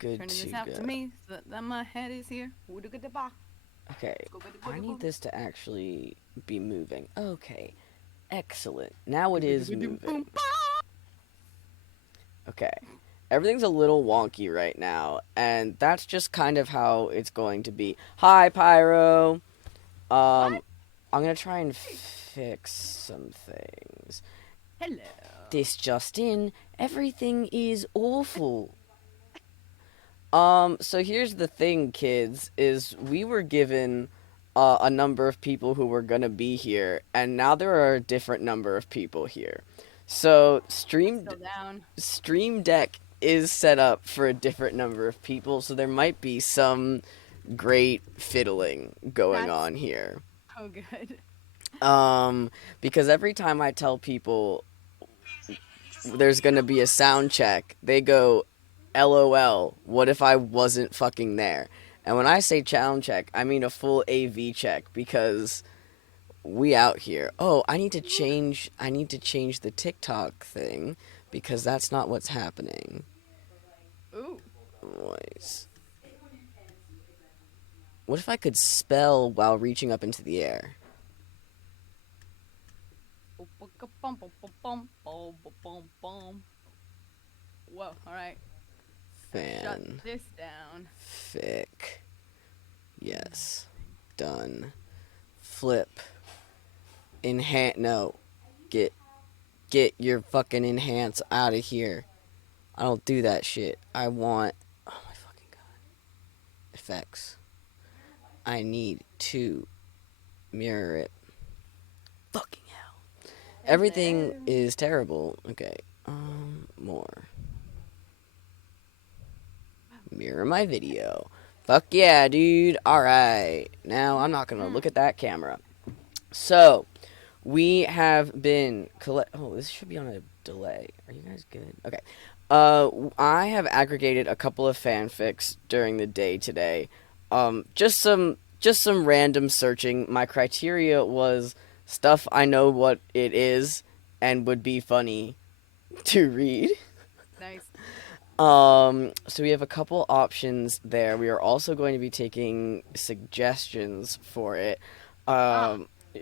Good Turning to this out go. to me so that my head is here. Okay, I need this to actually be moving. Okay, excellent. Now it is moving. Okay. Everything's a little wonky right now, and that's just kind of how it's going to be. Hi, Pyro. What? I'm gonna try and fix some things. Hello. This just in, everything is awful. So here's the thing, kids, is we were given a number of people who were gonna be here, and now there are a different number of people here. So Still down. Stream Deck is set up for a different number of people, so there might be some great fiddling going That's on here. so good. Because every time I tell people there's gonna be a sound check, they go, LOL, what if I wasn't fucking there? And when I say sound check, I mean a full AV check because we out here. Oh, I need to change the TikTok thing because that's not what's happening. Ooh. Voice. What if I could spell while reaching up into the air? Whoa, alright. Shut Fan. this down. Fic. Yes. Done. Flip. Enhance. No. Get your fucking enhance out of here. I don't do that shit. I want. Oh my fucking god. Effects. I need to mirror it. Fucking hell. Everything is terrible. Okay. More. Mirror my video. Fuck yeah, dude. Alright. Now I'm not gonna look at that camera. So, we have been oh, this should be on a delay. Are you guys good? Okay. I have aggregated a couple of fanfics during the day today. Just some random searching. My criteria was stuff I know what it is and would be funny to read. Nice. So we have a couple options there. We are also going to be taking suggestions for it.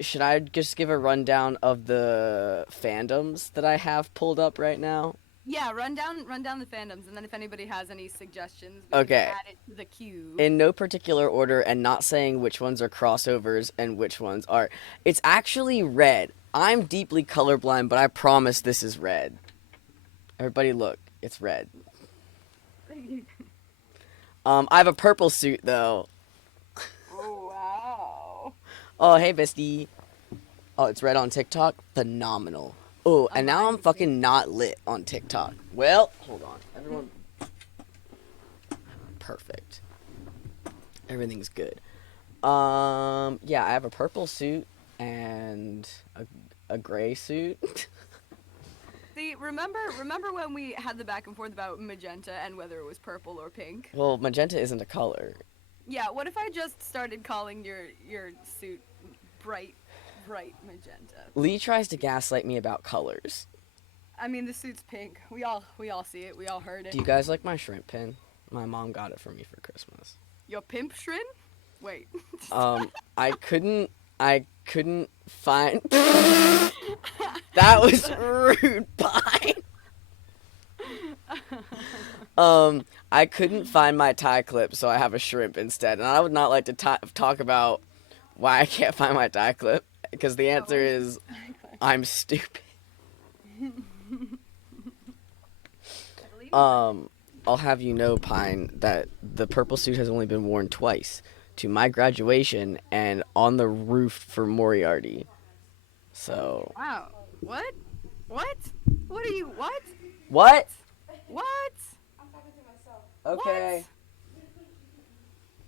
Should I just give a rundown of the fandoms that I have pulled up right now? Yeah, run down the fandoms, and then if anybody has any suggestions, we can Okay. add it to the queue. In no particular order, and not saying which ones are crossovers and which ones are. It's actually red. I'm deeply colorblind, but I promise this is red. Everybody look, it's red. I have a purple suit though. Oh, wow. Oh, hey, bestie. Oh, it's red on TikTok? Phenomenal. Oh, and now I'm fucking not lit on TikTok. Well, hold on. Everyone. Perfect. Everything's good. Yeah, I have a purple suit and a gray suit. See, remember when we had the back and forth about magenta and whether it was purple or pink? Well, magenta isn't a color. Yeah, what if I just started calling your suit bright magenta? Lee tries to gaslight me about colors. I mean, the suit's pink. We all see it. We all heard it. Do you guys like my shrimp pin? My mom got it for me for Christmas. Your pimp shrin? Wait. I couldn't find. That was rude, Pine. I couldn't find my tie clip, so I have a shrimp instead. And I would not like to talk about why I can't find my tie clip, because the answer is I'm stupid. I'll have you know, Pine, that the purple suit has only been worn twice. To my graduation and on the roof for Moriarty. So. Wow. What? What? What are you? What? What? What? I'm talking to myself. Okay.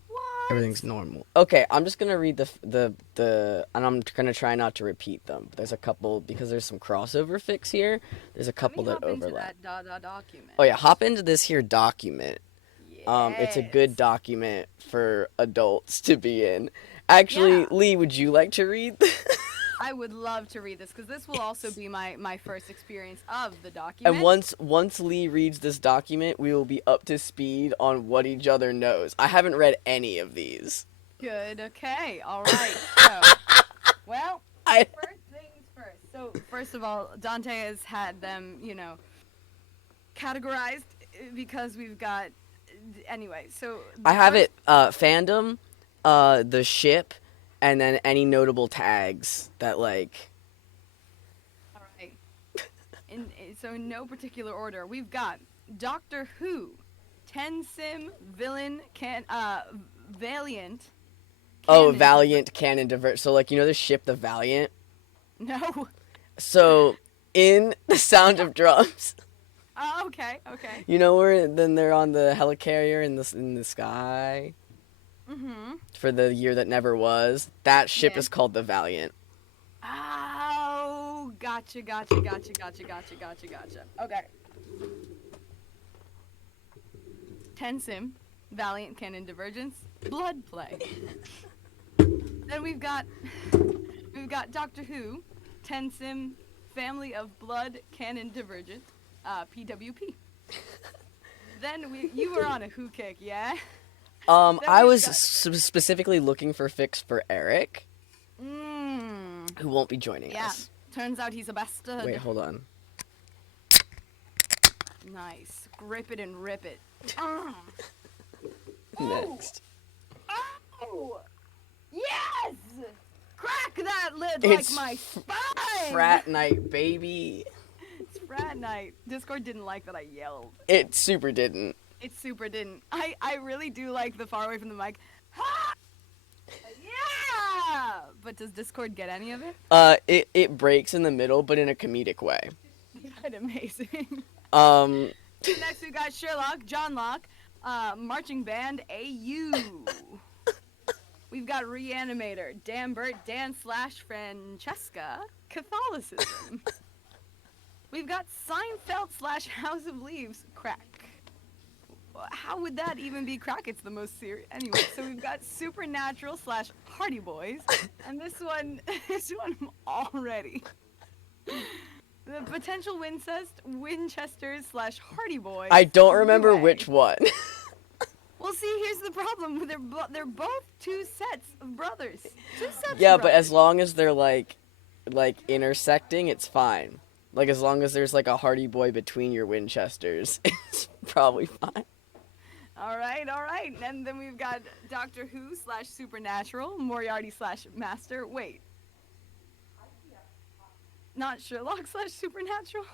What? Everything's normal. Okay, I'm just gonna read the and I'm gonna try not to repeat them. There's a couple because there's some crossover fics here. There's a couple that overlap. Into that document. Oh yeah, hop into this here document. Yes. It's a good document for adults to be in. Actually, Yeah. Lee, would you like to read? I would love to read this because this will also be my first experience of the And document. once Lee reads this document, we will be up to speed on what each other knows. I haven't read any of these. Good. Okay. All right. So, well, I first things first. So, first of all, Dante has had them, categorized because we've got. Anyway, so I the have first. it fandom, the ship, and then any notable tags that like. All right. So in no particular order, we've got Doctor Who, Ten Sim, Villain, Valiant. Oh, Canon Valiant Cannon Divert. So like the ship, the Valiant. No. So in the Sound of Drums, Oh, okay. Okay. where then they're on the helicarrier in the sky Mm-hmm. for the year that never was. That ship Yeah. is called the Valiant. Oh, gotcha. Okay. Ten Sim, Valiant, Canon Divergence, Blood Play. Then we've got Doctor Who, Ten Sim, Family of Blood, Canon Divergent, PWP. Then you were on a Who kick, yeah? I we've was got- specifically looking for fics for Eric, Mmm. who won't be joining Yeah. us. Turns out he's a bastard. Wait, hold on. Nice. Grip it and rip it. Next. Oh! Yes! Crack that lid It's like my spine! Frat night, baby. It's frat night. Discord didn't like that I yelled. It super didn't. It super didn't. I really do like the far away from the mic. Ha! Yeah! But does Discord get any of it? It breaks in the middle, but in a comedic way. That's amazing. Um, Next we got Sherlock, John Locke, Marching Band, AU. We've got Reanimator, Dan Burt, Dan / Francesca, Catholicism. We've got Seinfeld / House of Leaves, crack. How would that even be crack? It's the most serious. Anyway, so we've got Supernatural / Hardy Boys, and this one I'm already. The potential Winchesters / Hardy Boys. I don't remember three-way. which one. Well, see, here's the problem. They're both two sets of brothers. Two sets. Yeah, of but as brothers. long as they're like intersecting, it's fine. Like as long as there's like a Hardy Boy between your Winchesters, it's probably fine. All right. And then we've got Doctor Who / Supernatural, Moriarty / Master. Wait. Not Sherlock / Supernatural?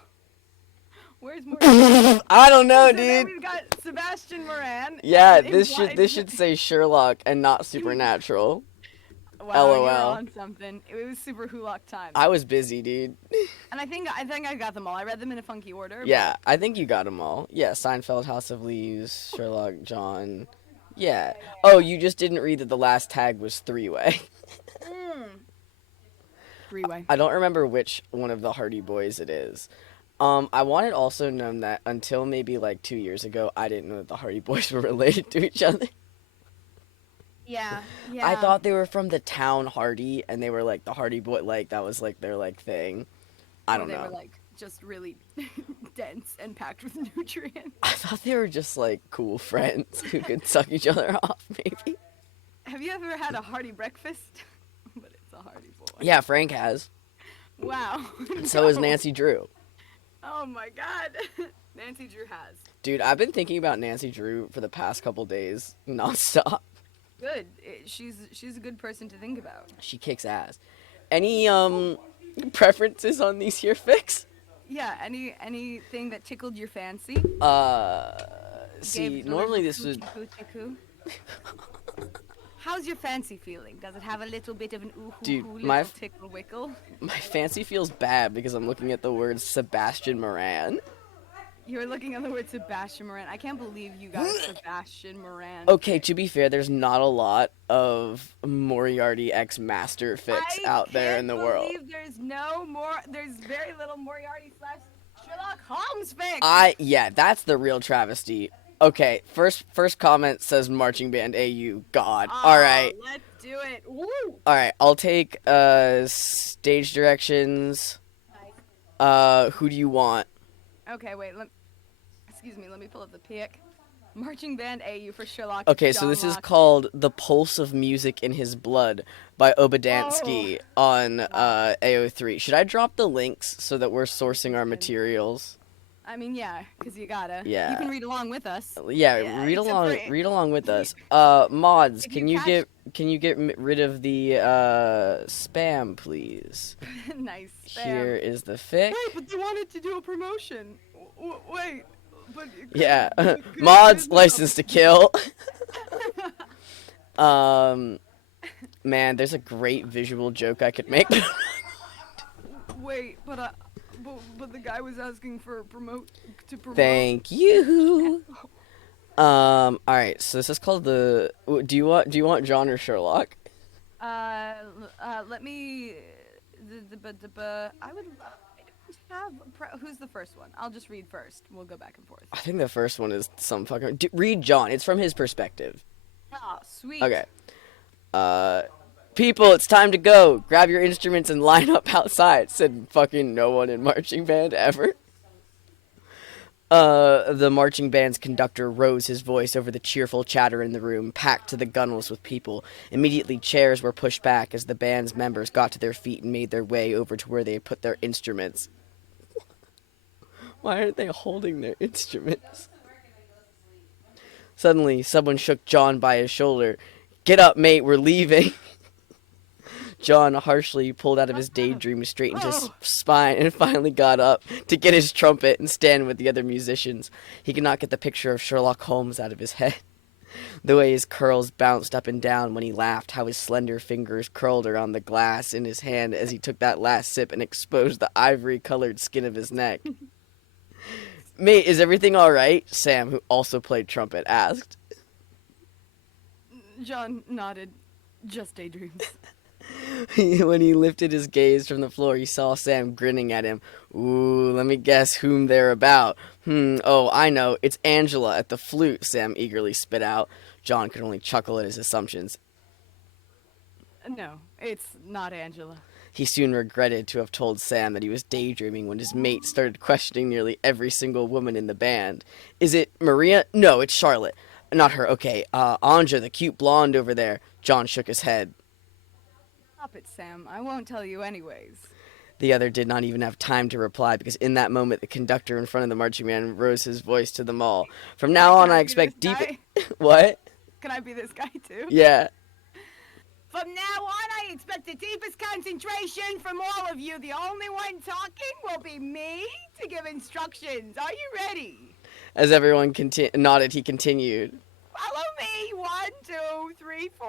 Where's Moriarty? I don't know, So then dude. we've got Sebastian Moran. Yeah, and this should say Sherlock and not Supernatural. Wow, LOL. you're on something. It was super Hulock time. I was busy, dude. And I think I got them all. I read them in a funky order. Yeah, I think you got them all. Yeah, Seinfeld, House of Leaves, Sherlock, John. Yeah. Oh, you just didn't read that the last tag was three-way. Three-way. I don't remember which one of the Hardy Boys it is. I wanted also known that until maybe like 2 years ago, I didn't know that the Hardy Boys were related to each other. Yeah. I thought they were from the town Hardy, and they were like the Hardy Boy, like that was like their like thing. I don't They know. were like just really dense and packed with nutrients. I thought they were just like cool friends who could suck each other off, maybe. Have you ever had a hearty breakfast? But it's a hearty boy. Yeah, Frank has. Wow. So is No. Nancy Drew. Oh my god. Nancy Drew has. Dude, I've been thinking about Nancy Drew for the past couple days nonstop. Good. She's a good person to think about. She kicks ass. Any preferences on these here fics? Yeah. Anything that tickled your fancy? See, Gave the normally little this would. coochie-coo? How's your fancy feeling? Does it have a little bit of an ooh Dude, hoo my little tickle wickle? My fancy feels bad because I'm looking at the word Sebastian Moran. You're looking at the word Sebastian Moran. I can't believe you got Sebastian Moran. Okay, to be fair, there's not a lot of Moriarty X Master fics out there in the world. I can't believe there's very little Moriarty / Sherlock Holmes fic. Yeah, that's the real travesty. Okay, first comment says marching band AU. God. Oh, All right. Let's Do it. Woo! All right, I'll take stage directions. Who do you want? Okay, wait. Excuse me. Let me pull up the pic. Marching band AU for Sherlock. Okay, so John this is Locke. called "The Pulse of Music in His Blood" by Obadansky on Wow. AO3. Should I drop the links so that we're sourcing our materials? I mean, yeah, because you gotta. Yeah. You can read along with us. Yeah, Yeah, read except along. for- Read along with us. Mods, If can you you catch- get rid of the spam, please? Nice. Spam. Here is the fic. Hey, but they wanted to do a promotion. Wait, but Yeah, mods license to kill. Man, there's a great visual joke I could make. Wait, but the guy was asking for promote. Thank you. All right, so this is called the. Do you want John or Sherlock? Let me. I would have. Who's the first one? I'll just read first. We'll go back and forth. I think the first one is some fucking. Read John. It's from his perspective. Oh, sweet. Okay. People, it's time to go. Grab your instruments and line up outside, said fucking no one in marching band ever. The marching band's conductor rose his voice over the cheerful chatter in the room, packed to the gunwales with people. Immediately, chairs were pushed back as the band's members got to their feet and made their way over to where they had put their instruments. Why aren't they holding their instruments? Suddenly, someone shook John by his shoulder. Get up, mate, we're leaving. John harshly pulled out of his daydream, straightened his spine, and finally got up to get his trumpet and stand with the other musicians. He could not get the picture of Sherlock Holmes out of his head. The way his curls bounced up and down when he laughed, how his slender fingers curled around the glass in his hand as he took that last sip and exposed the ivory-colored skin of his neck. Mate, is everything all right? Sam, who also played trumpet, asked. John nodded. Just daydreams. When he lifted his gaze from the floor, he saw Sam grinning at him. Ooh, let me guess whom they're about. Oh, I know. It's Angela at the flute, Sam eagerly spit out. John could only chuckle at his assumptions. No, it's not Angela. He soon regretted to have told Sam that he was daydreaming when his mate started questioning nearly every single woman in the band. Is it Maria? No, it's Charlotte. Not her, okay. Anja, the cute blonde over there. John shook his head. Stop it, Sam. I won't tell you anyways. The other did not even have time to reply because in that moment the conductor in front of the marching band rose his voice to them all. From now on I expect deep... What? Can I be this guy too? Yeah. From now on I expect the deepest concentration from all of you. The only one talking will be me to give instructions. Are you ready? As everyone nodded, he continued. Follow me. 1, 2, 3, 4.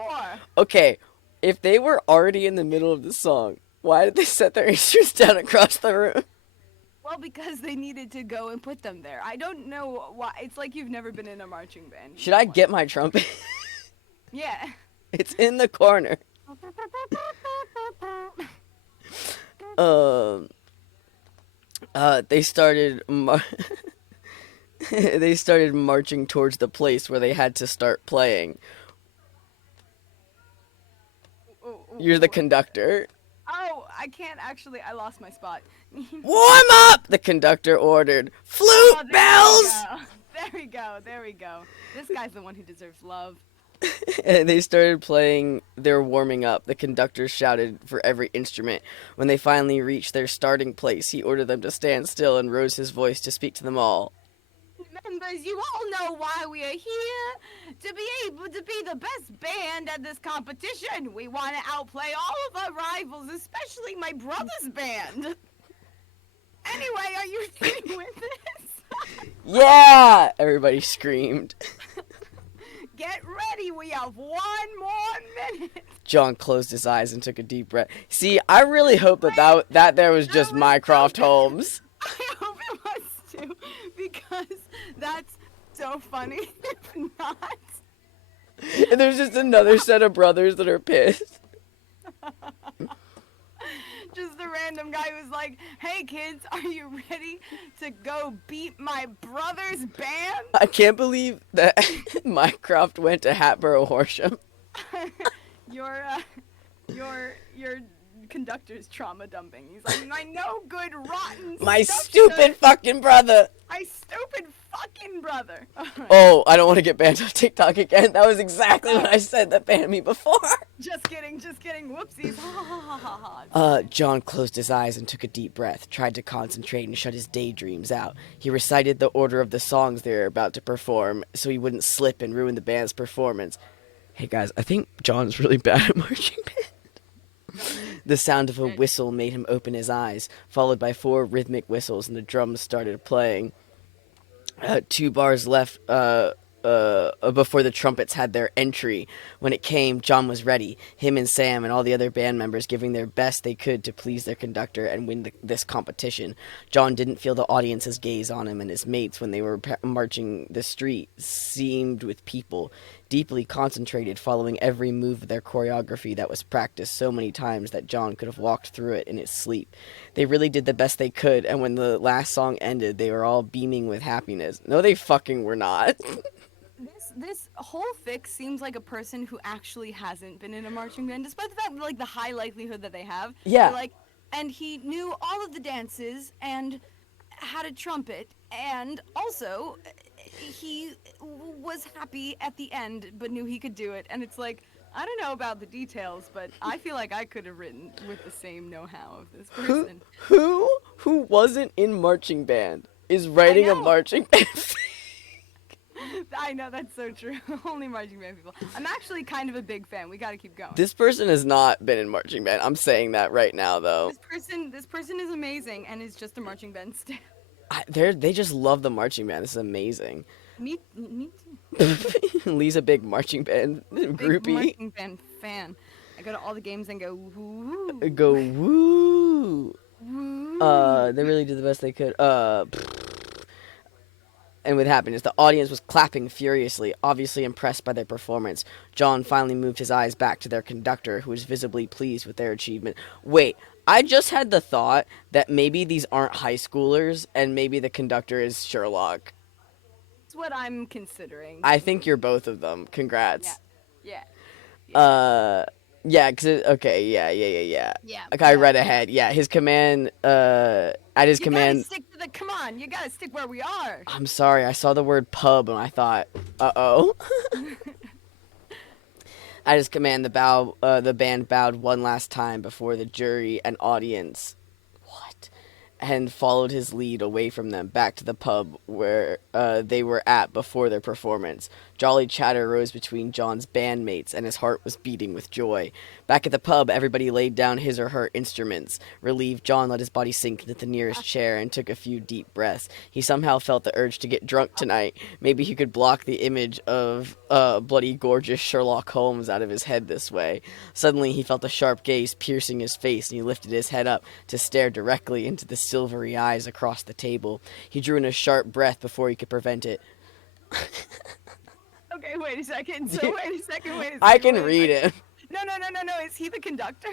Okay, if they were already in the middle of the song, why did they set their instruments down across the room? Well, because they needed to go and put them there. I don't know why. It's like you've never been in a marching band. Should I get my trumpet? Yeah. It's in the corner. They started they started marching towards the place where they had to start playing. You're the conductor. Oh, I can't actually. I lost my spot. Warm up! The conductor ordered. Flute bells! There we go. There we go. This guy's the one who deserves love. And they started playing. They're warming up. The conductor shouted for every instrument. When they finally reached their starting place, he ordered them to stand still and rose his voice to speak to them all. Members, you all know why we are here. To be able to be the best band at this competition. We want to outplay all of our rivals, especially my brother's band. Anyway, are you ready with this? Yeah! Everybody screamed. Get ready, we have 1 more minute. John closed his eyes and took a deep breath. See, I really hope that there was just Mycroft Holmes. I hope it was too, because that's so funny. If not. And there's just another set of brothers that are pissed. Just a random guy who's like, hey kids, are you ready to go beat my brother's band? I can't believe that Mycroft went to Hatboro Horsham. your your conductor's trauma dumping. He's like, my no good rotten My stuff stupid fucking brother. my stupid fucking brother. Oh, I don't want to get banned on TikTok again. That was exactly what I said that banned me before. Just kidding, whoopsies. Ha ha ha ha ha. John closed his eyes and took a deep breath, tried to concentrate and shut his daydreams out. He recited the order of the songs they were about to perform so he wouldn't slip and ruin the band's performance. Hey guys, I think John's really bad at marching band. The sound of a whistle made him open his eyes, followed by 4 rhythmic whistles, and the drums started playing. 2 bars left before the trumpets had their entry. When it came, John was ready. Him and Sam and all the other band members giving their best they could to please their conductor and win this competition. John didn't feel the audience's gaze on him, and his mates, when they were marching the street, seemed with people, deeply concentrated, following every move of their choreography that was practiced so many times that John could have walked through it in his sleep. They really did the best they could, and when the last song ended, they were all beaming with happiness. No, they fucking were not. This whole fic seems like a person who actually hasn't been in a marching band, despite the fact, like, the high likelihood that they have. Yeah. Like, and he knew all of the dances and had a trumpet, and also he was happy at the end, but knew he could do it. And it's like, I don't know about the details, but I feel like I could have written with the same know-how of this person. Who wasn't in marching band is writing a know. marching band? I know, that's so true. Only marching band people. I'm actually kind of a big fan. We gotta keep going. This person has not been in marching band. I'm saying that right now, though. This person is amazing and is just a marching band stan. They just love the marching band. This is amazing. Me too. Lee's a big marching band Big groupie. marching band fan. I go to all the games and go woo. Go woo. Woo. They really did the best they could. And with happiness, the audience was clapping furiously, obviously impressed by their performance. John finally moved his eyes back to their conductor, who was visibly pleased with their achievement. Wait, I just had the thought that maybe these aren't high schoolers, and maybe the conductor is Sherlock. That's what I'm considering. I think you're both of them. Congrats. Yeah. Yeah, okay, yeah. Yeah. Like, I read ahead. Yeah, his command, at his You command... gotta stick to the, come on, you gotta stick where we are. I'm sorry, I saw the word pub, and I thought, uh-oh. At his command, the band bowed one last time before the jury and audience. What? And followed his lead away from them, back to the pub where they were at before their performance. Jolly chatter rose between John's bandmates, and his heart was beating with joy. Back at the pub, everybody laid down his or her instruments. Relieved, John let his body sink into the nearest chair and took a few deep breaths. He somehow felt the urge to get drunk tonight. Maybe he could block the image of bloody gorgeous Sherlock Holmes out of his head this way. Suddenly, he felt a sharp gaze piercing his face, and he lifted his head up to stare directly into the silvery eyes across the table. He drew in a sharp breath before he could prevent it. Okay, wait a second. Wait a second. I can read it. No. Is he the conductor?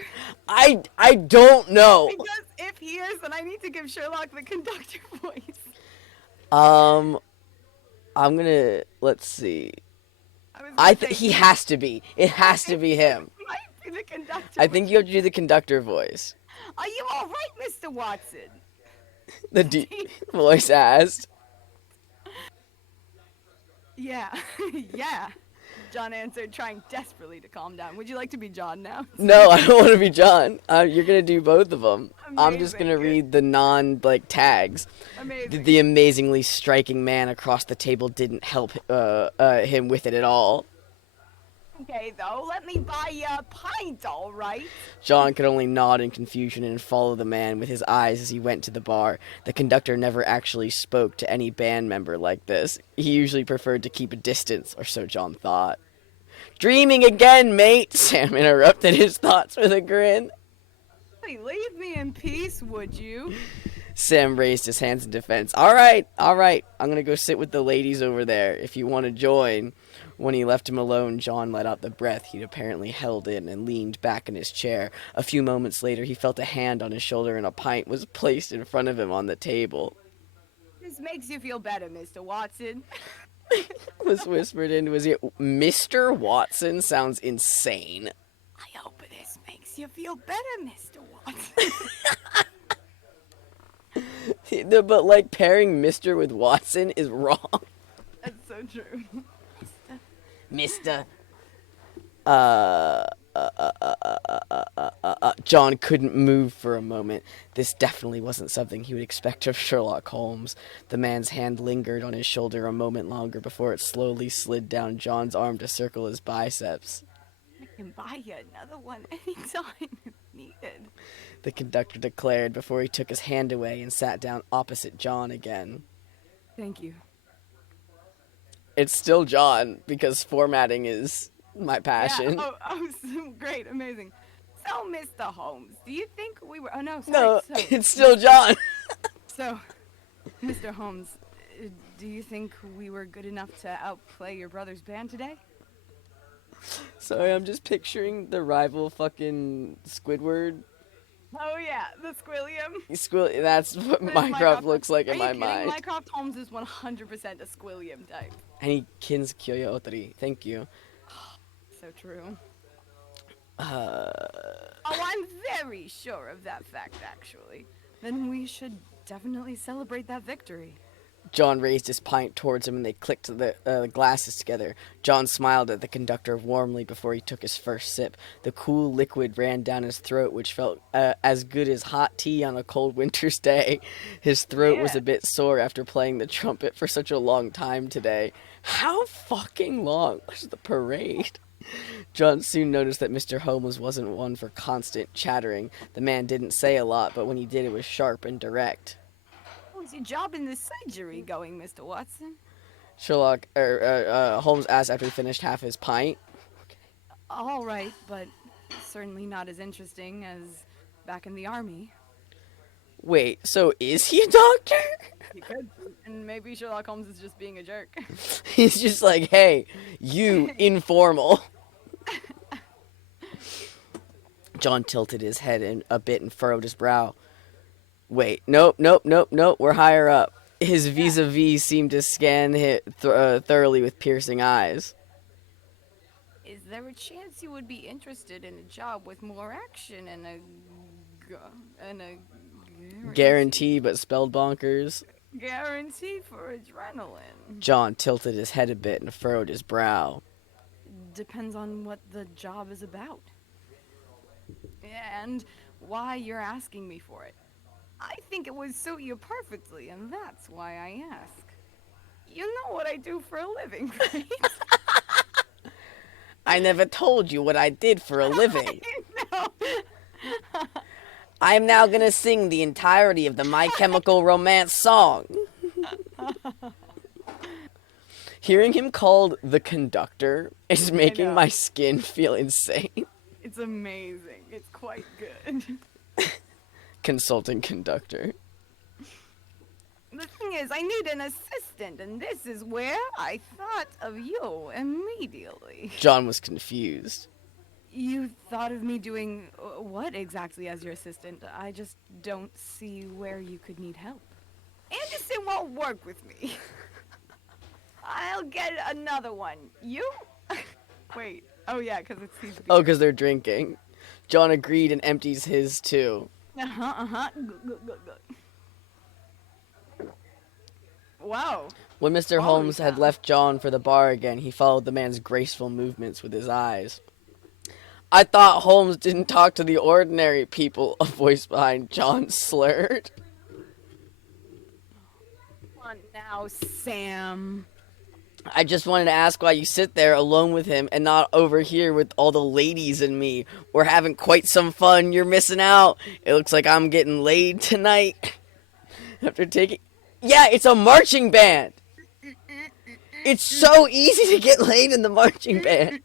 I don't know. Because if he is, then I need to give Sherlock the conductor voice. I'm gonna, let's see. He has to be. It has to be him. Might be the conductor. I think you have to do the conductor voice. Are you all right, Mr. Watson? The deep voice asked. Yeah. Yeah. John answered, trying desperately to calm down. Would you like to be John now? No, I don't want to be John. You're gonna do both of them. I'm just Amazing. gonna read the tags. Amazing. The amazingly striking man across the table didn't help him with it at all. Okay, though, let me buy you a pint, all right? John could only nod in confusion and follow the man with his eyes as he went to the bar. The conductor never actually spoke to any band member like this. He usually preferred to keep a distance, or so John thought. Dreaming again, mate! Sam interrupted his thoughts with a grin. Hey, leave me in peace, would you? Sam raised his hands in defense. All right. I'm gonna go sit with the ladies over there if you want to join. When he left him alone, John let out the breath he'd apparently held in and leaned back in his chair. A few moments later, he felt a hand on his shoulder and a pint was placed in front of him on the table. This makes you feel better, Mr. Watson. Was whispered into his ear. Mr. Watson sounds insane. I hope this makes you feel better, Mr. Watson. But like pairing Mr. with Watson is wrong. That's so true. Mr. John couldn't move for a moment. This definitely wasn't something he would expect of Sherlock Holmes. The man's hand lingered on his shoulder a moment longer before it slowly slid down John's arm to circle his biceps. I can buy you another one anytime if needed. The conductor declared before he took his hand away and sat down opposite John again. Thank you. It's still John because formatting is my passion. Yeah. Oh, so great, amazing. So, Mr. Holmes, do you think we were? Oh no, sorry. No, So, it's still John. so, Mr. Holmes, do you think we were good enough to outplay your brother's band today? Sorry, I'm just picturing the rival fucking Squidward. Oh yeah, the Squilliam. That's what That's Minecraft looks like in Are my you kidding? mind. Minecraft Holmes is 100% a Squilliam type. And he kins Kyoya Otari. Thank you. So true. Oh, I'm very sure of that fact, actually. Then we should definitely celebrate that victory. John raised his pint towards him and they clicked the glasses together. John smiled at the conductor warmly before he took his first sip. The cool liquid ran down his throat, which felt as good as hot tea on a cold winter's day. His throat was Yeah. a bit sore after playing the trumpet for such a long time today. How fucking long was the parade? John soon noticed that Mr. Holmes wasn't one for constant chattering. The man didn't say a lot, but when he did, it was sharp and direct. How's your job in the surgery going, Mr. Watson? Holmes asked after he finished half his pint. All right, but certainly not as interesting as back in the army. Wait, so is he a doctor? You could. And maybe Sherlock Holmes is just being a jerk. He's just like, hey, you informal. John tilted his head a bit and furrowed his brow. Wait, nope, we're higher up. His vis-a-vis seemed to scan thoroughly with piercing eyes. Is there a chance you would be interested in a job with more action and a Guarantee, but spelled bonkers. guarantee for adrenaline? John tilted his head a bit and furrowed his brow. Depends on what the job is about. And why you're asking me for it. I think it would suit you perfectly, and that's why I ask. You know what I do for a living, right? I never told you what I did for a living. No. I am now gonna sing the entirety of the My Chemical Romance song. Hearing him called the conductor is making my skin feel insane. It's amazing. It's quite good. Consulting conductor. The thing is, I need an assistant, and this is where I thought of you immediately. John was confused. You thought of me doing what exactly as your assistant? I just don't see where you could need help. Anderson won't work with me. I'll get another one. You? Wait. Oh yeah, because it's these. Oh, because they're drinking. John agreed and empties his too. Good. Wow. When Mr. Holmes had left John for the bar again, he followed the man's graceful movements with his eyes. I thought Holmes didn't talk to the ordinary people, a voice behind John slurred. Come on now, Sam. I just wanted to ask why you sit there alone with him and not over here with all the ladies and me. We're having quite some fun. You're missing out. It looks like I'm getting laid tonight. After taking... Yeah, it's a marching band. It's so easy to get laid in the marching band.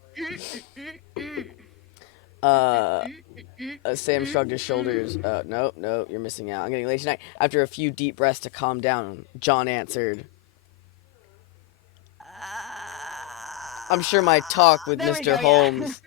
Sam shrugged his shoulders. No, you're missing out. I'm getting laid tonight. After a few deep breaths to calm down, John answered, I'm sure my talk with There we Mr. go, yeah. Holmes...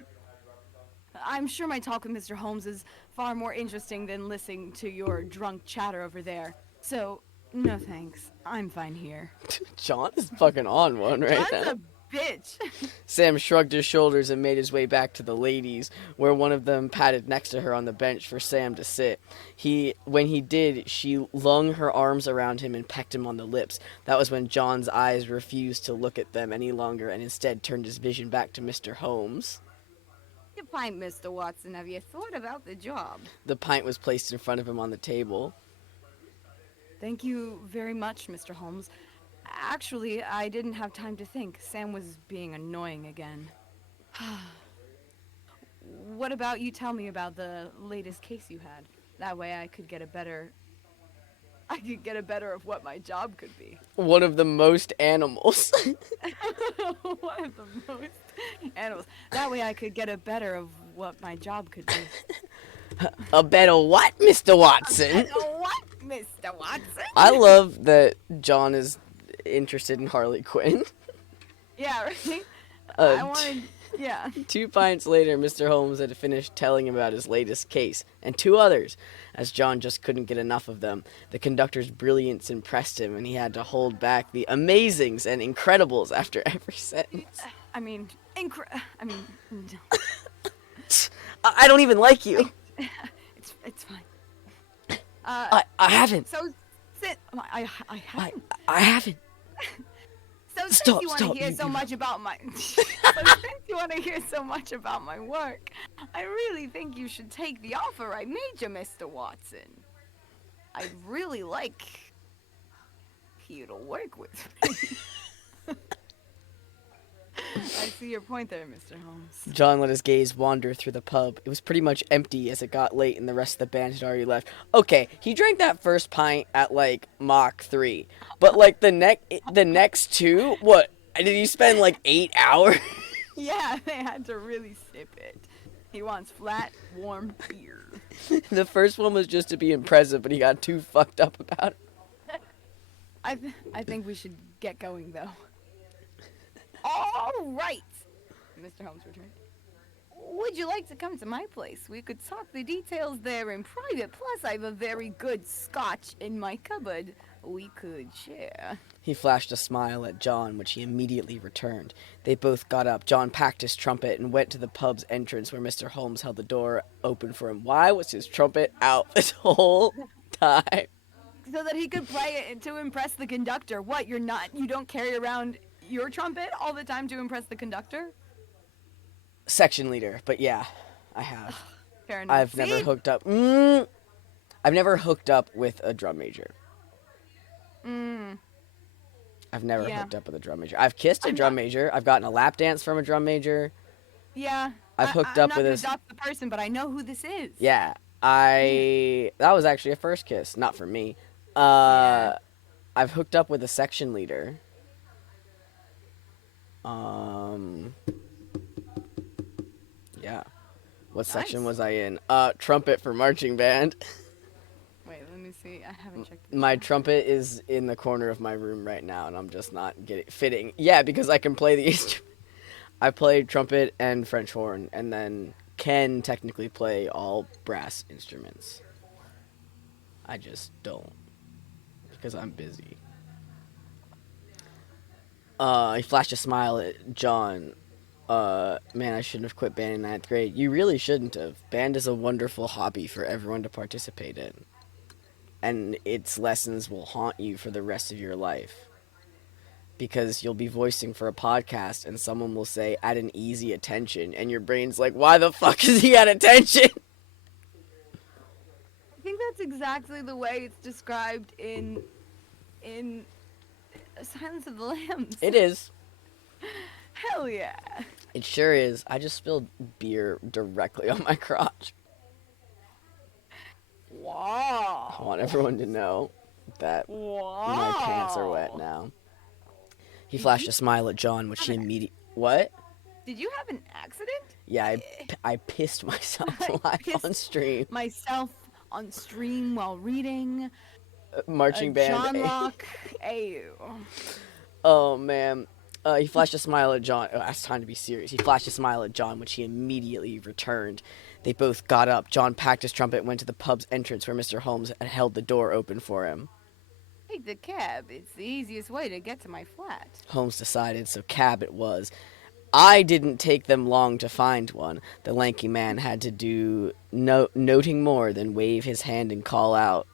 I'm sure my talk with Mr. Holmes is far more interesting than listening to your drunk chatter over there. So, no thanks. I'm fine here. John is fucking on one right John's now. a bitch. Sam shrugged his shoulders and made his way back to the ladies, where one of them patted next to her on the bench for Sam to sit. When he did, she flung her arms around him and pecked him on the lips. That was when John's eyes refused to look at them any longer and instead turned his vision back to Mr. Holmes. Your pint, Mr. Watson. Have you thought about the job? The pint was placed in front of him on the table. Thank you very much, Mr. Holmes. Actually, I didn't have time to think. Sam was being annoying again. What about you tell me about the latest case you had? That way I could get a better of what my job could be. One of the most animals. One of the most animals. That way I could get a better of what my job could be. A better what, Mr. Watson? What, Mr. Watson? I love that John is interested in Harley Quinn. Yeah, right? Yeah. 2 pints later, Mr. Holmes had finished telling him about his latest case, and 2 others, as John just couldn't get enough of them. The conductor's brilliance impressed him, and he had to hold back the amazings and incredibles after every sentence. No. I don't even like you. It's fine. I haven't. So, I haven't. I haven't. So since Stop, you want to stop, hear you- so you- much about my, so since you want to hear so much about my work, I really think you should take the offer I made you, Mr. Watson. I'd really like you to work with me. I see your point there, Mr. Holmes. John let his gaze wander through the pub. It was pretty much empty as it got late and the rest of the band had already left. Okay, he drank that first pint at, like, Mach 3. But, like, the next 2, what? Did he spend, like, 8 hours? Yeah, they had to really sip it. He wants flat, warm beer. The first one was just to be impressive, but he got too fucked up about it. I think we should get going, though. All right, Mr. Holmes returned. Would you like to come to my place? We could talk the details there in private. Plus, I have a very good scotch in my cupboard we could share. He flashed a smile at John, which he immediately returned. They both got up. John packed his trumpet and went to the pub's entrance where Mr. Holmes held the door open for him. Why was his trumpet out this whole time? So that he could play it to impress the conductor. What, you don't carry around your trumpet all the time to impress the conductor? Section leader, but yeah, I have. Fair enough. I've never hooked up. I've never hooked up with a drum major. I've never hooked up with a drum major. I've kissed a drum major. I've gotten a lap dance from a drum major. Yeah. I've hooked up with I'm not gonna adopt the person, but I know who this is. Yeah, that was actually a first kiss, not for me. Yeah. I've hooked up with a section leader. Yeah. What section Nice. was I in? Trumpet for marching band. Wait, let me see. I haven't checked this My out. trumpet is in the corner of my room right now, and I'm just not fitting. Yeah, because I can play the instrument. I play trumpet and French horn, and then can technically play all brass instruments. I just don't, because I'm busy. He flashed a smile at John. Man, I shouldn't have quit band in 9th grade. You really shouldn't have. Band is a wonderful hobby for everyone to participate in. And its lessons will haunt you for the rest of your life. Because you'll be voicing for a podcast and someone will say, at an easy attention. And your brain's like, why the fuck is he at attention? I think that's exactly the way it's described in Silence of the Lambs. It is. Hell yeah. It sure is. I just spilled beer directly on my crotch. Wow. I want everyone to know that Wow. my pants are wet now. He flashed a smile at John, which he immediately... What? Did you have an accident? Yeah, I pissed myself live Pissed on stream. Myself on stream while reading. Marching band. John Locke. Ayo. Oh, man. He flashed a smile at John. Oh, it's time to be serious. He flashed a smile at John, which he immediately returned. They both got up. John packed his trumpet and went to the pub's entrance where Mr. Holmes had held the door open for him. Take the cab. It's the easiest way to get to my flat. Holmes decided, so cab it was. I didn't take them long to find one. The lanky man had to do noting more than wave his hand and call out.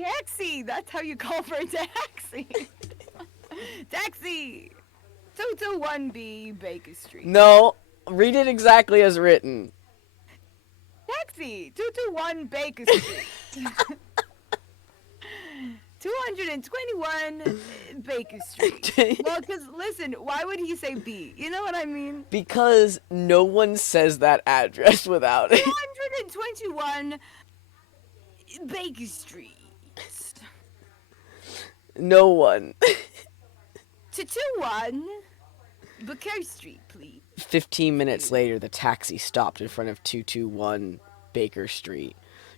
Taxi! That's how you call for a taxi. Taxi! 221B Baker Street. No, read it exactly as written. Taxi! 221 Baker Street. 221 Baker Street. Well, because, listen, why would he say B? You know what I mean? Because no one says that address without it. 221 Baker Street. No one. 221 Baker Street, please. 15 minutes later, the taxi stopped in front of 221 Baker Street.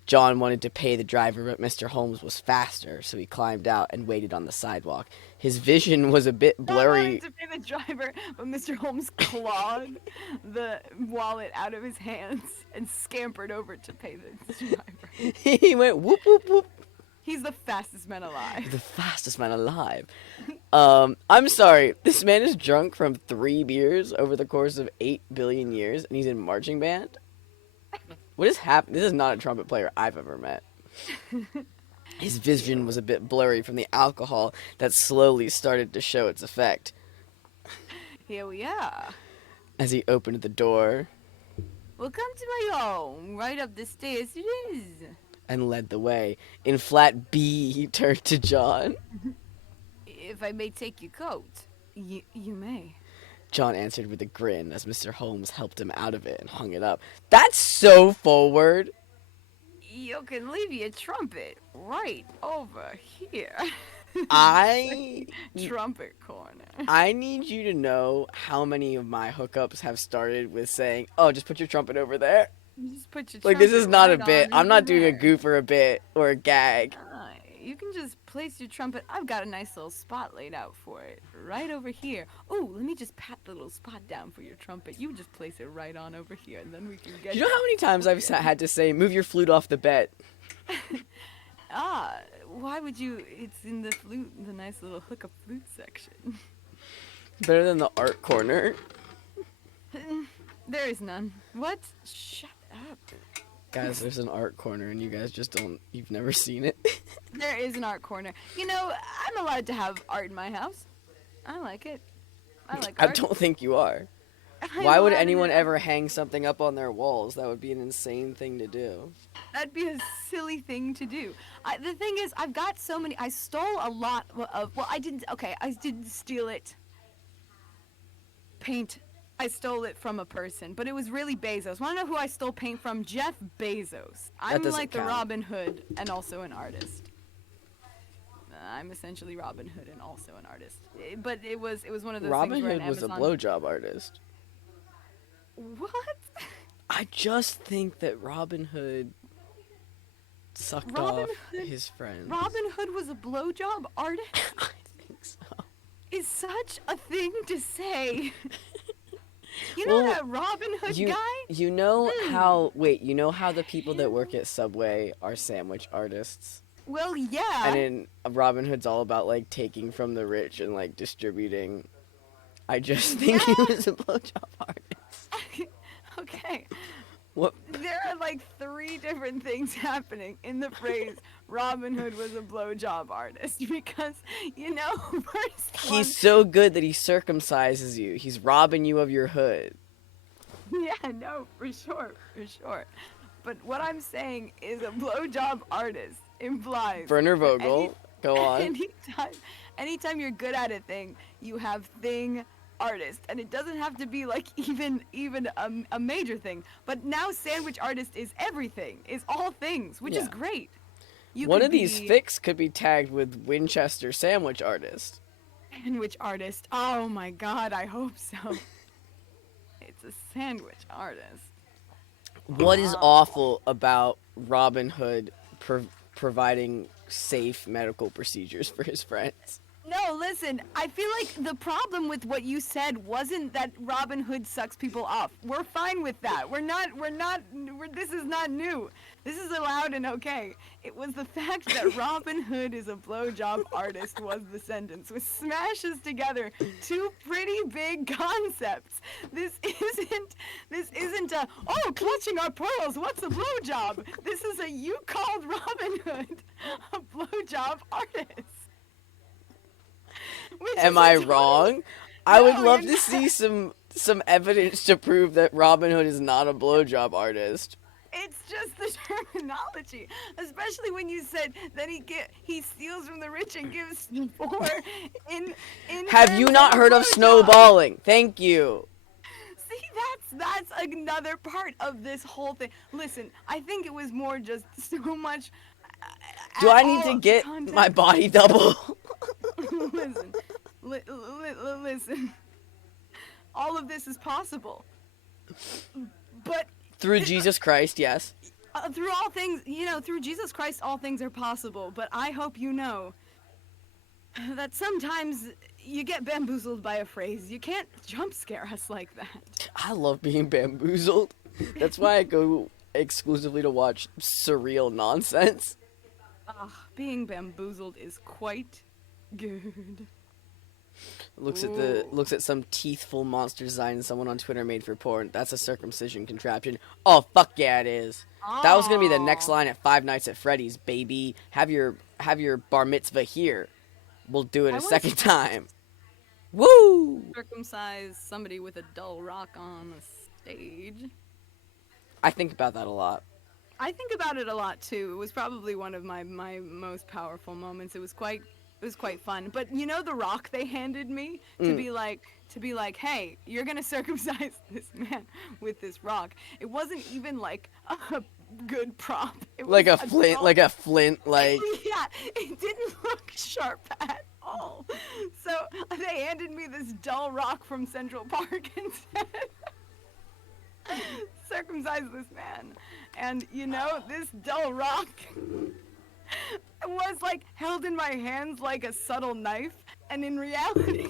John wanted to pay the driver, but Mr. Holmes was faster, so he climbed out and waited on the sidewalk. His vision was a bit blurry. John wanted to pay the driver, but Mr. Holmes clawed the wallet out of his hands and scampered over to pay the driver. He went whoop, whoop, whoop. He's the fastest man alive. The fastest man alive. I'm sorry. This man is drunk from 3 beers over the course of 8 billion years, and he's in marching band? What is happening? This is not a trumpet player I've ever met. His vision was a bit blurry from the alcohol that slowly started to show its effect. Here we are. As he opened the door Well, come to my home. Right up the stairs it is. and led the way. In flat B, he turned to John. If I may take your coat. You may. John answered with a grin as Mr. Holmes helped him out of it and hung it up. That's so forward. You can leave your trumpet right over here. Trumpet corner. I need you to know how many of my hookups have started with saying, "Oh, just put your trumpet over there." You just put your Like, this trumpet is not right a bit. on I'm not over doing a there. goof or a bit or a gag. You can just place your trumpet. I've got a nice little spot laid out for it. Right over here. Oh, let me just pat the little spot down for your trumpet. You just place it right on over here, and then we can get Do you know how many times I've had to say, "Move your flute off the bed"? Why would you? It's in the flute, the nice little hookup flute section. Better than the art corner. There is none. What? Shut up. Guys, there's an art corner, and you guys just don't. You've never seen it. There is an art corner. You know, I'm allowed to have art in my house. I like it. I like I art. don't think you are. I'm Why would allowed to anyone do- ever hang something up on their walls? That would be an insane thing to do. That'd be a silly thing to do. The thing is, I've got so many. I stole a lot of. Well, I didn't. Okay, I didn't steal it. Paint. I stole it from a person, but it was really Bezos. Want to know who I stole paint from? Jeff Bezos. I'm doesn't like the count. Robin Hood and also an artist. I'm essentially Robin Hood and also an artist. But it was one of those Robin things where Hood an was a Amazon... blowjob artist. What? I just think that Robin Hood sucked Robin off Hood- his friends. Robin Hood was a blowjob artist? I think so. Is such a thing to say. You know Well, that Robin Hood You, guy? you know how the people that work at Subway are sandwich artists? Well, yeah. And in Robin Hood's all about like taking from the rich and like distributing. I just think he was a blowjob artist. Okay. What? There are like 3 different things happening in the phrase Robin Hood was a blowjob artist because, you know, first one, He's so good that he circumcises you. He's robbing you of your hood. yeah, no, for sure. But what I'm saying is a blowjob artist implies Werner that Vogel, go on. anytime you're good at a thing, you have thing artist, and it doesn't have to be like even a major thing. But now sandwich artist is everything, is all things, which is Yeah. great. One of these fics could be tagged with Winchester sandwich artist. Sandwich artist. Oh my god, I hope so. It's a sandwich artist. What is awful about Robin Hood providing safe medical procedures for his friends? No, listen, I feel like the problem with what you said wasn't that Robin Hood sucks people off. We're fine with that. This is not new. This is allowed and okay. It was the fact that Robin Hood is a blowjob artist was the sentence, which smashes together two pretty big concepts. This isn't a, oh, clutching our pearls, what's a blowjob? This is a, you called Robin Hood a blowjob artist. Which Am is I a total- wrong? I would No, love you're to see some evidence to prove that Robin Hood is not a blowjob artist. It's just the terminology, especially when you said that he steals from the rich and gives poor. In Have you terms not of heard of blowjob. snowballing? Thank you. See, that's another part of this whole thing. Listen, I think it was more just so much. Do I need all to of the get context- my body double? listen, listen. All of this is possible, but Through Jesus Christ, yes. through all things, through Jesus Christ, all things are possible. But I hope you know that sometimes you get bamboozled by a phrase. You can't jump scare us like that. I love being bamboozled. That's why I go exclusively to watch surreal nonsense. Being bamboozled is quite good. Looks at some teethful monster design someone on Twitter made for porn. That's a circumcision contraption. Oh fuck yeah, it is. That was gonna be the next line at Five Nights at Freddy's, baby. Have your bar mitzvah here. We'll do it I a wanna second time. Woo! Circumcise somebody with a dull rock on the stage. I think about that a lot. I think about it a lot too. It was probably one of my most powerful moments. It was quite fun. But you know the rock they handed me to be like, hey, you're gonna circumcise this man with this rock. It wasn't even like a good prop. It was Like a dull- flint, like yeah, it didn't look sharp at all. So they handed me this dull rock from Central Park and said, circumcise this man. And this dull rock was like held in my hands like a subtle knife. And in reality,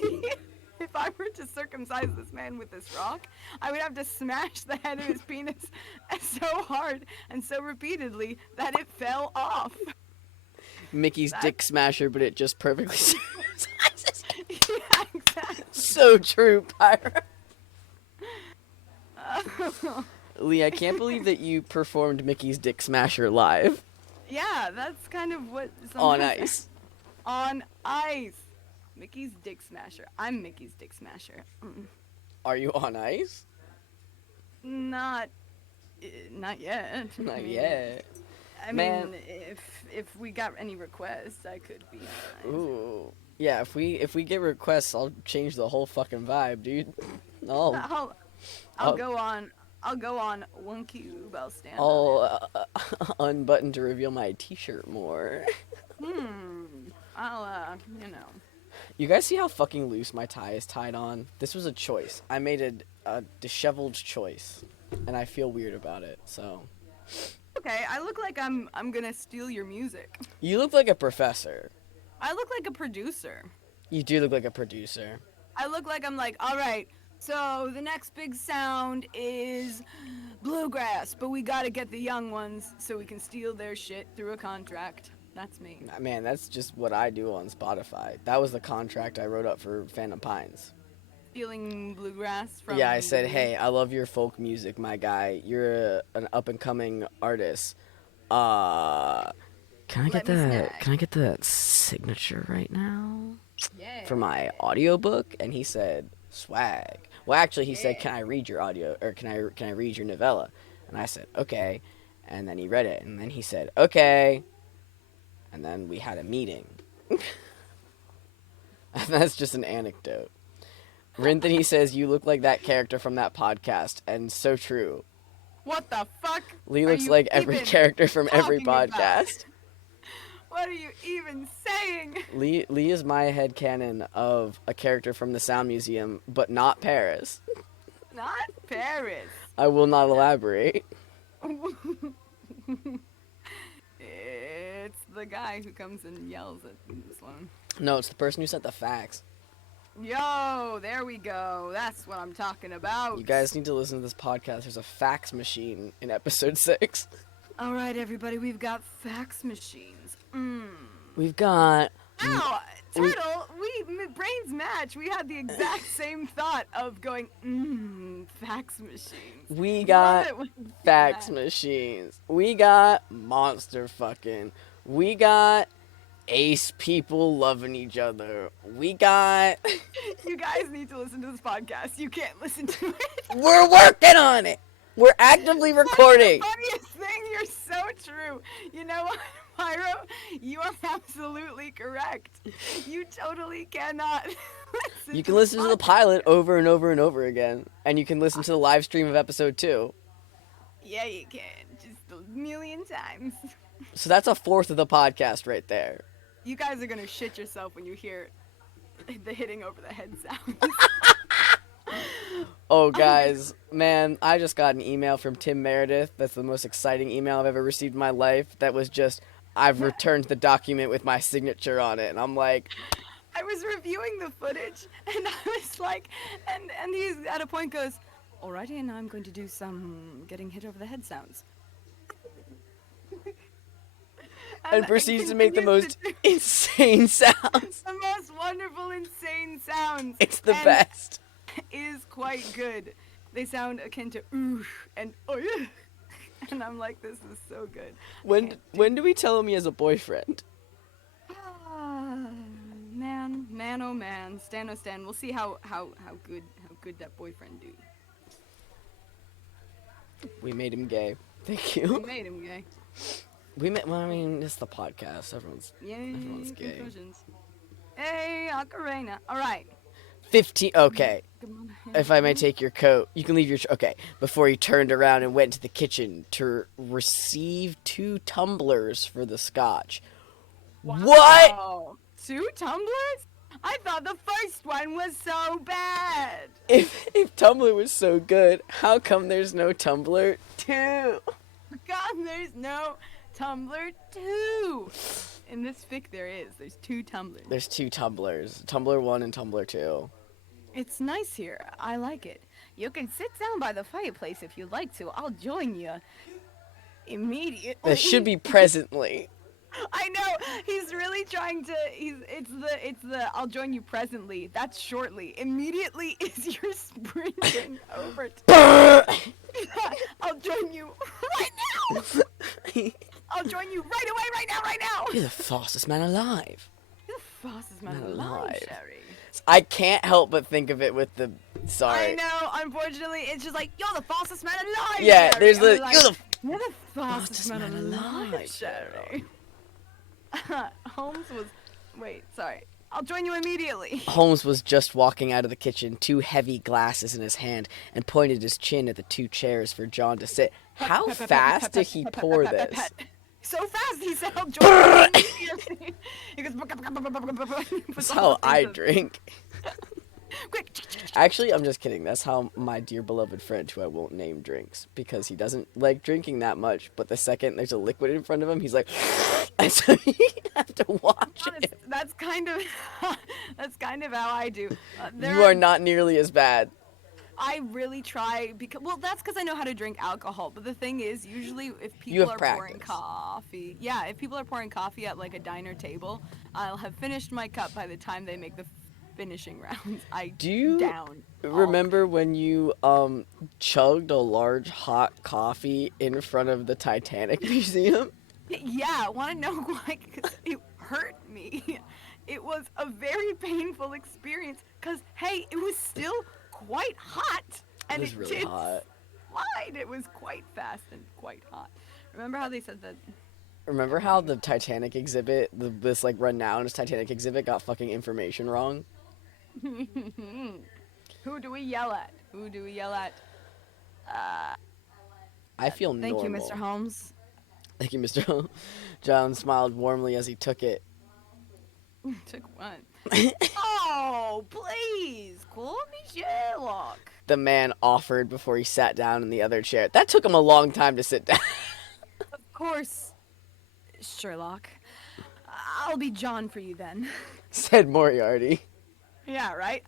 if I were to circumcise this man with this rock, I would have to smash the head of his penis so hard and so repeatedly that it fell off. Mickey's Dick Smasher, but it just perfectly circumcises. Yeah, exactly. So true, Pyra. Lee, I can't believe that you performed Mickey's Dick Smasher live. Yeah, that's kind of what... On ice. On ice. Mickey's Dick Smasher. I'm Mickey's Dick Smasher. Are you on ice? Not yet. Not yet. I Man. mean, if we got any requests, I could be on ice. Ooh. Yeah, if we get requests, I'll change the whole fucking vibe, dude. I'll I'll- go on. I'll go on one cube. I'll stand. I'll unbutton to reveal my t-shirt more. I'll You guys see how fucking loose my tie is tied on? This was a choice. I made a disheveled choice, and I feel weird about it. So. Okay, I look like I'm gonna steal your music. You look like a professor. I look like a producer. You do look like a producer. I look like I'm like, all right, so the next big sound is bluegrass, but we gotta get the young ones so we can steal their shit through a contract. That's me. Man, that's just what I do on Spotify. That was the contract I wrote up for Phantom Pines. Stealing bluegrass from... Yeah, I said, hey, I love your folk music, my guy. You're an up-and-coming artist. Can I get that signature right now? Yeah. For my audiobook? And he said, swag. Well, actually, he said, can I read your audio, or can I read your novella? And I said, okay. And then he read it, and then he said, okay. And then we had a meeting. And that's just an anecdote. Rinthony says, you look like that character from that podcast, and so true. What the fuck? Lee are looks you like every even character from every talking about? podcast. What are you even saying? Lee is my headcanon of a character from the Sound Museum, but not Paris. Not Paris. I will not elaborate. It's the guy who comes and yells at Sloan. No, it's the person who sent the fax. Yo, there we go. That's what I'm talking about. You guys need to listen to this podcast. There's a fax machine in episode 6. All right, everybody, we've got fax machines. We've got... Ow! Turtle, brains match. We had the exact same thought of going, fax machines. We Love got it when you do fax that. machines. We got monster fucking. We got ace people loving each other. We got... You guys need to listen to this podcast. You can't listen to it. We're working on it. We're actively recording. That's the funniest thing. You're so true. You know what, Pyro? You are absolutely correct. You totally cannot listen. You can listen to the pilot over and over and over again. And you can listen to the live stream of episode 2. Yeah, you can. Just a million times. So that's a fourth of the podcast right there. You guys are gonna shit yourself when you hear the hitting over the head sound. Oh, guys, man, I just got an email from Tim Meredith. That's the most exciting email I've ever received in my life. That was just, I've returned the document with my signature on it. And I'm like... I was reviewing the footage, and I was like, and he's at a point goes, alrighty, and now I'm going to do some getting hit over the head sounds. And proceeds to make the most insane sounds. The most wonderful, insane sounds. It's the and best. Is quite good. They sound akin to ooh and oh yeah. And I'm like, this is so good. When do we tell him he has a boyfriend? Man, oh man, Stan, oh Stan. We'll see how good that boyfriend do. We made him gay. Thank We you. made him gay. Well, I mean, it's the podcast. Everyone's Yay, gay. conclusions. Hey, Ocarina. All right. 15. Okay. Come on. If I may take your coat, you can leave your... Okay. Before he turned around and went to the kitchen to receive 2 tumblers for the scotch. What? Wow. 2 tumblers? I thought the first one was so bad. If tumbler was so good, how come there's no tumbler 2? God, there's no tumbler 2. In this fic there is. There's 2 tumblers. There's 2 tumblers. Tumbler 1 and Tumbler 2. It's nice here. I like it. You can sit down by the fireplace if you'd like to. I'll join you immediately. That should be presently. I know. He's really trying to. It's the. I'll join you presently. That's shortly. Immediately is you're sprinting over. I'll join you right now. I'll join you right away, right now. You're the fastest man alive. You're the fastest man Man alive, alive. Sherry. I can't help but think of it with the... I Sorry. know. Unfortunately, it's just like, you're the fastest man alive. Yeah, Sherry. there's I'm the... like, You're the You're the fastest man alive, alive, Sherry. Holmes was... Wait, sorry. I'll join you immediately. Holmes was just walking out of the kitchen, 2 heavy glasses in his hand, and pointed his chin at the 2 chairs for John to sit. How fast did he pour this? So fast, he said, I'll join you immediately. He goes... That's how I drink. Quick. Actually, I'm just kidding. That's how my dear beloved friend, who I won't name, drinks. Because he doesn't like drinking that much, but the second there's a liquid in front of him, he's like... And so you have to watch it. That's kind of how I do. You are not nearly as bad. I really try because that's because I know how to drink alcohol. But the thing is, usually if You people have are pouring practice. coffee, if people are pouring coffee at like a diner table, I'll have finished my cup by the time they make the finishing rounds. Do you down. remember when you chugged a large hot coffee in front of the Titanic Museum? Yeah, want to know why? Because it hurt me. It was a very painful experience. Because hey, it was still quite hot, and It was really did hot. slide. It was quite fast and quite hot. Remember how they said that? Remember how the Titanic exhibit, this like renowned Titanic exhibit, got fucking information wrong? Who do we yell at? Who do we yell at? I feel Thank normal. you, Mr. Holmes. Thank you, Mr. Holmes. John smiled warmly as he took it. Took one. Oh, please, call me Sherlock. The man offered before he sat down in the other chair. That took him a long time to sit down. Of course, Sherlock. I'll be John for you then. said Moriarty. Yeah, right?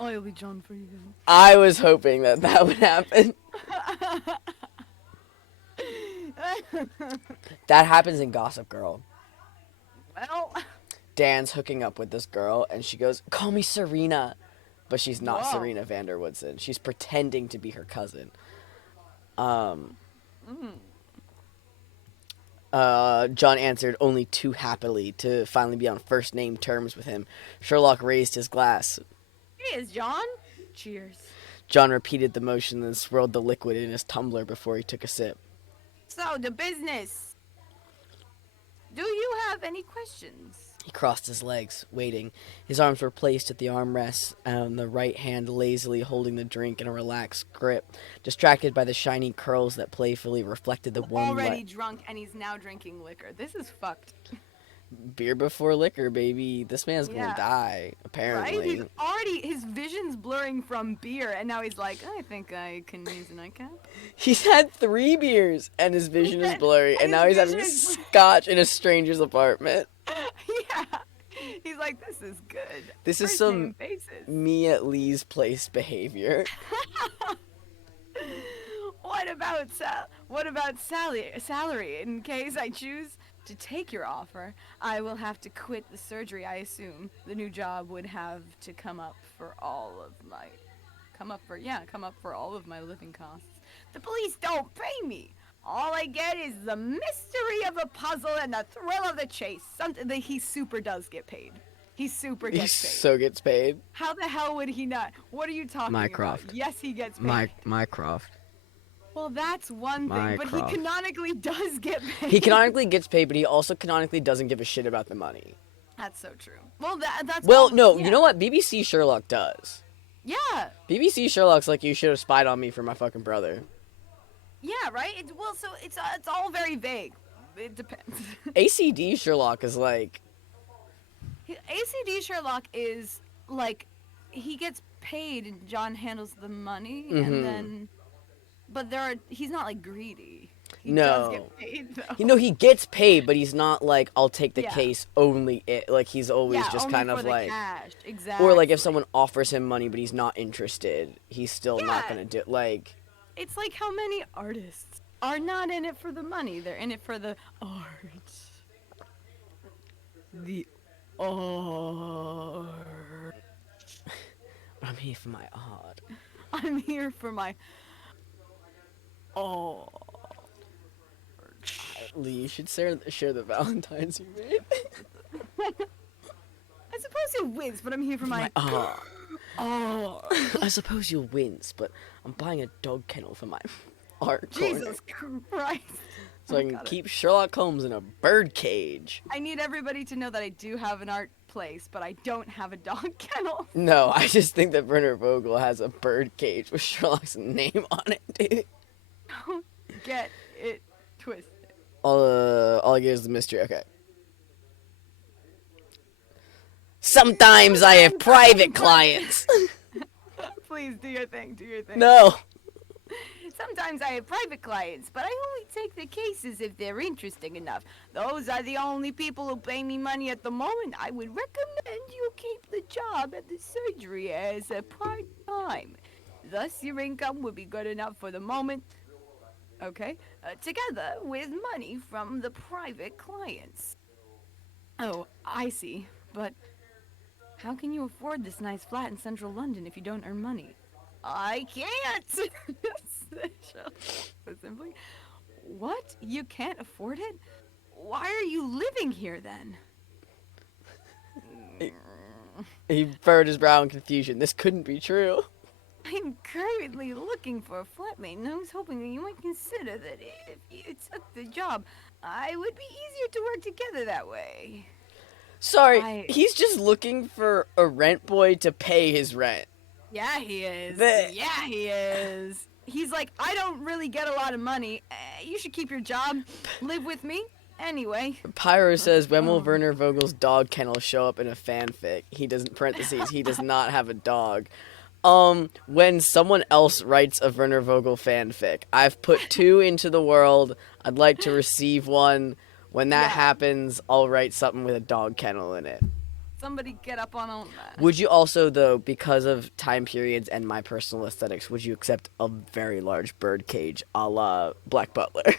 I'll be John for you then. I was hoping that would happen. That happens in Gossip Girl. Well, Dan's hooking up with this girl, and she goes, "Call me Serena," but she's not Whoa. Serena Vanderwoodson. She's pretending to be her cousin. John answered only too happily to finally be on first name terms with him. Sherlock raised his glass. cheers, John. Cheers. John repeated the motion and swirled the liquid in his tumbler before he took a sip. So, the business. Do you have any questions? He crossed his legs, waiting. His arms were placed at the armrests, and the right hand lazily holding the drink in a relaxed grip, distracted by the shiny curls that playfully reflected the warm Already light. drunk and he's now drinking liquor. This is fucked. Beer before liquor, baby. This man's Yeah. gonna die, Right? apparently. He's already, his vision's blurring from beer, and now he's like, I think I can use a nightcap. He's had 3 beers, and his vision is blurry, and And now his he's having vision is- scotch in a stranger's apartment. Yeah. He's like, this is good. This is First some name basis. me at Lee's place behavior. What about salary? In case I choose to take your offer, I will have to quit the surgery. I assume the new job would have to come up for all of my living costs. The police don't pay me. All I get is the mystery of a puzzle and the thrill of the chase. Something that he super does get paid. He super He gets paid. so gets paid. How the hell would he not? What are you talking Mycroft. about? Yes, he gets paid. Mycroft. Well, that's one thing, but he Mycroft. canonically does get paid. He canonically gets paid, but he also canonically doesn't give a shit about the money. That's so true. Well, that's Well, all- no, yeah. you know what? BBC Sherlock does. Yeah, BBC Sherlock's like, you should have spied on me for my fucking brother. yeah, right. It's all very vague. It depends. ACD Sherlock is like, ACD Sherlock is like he gets paid and John handles the money, Mhm. and then, but he's not like greedy. He No. does get paid though. you know, he gets paid, but he's not like, I'll take the Yeah. case only. Like, he's always yeah, just only kind for of the like, cash. Exactly. or like if someone offers him money, but he's not interested, he's still not Yeah. gonna do like. It's like how many artists are not in it for the money. They're in it for the art. The art. I'm here for my art. I'm here for my art. Lee, you should share the Valentines you made. I suppose you wins, but I'm here for my art. art. I suppose you'll wince, but I'm buying a dog kennel for my art Jesus corner, Christ. so I can keep Sherlock Holmes in a bird cage. I need everybody to know that I do have an art place, but I don't have a dog kennel. No, I just think that Werner Vogel has a bird cage with Sherlock's name on it, dude. Don't get it twisted. All I get is the mystery. Okay. Sometimes I have private clients. Please do your thing. Do your thing. No. Sometimes I have private clients, but I only take the cases if they're interesting enough. Those are the only people who pay me money at the moment. I would recommend you keep the job at the surgery as a part-time. Thus, your income would be good enough for the moment. Okay? Together with money from the private clients. Oh, I see. But how can you afford this nice flat in central London if you don't earn money? I can't! So simply. What? You can't afford it? Why are you living here then? He furrowed his brow in confusion. This couldn't be true. I'm currently looking for a flatmate, and I was hoping that you might consider that if you took the job, I would be easier to work together that way. Sorry, he's just looking for a rent boy to pay his rent. Yeah, he is. The- Yeah, he is. He's like, I don't really get a lot of money. You should keep your job. Live with me. Anyway. Pyro says, when will Werner Vogel's dog kennel show up in a fanfic? He doesn't, parentheses, he does not have a dog. When someone else writes a Werner Vogel fanfic. I've put 2 into the world. I'd like to receive one. When that Yeah. happens, I'll write something with a dog kennel in it. Somebody get up on that. Would you also, though, because of time periods and my personal aesthetics, would you accept a very large bird cage a la Black Butler?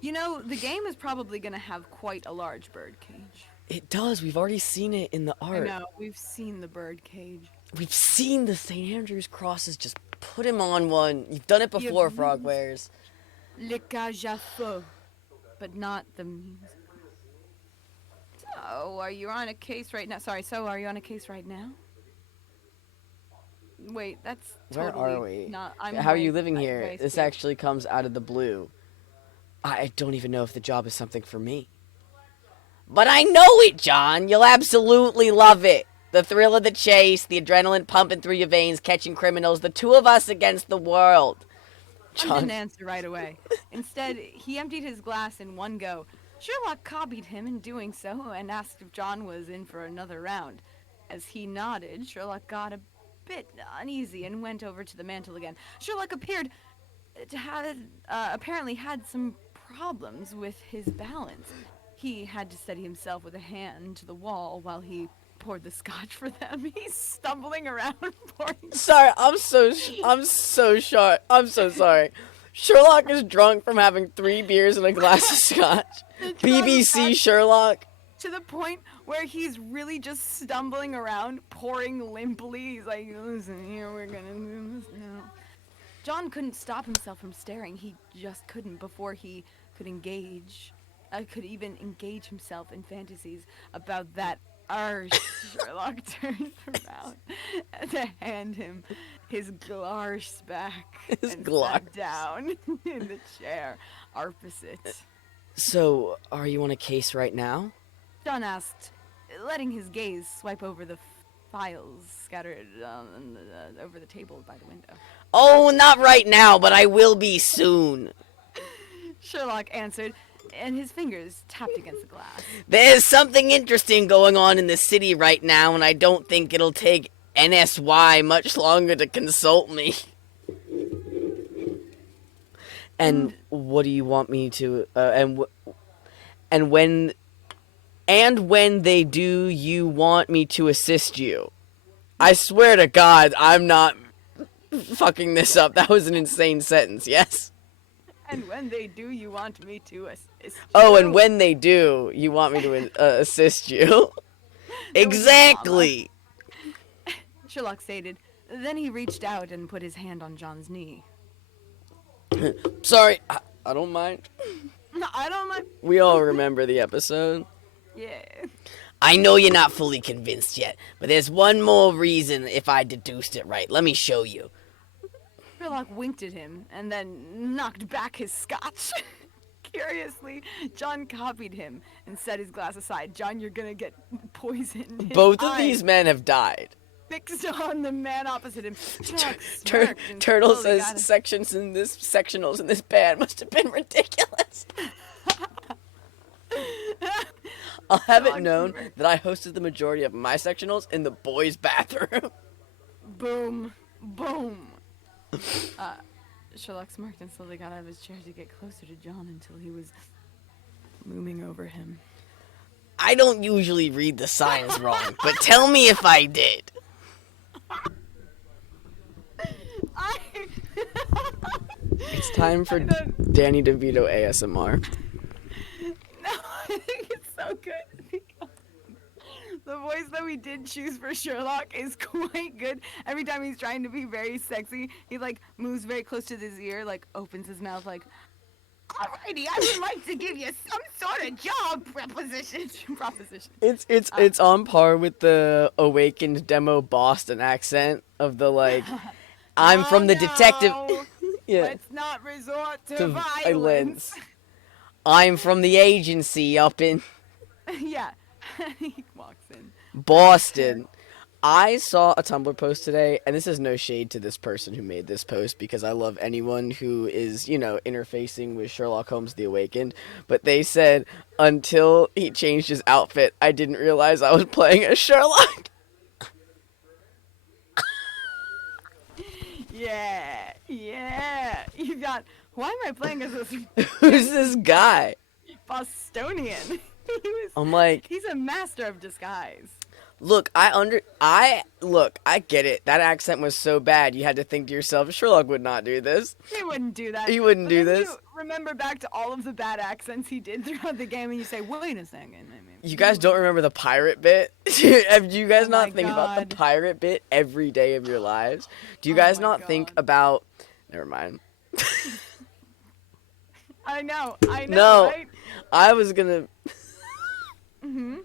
You know, the game is probably going to have quite a large bird cage. It does. We've already seen it in the I art. know, we've seen the bird cage. We've seen the St. Andrew's crosses. Just put him on one. You've done it before, You've- Frogwares. Le cage à feu, but not the music. So, are you on a case right now? Sorry, so are you on a case right now? Wait, that's Where totally are we? not. I'm How are you way- living I'm here? way This skewed. actually comes out of the blue. I don't even know if the job is something for me. But I know it, John. You'll absolutely love it. The thrill of the chase, the adrenaline pumping through your veins, catching criminals, the two of us against the world. John didn't answer right away. Instead, he emptied his glass in one go. Sherlock copied him in doing so and asked if John was in for another round. As he nodded, Sherlock got a bit uneasy and went over to the mantel again. Sherlock appeared to have apparently had some problems with his balance. He had to steady himself with a hand to the wall while he poured the scotch for them. He's stumbling around pouring. Sorry, I'm so short. I'm so sorry. Sherlock is drunk from having 3 beers and a glass of scotch. BBC Sherlock. To the point where he's really just stumbling around, pouring limply. He's like, listen, here, we're gonna do this now. John couldn't stop himself from staring. He just couldn't before he could even engage himself in fantasies about that arse. Sherlock turned around to hand him his glarsh back His and glarsh. sat down in the chair opposite. So, are you on a case right now? John asked, letting his gaze swipe over the files scattered over the table by the window. Oh, not right now, but I will be soon. Sherlock answered, and his fingers tapped against the glass. There's something interesting going on in the city right now, and I don't think it'll take NSY much longer to consult me. And what do you want me to? And when they do, you want me to assist you? I swear to God, I'm not fucking this up. That was an insane sentence. Yes. And when they do, you want me to assist Oh, you? and when they do, you want me to assist you? There was a Exactly. Sherlock stated. Then he reached out and put his hand on John's knee. Sorry, I don't mind. I don't mind. We all remember the episode. Yeah. I know you're not fully convinced yet, but there's one more reason if I deduced it right. Let me show you. Sherlock winked at him and then knocked back his scotch. Curiously, John copied him and set his glass aside. John, you're gonna get poisoned. His Both of eyes these men have died. fixed on the man opposite him. Sherlock Tur- smirked and Turtle slowly says got his- sectionals in this band must have been ridiculous. I'll have it known that I hosted the majority of my sectionals in the boys' bathroom. Boom. Boom. Sherlock smirked and slowly got out of his chair to get closer to John until he was looming over him. I don't usually read the signs wrong, but tell me if I did. It's time for Danny DeVito ASMR. No, I think it's so good because the voice that we did choose for Sherlock is quite good. Every time he's trying to be very sexy, he like moves very close to his ear, like opens his mouth like, alrighty, I would like to give you some sort of job proposition. It's on par with the awakened demo Boston accent of the like I'm from the detective. Yeah. Let's not resort to To violence. I'm from the agency up in Yeah. He walks in. Boston. I saw a Tumblr post today, and this is no shade to this person who made this post because I love anyone who is, interfacing with Sherlock Holmes the Awakened. But they said, until he changed his outfit, I didn't realize I was playing as Sherlock. Yeah. You got. Why am I playing as this? Who's this guy? Bostonian. I'm like, He's a master of disguise. look, I get it. That accent was so bad, you had to think to yourself, Sherlock would not do this. He wouldn't do that. He wouldn't But do then this. you remember back to all of the bad accents he did throughout the game, and you say, "Wait a second." You guys don't remember the pirate bit? Have you guys Oh my not think about the God. pirate bit every day of your lives? Do you Oh guys my not think God. about... Never mind. I know, No. right? I was gonna... Mm-hmm.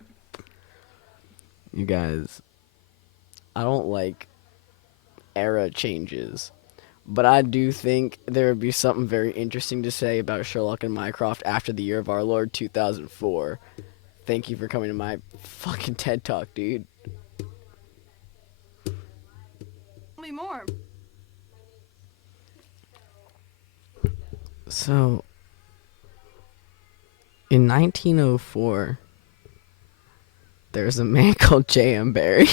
You guys, I don't like era changes, but I do think there would be something very interesting to say about Sherlock and Mycroft after the year of our Lord 2004. Thank you for coming to my fucking TED Talk, dude. Tell me more. So, in 1904, there's a man called J.M. Barrie.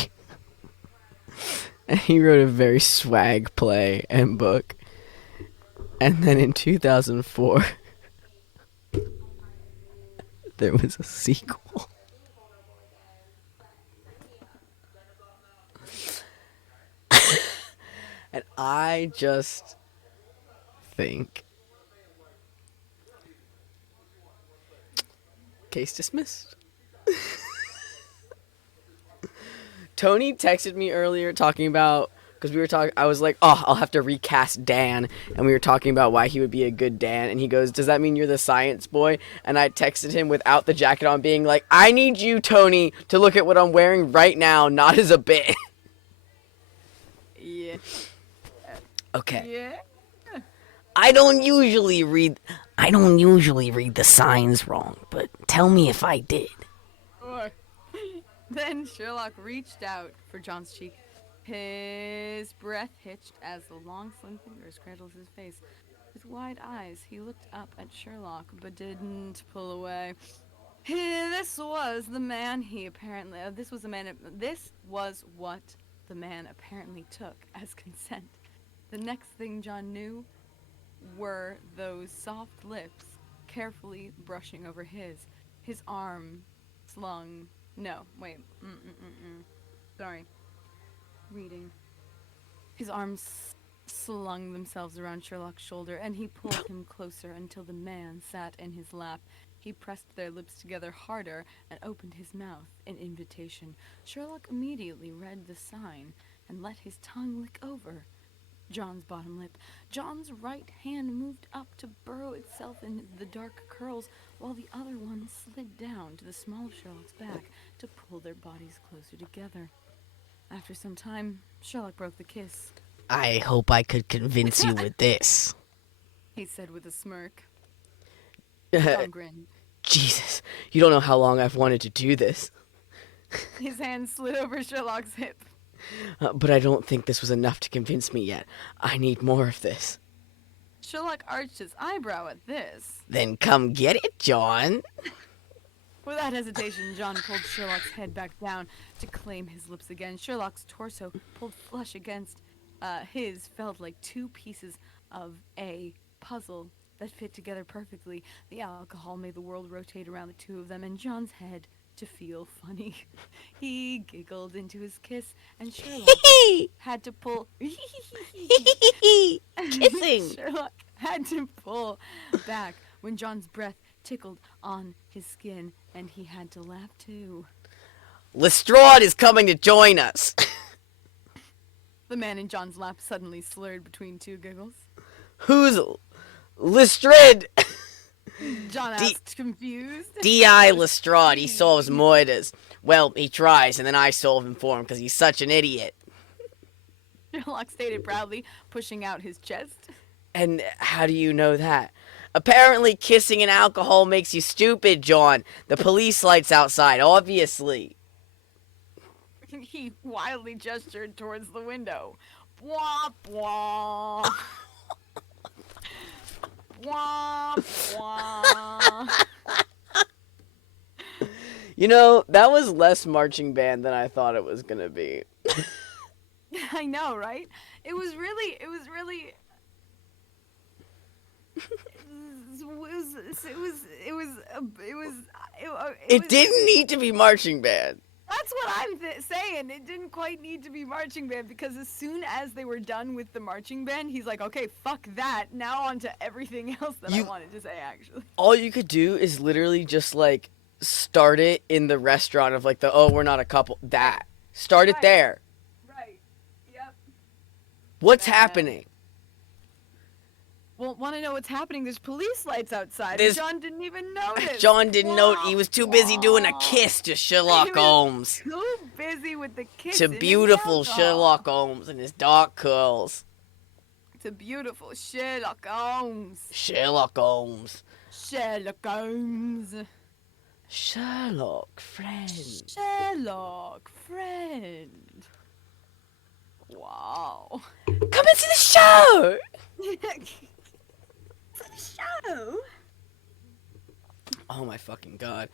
And he wrote a very swag play and book. And then in 2004, there was a sequel. And I just think... Case dismissed. Tony texted me earlier talking about... Because we were talking... I was like, oh, I'll have to recast Dan. And we were talking about why he would be a good Dan. And he goes, does that mean you're the science boy? And I texted him without the jacket on being like, I need you, Tony, to look at what I'm wearing right now, not as a bit. Yeah. Okay. Yeah. I don't usually read the signs wrong, but tell me if I did. Or then Sherlock reached out for John's cheek. His breath hitched as the long, slim fingers cradled his face. With wide eyes, he looked up at Sherlock, but didn't pull away. This was the man he apparently. This was what the man apparently took as consent. The next thing John knew were those soft lips carefully brushing over his arm slung. No, wait. Sorry. Reading. His arms slung themselves around Sherlock's shoulder, and he pulled him closer until the man sat in his lap. He pressed their lips together harder and opened his mouth in invitation. Sherlock immediately read the sign and let his tongue lick over John's bottom lip. John's right hand moved up to burrow itself in the dark curls, while the other one slid down to the small of Sherlock's back to pull their bodies closer together. After some time, Sherlock broke the kiss. I hope I could convince you with this. He said with a smirk. John grinned. Jesus, you don't know how long I've wanted to do this. His hand slid over Sherlock's hip. But I don't think this was enough to convince me yet. I need more of this. Sherlock arched his eyebrow at this. Then come get it, John. Without hesitation, John pulled Sherlock's head back down to claim his lips again. Sherlock's torso pulled flush against his felt like two pieces of a puzzle that fit together perfectly. The alcohol made the world rotate around the two of them, and John's head to feel funny. He giggled into his kiss, and Sherlock had to pull... Kissing. Sherlock had to pull back when John's breath tickled on his skin, and he had to laugh too. Lestrade is coming to join us. The man in John's lap suddenly slurred between two giggles. Who's Lestrade? John asked, confused. D.I. Lestrade, he solves murders. Well, he tries, and then I solve him for him because he's such an idiot. Sherlock stated proudly, pushing out his chest. And how do you know that? Apparently kissing and alcohol makes you stupid, John. The police lights outside, obviously. He wildly gestured towards the window. Wah, wah. Wah, wah. You know, that was less marching band than I thought it was gonna be. I know, right? It was really It didn't need to be marching band. That's what I'm saying. It didn't quite need to be marching band because as soon as they were done with the marching band, he's like, okay, fuck that. Now on to everything else that I wanted to say, actually. All you could do is literally just like start it in the restaurant of like the, oh, we're not a couple. That. Start it Right. there. Right. Yep. What's Man. happening? Well, want to know what's happening? There's police lights outside. There's- John didn't even notice. John didn't know. He was too busy doing a kiss to Sherlock He was Holmes. Too busy with the kiss. To and his beautiful alcohol. Sherlock Holmes and his dark curls. To beautiful Sherlock Holmes. Sherlock Holmes. Sherlock Holmes. Sherlock, friend. Sherlock friend. Wow. Come and see the show! For the show. Oh my fucking god.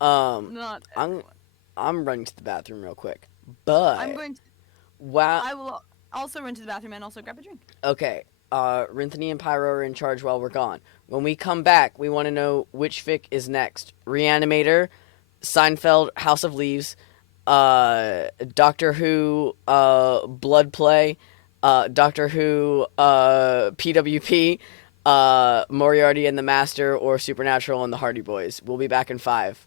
Not. I'm running to the bathroom real quick. But I'm going to. wow. I will also run to the bathroom and also grab a drink. Okay. Rinthony and Pyro are in charge while we're gone. When we come back, we want to know which fic is next. Reanimator, Seinfeld, House of Leaves, Doctor Who, Blood Play, Doctor Who, PWP, Moriarty and the Master, or Supernatural and the Hardy Boys. We'll be back in 5.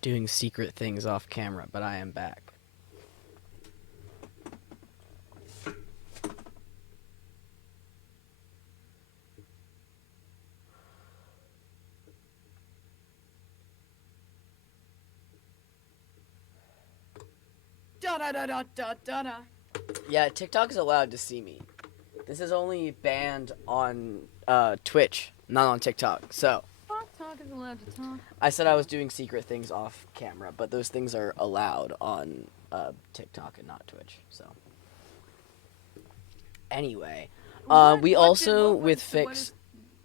doing secret things off camera, but I am back. Da da da da da da da. Yeah, TikTok is allowed to see me. This is only banned on Twitch, not on TikTok. So Talk is allowed to talk. I said I was doing secret things off camera, but those things are allowed on TikTok and not Twitch. So anyway, we also with Fix.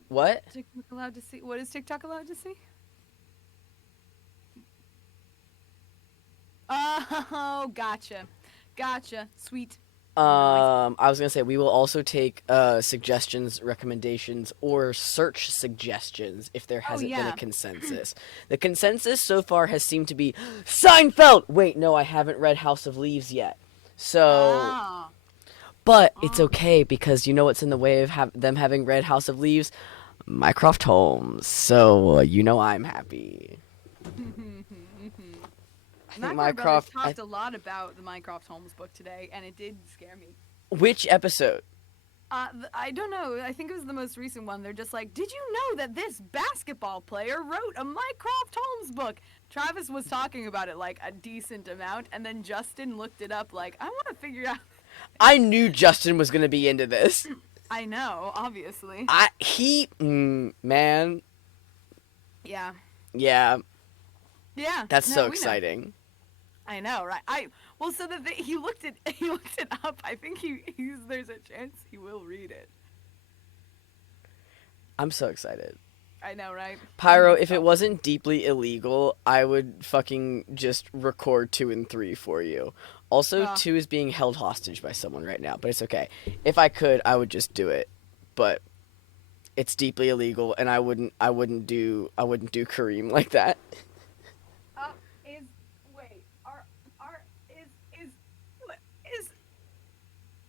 What? TikTok allowed to see? What is TikTok allowed to see? Oh, gotcha. Sweet. I was gonna say we will also take suggestions, recommendations, or search suggestions if there hasn't been a consensus. The consensus so far has seemed to be Seinfeld. Wait, no, I haven't read House of Leaves yet. So, but it's okay because you know what's in the way of them having read House of Leaves? Mycroft Holmes. So you know I'm happy. Mycroft talked a lot about the Mycroft Holmes book today, and it did scare me. Which episode? I don't know. I think it was the most recent one. They're just like, did you know that this basketball player wrote a Mycroft Holmes book? Travis was talking about it like a decent amount, and then Justin looked it up like, I want to figure out. I knew Justin was going to be into this. I know, obviously. Man. Yeah. Yeah. Yeah. That's so exciting. I know, right? So that he looked it up. I think there's a chance he will read it. I'm so excited. I know, right? Pyro, if it wasn't deeply illegal, I would fucking just record 2 and 3 for you. Also, 2 is being held hostage by someone right now, but it's okay. If I could, I would just do it. But it's deeply illegal, and I wouldn't do Kareem like that.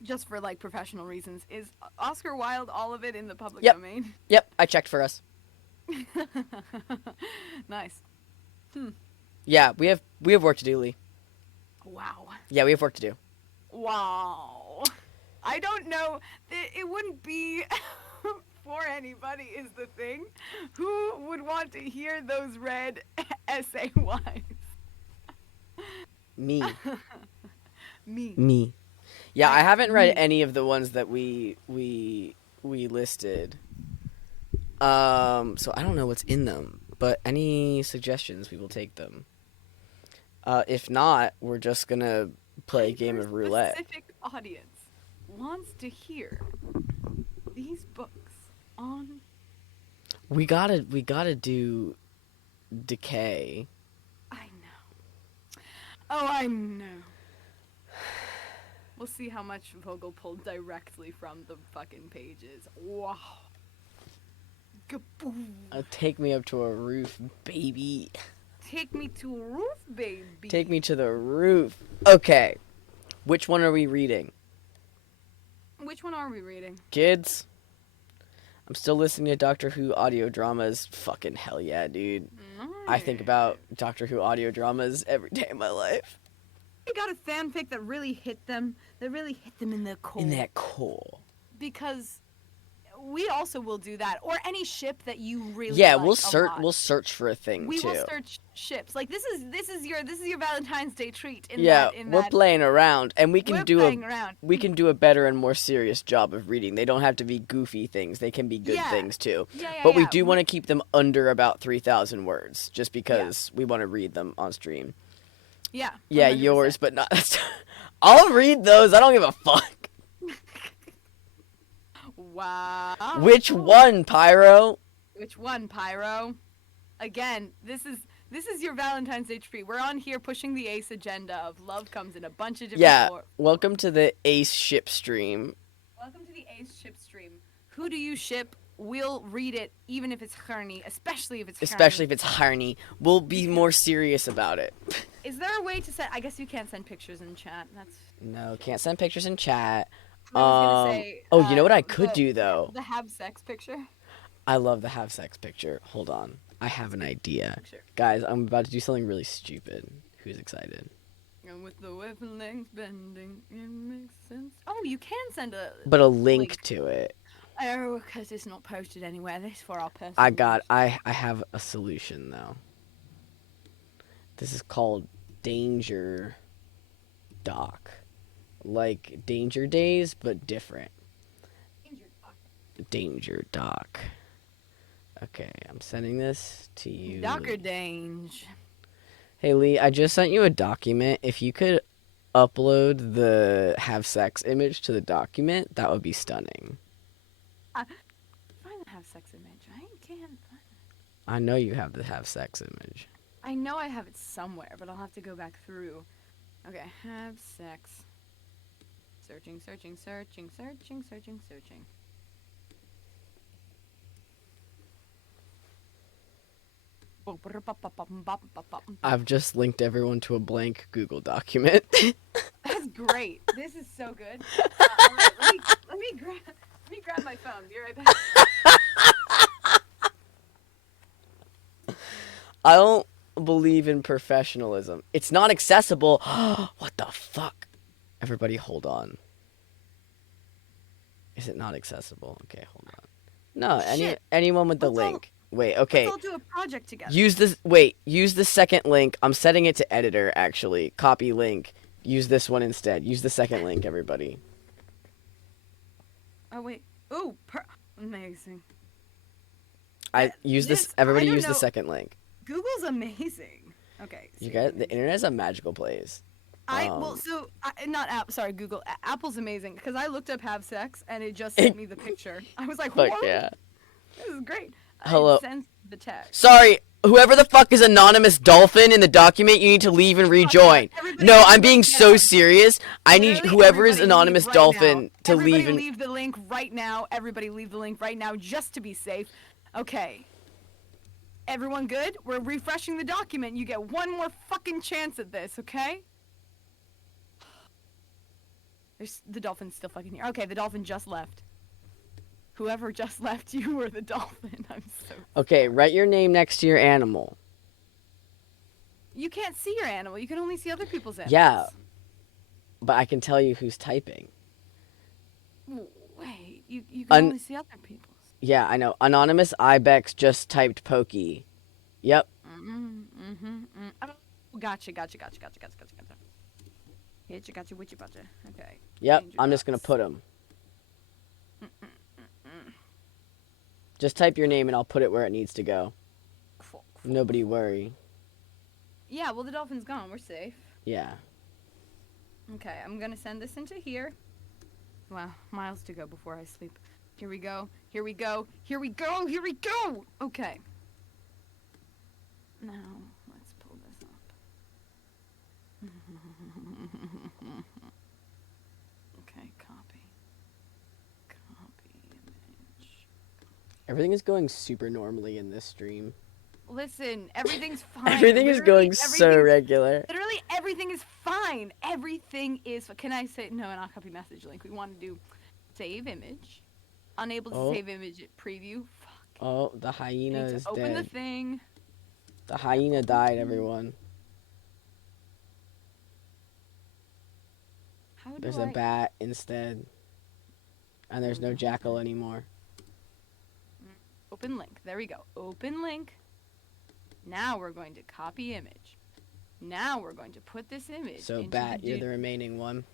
Just for like professional reasons, is Oscar Wilde all of it in the public domain? Yep, I checked for us. Nice. Yeah, we have work to do, Lee. Wow. Yeah, we have work to do. Wow. I don't know. It wouldn't be for anybody is the thing. Who would want to hear those read essay-wise? Me. Me. Yeah, I haven't read any of the ones that we listed. So I don't know what's in them, but any suggestions, we will take them. If not, we're just gonna play a game of roulette. A specific audience wants to hear these books on. We gotta do Decay. I know. Oh, I know. We'll see how much Vogel pulled directly from the fucking pages. Wow. Kaboom. Take me up to a roof, baby. Take me to a roof, baby. Take me to the roof. Okay. Which one are we reading? Which one are we reading? Kids? I'm still listening to Doctor Who audio dramas. Fucking hell yeah, dude. Nice. I think about Doctor Who audio dramas every day of my life. I got a fanfic that really hit them. That really hit them in the core. In that core. Because we also will do that, or any ship that you really like we'll search for a thing we too. We will search ships. Like this is your Valentine's Day treat. We're playing around, and we can we can do a better and more serious job of reading. They don't have to be goofy things; they can be good things too. But we do want to keep them under about 3,000 words, just because we want to read them on stream. Yeah. 100%. Yeah, yours, but not. I'll read those. I don't give a fuck. Wow. Which one, Pyro? Which one, Pyro? Again, this is your Valentine's Day treat. We're on here pushing the ACE agenda of love comes in a bunch of different welcome to the ACE ship stream. Welcome to the ACE ship stream. Who do you ship? We'll read it, even if it's horny, especially if it's horny. We'll be more serious about it. Is there a way to send? I guess you can't send pictures in chat. No, can't send pictures in chat. I was gonna say, you know what I could do though? The have sex picture. I love the have sex picture. Hold on. I have an idea. Sure. Guys, I'm about to do something really stupid. Who's excited? And with the wavelengths bending, it makes sense. Oh, you can send a But a link to it. Oh, because it's not posted anywhere. This is for our personal. I have a solution though. This is called Danger Doc. Like Danger Days, but different. Danger Doc. Okay, I'm sending this to you. Docker Dange. Hey Lee, I just sent you a document. If you could upload the have sex image to the document, that would be stunning. Find the have sex image. I can't find it. I know you have the have sex image. I know I have it somewhere, but I'll have to go back through. Okay, have sex. Searching. I've just linked everyone to a blank Google document. That's great. This is so good. All right, let me grab my phone. Be right back. I don't believe in professionalism. It's not accessible. What the fuck? Everybody hold on. Is it not accessible? Okay, hold on. No, anyone with the link. Wait, okay. Let's all do a project together. Use the second link. I'm setting it to editor actually. Copy link. Use this one instead. Use the second link, everybody. Oh wait. Ooh, amazing. Everybody use the second link. Google's amazing. Okay. You guys, the internet is a magical place. Google. Apple's amazing because I looked up have sex and it just sent me the picture. I was like, "Whoa, yeah. This is great." Hello. It sends the text. Sorry, whoever the fuck is anonymous dolphin in the document, you need to leave and rejoin. No, I'm being so serious. I need whoever is anonymous dolphin to leave and leave the link right now. Everybody leave the link right now just to be safe. Okay. Everyone good? We're refreshing the document. You get one more fucking chance at this, okay? The dolphin's still fucking here. Okay, the dolphin just left. Whoever just left, you were the dolphin. I'm so... Okay, write your name next to your animal. You can't see your animal. You can only see other people's animals. Yeah. But I can tell you who's typing. Wait, you can only see other people's. Yeah, I know. Anonymous Ibex just typed Pokey. Yep. Gotcha. Hitcha, gotcha, witchy, gotcha. Okay. Yep, I'm just gonna put him. Just type your name and I'll put it where it needs to go. Nobody worry. Yeah, well, the dolphin's gone. We're safe. Yeah. Okay, I'm gonna send this into here. Wow, miles to go before I sleep. Here we go. Okay. Now, let's pull this up. Okay, copy image. Everything is going super normally in this stream. Listen, everything's fine. Everything is going so regular. Literally everything is fine. Everything is... Can I say... No, not copy message link. We want to do save image. Unable to save image at preview. Fuck. Oh, the hyena is dead. Open the thing. The hyena died, everyone. There's a bat instead. And there's no jackal anymore. Open link. There we go. Open link. Now we're going to copy image. Now we're going to put this image. So bat, you're the remaining one.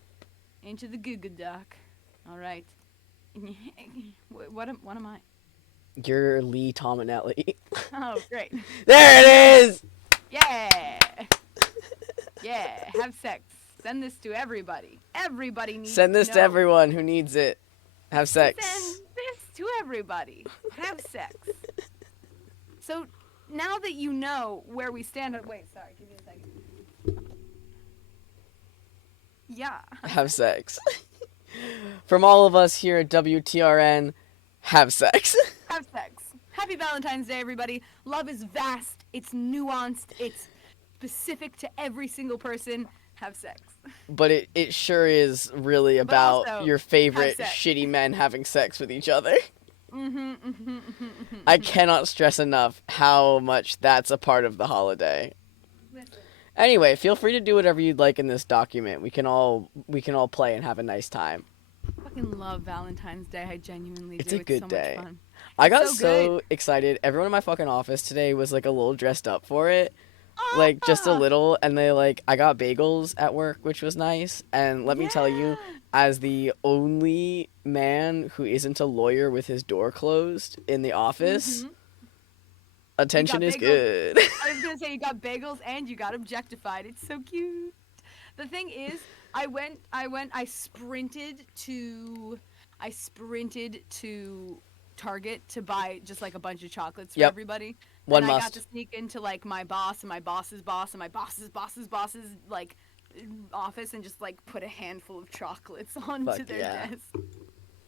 Into the Google Doc. All right. What am I? You're Lee Tominelli. Oh, great. There it is! Yeah! Yeah, have sex. Send this to everybody. Everybody needs Send this to everyone who needs it. Have sex. Send this to everybody. Have sex. So, now that you know where we stand... Wait, sorry. Give me a second. Yeah. Have sex. From all of us here at WTRN, have sex. Have sex. Happy Valentine's Day, everybody. Love is vast. It's nuanced. It's specific to every single person. Have sex. But it sure is really about also, your favorite shitty men having sex with each other. I cannot stress enough how much that's a part of the holiday. Listen. Anyway, feel free to do whatever you'd like in this document. We can all play and have a nice time. I fucking love Valentine's Day. I genuinely It's do. a It's good so day. much fun. I It's got so so good. excited. Everyone in my fucking office today was like a little dressed up for it. Like just a Ah, little, and I got bagels at work, which was nice. And let me tell you, yeah. as the only man who isn't a lawyer with his door closed in the office, Mm-hmm. You attention got is bagels. good. I was gonna say you got bagels and you got objectified. It's so cute. The thing is, I sprinted to Target to buy just like a bunch of chocolates for Yep, everybody, and one I got to must. sneak into like my boss and my boss's boss and my boss's like office and just like put a handful of chocolates Fuck onto their yeah. desk,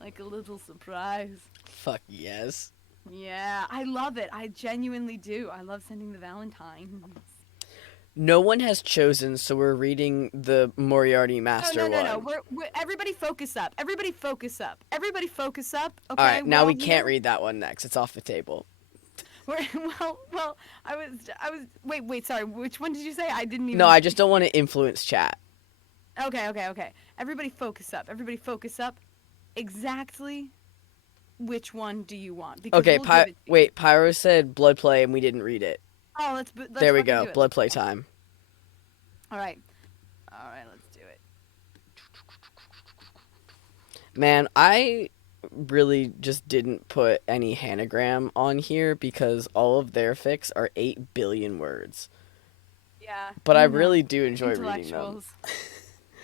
like a little surprise. Fuck yes. Yeah, I love it. I genuinely do. I love sending the Valentines. No one has chosen, so we're reading the Moriarty No, Master no, no, no. one. We're everybody focus up. Everybody focus up. Everybody focus up. All Okay, right, we're now all we can't here. read that one next. It's off the table. We're, well. I was. Wait. Sorry. Which one did you say? I didn't No, even. I just don't want to influence chat. Okay. Everybody focus up. Everybody focus up. Exactly. Which one do you want? Because Okay, we'll give it to you. wait, Pyro said blood play and we didn't read it. Oh, let's There we fucking go. do it. Blood play time. All right. Let's do it. Man, I really just didn't put any hanagram on here because all of their fics are 8 billion words. Yeah. But I You know, really do enjoy reading them.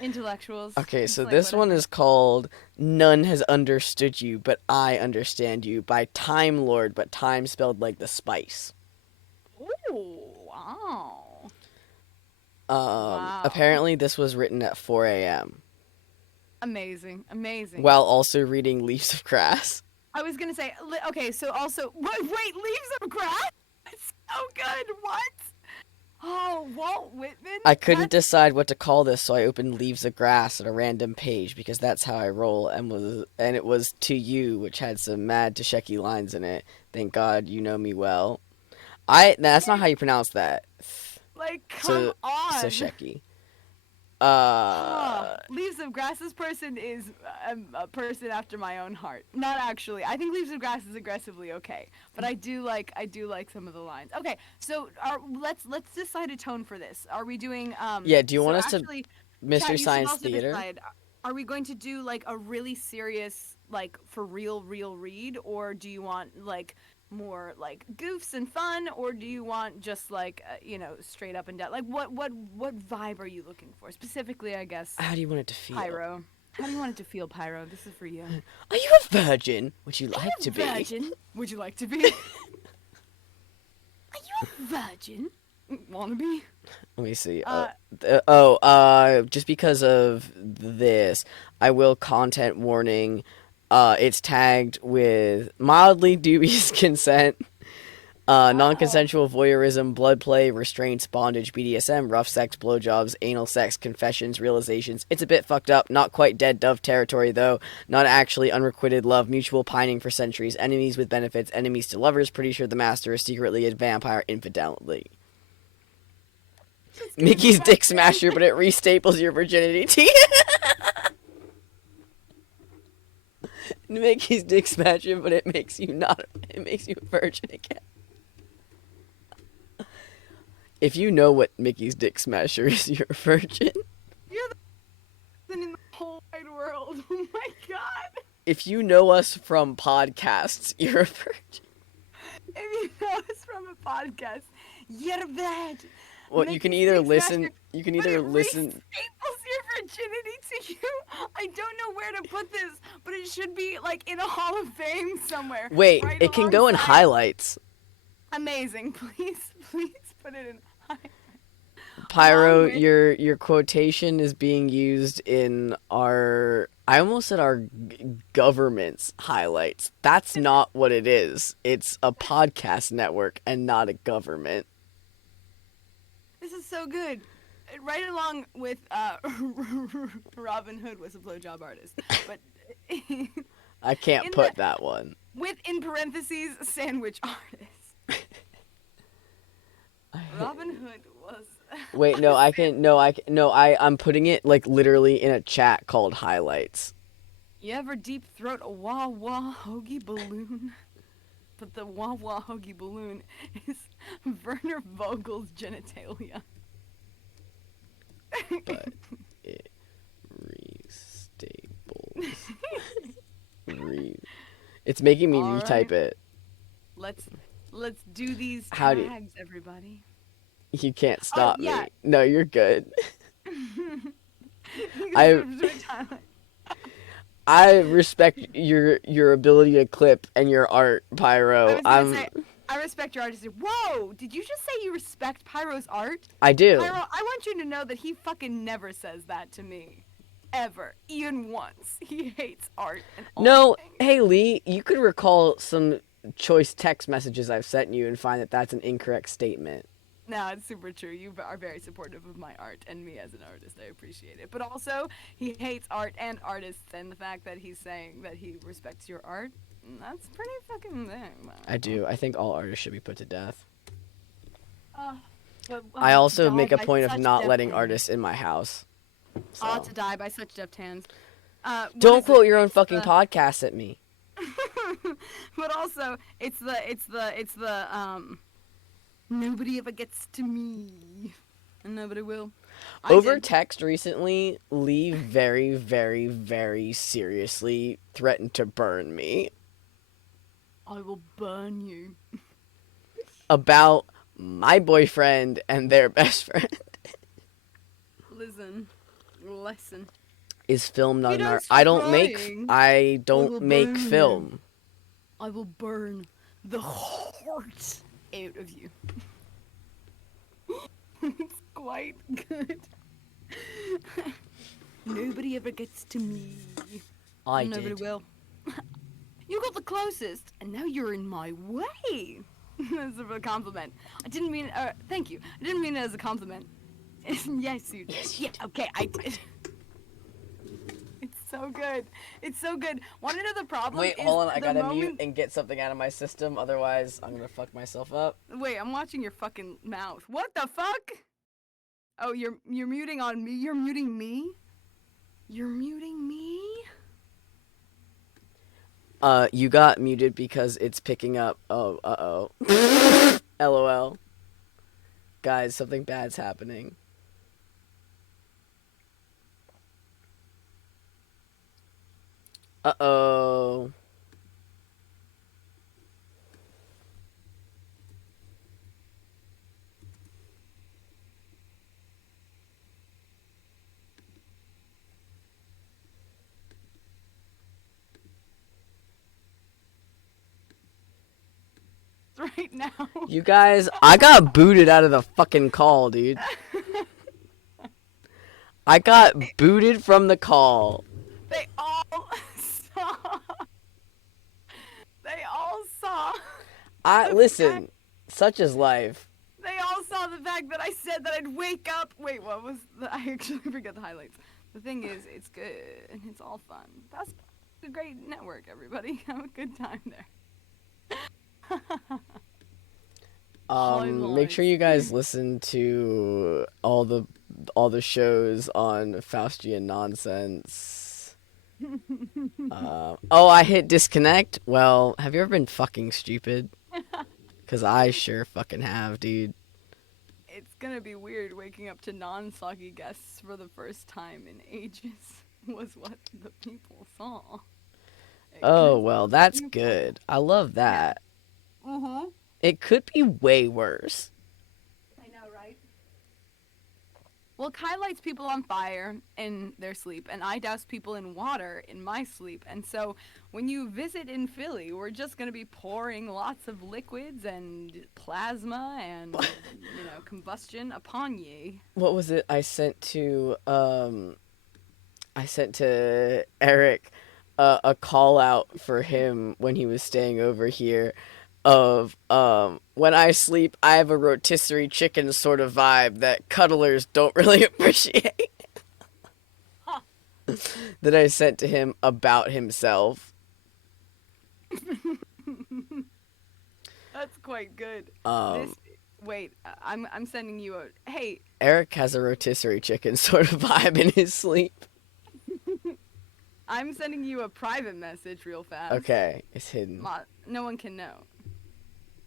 Intellectuals. Okay, It's so like this one whatever. is called None Has Understood You, But I Understand You by Time Lord, but time spelled like the spice. Ooh, wow. Wow. Apparently this was written at 4 a.m. Amazing. while also reading Leaves of Grass. I was gonna say, okay, so also, wait, Leaves of Grass? It's so good, what? Oh, Walt Whitman? I couldn't decide what to call this, so I opened Leaves of Grass at a random page because that's how I roll, and it was To You, which had some mad Tasheki lines in it. Thank God you know me well. That's not how you pronounce that. Like, come So on. Tasheki. Leaves of Grass, this person is a person after my own heart. Not actually. I think Leaves of Grass is aggressively okay, but I do like some of the lines. Okay, so let's decide a tone for this. Are we doing Yeah, do you so want us to actually, Mystery Chat, you should Science also Theater? decide. Are we going to do like a really serious, like for real read, or do you want like more like goofs and fun, or do you want just like straight up and down? Like what vibe are you looking for specifically? I guess How do you want it to feel? Pyro. How do you want it to feel, Pyro? This is for you. Are you a virgin? Would you like to be? Virgin? Would you like to be? Are you a virgin? Wanna be? Let me see. Uh, Just because of this, I will content warning. It's tagged with mildly dubious consent, non-consensual voyeurism, blood play, restraints, bondage, BDSM, rough sex, blowjobs, anal sex, confessions, realizations. It's a bit fucked up. Not quite dead dove territory though. Not actually unrequited love, mutual pining for centuries, enemies with benefits, enemies to lovers. Pretty sure the master is secretly a vampire infidelity. Mickey's dick smasher, but it restaples your virginity to you. Mickey's dick smasher, but it makes you a virgin again. If you know what Mickey's dick smasher is, you're a virgin. You're the person in the whole wide world. Oh my god. If you know us from podcasts, you're a virgin. If you know us from a podcast, you're bad. Well, you can either listen. You can But either it listen. restaples your virginity to you. I don't know where to put this, but it should be like in a Hall of Fame somewhere. Wait, right it can go in alongside- highlights. Amazing. Please put it in highlights. Pyro, with- your quotation is being used in our. I almost said our government's highlights. That's not what it is. It's a podcast network and not a government. This is so good. Right along with Robin Hood was a blowjob artist, but I can't In put the- that one. with in parentheses sandwich artist. Robin Hood was. Wait, no, I can. No, I can. No, I'm putting it like literally in a chat called highlights. You ever deep throat a wah wah hoagie balloon? But the wah wah hoagie balloon is Werner Vogel's genitalia. But it restaples. It's making me All retype right. it. Let's do these How do tags, everybody. you can't Oh stop yeah. me? No, you're good. You I can switch time. I respect your ability to clip and your art, I Pyro. was gonna say, I respect your artistry. Whoa! Did you just say you respect Pyro's art? I do. Pyro, I want you to know that he fucking never says that to me. Ever. Even once. He hates art and all No, things. hey Lee, you could recall some choice text messages I've sent you and find that that's an incorrect statement. No, it's super true. You are very supportive of my art and me as an artist. I appreciate it. But also, he hates art and artists, and the fact that he's saying that he respects your art, that's pretty fucking thing. I do. I think all artists should be put to death. But, I also die make a by point of such not deft letting hands. artists in my house. So. To die by such deft hands. Don't quote your own fucking podcast at me. But also, it's the nobody ever gets to me, and nobody will. Over text recently, Lee very, very, very seriously threatened to burn me I will burn you. about my boyfriend and their best friend. Listen. Is film not You an don't art? stop I don't make. crying. I don't will make burn you. film. I will burn the heart out of you. It's quite good. Nobody ever gets to me. I Nobody did. will. You got the closest, and now you're in my way. That's a compliment. I didn't mean. Thank you. I didn't mean it as a compliment. Yes, you did. Yes, you Yeah. Okay, I did. It's so good. It's so good. Want to know the problem? Wait, is hold on. I the gotta moment... mute and get something out of my system. Otherwise, I'm gonna fuck myself up. Wait, I'm watching your fucking mouth. What the fuck? Oh, you're muting on me. You're muting me. You're muting me. You got muted because it's picking up. Oh, uh-oh. LOL. Guys, something bad's happening. Uh-oh. Right now. You guys, I got booted out of the fucking call, dude. I got booted from the call. They all saw. They all saw. Listen, such is life. They all saw the fact that I said that I'd wake up. Wait, what was I actually forget the highlights. The thing is, it's good and it's all fun. That's a great network, everybody. Have a good time there. Make sure you guys listen to all the shows on Faustian nonsense. Oh, I hit disconnect. Well, have you ever been fucking stupid? Cause I sure fucking have, dude. It's gonna be weird waking up to non-soggy guests for the first time in ages. Was what the people saw. Oh well, that's good. I love that. It could be way worse. I know, right? Well, Kai lights people on fire in their sleep, and I douse people in water in my sleep. And so, when you visit in Philly, we're just gonna be pouring lots of liquids and plasma and combustion upon ye. What was it I sent to Eric a call out for him when he was staying over here of when I sleep I have a rotisserie chicken sort of vibe that cuddlers don't really appreciate. That I sent to him about himself. That's quite good. Um, Wait, I'm sending you a. Hey, Eric has a rotisserie chicken sort of vibe in his sleep. I'm sending you a private message real fast. Okay, it's hidden. No one can know.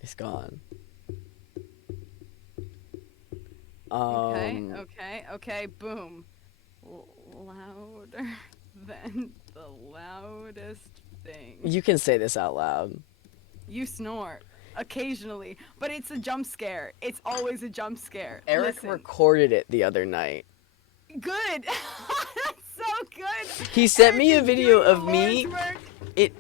It's gone. Okay, boom. Louder than the loudest thing. You can say this out loud. You snore. Occasionally. But it's a jump scare. It's always a jump scare. Eric Listen. recorded it the other night. Good! That's so good! He sent me a Eric is video doing of the me. Lord's work.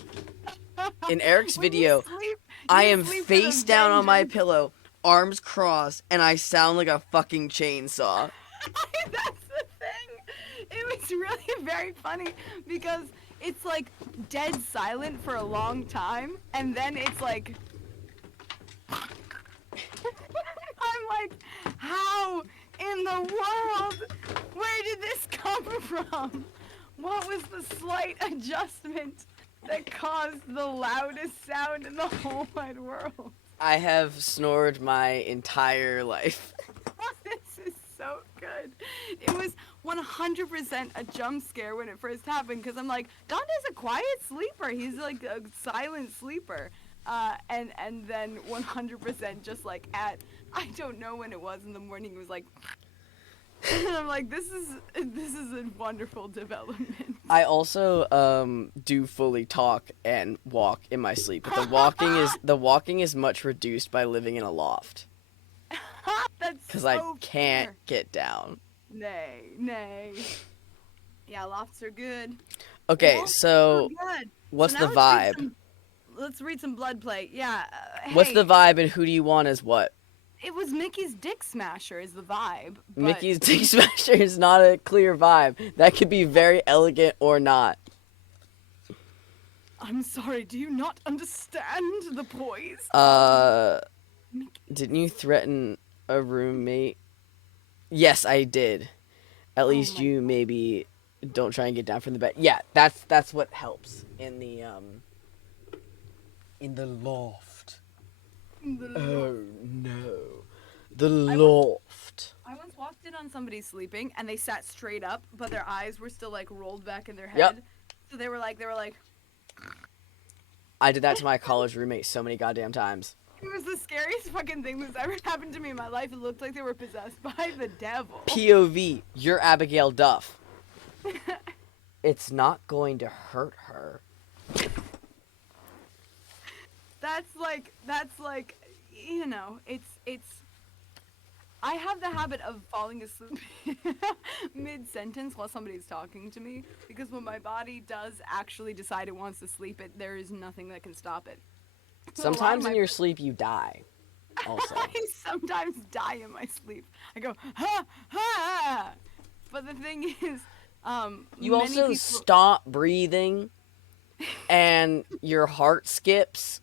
In Eric's When you video, sleep, I you am sleep with face a down on my vengeance. pillow, arms crossed, and I sound like a fucking chainsaw. That's the thing. It was really very funny because it's like dead silent for a long time, and then it's like. I'm like, how in the world? Where did this come from? What was the slight adjustment that caused the loudest sound in the whole wide world? I have snored my entire life. This is so good. It was 100% a jump scare when it first happened because I'm like, Dante's a quiet sleeper. He's like a silent sleeper. And then 100% just like at, I don't know when it was in the morning, it was like, and I'm like, this is a wonderful development. I also do fully talk and walk in my sleep, but the walking is much reduced by living in a loft That's because so I can't fair. get down. Nay. Yeah, lofts are good. Okay, Well, so we're good. what's So the now vibe? Let's read some blood play. Yeah. What's Hey, the vibe, and who do you want as what? it was Mickey's Dick Smasher is the vibe. But Mickey's Dick Smasher is not a clear vibe. That could be very elegant or not. I'm sorry, do you not understand the poise? Didn't you threaten a roommate? Yes, I did. At least my you maybe don't try and get down from the bed. Yeah, that's what helps in the loft. Oh no. The loft. I once walked in on somebody sleeping and they sat straight up, but their eyes were still like rolled back in their head. Yep. So they were like I did that to my college roommate so many goddamn times. it was the scariest fucking thing that's ever happened to me in my life. It looked like they were possessed by the devil. POV, you're Abigail Duff. It's not going to hurt her. That's like, you know, it's I have the habit of falling asleep mid-sentence while somebody's talking to me because when my body does actually decide it wants to sleep, there is nothing that can stop it. So a lot of Sometimes in my- your sleep you die. Also. I sometimes die in my sleep. I go, ha, ha. But the thing is, You many also people- stop breathing and your heart skips.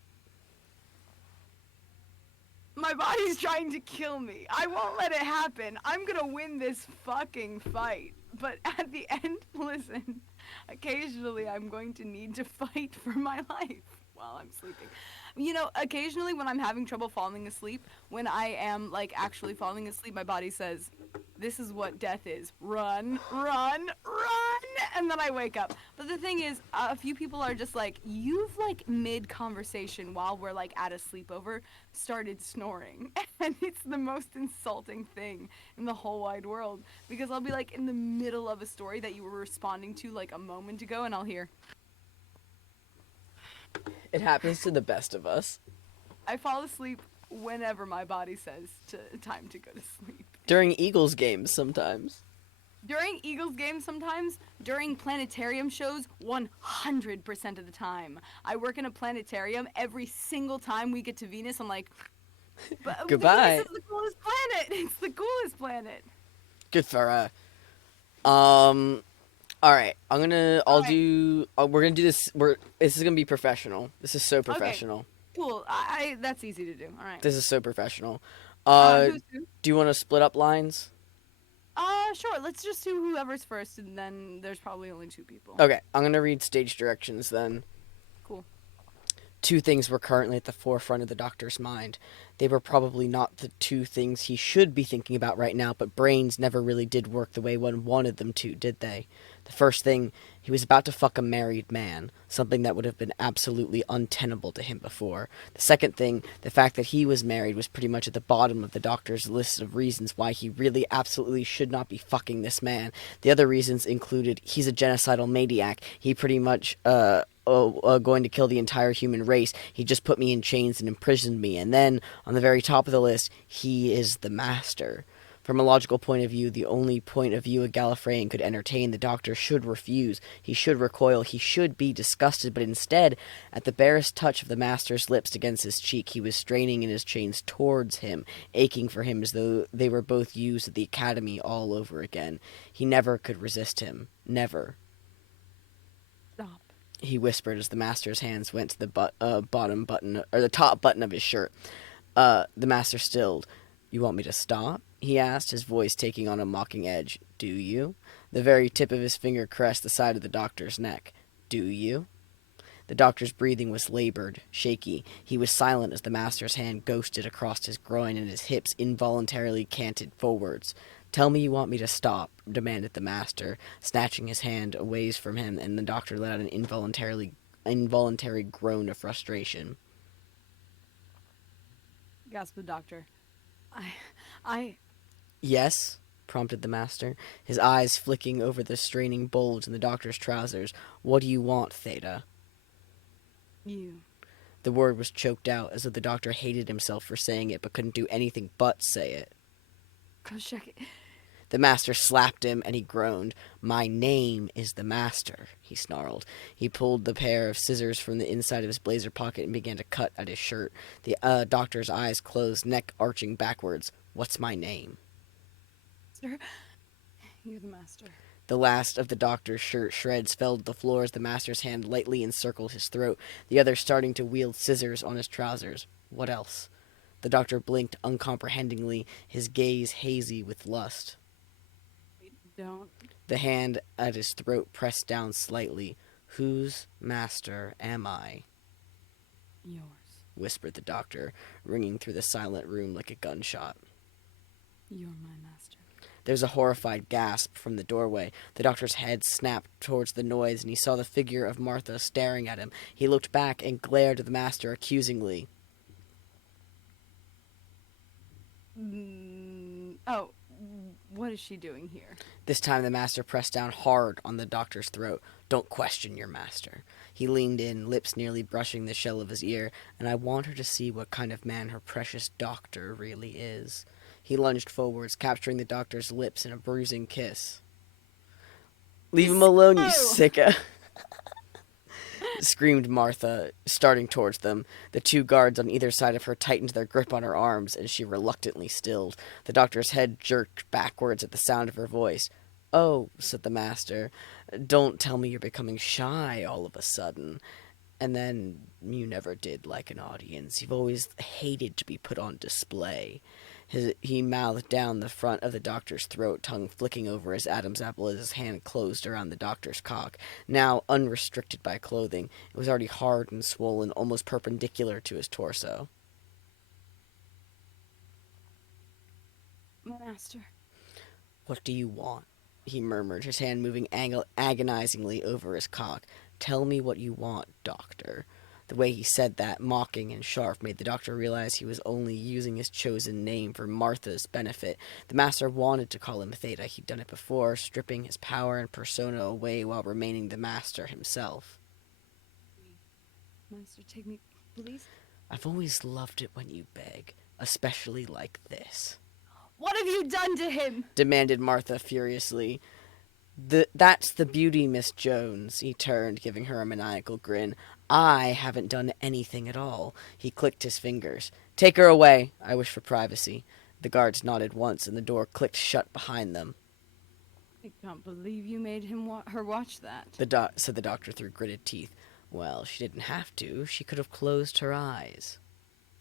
My body's trying to kill me. I won't let it happen. I'm gonna win this fucking fight. But at the end, listen, occasionally I'm going to need to fight for my life while I'm sleeping. You know, occasionally when I'm having trouble falling asleep, when I am like actually falling asleep, my body says, this is what death is. Run, run, run! And then I wake up. But the thing is, a few people are just like, you've like mid-conversation while we're like at a sleepover, started snoring. And it's the most insulting thing in the whole wide world. Because I'll be like in the middle of a story that you were responding to like a moment ago, and I'll hear, It happens to the best of us. I fall asleep whenever my body says time to go to sleep. During Eagles games sometimes. During Eagles games sometimes, during planetarium shows 100% of the time. I work in a planetarium. Every single time we get to Venus, I'm like, but Goodbye. Venus is the coolest planet. It's the coolest planet. Good for her. Alright, we're gonna do this, this is gonna be professional. This is so professional. Cool. That's easy to do. All right. This is so professional. Who's who? Do you want to split up lines? Sure. Let's just do whoever's first, and then there's probably only two people. Okay, I'm gonna read stage directions then. Cool. Two things were currently at the forefront of the doctor's mind. They were probably not the two things he should be thinking about right now, but brains never really did work the way one wanted them to, did they? The first thing, he was about to fuck a married man, something that would have been absolutely untenable to him before. The second thing, the fact that he was married was pretty much at the bottom of the doctor's list of reasons why he really absolutely should not be fucking this man. The other reasons included he's a genocidal maniac. He pretty much, going to kill the entire human race. He just put me in chains and imprisoned me. And then, on the very top of the list, he is the master. From a logical point of view, the only point of view a Gallifreyan could entertain, the doctor should refuse. He should recoil. He should be disgusted. But instead, at the barest touch of the master's lips against his cheek, he was straining in his chains towards him, aching for him as though they were both used at the academy all over again. He never could resist him. Never. Stop. He whispered as the master's hands went to the bottom button, or the top button of his shirt. The master stilled. You want me to stop? He asked, his voice taking on a mocking edge. Do you? The very tip of his finger caressed the side of the doctor's neck. Do you? The doctor's breathing was labored, shaky. He was silent as the master's hand ghosted across his groin and his hips involuntarily canted forwards. Tell me you want me to stop, demanded the master, snatching his hand away from him, and the doctor let out an involuntary groan of frustration. Gasped the doctor. I... Yes, prompted the master, his eyes flicking over the straining bulge in the doctor's trousers. What do you want, Theta? You. The word was choked out, as though the doctor hated himself for saying it, but couldn't do anything but say it. Koshek. The master slapped him, and he groaned. My name is the master, he snarled. He pulled the pair of scissors from the inside of his blazer pocket and began to cut at his shirt. The doctor's eyes closed, neck arching backwards. What's my name? Sir, you're the master. The last of the doctor's shirt shreds fell to the floor as the master's hand lightly encircled his throat, the other starting to wield scissors on his trousers. What else? The doctor blinked uncomprehendingly, his gaze hazy with lust. Don't. The hand at his throat pressed down slightly. Whose master am I? Yours. Whispered the doctor, ringing through the silent room like a gunshot. You're my master. There was a horrified gasp from the doorway. The doctor's head snapped towards the noise, and he saw the figure of Martha staring at him. He looked back and glared at the master accusingly. Oh, what is she doing here? This time the master pressed down hard on the doctor's throat. Don't question your master. He leaned in, lips nearly brushing the shell of his ear, and I want her to see what kind of man her precious doctor really is. He lunged forwards, capturing the doctor's lips in a bruising kiss. Leave him alone, you sicko! Screamed Martha, starting towards them. The two guards on either side of her tightened their grip on her arms, and she reluctantly stilled. The doctor's head jerked backwards at the sound of her voice. Oh, said the master, don't tell me you're becoming shy all of a sudden. And then you never did like an audience. You've always hated to be put on display. He mouthed down the front of the doctor's throat, tongue flicking over his Adam's apple as his hand closed around the doctor's cock. Now unrestricted by clothing, it was already hard and swollen, almost perpendicular to his torso. Master. What do you want? He murmured, his hand moving agonizingly over his cock. Tell me what you want, doctor. The way he said that, mocking and sharp, made the doctor realize he was only using his chosen name for Martha's benefit. The master wanted to call him Theta. He'd done it before, stripping his power and persona away while remaining the master himself. Master, take me, please. I've always loved it when you beg, especially like this. What have you done to him? Demanded Martha furiously. That's the beauty, Miss Jones, he turned, giving her a maniacal grin. I haven't done anything at all. He clicked his fingers. Take her away. I wish for privacy. The guards nodded once, and the door clicked shut behind them. I can't believe you made her watch that. Said the doctor through gritted teeth. Well, she didn't have to. She could have closed her eyes.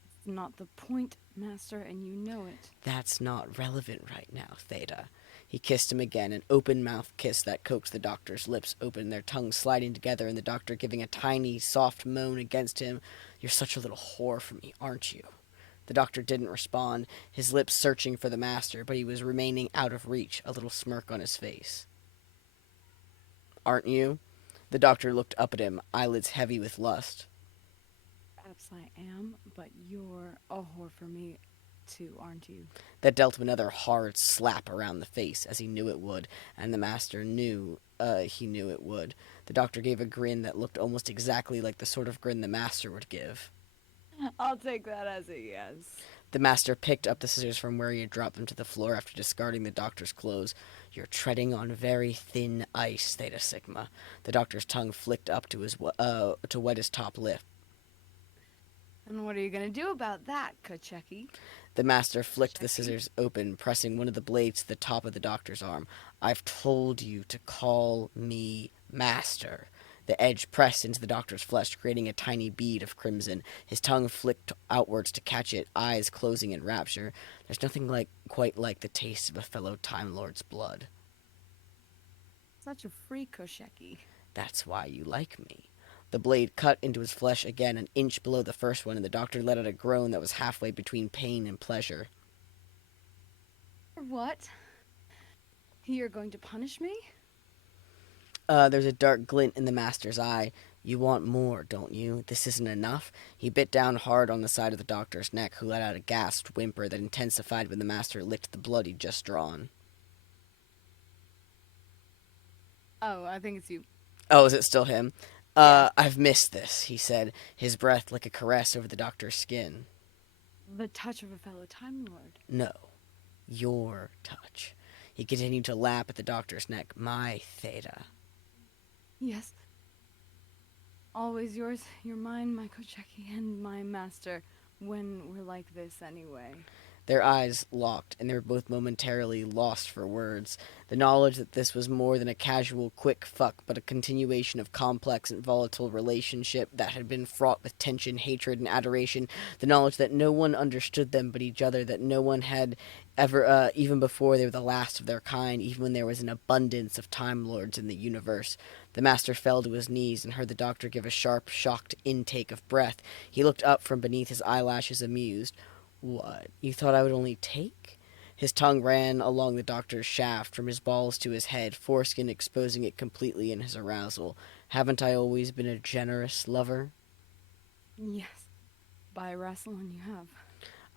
It's not the point, Master, and you know it. That's not relevant right now, Theta. He kissed him again, an open-mouthed kiss that coaxed the doctor's lips open, their tongues sliding together, and the doctor giving a tiny, soft moan against him. "You're such a little whore for me, aren't you?" The doctor didn't respond, his lips searching for the master, but he was remaining out of reach, a little smirk on his face. "Aren't you?" The doctor looked up at him, eyelids heavy with lust. Perhaps I am, but you're a whore for me, too, aren't you? That dealt him another hard slap around the face, as he knew it would, and the master knew he knew it would. The doctor gave a grin that looked almost exactly like the sort of grin the master would give. I'll take that as a yes. The master picked up the scissors from where he had dropped them to the floor after discarding the doctor's clothes. "You're treading on very thin ice, Theta Sigma." The doctor's tongue flicked up to to wet his top lip. And what are you gonna do about that, Kacheki? The master flicked the scissors open, pressing one of the blades to the top of the doctor's arm. "I've told you to call me master." The edge pressed into the doctor's flesh, creating a tiny bead of crimson. His tongue flicked outwards to catch it, eyes closing in rapture. There's nothing quite like the taste of a fellow Time Lord's blood. Such a freak, Kosheki. That's why you like me. The blade cut into his flesh again, an inch below the first one, and the doctor let out a groan that was halfway between pain and pleasure. What? You're going to punish me? There's a dark glint in the master's eye. "You want more, don't you? This isn't enough?" He bit down hard on the side of the doctor's neck, who let out a gasped whimper that intensified when the master licked the blood he'd just drawn. Oh, I think it's you. "Oh, is it still him?" Yeah. "I've missed this," he said, his breath like a caress over the doctor's skin. The touch of a fellow Time Lord. "No, your touch." He continued to lap at the doctor's neck. "My Theta." Yes. Always yours, you're mine, my Kocheki, and my master, when we're like this anyway. Their eyes locked, and they were both momentarily lost for words. The knowledge that this was more than a casual, quick fuck, but a continuation of complex and volatile relationship that had been fraught with tension, hatred, and adoration. The knowledge that no one understood them but each other, that no one had ever, even before they were the last of their kind, even when there was an abundance of Time Lords in the universe. The master fell to his knees and heard the doctor give a sharp, shocked intake of breath. He looked up from beneath his eyelashes, amused. "What, you thought I would only take?" His tongue ran along the doctor's shaft, from his balls to his head, foreskin exposing it completely in his arousal. "Haven't I always been a generous lover?" Yes. By wrestling you have.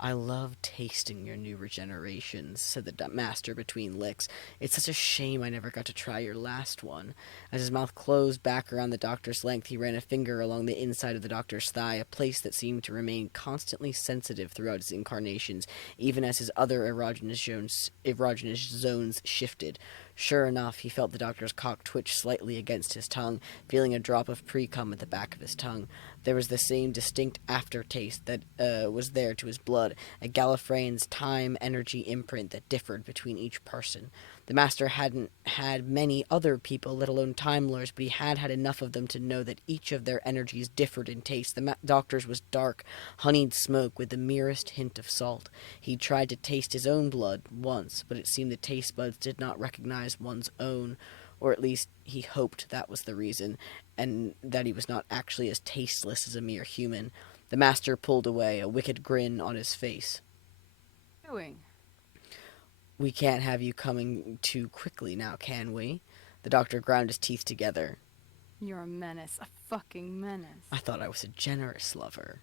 "I love tasting your new regenerations," said the master between licks. "It's such a shame I never got to try your last one." As his mouth closed back around the doctor's length, he ran a finger along the inside of the doctor's thigh, a place that seemed to remain constantly sensitive throughout his incarnations, even as his other erogenous zones shifted. Sure enough, he felt the doctor's cock twitch slightly against his tongue, feeling a drop of pre-cum at the back of his tongue. There was the same distinct aftertaste that was there to his blood, a Gallifreyan's time-energy imprint that differed between each person. The master hadn't had many other people, let alone Time Lords, but he had had enough of them to know that each of their energies differed in taste. The doctor's was dark, honeyed smoke with the merest hint of salt. He tried to taste his own blood once, but it seemed the taste buds did not recognize one's own, or at least he hoped that was the reason, and that he was not actually as tasteless as a mere human. The master pulled away, a wicked grin on his face. Doing. "We can't have you coming too quickly now, can we?" The doctor ground his teeth together. You're a menace. A fucking menace. "I thought I was a generous lover."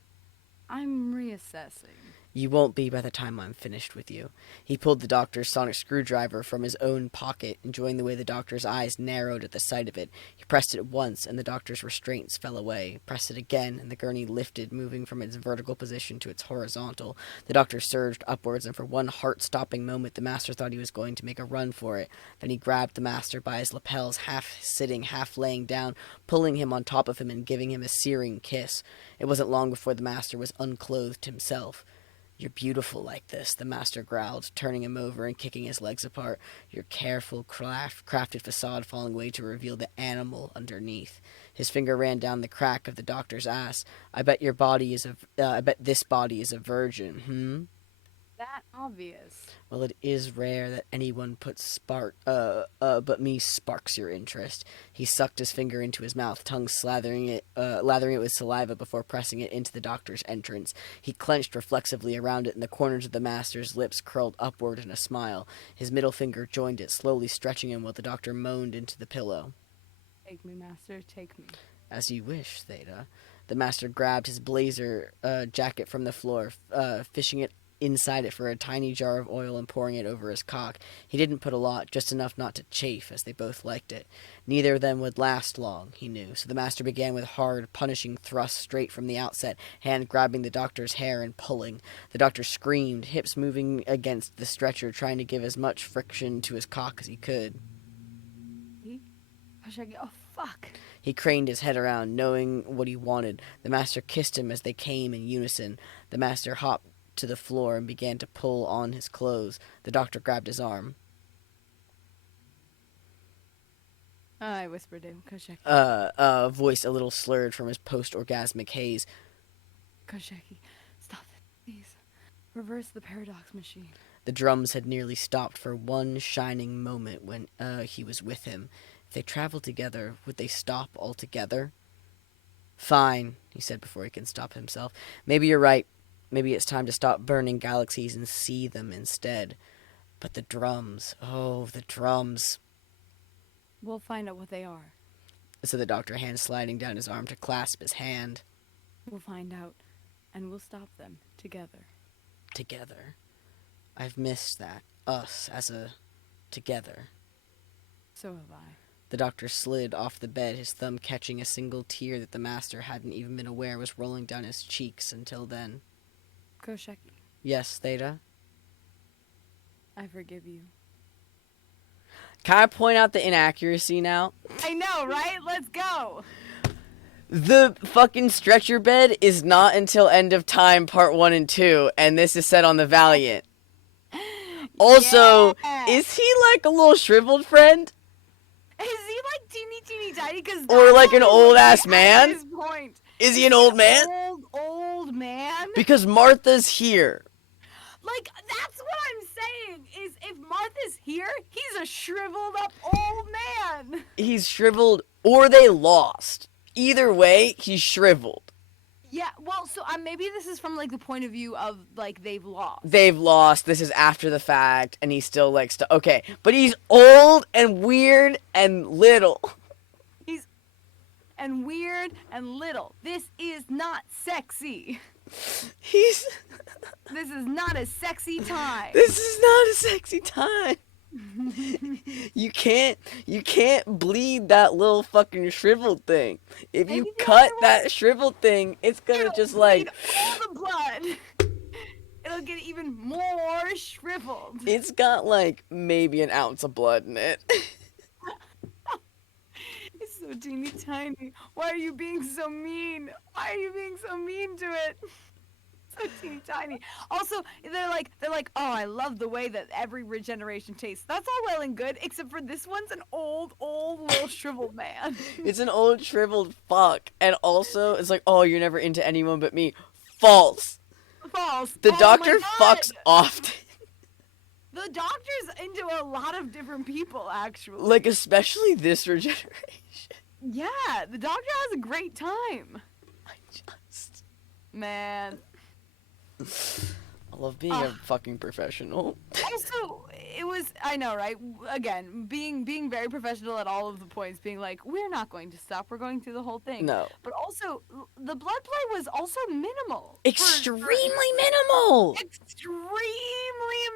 I'm reassessing. "You won't be by the time I'm finished with you." He pulled the doctor's sonic screwdriver from his own pocket, enjoying the way the doctor's eyes narrowed at the sight of it. He pressed it once, and the doctor's restraints fell away. Pressed it again, and the gurney lifted, moving from its vertical position to its horizontal. The doctor surged upwards, and for one heart-stopping moment the master thought he was going to make a run for it. Then he grabbed the master by his lapels, half sitting, half laying down, pulling him on top of him and giving him a searing kiss. It wasn't long before the master was unclothed himself. "You're beautiful like this," the master growled, turning him over and kicking his legs apart, your careful, crafted facade falling away to reveal the animal underneath. His finger ran down the crack of the doctor's ass. I bet this body is a virgin, that obvious. Well, it is rare that anyone but me sparks your interest. He sucked his finger into his mouth, tongue lathering it with saliva before pressing it into the doctor's entrance. He clenched reflexively around it, and the corners of the master's lips curled upward in a smile. His middle finger joined it, slowly stretching him while the doctor moaned into the pillow. Take me, master, take me. As you wish, Theta. The master grabbed his blazer jacket from the floor, fishing it inside it for a tiny jar of oil and pouring it over his cock. He didn't put a lot, just enough not to chafe, as they both liked it. Neither of them would last long, he knew, so the master began with hard, punishing thrusts straight from the outset, hand grabbing the doctor's hair and pulling. The doctor screamed, hips moving against the stretcher, trying to give as much friction to his cock as he could. Oh, fuck. He craned his head around, knowing what he wanted. The master kissed him as they came in unison. The master hopped to the floor and began to pull on his clothes. The doctor grabbed his arm. I whispered to Kosheki. A voice a little slurred from his post-orgasmic haze. Kosheki, stop it, please. Reverse the paradox machine. The drums had nearly stopped for one shining moment when he was with him. If they traveled together, would they stop altogether? Fine, he said before he could stop himself. Maybe you're right. Maybe it's time to stop burning galaxies and see them instead. But the drums, oh, the drums. We'll find out what they are. Said the doctor, hand sliding down his arm to clasp his hand. We'll find out, and we'll stop them together. Together. I've missed that. Us as a together. So have I. The doctor slid off the bed, his thumb catching a single tear that the master hadn't even been aware was rolling down his cheeks until then. Kosheki, Yes, Theta? I forgive you. Can I point out the inaccuracy now? I know, right? Let's go. The fucking stretcher bed is not until End of Time Part 1 and 2, and this is set on the Valiant. Also, Yeah. is he like a little shriveled friend? Is he like teeny tiny? Cause Or like an that's old-ass at man? this point. Is he an old man? Old man? Because Martha's here. Like, that's what I'm saying, is if Martha's here, he's a shriveled up old man. He's shriveled, or they lost. Either way, he's shriveled. Yeah, well, so maybe this is from, like, the point of view of, like, they've lost. They've lost. This is after the fact, and he's still like okay, but he's old and weird and little. He's and weird and little. This is not sexy. He's. This is not a sexy time. This is not a sexy time. You can't bleed that little fucking shriveled thing. If you Maybe the cut other that shriveled thing, it's gonna It'll just bleed like all the blood. It'll get even more shriveled. it's got like maybe an ounce of blood in it. It's so teeny tiny. Why are you being so mean? Why are you being so mean to it? So teeny tiny. Also, they're like, oh, I love the way that every regeneration tastes. That's all well and good, except for this one's an old little shriveled man. It's an old shriveled fuck, and also it's like, oh, you're never into anyone but me. False. False. The Oh doctor my God. fucks often. The doctor's into a lot of different people, actually. Like especially this regeneration. Yeah, the doctor has a great time. I just. Man. I love being a fucking professional. Also, it was, I know, right? Again, being very professional at all of the points, being like, we're not going to stop, we're going through the whole thing. No. But also, the blood play was also minimal. Extremely minimal. Extremely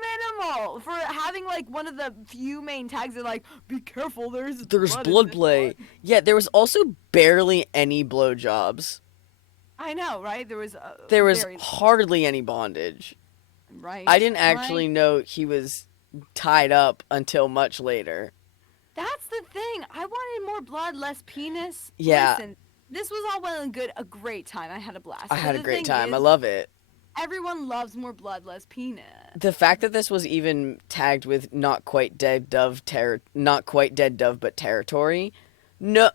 minimal. For having, like, one of the few main tags that, like, be careful, there's blood in this play. one. Yeah, there was also barely any blowjobs. I know, right? There was very, hardly any bondage. right. I didn't actually right? know he was tied up until much later. That's the thing. I wanted more blood, less penis. Yeah. Listen, this was all well and good. A great time. I had a blast. I had But a the great thing time. I is, love it. Everyone loves more blood, less penis. The fact that this was even tagged with not quite dead dove but territory. No.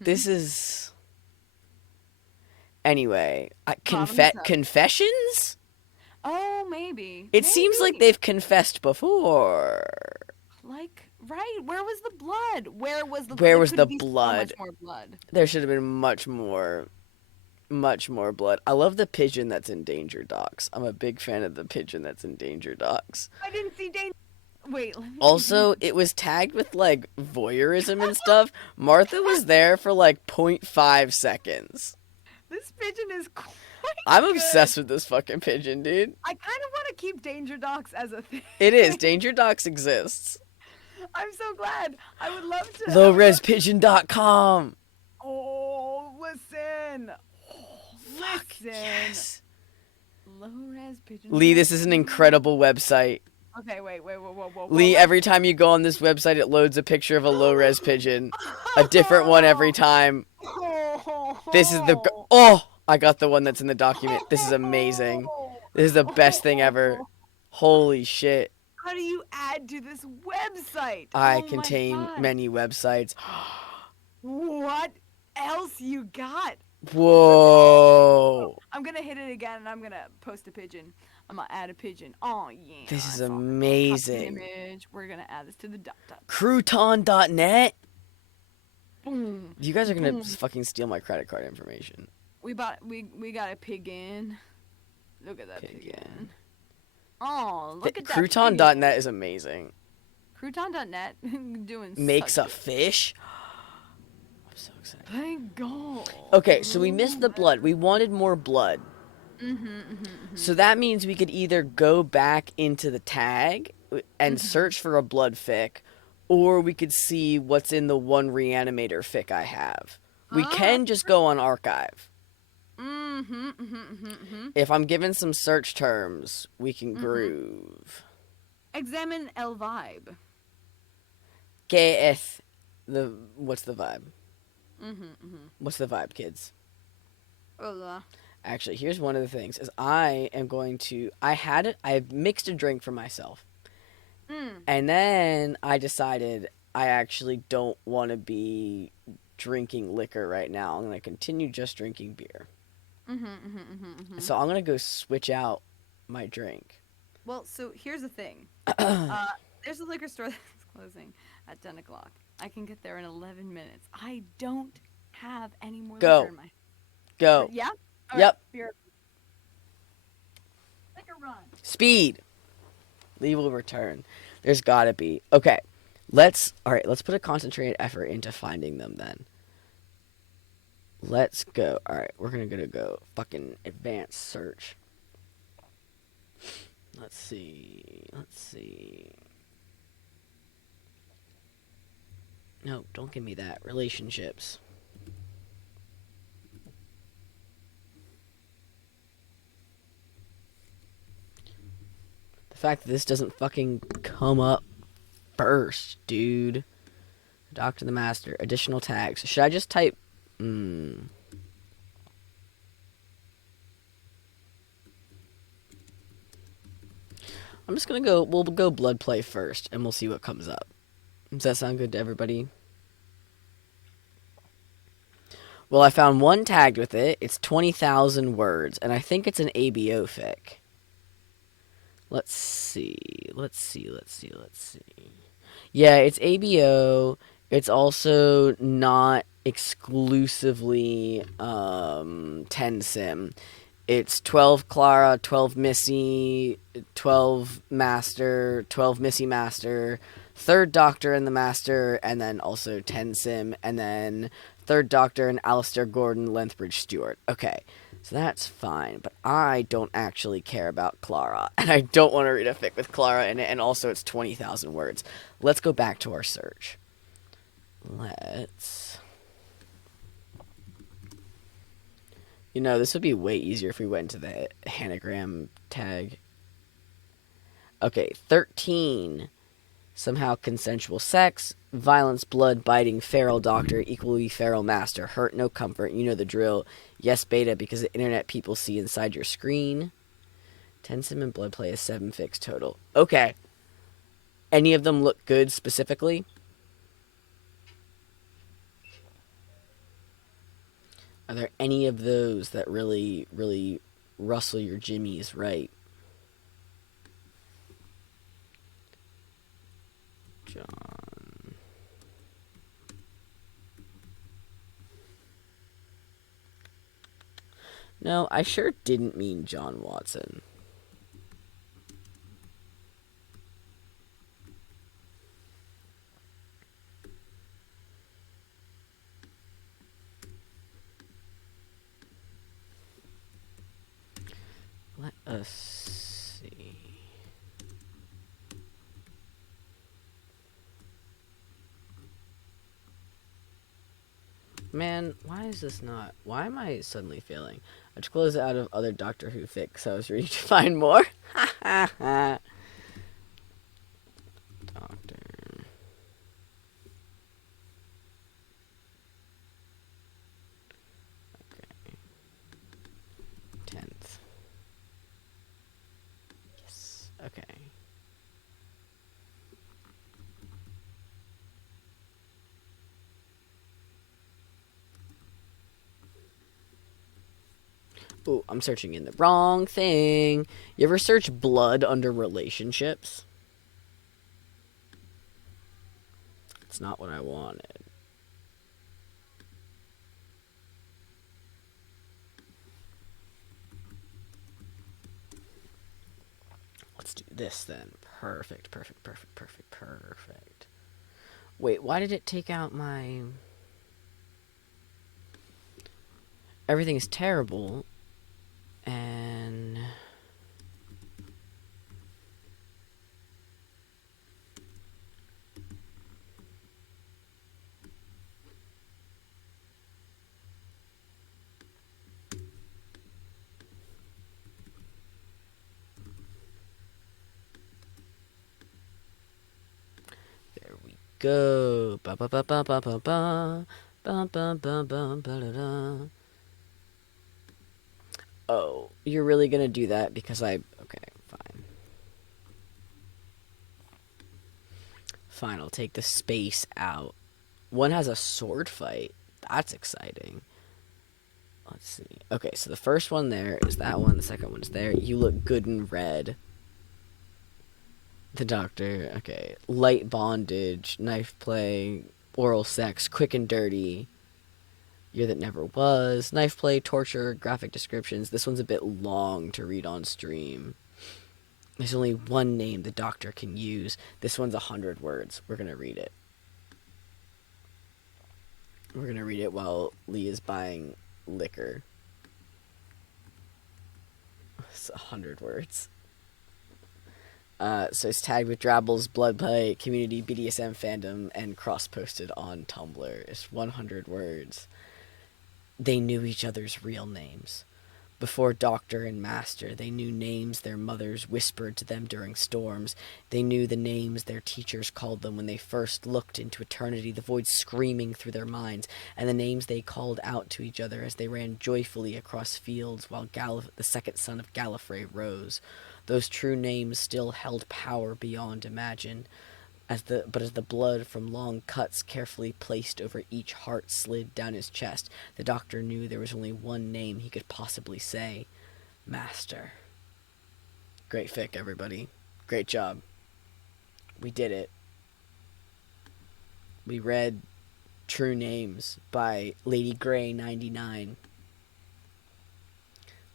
This is Anyway, Bottoms up. confessions? Oh, maybe. It seems like they've confessed before. Like, right? Where was the blood? Where was the? Where There was could the be so blood? much more blood. There should have been much more blood. I love the pigeon that's in Danger Docs. I'm a big fan of the pigeon that's in Danger Docs. I didn't see danger. Wait, let me Also, it was tagged with like voyeurism and stuff. Martha was there for like 0.5 seconds. This pigeon is quite I'm good. obsessed with this fucking pigeon, dude. I kind of want to keep Danger Docs as a thing. It is. Danger Docs exists. I'm so glad. I would love to. LowResPigeon.com. Oh, listen. Listen. Yes. Low res pigeon. Lee, this is an incredible website. Okay, wait, whoa. Lee, every time you go on this website, it loads a picture of a low-res pigeon. A different one every time. This is the... Oh! I got the one that's in the document. This is amazing. This is the best thing ever. Holy shit. How do you add to this website? I Oh contain my God. many websites. What else you got? Whoa. I'm gonna hit it again and I'm gonna post a pigeon. I'm gonna add a pigeon. Oh yeah. This is I saw it. Copy amazing. image. We're gonna add this to the dot. Crouton.net? Boom. You guys are gonna fucking steal my credit card information. We got a pig in. Look at that Pig pig in. in. Oh, look at that. Crouton.net is amazing. Crouton.net doing Makes such a fish? I'm so excited. Thank God. Okay, so we missed the blood. We wanted more blood. So that means we could either go back into the tag and search for a blood fic, or we could see what's in the one reanimator fic I have. We can just go on archive. If I'm given some search terms, we can groove. Examine L vibe. KS. What's the vibe? What's the vibe, kids? Hola. Actually, here's one of the things: is I mixed a drink for myself, and then I decided I actually don't want to be drinking liquor right now. I'm gonna continue just drinking beer. So I'm gonna go switch out my drink. Well, so here's the thing. There's a liquor store that's closing at 10 o'clock. I can get there in 11 minutes. I don't have any more Go. liquor in my... Go. Yeah? All Yep. Right, beer. Liquor run. Speed. Lee will return. There's gotta be. Okay. Let's put a concentrated effort into finding them then. Let's go. Alright, we're gonna go fucking advanced search. Let's see. No, don't give me that. Relationships. The fact that this doesn't fucking come up first, dude. Doctor the Master. Additional tags. Should I just type... I'm just gonna go... We'll go blood play first, and we'll see what comes up. Does that sound good to everybody? Well, I found one tagged with it. It's 20,000 words, and I think it's an ABO fic. Let's see. Yeah, it's ABO. It's also not exclusively 10 sim. It's 12 Clara, 12 Missy, 12 Master, 12 Missy Master, 3rd Doctor and the Master, and then also 10 sim, and then 3rd Doctor and Alistair Gordon, Lethbridge Stewart. Okay, so that's fine, but I don't actually care about Clara, and I don't want to read a fic with Clara in it, and also it's 20,000 words. Let's go back to our search. You know, this would be way easier if we went to the anagram tag. Okay, 13. Somehow consensual sex, violence, blood, biting, feral doctor, equally feral master, hurt, no comfort, you know the drill. Yes, beta, because the internet people see inside your screen. 10 sim and blood play is 7 fics total. Okay. Any of them look good specifically? Are there any of those that really, really rustle your jimmies right? John. No, I sure didn't mean John Watson. Let us see. Man, why is this not? Why am I suddenly failing? I just closed it out of other Doctor Who fics. So I was ready to find more. Ha ha ha. Doctor. Okay. 10th. Yes. Okay. Ooh, I'm searching in the wrong thing. You ever search blood under relationships? It's not what I wanted. Let's do this then. Perfect, perfect, perfect, perfect, perfect. Wait, why did it take out my... Everything is terrible. And... There we go. Ba ba ba ba ba ba ba. Ba ba ba ba ba da da. Oh, you're really gonna do that because I... Okay, fine. Fine, I'll take the space out. One has a sword fight. That's exciting. Let's see. Okay, so the first one there is that one. The second one's there. You look good in red. The doctor. Okay. Light bondage, knife play, oral sex, quick and dirty. Year that never was. Knife play, torture, graphic descriptions. This one's a bit long to read on stream. There's only one name the doctor can use. This one's 100 words. We're gonna read it. We're gonna read it while Lee is buying liquor. It's 100 words. So it's tagged with Drabble's Bloodplay community BDSM fandom and cross-posted on Tumblr. It's 100 words. They knew each other's real names. Before Doctor and Master, they knew names their mothers whispered to them during storms. They knew the names their teachers called them when they first looked into eternity, the void screaming through their minds, and the names they called out to each other as they ran joyfully across fields while the second son of Gallifrey rose. Those true names still held power beyond imagine. As the blood from long cuts carefully placed over each heart slid down his chest, the doctor knew there was only one name he could possibly say. Master. Great fic, everybody. Great job. We did it. We read True Names by Lady Grey 99.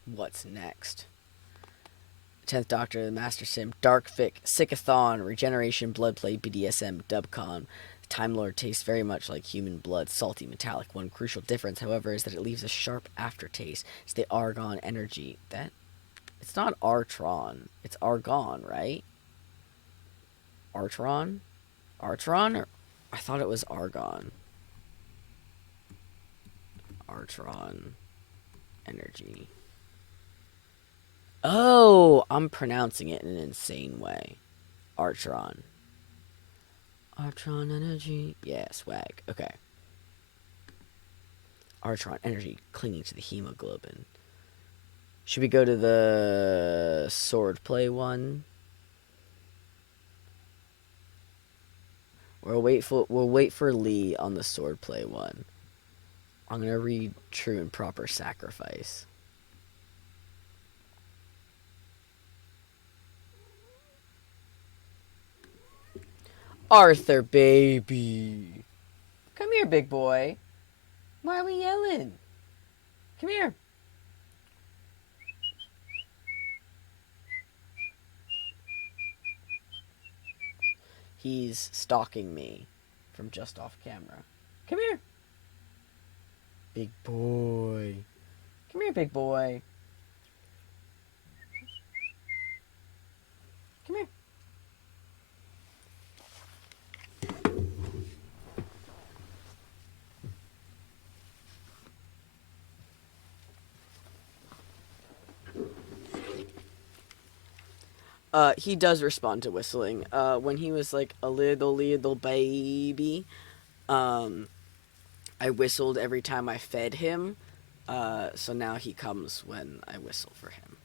What's next? 10th Doctor, the Master Sim, Dark Fic, Sickathon, Regeneration, Bloodplay, BDSM, Dubcon. The Time Lord tastes very much like human blood, salty, metallic. One crucial difference, however, is that it leaves a sharp aftertaste. It's the argon energy. It's not Artron. It's argon, right? Artron? Artron? Or, I thought it was argon. Artron energy. Oh, I'm pronouncing it in an insane way. Artron. Artron energy. Yeah, swag. Okay. Artron energy clinging to the hemoglobin. Should we go to the swordplay one? We'll wait for Lee on the swordplay one. I'm gonna read True and Proper Sacrifice. Arthur, baby. Come here, big boy. Why are we yelling? Come here. He's stalking me from just off camera. Come here. Big boy. Come here, big boy. Come here. He does respond to whistling. When he was like a little baby, um, I whistled every time I fed him. So now he comes when I whistle for him.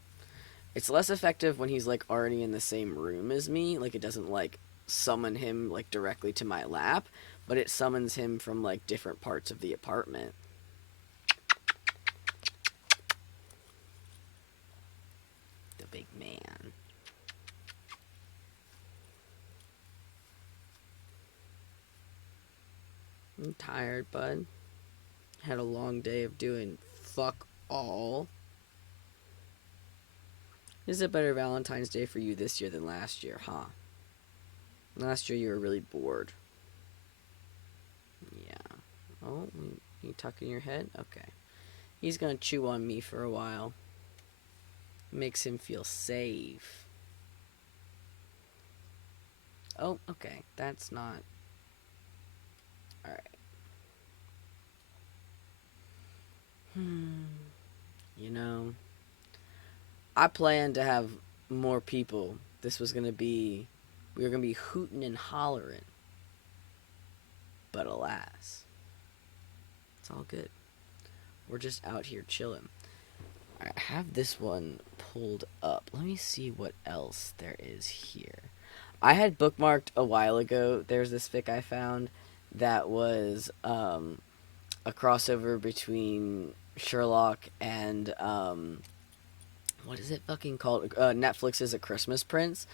It's less effective when he's like already in the same room as me. Like it doesn't like summon him like directly to my lap, but it summons him from like different parts of the apartment. The big man. I'm tired, bud. Had a long day of doing fuck all. Is it a better Valentine's Day for you this year than last year, huh? Last year you were really bored. Yeah. Oh, you tucking your head? Okay. He's gonna chew on me for a while. Makes him feel safe. Oh, okay. That's not. Alright. You know, I planned to have more people. This was gonna be. We were gonna be hooting and hollering. But alas, it's all good. We're just out here chilling. I have this one pulled up. Let me see what else there is here. I had bookmarked a while ago. There's this fic I found that was a crossover between Sherlock and what is it fucking called? Netflix's A Christmas Prince.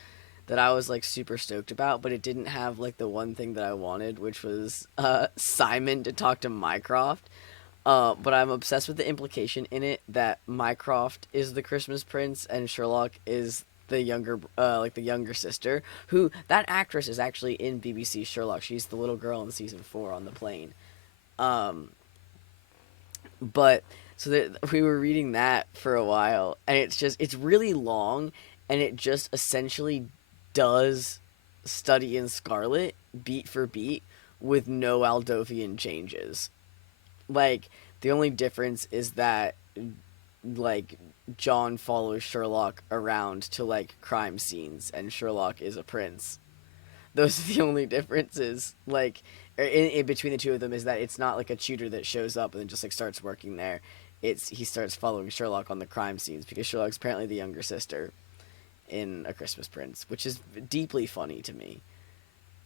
That I was like super stoked about, but it didn't have like the one thing that I wanted, which was Simon to talk to Mycroft. But I'm obsessed with the implication in it that Mycroft is the Christmas Prince and Sherlock is the younger, like the younger sister. Who that actress is actually in BBC Sherlock. She's the little girl in season 4 on the plane. Um, but so we were reading that for a while, and it's really long, and it just essentially does Study in Scarlet beat for beat with no Aldovian changes. Like the only difference is that like John follows Sherlock around to like crime scenes, and Sherlock is a prince. Those are the only differences. Like in between the two of them is that it's not like a tutor that shows up and then just like starts working there. It's he starts following Sherlock on the crime scenes because Sherlock's apparently the younger sister in A Christmas Prince, which is deeply funny to me.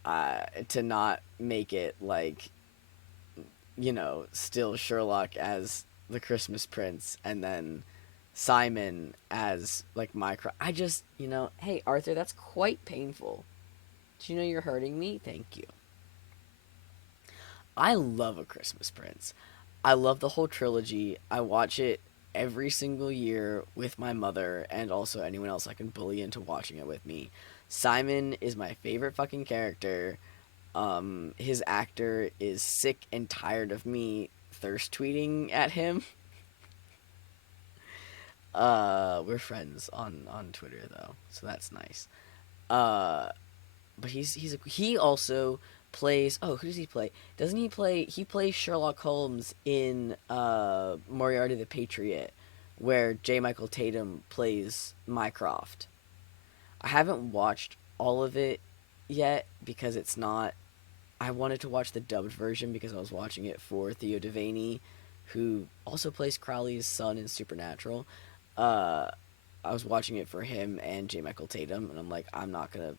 To not make it like still Sherlock as the Christmas Prince and then Simon as like I just, hey Arthur, that's quite painful. Do you know you're hurting me? Thank you. I love A Christmas Prince. I love the whole trilogy. I watch it every single year with my mother and also anyone else I can bully into watching it with me. Simon is my favorite fucking character. His actor is sick and tired of me thirst tweeting at him. We're friends on Twitter though, so that's nice. Uh, but he also plays. Oh, who does he play? Doesn't he play? He plays Sherlock Holmes in Moriarty the Patriot, where J. Michael Tatum plays Mycroft. I haven't watched all of it yet because it's not. I wanted to watch the dubbed version because I was watching it for Theo Devaney, who also plays Crowley's son in Supernatural. Uh, I was watching it for him and J. Michael Tatum, and I'm like, I'm not gonna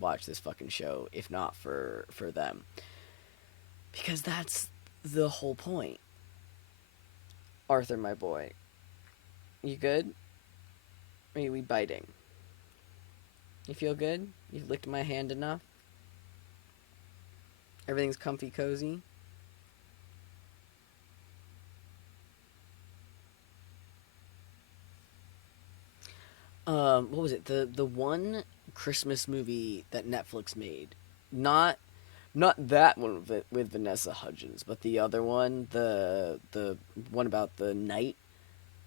watch this fucking show if not for them, because that's the whole point. Arthur, my boy, you good? Or are we biting? You feel good? You've licked my hand enough? Everything's comfy cozy? What was it? The one Christmas movie that Netflix made. Not not that one with Vanessa Hudgens, but the other one, the one about the night.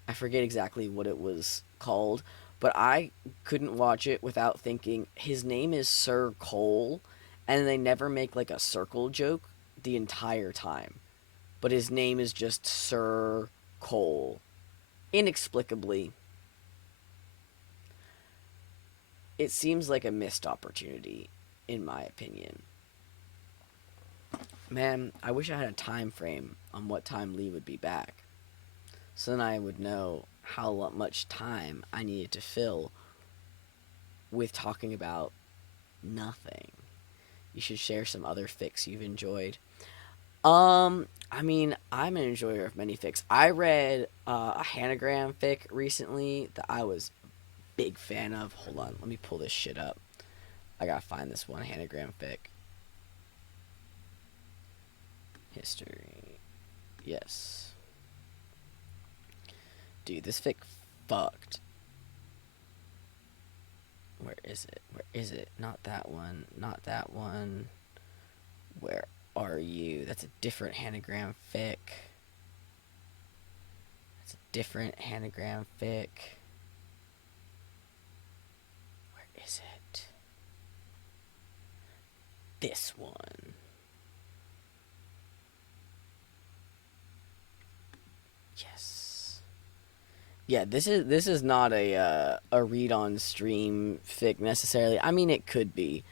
I forget exactly what it was called, but I couldn't watch it without thinking his name is Sir Cole, and they never make like a circle joke the entire time. But his name is just Sir Cole. Inexplicably, it seems like a missed opportunity, in my opinion. Man, I wish I had a time frame on what time Lee would be back. So then I would know how much time I needed to fill with talking about nothing. You should share some other fics you've enjoyed. I mean, I'm an enjoyer of many fics. I read a Hanagram fic recently that I was a big fan of. Hold on, let me pull this shit up. I gotta find this one Hanagram fic. History. Yes. Dude, this fic fucked. Where is it? Where is it? Not that one. Not that one. Where are you? That's a different Hanagram fic. That's a different Hanagram fic. Where is it? This one. Yes. Yeah, this is not a read on stream fic necessarily. I mean, it could be,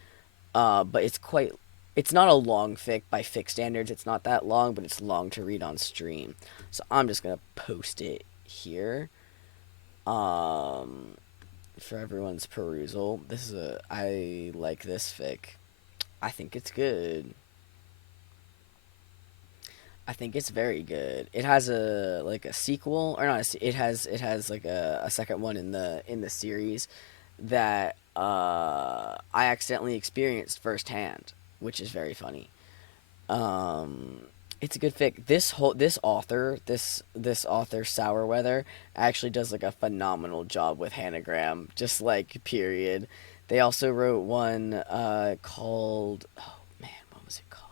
but it's not a long fic by fic standards. It's not that long, but it's long to read on stream. So I'm just gonna post it here, um, for everyone's perusal. I like this fic. I think it's good. I think it's very good. It has a sequel, or not? It has like a second one in the series that I accidentally experienced firsthand, which is very funny. Um, it's a good fic. This author Sourweather actually does like a phenomenal job with Hanagram. Just like period. They also wrote one called, oh man, what was it called?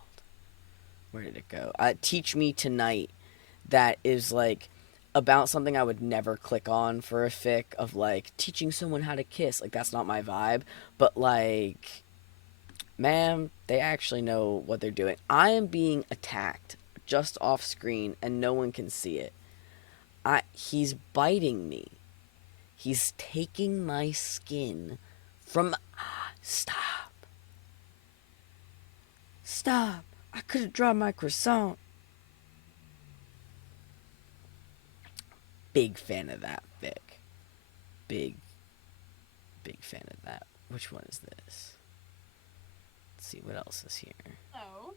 Where did it go? Teach Me Tonight. That is like about something I would never click on for a fic of like teaching someone how to kiss. Like that's not my vibe. But like, man, they actually know what they're doing. I am being attacked just off screen and no one can see it. He's biting me. He's taking my skin from. Stop. Stop. I could have drawn my croissant. Big fan of that fic. Big, big fan of that. Which one is this? Let's see what else is here. Hello.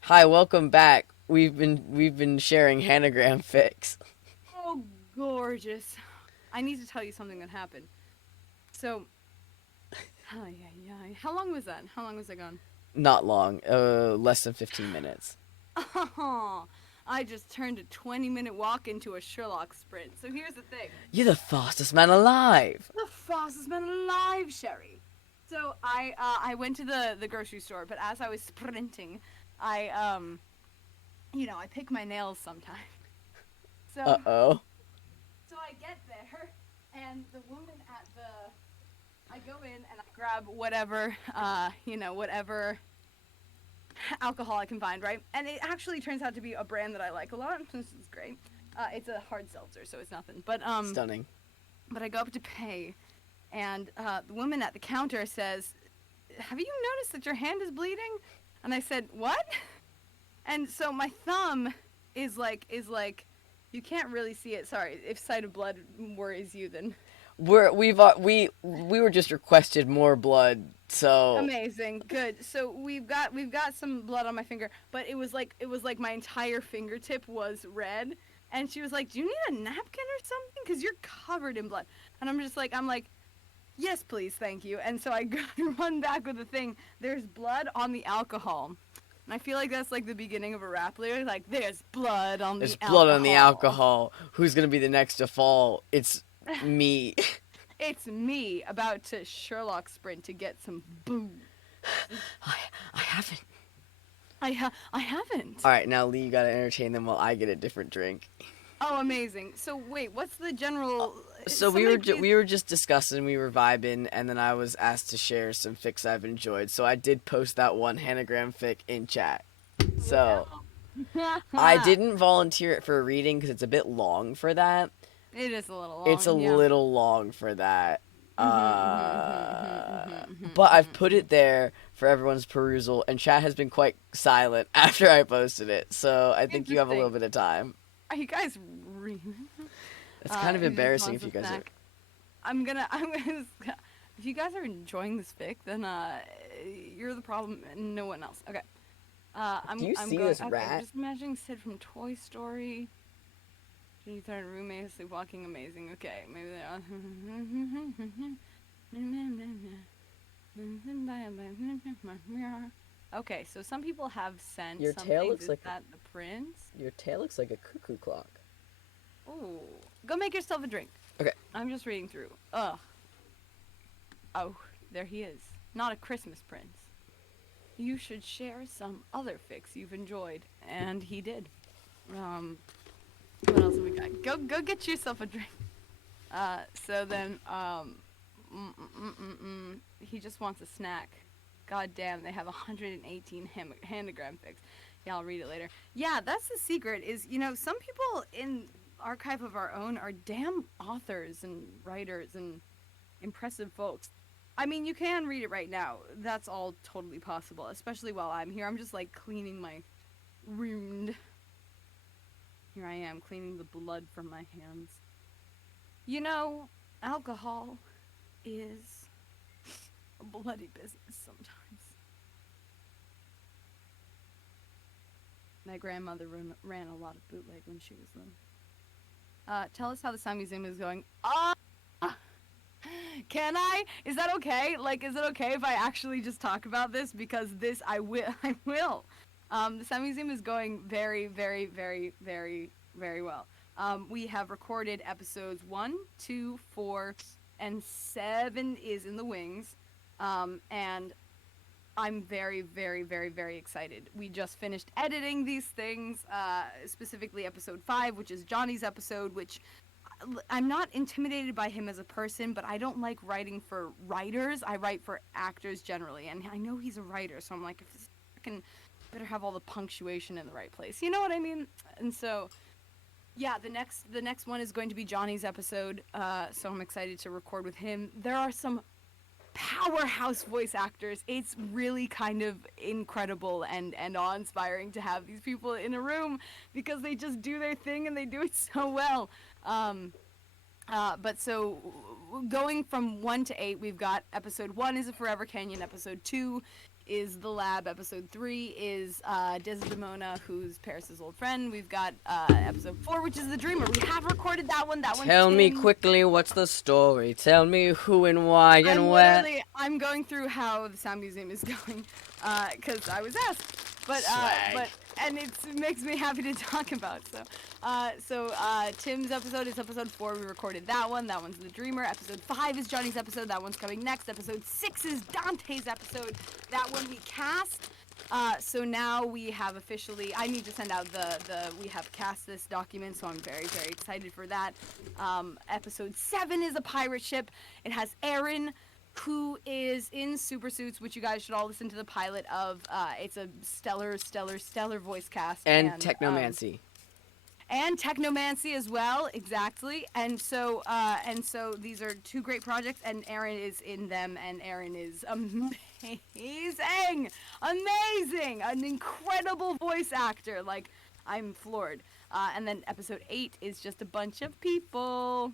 Hi, welcome back. We've been sharing Hanagram fics. Oh, gorgeous. I need to tell you something that happened. So, oh, yeah. How long was that? How long was I gone? Not long. Less than 15 minutes. Oh, I just turned a 20-minute walk into a Sherlock sprint. So here's the thing. You're the fastest man alive. The fastest man alive, Sherry. So I went to the grocery store, but as I was sprinting, I pick my nails sometimes. So Uh-oh. so I get there, and the woman at I go in and I grab whatever whatever alcohol I can find, right? And it actually turns out to be a brand that I like a lot. This is great. It's a hard seltzer, so it's nothing. But Stunning. but I go up to pay, and the woman at the counter says, "Have you noticed that your hand is bleeding?" And I said, "What?" And so my thumb is like, you can't really see it. Sorry, if sight of blood worries you, then We were just requested more blood, so amazing, good. So we've got some blood on my finger, but it was like my entire fingertip was red, And she was like, "Do you need a napkin or something? Because you're covered in blood." And I'm like, "Yes, please, thank you." And so I run back with the thing. There's blood on the alcohol. And I feel like that's like the beginning of a rap lyric. Like, there's blood on There's the blood on the alcohol. alcohol. Who's gonna be the next to fall? It's me. It's me about to Sherlock sprint to get some booze. I haven't. I haven't. All right, now Lee, you gotta entertain them while I get a different drink. Oh, amazing. So wait, what's the general? So Somebody we were just discussing, we were vibing, and then I was asked to share some fics I've enjoyed. So I did post that one Hanagram fic in chat. So I didn't volunteer it for a reading because it's a bit long for that. It is a little long. It's a yeah. little long for that. Mm-hmm. But I've put it there for everyone's perusal, and chat has been quite silent after I posted it. So I think you have a little bit of time. Are you guys reading? It's kind of embarrassing if you guys are. I'm gonna. If you guys are enjoying this fic, then you're the problem and no one else. Okay. Do you I'm see going, this okay, rat? I'm just imagining Sid from Toy Story. Jenny third roommate sleepwalking, amazing. Okay, maybe they are. Okay, so some people have sent Your some tail things. looks Is like that the prince? Your tail looks like a cuckoo clock. Ooh. Go make yourself a drink. Okay. I'm just reading through. Ugh. Oh, there he is. Not a Christmas prince. You should share some other fics you've enjoyed. And he did. What else have we got? Go get yourself a drink. So then, he just wants a snack. God damn, they have 118 hanagram fics. Yeah, I'll read it later. Yeah, that's the secret is, some people in Archive of Our Own are damn authors and writers and impressive folks. I mean, you can read it right now. That's all totally possible, especially while I'm here. I'm just, like, cleaning my wound. Here I am, cleaning the blood from my hands. Alcohol is a bloody business sometimes. My grandmother ran a lot of bootleg when she was little. Tell us how the Sound Museum is going. Can I? Is that okay? Like, is it okay if I actually just talk about this? Because this, I will. I will. The Sound Museum is going very, very, very, very, very well. We have recorded episodes 1, 2, 4, and 7 is in the wings. And I'm very, very, very, very excited. We just finished editing these things, specifically episode 5, which is Johnny's episode, which I'm not intimidated by him as a person, but I don't like writing for writers. I write for actors generally, and I know he's a writer, so I'm like, if this fucking better have all the punctuation in the right place. You know what I mean? And so, yeah, the next one is going to be Johnny's episode, so I'm excited to record with him. There are some powerhouse voice actors. It's really kind of incredible and awe-inspiring to have these people in a room because they just do their thing and they do it so well. But so going from 1 to 8, we've got episode 1 is a Forever Canyon, episode 2 is The Lab, episode 3 is Desdemona, who's Paris's old friend. We've got episode 4, which is The Dreamer. We have recorded that one. Tell me quickly, what's the story? Tell me who and why and where. I'm going through how the Sound Museum is going, because I was asked. But and it makes me happy to talk about. So Tim's episode is episode 4. We recorded that one. That one's The Dreamer. Episode 5 is Johnny's episode. That one's coming next. Episode 6 is Dante's episode. That one we cast. So now we have officially. I need to send out we have cast this document. So I'm very, very excited for that. Episode 7 is a pirate ship. It has Aaron, who is in Super Suits, which you guys should all listen to the pilot of. It's a stellar voice cast. And Technomancy. And Technomancy as well, exactly. And so these are 2 great projects, and Aaron is in them, and Aaron is amazing, an incredible voice actor. Like, I'm floored. And then episode 8 is just a bunch of people.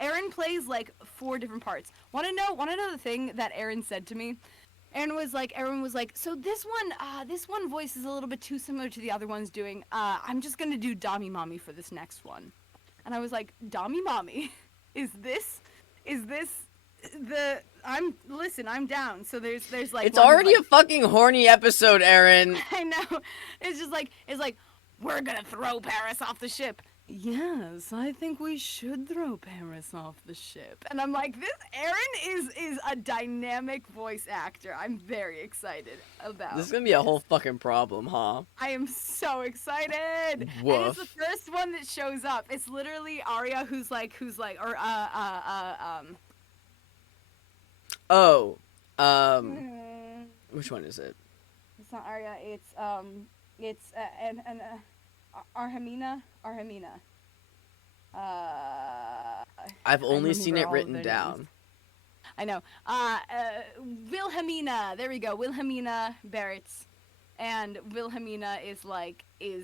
Aaron plays like 4 different parts. Want to know the thing that Aaron said to me? everyone was like, so this one voice is a little bit too similar to the other ones doing. I'm just gonna do Dami Mommy for this next one, and I was like, Dami Mommy, is this the? I'm down. So there's like It's already a fucking horny episode, Erin. I know. It's like we're gonna throw Paris off the ship. Yes, I think we should throw Paris off the ship. And I'm like, this Aaron is a dynamic voice actor. I'm very excited about. This is gonna be a whole fucking problem, huh? I am so excited. Woof. And it's the first one that shows up. It's literally Arya who's like or Oh, which one is it? It's not Arya. It's Arhamina. I've only remember seen it all of written their down. names. I know. Wilhelmina. There we go. Wilhelmina Barretts, and Wilhelmina is like, you're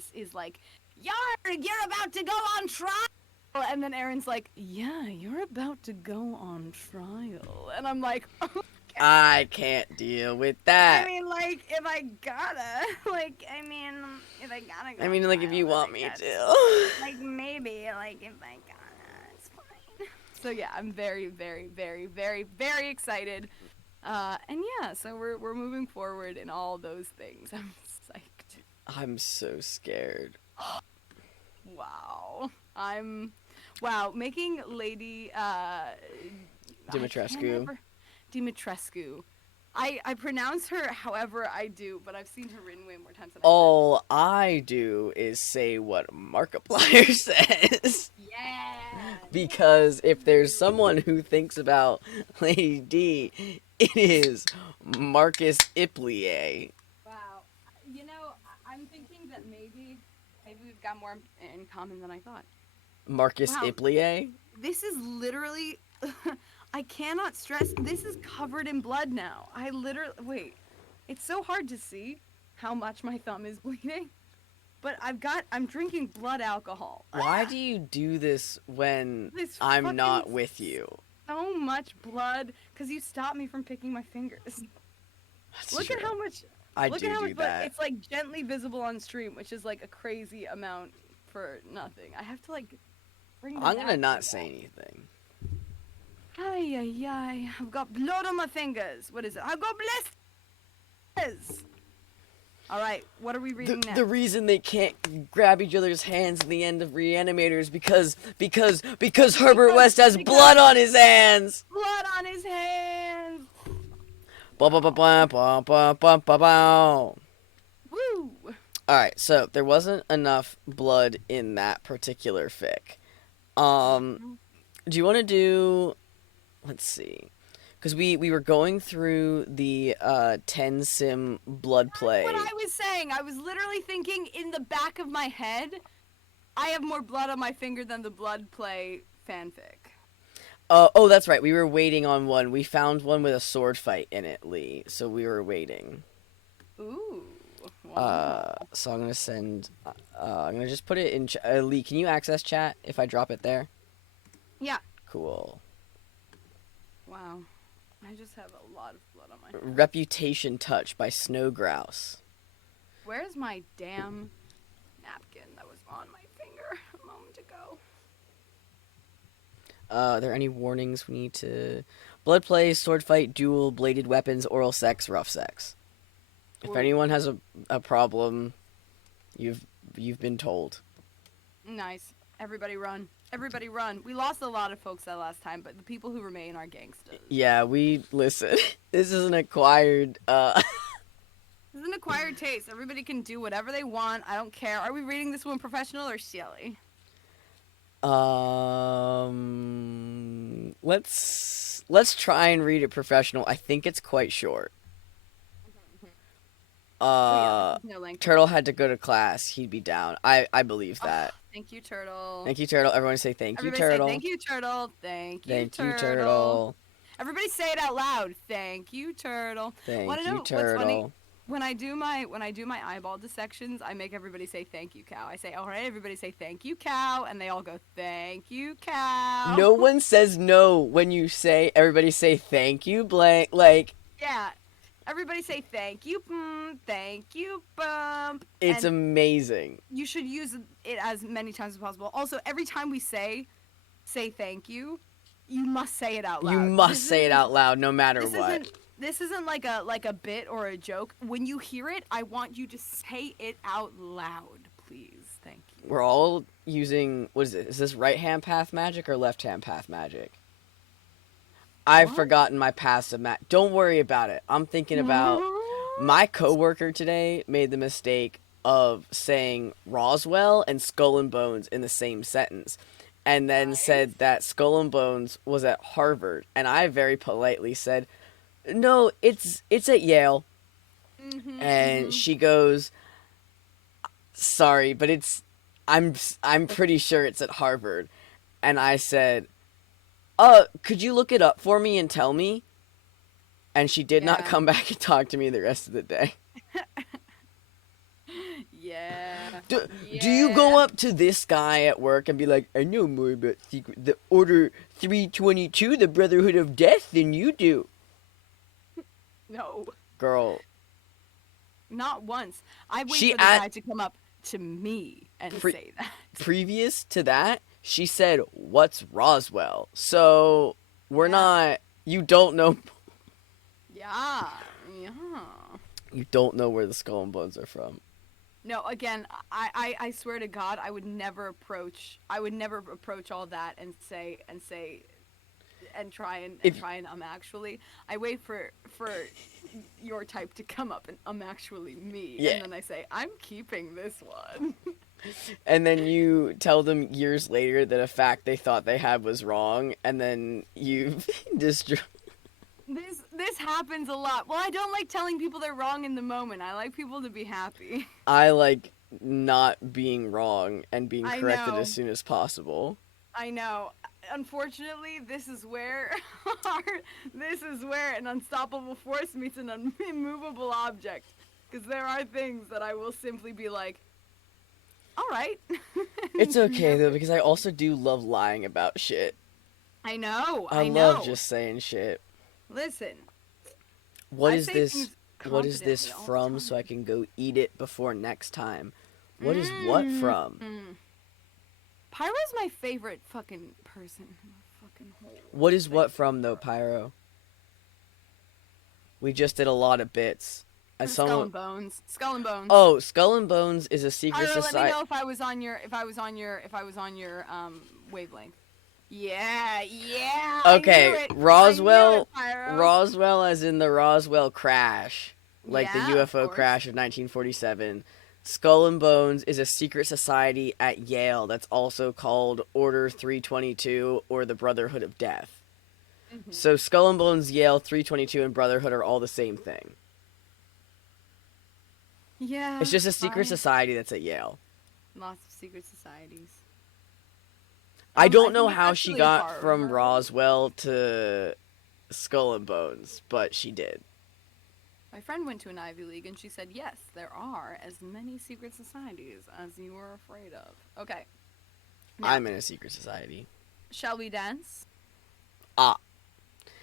about to go on trial. And then Aaron's like, yeah, you're about to go on trial. And I'm like, okay. I can't deal with that. I mean, like, if I gotta, if I gotta go. I mean, on like, if trial, you then want I me guess. to. Like, maybe, like, if I gotta, it's fine. So yeah, I'm very, very, very, very, very excited. And yeah, so we're moving forward in all those things. I'm psyched. I'm so scared. Wow. Making Lady Dimitrescu. Dimitrescu. I pronounce her however I do, but I've seen her written way more times than All I do is say what Markiplier says. Yeah. Because if there's someone who thinks about Lady D, it is Marcus Iplier. Wow. You know, I'm thinking that maybe we've got more in common than I thought. Marcus Wow. Iplier? This is literally I cannot stress, this is covered in blood now. Wait. It's so hard to see how much my thumb is bleeding. But I'm drinking blood alcohol. Why do you do this when This I'm not fucking with you? So much blood, because you stopped me from picking my fingers. That's Look true. at how much. I Look do at how do much blood. that. It's like gently visible on stream, which is like a crazy amount for nothing. I have to like bring. I'm gonna not say anything. Ay ay ay! I've got blood on my fingers. What is it? I've got blisters. All right, what are we reading next? The reason they can't grab each other's hands at the end of Reanimator is because Herbert West has blood on his hands. Blood on his hands. Ba ba ba ba ba ba ba ba ba. Woo! Alright, so there wasn't enough blood in that particular fic. Do you want to do... Let's see. Because we were going through the 10 sim blood play. What I was saying, I was literally thinking in the back of my head, I have more blood on my finger than the blood play fanfic. Oh, that's right. We were waiting on one. We found one with a sword fight in it, Lee. So we were waiting. Ooh. Wow. So I'm gonna send. I'm gonna just put it in. Lee, can you access chat if I drop it there? Yeah. Cool. Wow. I just have a lot of blood on my hand. Reputation Touch by Snow Grouse. Where's my damn napkin that was on my finger a moment ago? Are there any warnings we need to... Blood play, sword fight, duel, bladed weapons, oral sex, rough sex. If Ooh. anyone has a problem, you've been told. Nice. Everybody run. Everybody run. We lost a lot of folks that last time, but the people who remain are gangsters. Yeah, listen. This is an acquired, This is an acquired taste. Everybody can do whatever they want. I don't care. Are we reading this one professional or silly? Let's try and read it professional. I think it's quite short. No length. Turtle had to go to class. He'd be down. I believe that. Thank you, Turtle. Thank you, Turtle. Everyone say thank Everybody you, Turtle. say thank you, Turtle. Thank you, Thank Turtle. you, Turtle. Everybody say it out loud. Thank you, Turtle. Thank Wanna know you, what's funny? Turtle. When I do my eyeball dissections, I make everybody say thank you, cow. I say, all right, everybody say thank you, cow, and they all go thank you, cow. No one says no when you say everybody say thank you, blank. Like Yeah. Everybody say thank you, thank you, bump. It's And amazing. you should use it as many times as possible. Also, every time we say thank you, you must say it out loud. You must say it out loud no matter what. This isn't like a bit or a joke. When you hear it, I want you to say it out loud, please. Thank you. We're all using, what is it? Is this right-hand path magic or left-hand path magic? I've forgotten my paths of magic. Don't worry about it. I'm thinking about my coworker today made the mistake of saying Roswell and Skull and Bones in the same sentence, and then said that Skull and Bones was at Harvard, and I very politely said, "No, it's at Yale." And she goes, "Sorry, but I'm pretty sure it's at Harvard." And I said, could you look it up for me and tell me?" And she did not come back and talk to me the rest of the day. Yeah. Do you go up to this guy at work and be like, "I know more about the Order 322, the Brotherhood of Death, than you do"? No. Girl. Not once. I wait She for the guy to come up to me and say that. Previous to that, she said, "What's Roswell?" So, we're not... You don't know... Yeah. You don't know where the Skull and Bones are from. No, again, I swear to God, I would never approach all that and try and actually. I wait for your type to come up and actually me, and then I say, "I'm keeping this one." And then you tell them years later that a fact they thought they had was wrong, and then you destroy. This happens a lot. Well, I don't like telling people they're wrong in the moment. I like people to be happy. I like not being wrong and being corrected as soon as possible. I know. Unfortunately, this is where an unstoppable force meets an immovable object. Because there are things that I will simply be like, all right. It's okay, though, because I also do love lying about shit. I know. I love just saying shit. Listen. What is this from so I can go eat it before next time? What is what from? Pyro's my favorite fucking person in the fucking whole world. What is what from, though, Pyro? We just did a lot of bits. Skull and Bones. Skull and Bones. Oh, Skull and Bones is a secret society. Let me know if I was on your wavelength. Yeah. Okay, Roswell as in the Roswell crash, like the UFO crash of 1947. Skull and Bones is a secret society at Yale that's also called Order 322 or the Brotherhood of Death. So Skull and Bones, Yale, 322, and Brotherhood are all the same thing. Yeah. It's just a secret society that's at Yale. Lots of secret societies. I don't know how she got from Roswell to Skull and Bones, but she did. My friend went to an Ivy League and she said, yes, there are as many secret societies as you were afraid of. Okay. Now, I'm in a secret society. Shall we dance?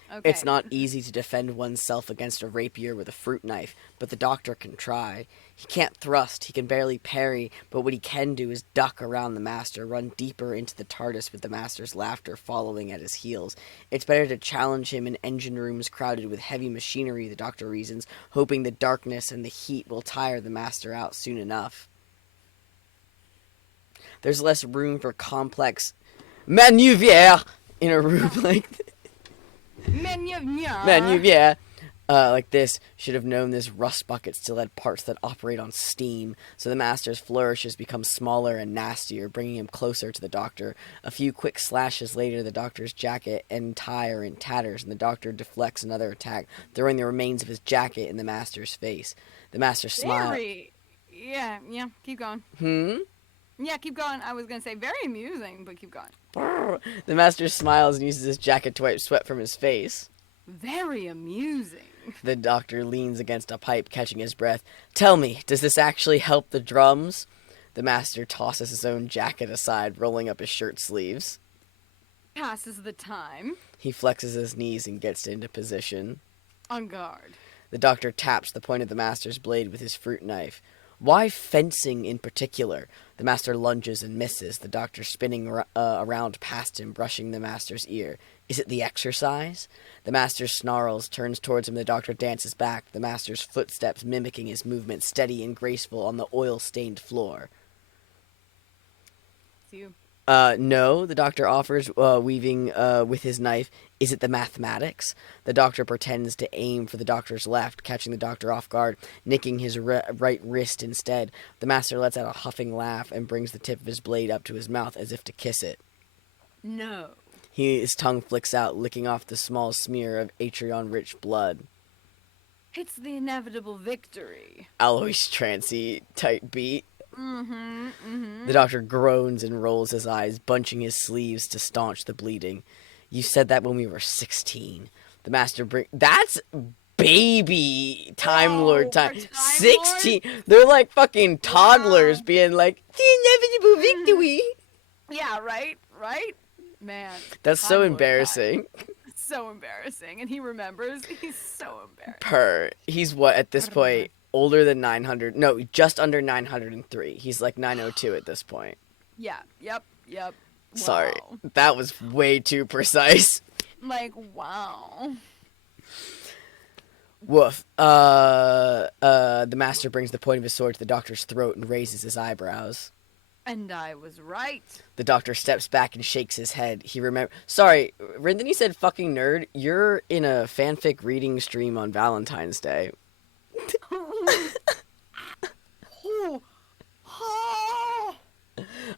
Okay. It's not easy to defend oneself against a rapier with a fruit knife, but the doctor can try. He can't thrust, he can barely parry, but what he can do is duck around the master, run deeper into the TARDIS with the master's laughter following at his heels. It's better to challenge him in engine rooms crowded with heavy machinery, the doctor reasons, hoping the darkness and the heat will tire the master out soon enough. There's less room for complex maneuver in a room like this. Maneuver. Like this. Should have known this rust bucket still had parts that operate on steam, so the master's flourishes become smaller and nastier, bringing him closer to the doctor. A few quick slashes later, the doctor's jacket and tie are in tatters, and the doctor deflects another attack, throwing the remains of his jacket in the master's face. The master smiles. Yeah, keep going. Yeah, keep going. I was going to say very amusing, but keep going. The master smiles and uses his jacket to wipe sweat from his face. Very amusing. The doctor leans against a pipe, catching his breath. Tell me, does this actually help the drums? The master tosses his own jacket aside, rolling up his shirt sleeves. Passes the time. He flexes his knees and gets into position. On guard. The doctor taps the point of the master's blade with his fruit knife. Why fencing in particular? The master lunges and misses, the doctor spinning around past him, brushing the master's ear. Is it the exercise? The master snarls, turns towards him, the doctor dances back, the master's footsteps mimicking his movement, steady and graceful on the oil-stained floor. It's you. No, the doctor offers, weaving with his knife. Is it the mathematics? The doctor pretends to aim for the doctor's left, catching the doctor off guard, nicking his right wrist instead. The master lets out a huffing laugh and brings the tip of his blade up to his mouth as if to kiss it. No. His tongue flicks out, licking off the small smear of Atrion-rich blood. It's the inevitable victory. Alois Trancy type beat. Mm-hmm, mm-hmm. The doctor groans and rolls his eyes, bunching his sleeves to staunch the bleeding. You said that when we were 16. The master That's baby Time Lord time. 16. Lord? They're like fucking toddlers being like, the inevitable victory. Yeah, right? Man. That's so embarrassing. So embarrassing. And he remembers. He's so embarrassed. He's what at this point? Older than 900. No, just under 903. He's like 902 at this point. Yeah. Yep. Wow. Sorry. That was way too precise. Like, wow. Woof. The master brings the point of his sword to the doctor's throat and raises his eyebrows. And I was right. The doctor steps back and shakes his head. He Sorry, Rinden, you said fucking nerd. You're in a fanfic reading stream on Valentine's Day.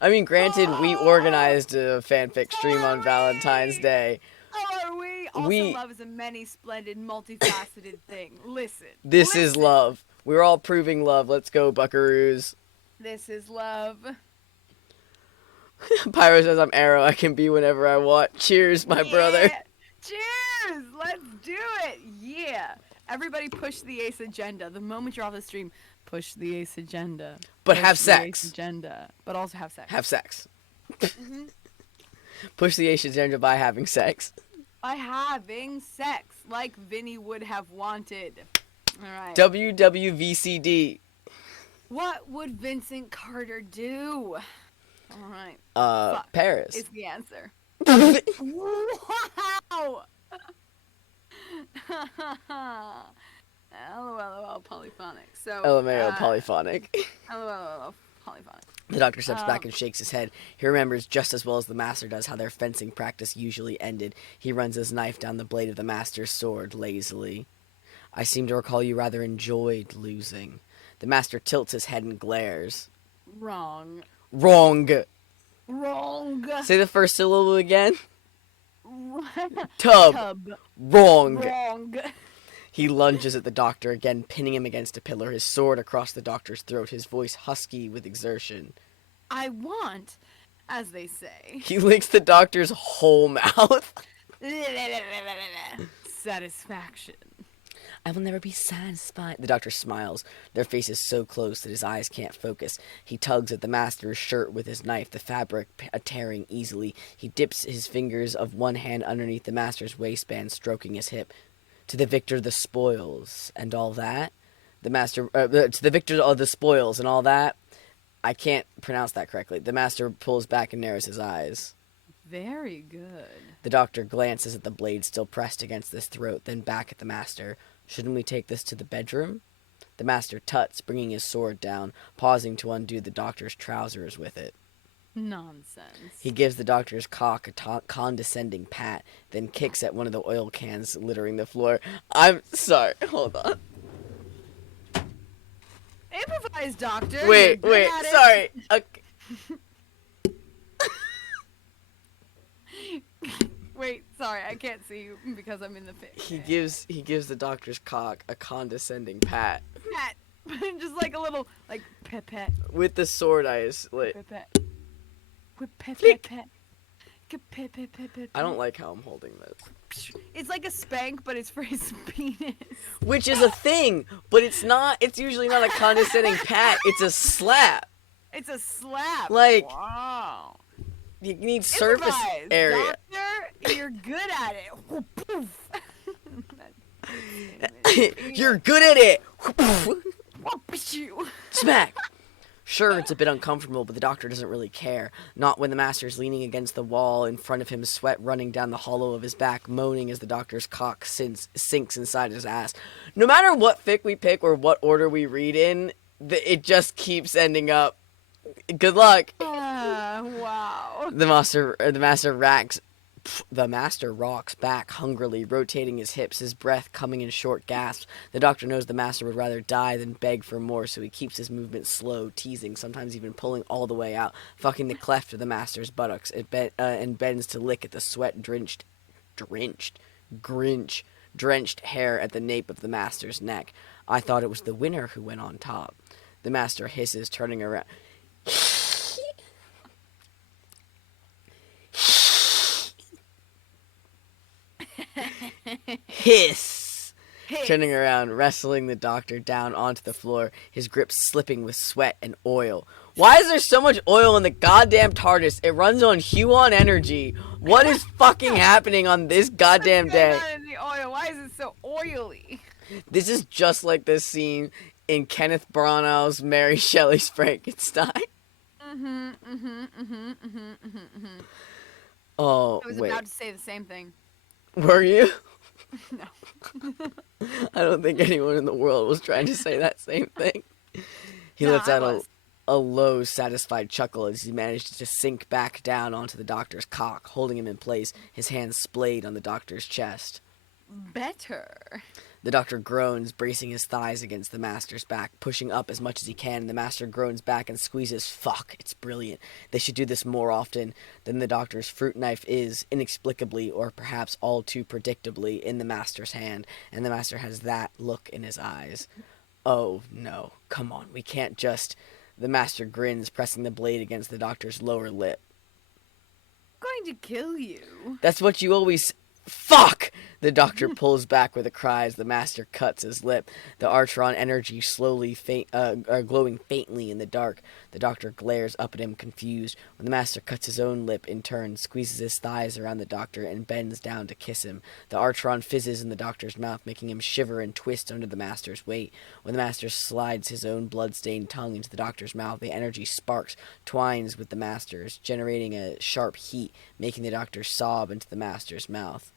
I mean, granted, we organized a fanfic stream on Valentine's Day. Oh, are we? Also, love is a many splendid, multifaceted thing. Listen. This is love. We're all proving love. Let's go, buckaroos. This is love. Pyro says, I'm Arrow. I can be whenever I want. Cheers, my brother. Cheers! Let's do it! Yeah. Everybody push the ace agenda. The moment you're off the stream, push the ace agenda. But push have the sex. Ace agenda. But also have sex. Have sex. Push the ace agenda by having sex. By having sex, like Vinny would have wanted. All right. WWVCD. What would Vincent Carter do? All right. Fuck Paris. is the answer. Wow! LOL polyphonic. So LMAO polyphonic. LOL polyphonic. The doctor steps back and shakes his head. He remembers just as well as the master does how their fencing practice usually ended. He runs his knife down the blade of the master's sword lazily. I seem to recall you rather enjoyed losing. The master tilts his head and glares. Wrong. Say the first syllable again. Tub. Wrong. He lunges at the doctor again, pinning him against a pillar, his sword across the doctor's throat, his voice husky with exertion. I want, as they say. He licks the doctor's whole mouth. Satisfaction. I will never be satisfied. The doctor smiles. Their faces so close that his eyes can't focus. He tugs at the master's shirt with his knife, the fabric tearing easily. He dips his fingers of one hand underneath the master's waistband, stroking his hip. To the victor the spoils and all that. The master, to the victor of the spoils and all that. I can't pronounce that correctly. The master pulls back and narrows his eyes. Very good. The doctor glances at the blade still pressed against his throat, then back at the master. Shouldn't we take this to the bedroom? The master tuts, bringing his sword down, pausing to undo the doctor's trousers with it. Nonsense. He gives the doctor's cock a condescending pat, then kicks at one of the oil cans littering the floor. I'm sorry. Hold on. Improvise, doctor. Wait. Sorry. Okay. Wait, sorry, I can't see you because I'm in the pit. He gives the doctor's cock a condescending pat. Pat. Just like a little, like, pet. With the sword pet. With pet. I don't like how I'm holding this. It's like a spank, but it's for his penis. Which is a thing, but it's not. It's usually not a condescending pat. It's a slap. It's a slap. Like, wow. You need surface area. Doctor, you're good at it. You're good at it! Whoop you. Smack! Sure, it's a bit uncomfortable, but the doctor doesn't really care. Not when the master's leaning against the wall in front of him, sweat running down the hollow of his back, moaning as the doctor's cock sinks inside his ass. No matter what fic we pick or what order we read in, it just keeps ending up. Good luck! Wow. The master rocks back hungrily, rotating his hips, his breath coming in short gasps. The doctor knows the master would rather die than beg for more, so he keeps his movements slow, teasing, sometimes even pulling all the way out, fucking the cleft of the master's buttocks, and bends to lick at the sweat-drenched hair at the nape of the master's neck. I thought it was the winner who went on top. The master hisses, turning around. Hiss! Turning around, wrestling the doctor down onto the floor, his grip slipping with sweat and oil. Why is there so much oil in the goddamn TARDIS? It runs on Huon energy. What is fucking happening on this goddamn day? What's going on in the oil? Why is it so oily? This is just like this scene in Kenneth Branagh's Mary Shelley's Frankenstein. Oh, I was wait. about to say the same thing. Were you? No. I don't think anyone in the world was trying to say that same thing. He No, lets I out was. a low, satisfied chuckle as he manages to sink back down onto the doctor's cock, holding him in place, his hands splayed on the doctor's chest. Better. The doctor groans, bracing his thighs against the master's back, pushing up as much as he can. The master groans back and squeezes. Fuck, it's brilliant. They should do this more often. Then the doctor's fruit knife is, inexplicably, or perhaps all too predictably, in the master's hand, and the master has that look in his eyes. Oh, no. Come on, we can't just... The master grins, pressing the blade against the doctor's lower lip. I'm going to kill you. That's what you always... Fuck! The doctor pulls back with a cry as the master cuts his lip. The Artron energy slowly glowing faintly in the dark. The doctor glares up at him, confused. When the master cuts his own lip in turn, squeezes his thighs around the doctor, and bends down to kiss him. The Artron fizzes in the doctor's mouth, making him shiver and twist under the master's weight. When the master slides his own blood-stained tongue into the doctor's mouth, the energy sparks, twines with the master's, generating a sharp heat, making the doctor sob into the master's mouth.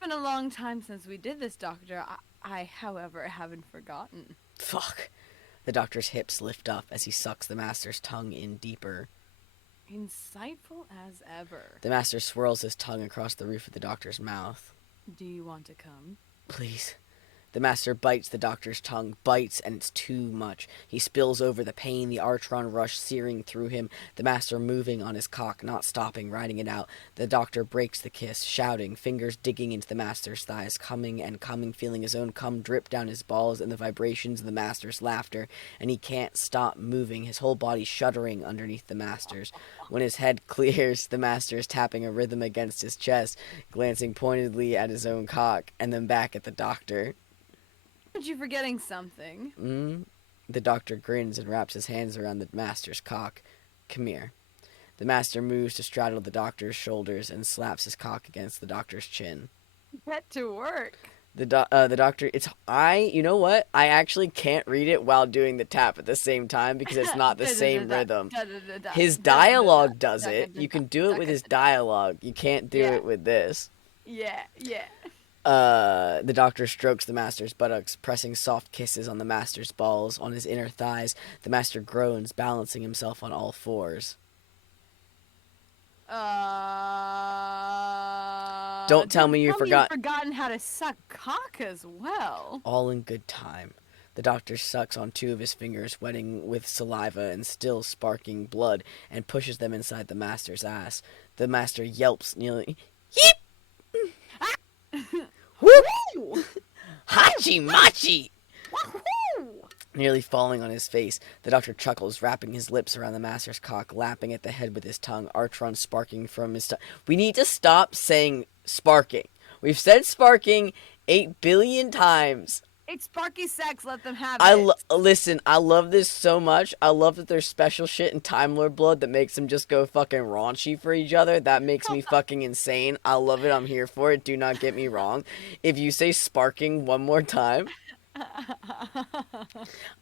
It's been a long time since we did this, Doctor. I, however, haven't forgotten. Fuck. The doctor's hips lift up as he sucks the master's tongue in deeper. Insightful as ever. The master swirls his tongue across the roof of the doctor's mouth. Do you want to come? Please. The master bites the doctor's tongue, bites, and it's too much. He spills over the pain, the Artron rush searing through him, the master moving on his cock, not stopping, riding it out. The doctor breaks the kiss, shouting, fingers digging into the master's thighs, coming and coming, feeling his own cum drip down his balls and the vibrations of the master's laughter, and he can't stop moving, his whole body shuddering underneath the master's. When his head clears, the master is tapping a rhythm against his chest, glancing pointedly at his own cock, and then back at the doctor. Aren't you forgetting something? The doctor grins and wraps his hands around the master's cock. Come here. The master moves to straddle the doctor's shoulders and slaps his cock against the doctor's chin. Get to work. The doctor, you know what? I actually can't read it while doing the tap at the same time because it's not the same rhythm. His dialogue does it. You can do it with his dialogue. You can't do it with this. Yeah. The doctor strokes the master's buttocks, pressing soft kisses on the master's balls, on his inner thighs. The master groans, balancing himself on all fours. Don't tell me you've forgotten how to suck cock as well. All in good time. The doctor sucks on two of his fingers, wetting with saliva and still sparking blood, and pushes them inside the master's ass. The master yelps, nearly, "Yeep! Whoop! Hachi machi!" Nearly falling on his face, the doctor chuckles, wrapping his lips around the master's cock, lapping at the head with his tongue, Artron sparking from his tongue. We need to stop saying sparking. We've said sparking 8 billion times. It's Sparky sex. Let them have I it. listen. I love this so much. I love that there's special shit in Time Lord Blood that makes them just go fucking raunchy for each other. That makes me fucking insane. I love it. I'm here for it. Do not get me wrong. If you say sparking one more time,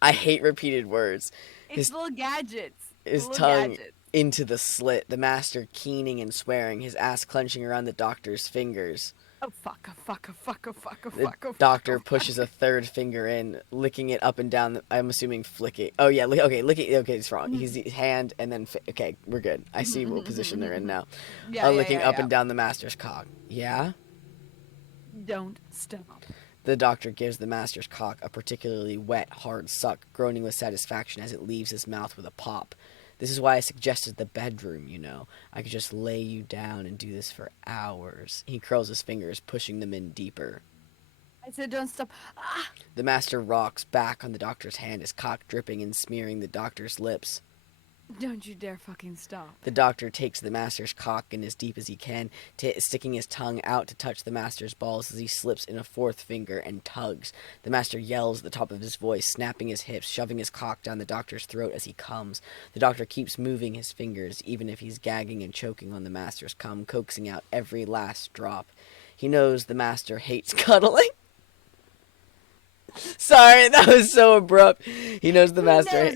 I hate repeated words. It's His little gadgets. his Little tongue gadgets. into the slit. The master keening and swearing. His ass clenching around the doctor's fingers. Oh fuck! Oh fuck! Oh fuck! Oh fuck! Oh The fuck! Oh fuck! doctor Oh pushes a fuck! third finger in, licking it up and down. I'm assuming flicking. Oh yeah, okay, licking. Okay, it's wrong. He's hand and then. Okay, we're good. I see what position they're in now. Yeah, yeah, Licking yeah, up yeah. and down the master's cock. Yeah. Don't stop. The doctor gives the master's cock a particularly wet, hard suck, groaning with satisfaction as it leaves his mouth with a pop. This is why I suggested the bedroom, you know. I could just lay you down and do this for hours. He curls his fingers, pushing them in deeper. I said don't stop. Ah! The master rocks back on the doctor's hand, his cock dripping and smearing the doctor's lips. Don't you dare fucking stop. The doctor takes the master's cock in as deep as he can, sticking his tongue out to touch the master's balls as he slips in a fourth finger and tugs. The master yells at the top of his voice, snapping his hips, shoving his cock down the doctor's throat as he comes. The doctor keeps moving his fingers, even if he's gagging and choking on the master's cum, coaxing out every last drop. He knows the master hates cuddling. Sorry, that was so abrupt. He knows the master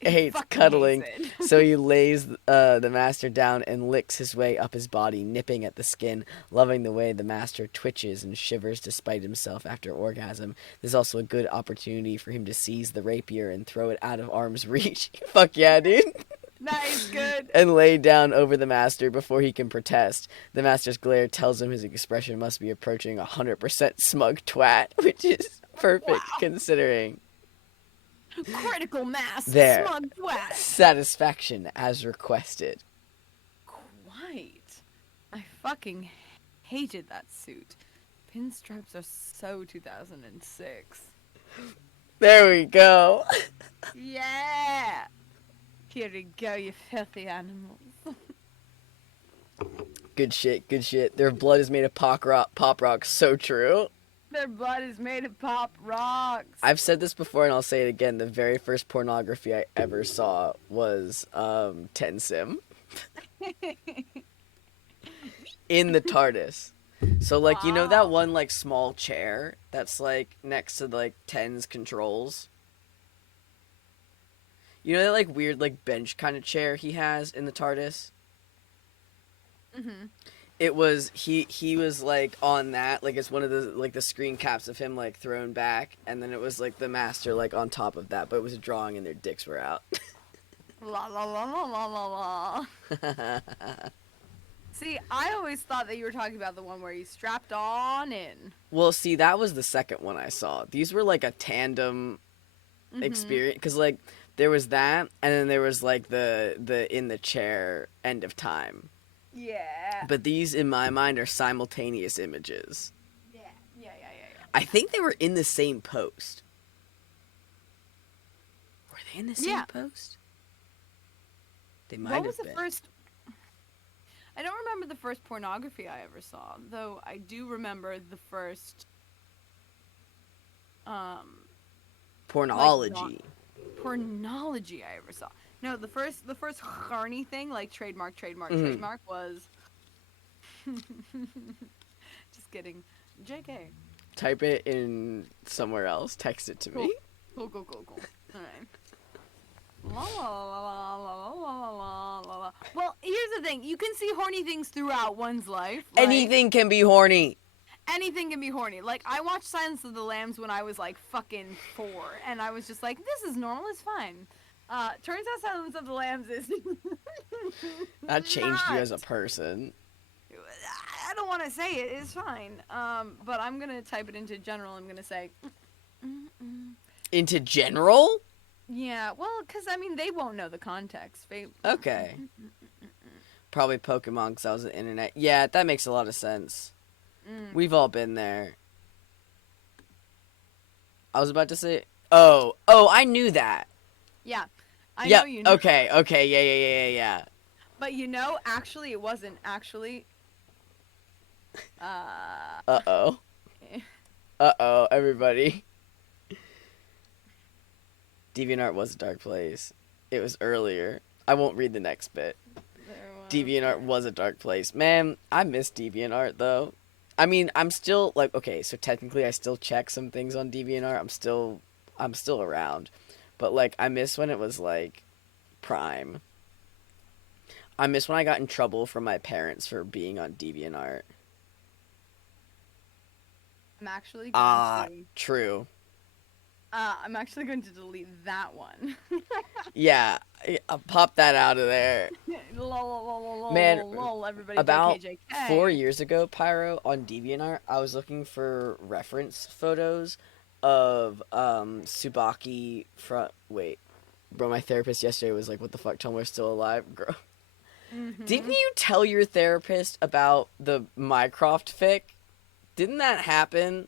hates cuddling, so he lays the master down and licks his way up his body, nipping at the skin, loving the way the master twitches and shivers despite himself after orgasm. There's also a good opportunity for him to seize the rapier and throw it out of arm's reach. Fuck yeah, dude. Nice, good. And lay down over the master before he can protest. The master's glare tells him his expression must be approaching 100% smug twat, which is perfect considering. Critical mass. There. Smug twat. Satisfaction as requested. Quite. I fucking hated that suit. Pinstripes are so 2006. There we go. Yeah. Here we go, you filthy animals. Good shit, good shit. Their blood is made of pop rock. So true. Their blood is made of pop rocks. I've said this before and I'll say it again. The very first pornography I ever saw was Tensim. In the TARDIS. So like you know that one like small chair that's like next to like Ten's controls? You know that like weird like bench kind of chair he has in the TARDIS? Mm-hmm. It was he was like on that, like it's one of the like the screen caps of him like thrown back, and then it was like the master like on top of that, but it was a drawing and their dicks were out. La la la la la la la. See, I always thought that you were talking about the one where you strapped on in. Well, see, that was the second one I saw. These were like a tandem experience, because like there was that, and then there was like the in the chair end of time. Yeah. But these, in my mind, are simultaneous images. Yeah. Yeah. I think they were in the same post. Were they in the same post? They might have been. What was the first? I don't remember the first pornography I ever saw, though I do remember the first pornology. Pornology I ever saw. No, the first Harney thing, like trademark was just kidding. JK. Type it in somewhere else. Text it to me. Cool. Alright. La la la la la la la la la. Well, here's the thing. You can see horny things throughout one's life. Like, Anything can be horny. anything can be horny. Like, I watched Silence of the Lambs when I was, like, fucking 4, and I was just like, this is normal, it's fine. Turns out Silence of the Lambs is... That changed you as a person. I don't want to say it, it's fine. But I'm gonna type it into general, I'm gonna say... Into general? Yeah, well, because, I mean, they won't know the context. Okay. Probably Pokemon, because I was on the internet. Yeah, that makes a lot of sense. We've all been there. I was about to say... Oh, I knew that. Yeah. I know you know. Okay, yeah. But you know, actually, it wasn't. Actually... Uh-oh, everybody. DeviantArt was a dark place. It was earlier. I won't read the next bit. DeviantArt was a dark place. Man, I miss DeviantArt though. I mean, I'm still like, okay, so technically I still check some things on DeviantArt. I'm still around. But like I miss when it was like prime. I miss when I got in trouble from my parents for being on DeviantArt. I'm actually going Ah, to. true. I'm actually going to delete that one. Yeah, I'll pop that out of there. Lol, lol, lol, lol, Man, lol, lol, everybody about JK. 4 years ago, Pyro, on DeviantArt, I was looking for reference photos of Tsubaki from. Wait, bro, my therapist yesterday was like, "What the fuck? Tumblr's still alive, girl." Didn't you tell your therapist about the Mycroft fic? Didn't that happen?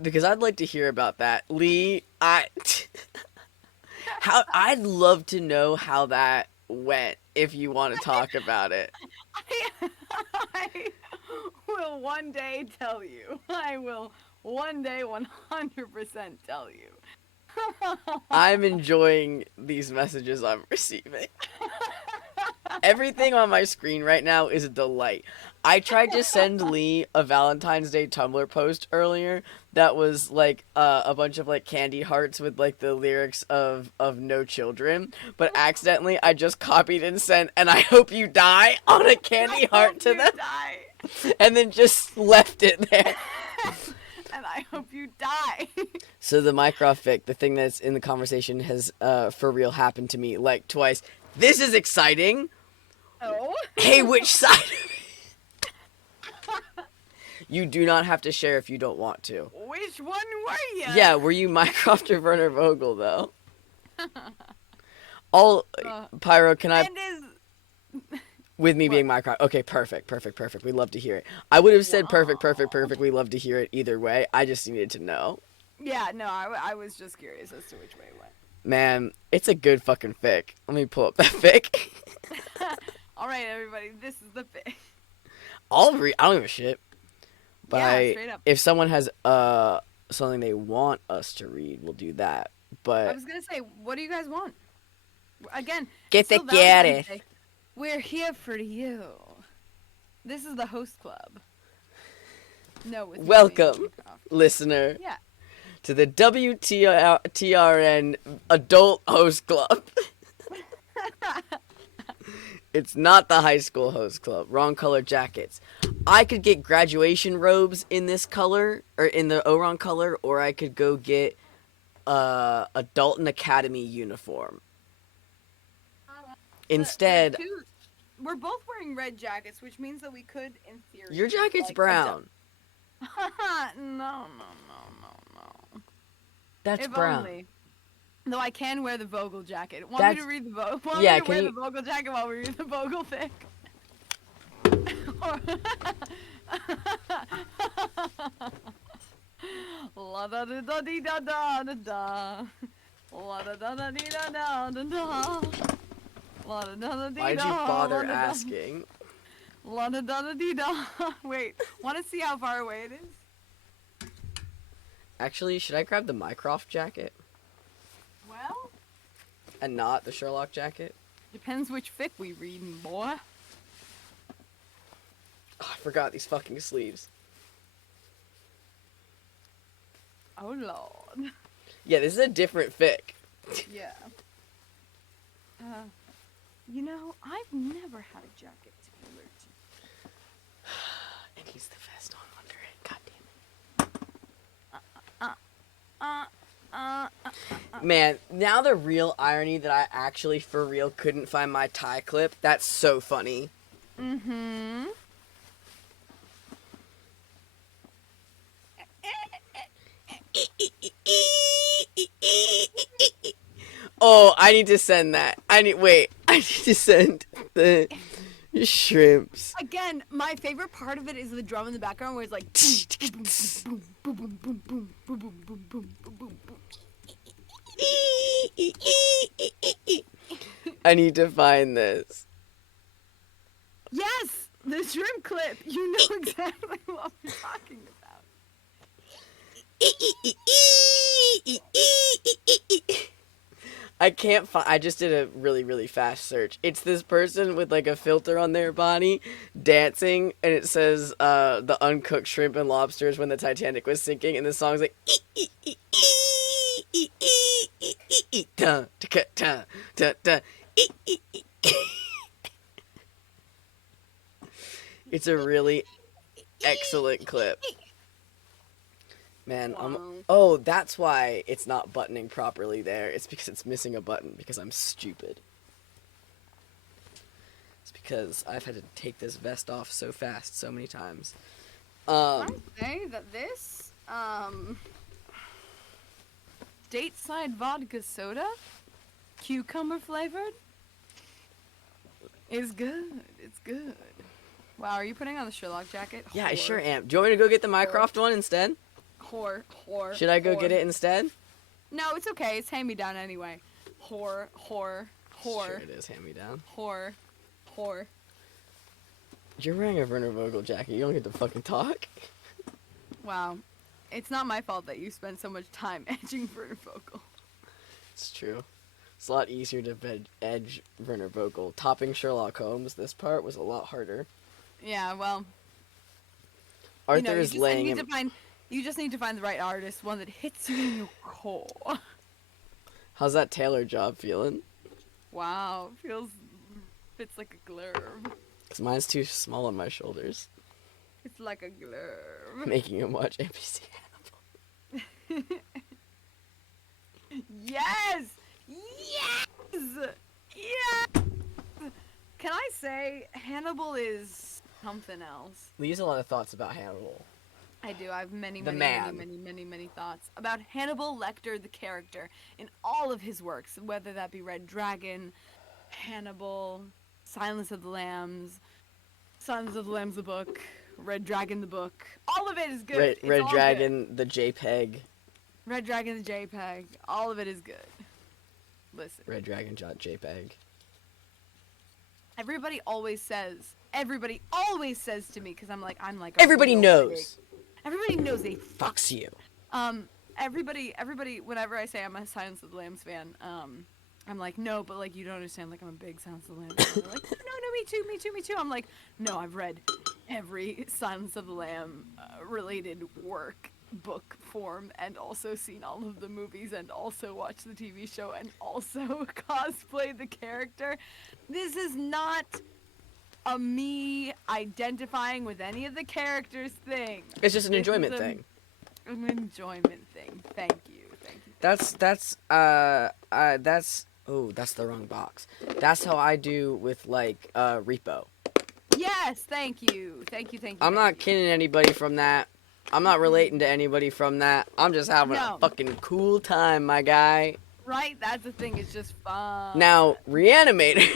Because I'd like to hear about that, Lee. How I'd love to know how that went if you want to talk about it. I will one day tell you. I will one day 100% tell you. I'm enjoying these messages I'm receiving. Everything on my screen right now is a delight. I tried to send Lee a Valentine's Day Tumblr post earlier that was like a bunch of like candy hearts with like the lyrics of No Children, but accidentally I just copied and sent "and I hope you die" on a candy heart to them, and then just left it there. And I hope you die. So the Mycroft fic, the thing that's in the conversation, has for real happened to me like twice. This is exciting. Oh. Hey, which side of it? You do not have to share if you don't want to. Which one were you? Yeah, were you Mycroft or Werner Vogel, though? All, Pyro, can I... And is... With me being Mycroft. Okay, perfect. We love to hear it. I would have said perfect. We love to hear it either way. I just needed to know. Yeah, no, I was just curious as to which way it went. Man, it's a good fucking fic. Let me pull up that fic. All right, everybody, this is the fic. I don't give a shit. But Yeah, straight up. if someone has something they want us to read, we'll do that. But I was gonna say, what do you guys want? Again, Que te still Valentine's quieres? Day. We're here for you. This is the host club. No, with me, Welcome, Mycroft. listener, Yeah. to the WTRN Adult Host Club. It's not the high school host club. Wrong color jackets. I could get graduation robes in this color, or in the Oron color, or I could go get a Dalton Academy uniform. Instead, We're both wearing red jackets, which means that we could, in theory. your jacket's like, brown. No. That's If brown. only. Though I can wear the Vogel jacket. Want me to That's- read the Vogel? Want Yeah, me to can wear you- the Vogel jacket while we read the Vogel fic? La da da da dee da da da da. La da da da dee da da da da. La da da da dee da. Why'd you bother la da da. asking? La da da da dee da. Wait, want to see how far away it is? Actually, should I grab the Mycroft jacket Well, and not the Sherlock jacket? depends which fic we reading, boy. Oh, I forgot these fucking sleeves. Oh lord. Yeah, this is a different fic. Yeah. You know, I've never had a jacket tailored to. And he's the best on under it. God damn it. Man, now the real irony that I actually for real couldn't find my tie clip, that's so funny. Mm-hmm. Oh, I need to send that. I need to send the shrimps. Again, my favorite part of it is the drum in the background where it's like boom, boom, boom, boom, boom, boom, boom, boom, boom, boom, boom, boom, boom. I need to find this. Yes, the shrimp clip. You know exactly what I'm talking about. I can't find. I just did a really, really fast search. It's this person with like a filter on their body dancing, and it says the uncooked shrimp and lobsters when the Titanic was sinking, and the song's like. It's a really excellent clip. Man, Wow. oh, that's why it's not buttoning properly there. It's because it's missing a button because I'm stupid. It's because I've had to take this vest off so fast so many times. I say that this stateside vodka soda, cucumber flavored, is good. It's good. Wow, are you putting on the Sherlock jacket? Yeah, I Whore. sure am. Do you want me to go get the Mycroft one instead? Whore. Should I go whore. get it instead? No, it's okay. It's hand me down anyway. Whore. Sure, it is hand me down. Whore. You're wearing a Werner Vogel jacket. You don't get to fucking talk. Wow. It's not my fault that you spent so much time edging Werner Vogel. It's true. It's a lot easier to edge Werner Vogel. Topping Sherlock Holmes, this part was a lot harder. Yeah, well, Arthur is laying him. You just need to find the right artist, one that hits you in your core. How's that tailor job feeling? Wow, fits like a glove. 'Cause mine's too small on my shoulders. It's like a glove. Making him watch NPC Hannibal. Yes! Yes! Yes! Can I say Hannibal is something else? We use a lot of thoughts about Hannibal. I do. I have many The man. thoughts about Hannibal Lecter, the character, in all of his works, whether that be Red Dragon, Hannibal, Silence of the Lambs, the book, Red Dragon, the book. All of it is good. It's Red all Dragon, the JPEG. good. Red Dragon, the JPEG. All of it is good. Listen. Red Dragon JPEG. Everybody always says to me, because I'm like a Everybody real knows. critic. Everybody knows they Fucks you. everybody, whenever I say I'm a Silence of the Lambs fan, I'm like, no, but like you don't understand, like I'm a big Silence of the Lambs fan. They're like, no, me too. I'm like, no, I've read every Silence of the Lamb related work, book form, and also seen all of the movies, and also watched the TV show, and also cosplayed the character. This is not a me identifying with any of the characters thing. It's just an This enjoyment is thing. An enjoyment thing. Thank you. That's that's the wrong box. That's how I do with like Repo. Yes, thank you. I'm not kidding anybody from that. I'm not relating to anybody from that. I'm just having No. a fucking cool time, my guy. Right? That's the thing. It's just fun. Now, Reanimator.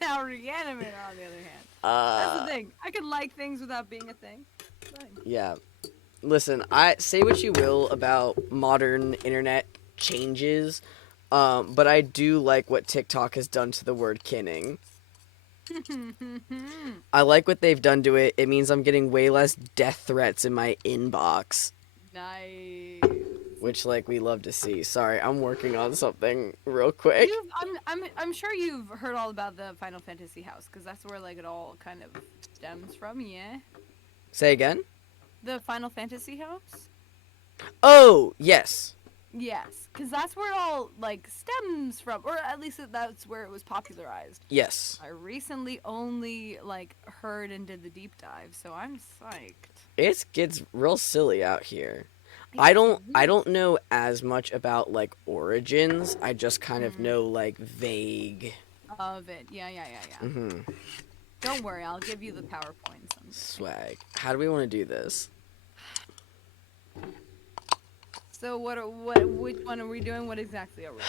Now, Reanimator, on the other hand. That's the thing. I can like things without being a thing. Fine. Yeah. Listen, I say what you will about modern internet changes, but I do like what TikTok has done to the word kinning. I like what they've done to it. It means I'm getting way less death threats in my inbox, Nice. which like we love to see. Sorry, I'm working on something real quick. I'm sure you've heard all about the Final Fantasy house, because that's where like it all kind of stems from, yeah? Say again? The Final Fantasy house? Oh, yes. Yes, because that's where it all like stems from, or at least that's where it was popularized. Yes. I recently only like heard and did the deep dive, so I'm psyched. It gets real silly out here. I don't know as much about like origins. I just kind of know like vague Of it, yeah. Don't worry, I'll give you the PowerPoint someday. swag. How do we want to do this? So which one are we doing? What exactly are we?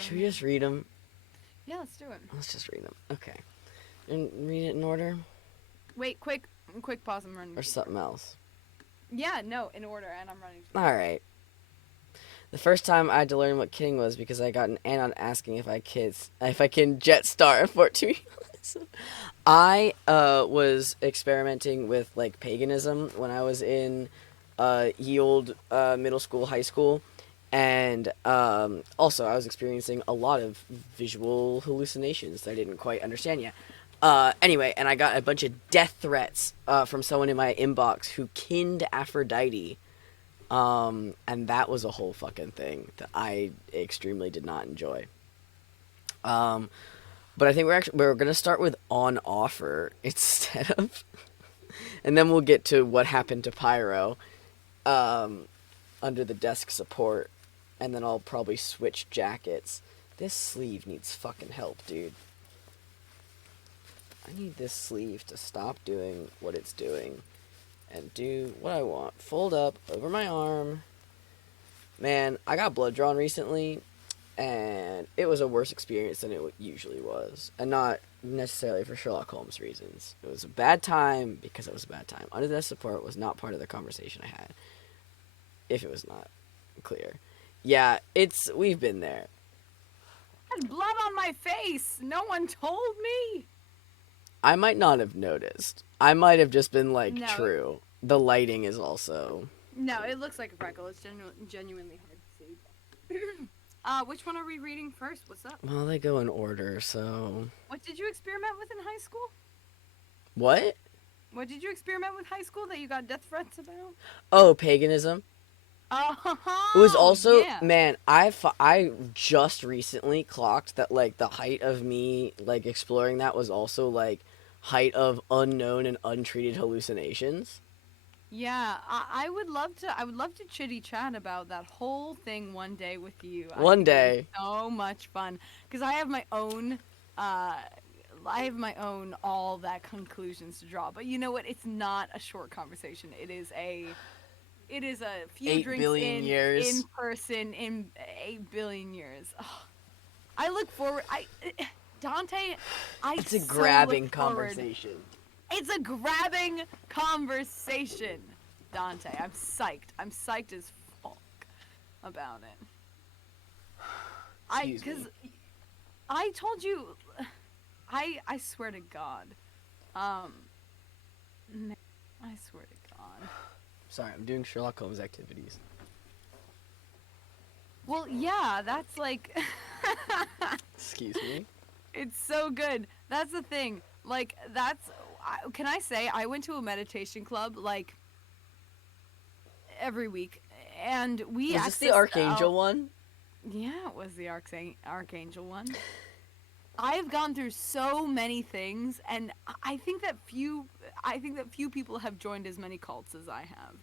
Should we just read them? Yeah, let's do it. Let's just read them. Okay. And read it in order Wait, quick pause. I'm running. or something else. Yeah, no, in order, and I'm running. All right. The first time I had to learn what kidding was because I got an anon asking if I can jet star in 14 I was experimenting with like paganism when I was in ye old middle school, high school, and also I was experiencing a lot of visual hallucinations that I didn't quite understand yet. Anyway, and I got a bunch of death threats from someone in my inbox who kinned Aphrodite. And that was a whole fucking thing that I extremely did not enjoy. But I think we're gonna start with on offer instead of, and then we'll get to what happened to Pyro, under the desk support, and then I'll probably switch jackets. This sleeve needs fucking help, dude. I need this sleeve to stop doing what it's doing and do what I want. Fold up over my arm. Man, I got blood drawn recently, and it was a worse experience than it usually was. And not necessarily for Sherlock Holmes reasons. It was a bad time because it was a bad time. Under the support was not part of the conversation I had. If it was not clear. Yeah, we've been there. I had blood on my face. No one told me. I might not have noticed. I might have just been like, No. true. The lighting is also... No, it looks like a freckle. It's genuinely hard to see. Which one are we reading first? What's up? Well, they go in order, so... What did you experiment with in high school? What? What did you experiment with high school that you got death threats about? Oh, paganism. Oh, It was also, yeah. man, I just recently clocked that, like, the height of me, like, exploring that was also, like, height of unknown and untreated hallucinations. Yeah, I would love to chitty chat about that whole thing one day with you. I One think it'd day. be so much fun because I have my own all that conclusions to draw. But you know what? It's not a short conversation. It is a few 8 drinks billion years. in person in 8 billion years. Oh, I look forward. Dante, It's a so grabbing look forward. conversation. It's a grabbing conversation, Dante. I'm psyched. I'm psyched as fuck about it. Excuse me. I told you, I swear to God, man, I swear to God. Sorry, I'm doing Sherlock Holmes activities. Well, yeah, that's like, Excuse me? it's so good. That's the thing. Like, can I say, I went to a meditation club, like, every week, and we Was this the accessed Archangel one? Yeah, it was the Archangel one. I've gone through so many things, and I think that few people have joined as many cults as I have.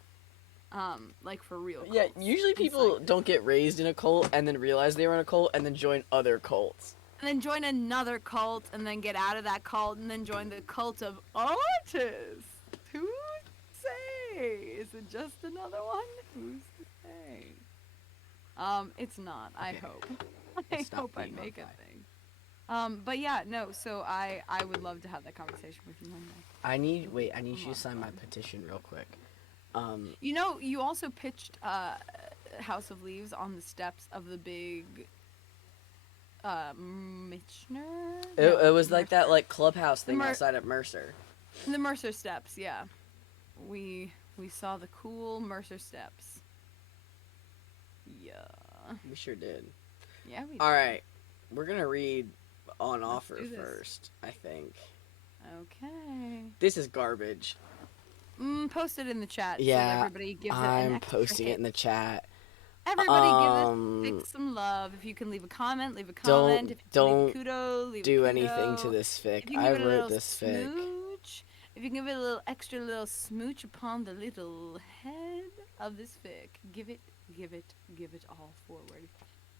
Like, for real cults. Yeah, usually It's people like- don't get raised in a cult and then realize they were in a cult and then join other cults. And then join another cult, and then get out of that cult, and then join the cult of artists. Who's to say? Is it just another one? Who's to say? It's not. I Okay. hope. Let's stop I hope I being on make a fire. thing. But yeah, no. So I would love to have that conversation with you one day. I need you Come to sign my on. petition real quick. You know, you also pitched House of Leaves on the steps of the big Michener? It was like that, like, clubhouse thing Mer- outside of Mercer. The Mercer steps, yeah. We saw the cool Mercer steps. Yeah. We sure did. Yeah, we did. Alright, we're gonna read on offer do this. first, I think. Okay. This is garbage. Post it in the chat. So Yeah, that everybody gives it an I'm extra posting hit. it in the chat. Everybody Um, give it some love. If you can leave a comment, leave a don't- comment. If you can don't leave a kudo, leave Do a anything to kudo. this fic. If you I give it a wrote little this fic. smooch, if you can give it a little extra little smooch upon the little head of this fic, give it all forward.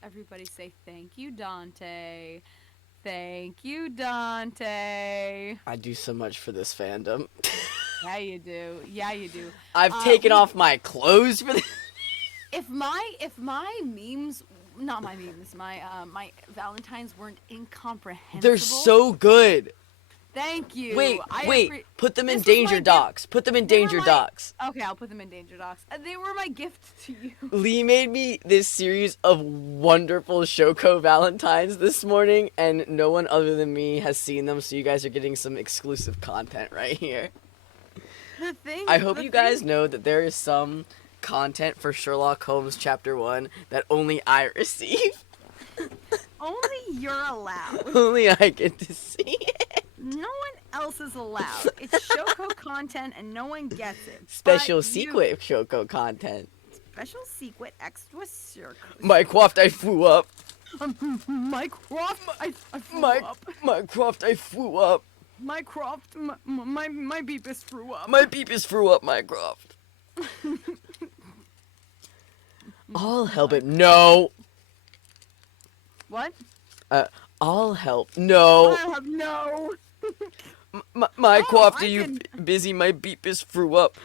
Everybody say thank you, Dante. Thank you, Dante. I do so much for this fandom. Yeah, you do. Yeah, you do. I've taken we- off my clothes for this. If my memes, not my memes, my Valentines weren't incomprehensible. They're so good. Thank you. Wait, I put them in This was my danger gift- docs. Put them in they were danger my- docs. Okay, I'll put them in danger docs. They were my gift to you. Lee made me this series of wonderful Shoko Valentines this morning, and no one other than me has seen them, so you guys are getting some exclusive content right here. The thing. I hope the you guys thing- know that there is some content for Sherlock Holmes Chapter 1 that only I receive. Only you're allowed. Only I get to see it. No one else is allowed. It's Shoko content and no one gets it. Special But you- secret Shoko content. Special secret extra circle. Mycroft, I flew up. Mycroft, I flew My, up. Mycroft, I flew up. Mycroft, my beepus threw up. My beepus threw up, Mycroft. I'll help it. No. What? I'll help. No. I have no. Mycroft, I are you can- busy? My beepus threw up.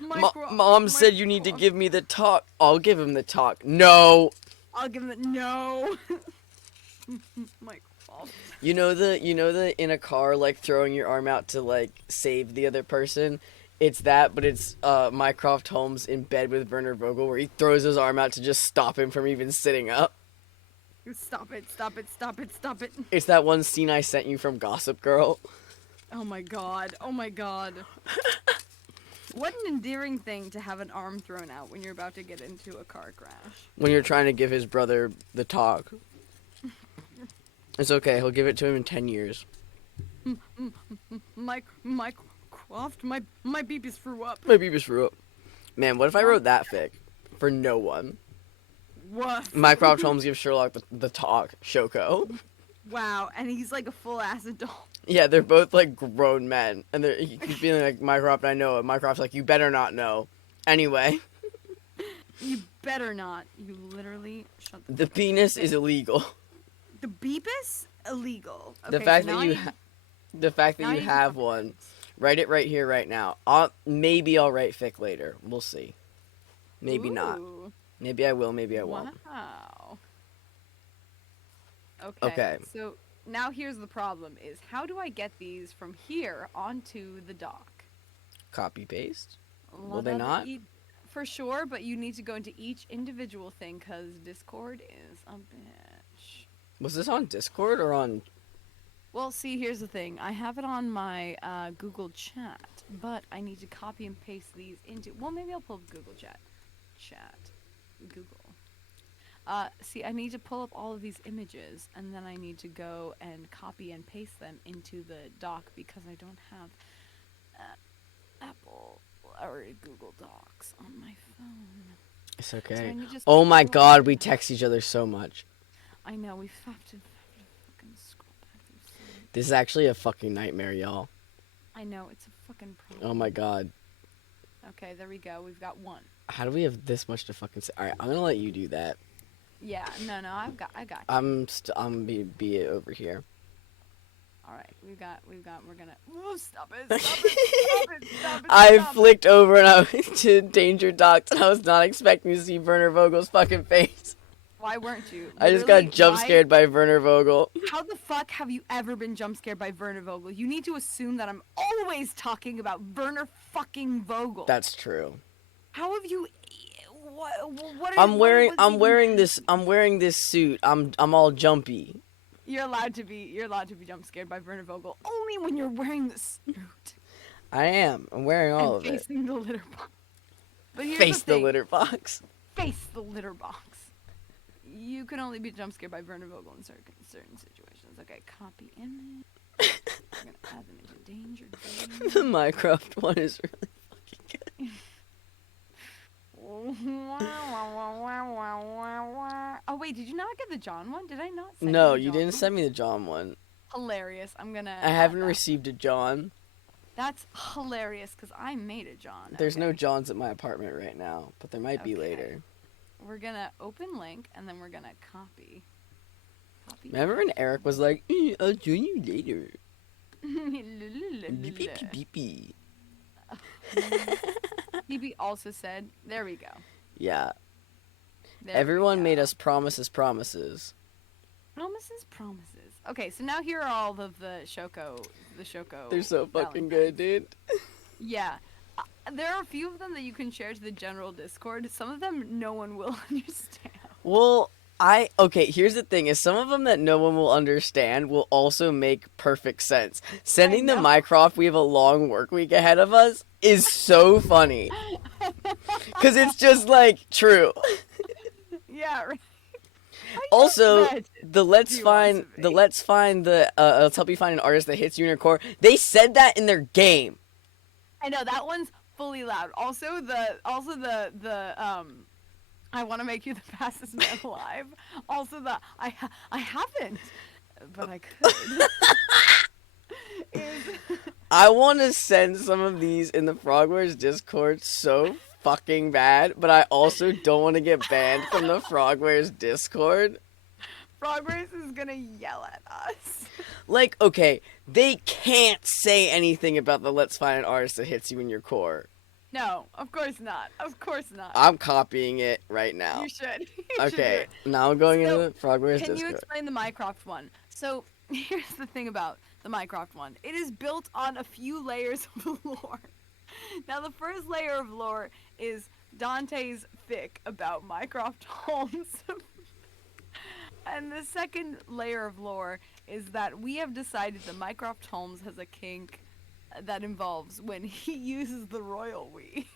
Mycroft, Mom said you need to Mycroft. give me the talk. I'll give him the talk. No. I'll give him the no. Mycroft. You know the in a car, like throwing your arm out to like save the other person. It's that, but it's Mycroft Holmes in bed with Werner Vogel, where he throws his arm out to just stop him from even sitting up. Stop it, stop it, stop it, stop it. It's that one scene I sent you from Gossip Girl. Oh my god, oh my god. What an endearing thing to have an arm thrown out when you're about to get into a car crash. When you're trying to give his brother the talk. It's okay, he'll give it to him in 10 years. Mycroft, my beepus threw up. My beepus threw up. Man, what if I wrote that fic? For no one. What? Mycroft Holmes gives Sherlock the talk. Shoko. Wow, and he's like a full ass adult. Yeah, they're both like grown men. And he keeps feeling like, Mycroft, I know it. Mycroft's like, you better not know. Anyway. You better not. You literally shut The penis is illegal. the beepus illegal. The Okay, fact so that now you the fact that now you you can have talk one, write it right here, right now. Maybe I'll write fic later. We'll see. Maybe not. Ooh, Maybe I will. Maybe I won't. Wow. Okay. So now here's the problem: is how do I get these from here onto the dock? Copy paste. Will they not? For sure, but you need to go into each individual thing because Discord is a bitch. Was this on Discord or on? Well, see, here's the thing. I have it on my Google Chat, but I need to copy and paste these into. Well, maybe I'll pull up Google Chat. Google. See, I need to pull up all of these images, and then I need to go and copy and paste them into the doc because I don't have Apple or Google Docs on my phone. It's So I okay. need to just Oh keep my going. God, we text each other so much. I know, we have to fucking scroll back through so many- This is actually a fucking nightmare, y'all. I know, it's a fucking problem. Oh my God. Okay, there we go. We've got one. How do we have this much to fucking say? All right, I'm gonna let you do that. Yeah, no, I got you. I'm be it over here. All right, we're gonna. Whoa, stop it! Stop it! Stop it! Stop it! I stop it. flicked over and I went to Danger Docs and I was not expecting to see Werner Vogel's fucking face. Why weren't you? I just Literally, got jump why- scared by Werner Vogel. How the fuck have you ever been jump scared by Werner Vogel? You need to assume that I'm always talking about Werner fucking Vogel. That's true. How have you? What? Are I'm what wearing was even- I'm wearing this suit. I'm all jumpy. You're allowed to be jump scared by Werner Vogel only when you're wearing the suit I am. I'm wearing all and of it. facing the litter box. But here's Face the the thing. litter box. Face the litter box. You can only be jump scared by Werner Vogel in certain situations. Okay, copy image. I'm gonna add them into danger The zone. Minecraft one is really fucking good. Oh wait, did you not get the John one? Did I not? Send No, the you John didn't one? send me the John one. Hilarious. I'm gonna. I add haven't that. received a John. That's hilarious because I made a John. There's no okay. Johns at my apartment right now, but there might be Okay. later. We're gonna open link and then we're gonna copy. Copy. Remember when Eric was like, I'll join you later. Beep, beep, beep, beep, beep. Phoebe also said, "There we go." Yeah. There we Everyone go. made us promises. promises. Okay, so now here are all of the Shoko. They're so fucking good, dude. Yeah. There are a few of them that you can share to the general Discord. Some of them no one will understand. Well, okay, here's the thing, is some of them that no one will understand will also make perfect sense. Sending the know. Mycroft, we have a long work week ahead of us, is so funny. Because it's just, like, true. Yeah, right. Also, Red. the let's find the let's help you find an artist that hits you in your core. They said that in their game. I know that one's fully loud. Also the I want to make you the fastest man alive. Also the I haven't, but I could. is I want to send some of these in the Frogwares Discord so fucking bad, but I also don't want to get banned from the Frogwares Discord. Frogwares is gonna yell at us. Like, okay, they can't say anything about the let's find an artist that hits you in your core. No, of course not. Of course not. I'm copying it right now. You should. You should do Okay, it. now I'm going So, into the Frogwares Can you Discord. explain the Minecraft one? So here's the thing about the Minecraft one. It is built on a few layers of lore. Now the first layer of lore is Dante's fic about Minecraft homes. And the second layer of lore is that we have decided that Mycroft Holmes has a kink that involves when he uses the royal we.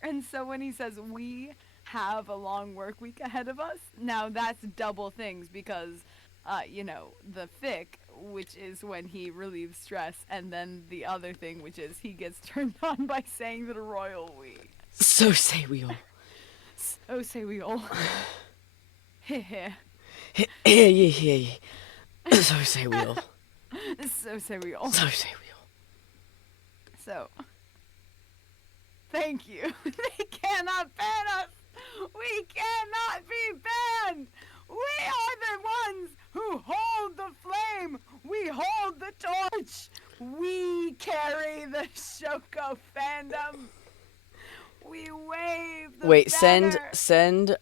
And so when he says we have a long work week ahead of us, now that's double things because, the fic, which is when he relieves stress, and then the other thing, which is he gets turned on by saying the royal we. So say we all. So say we all. Heh. Yeah. So say we all. So say we all. So say we all. So, thank you. They cannot ban us. We cannot be banned. We are the ones who hold the flame. We hold the torch. We carry the Shoko fandom. We wave the Wait, banner. send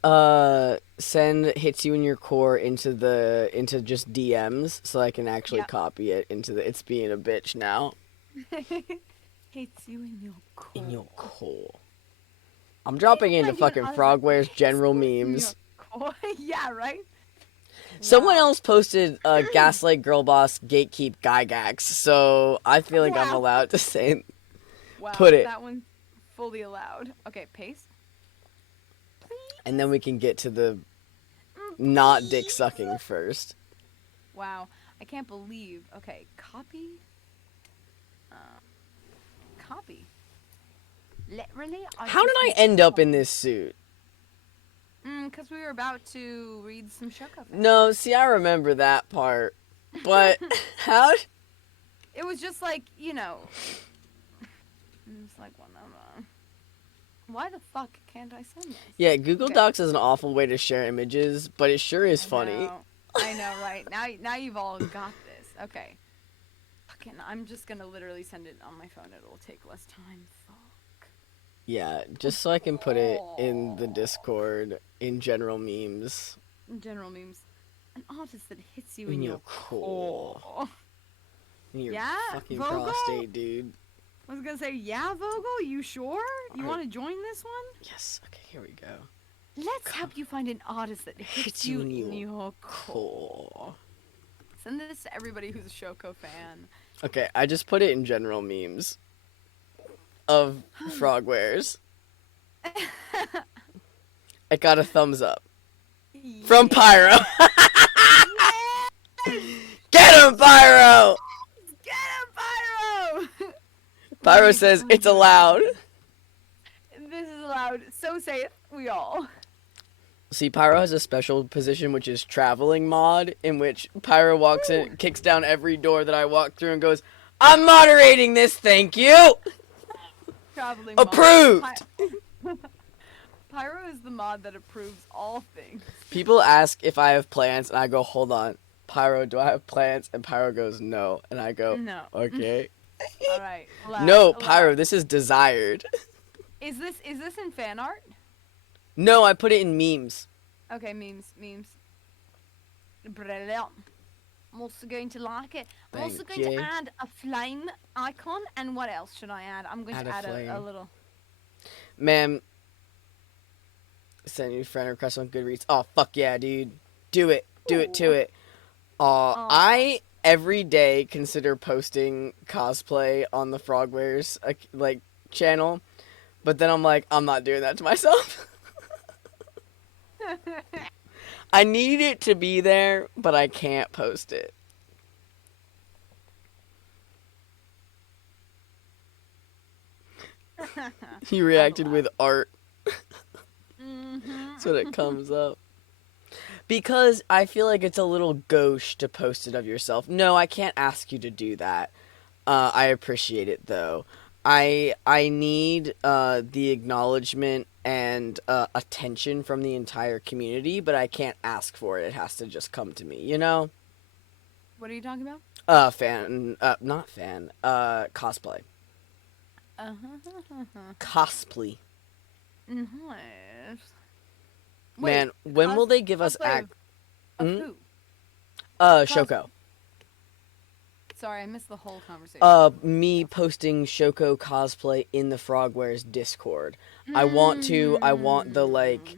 hits you in your core into just DMs so I can actually copy it into the it's being a bitch now. Hates you in your core. In your core. I'm dropping into fucking Frogwares general memes. Yeah, right? Someone else posted Gaslight Girl Boss Gatekeep Gygax, so I feel like I'm allowed to say put it. That one's fully allowed. Okay, paste. And then we can get to the not dick sucking first. Wow, I can't believe. Okay, copy. Copy. Literally. How did I end up in this suit? Because we were about to read some Shoko. No, see, I remember that part. But how? It was just like, it's like one of why the fuck can't I send this? Yeah, Google Docs is an awful way to share images, but it sure is funny. I know, right? Now you've all got this. Okay. Fucking, I'm just gonna literally send it on my phone. It'll take less time. Fuck. Yeah, just so I can put it in the Discord in general memes. General memes. An artist that hits you In in your core. In your fucking Vogel? prostate, dude. I was gonna say, yeah, Vogel, you sure? You want to join this one? Yes, okay, here we go. Let's help you find an artist that hits you in your core. Send this to everybody who's a Shoko fan. Okay, I just put it in general memes of Frogwares. It got a thumbs up. From Pyro. Get him, Pyro! Get him, Pyro! Pyro says it's allowed. This is allowed. So saith we all. See, Pyro has a special position, which is traveling mod, in which Pyro walks in, kicks down every door that I walk through and goes, I'm moderating this, thank you! Traveling Approved! Mod. Pyro is the mod that approves all things. People ask if I have plans, and I go, hold on. Pyro, do I have plans? And Pyro goes, no. And I go, No. okay. Alright. No, Pyro, this is desired. Is this in fan art? No, I put it in memes. Okay, memes. Brilliant. I'm also going to like it. I'm also going to add a flame icon, and what else should I add? I'm going to add a little... Ma'am, send you a friend request on Goodreads. Oh, fuck yeah, dude. Do it. Do it to it. I, every day, consider posting cosplay on the Frogwares, channel, But then I'm like, I'm not doing that to myself. I need it to be there, but I can't post it. He reacted with art. That's what it comes up. Because I feel like it's a little gauche to post it of yourself. No, I can't ask you to do that. I appreciate it though. I need the acknowledgement and attention from the entire community, but I can't ask for it. It has to just come to me, you know? What are you talking about? Not fan. Cosplay. Uh-huh. Cosplay. Nice. Man, when will they give us cosplay of Hmm? who? Shoko. Sorry, I missed the whole conversation. Me posting Shoko cosplay in the Frogwares Discord. I want the like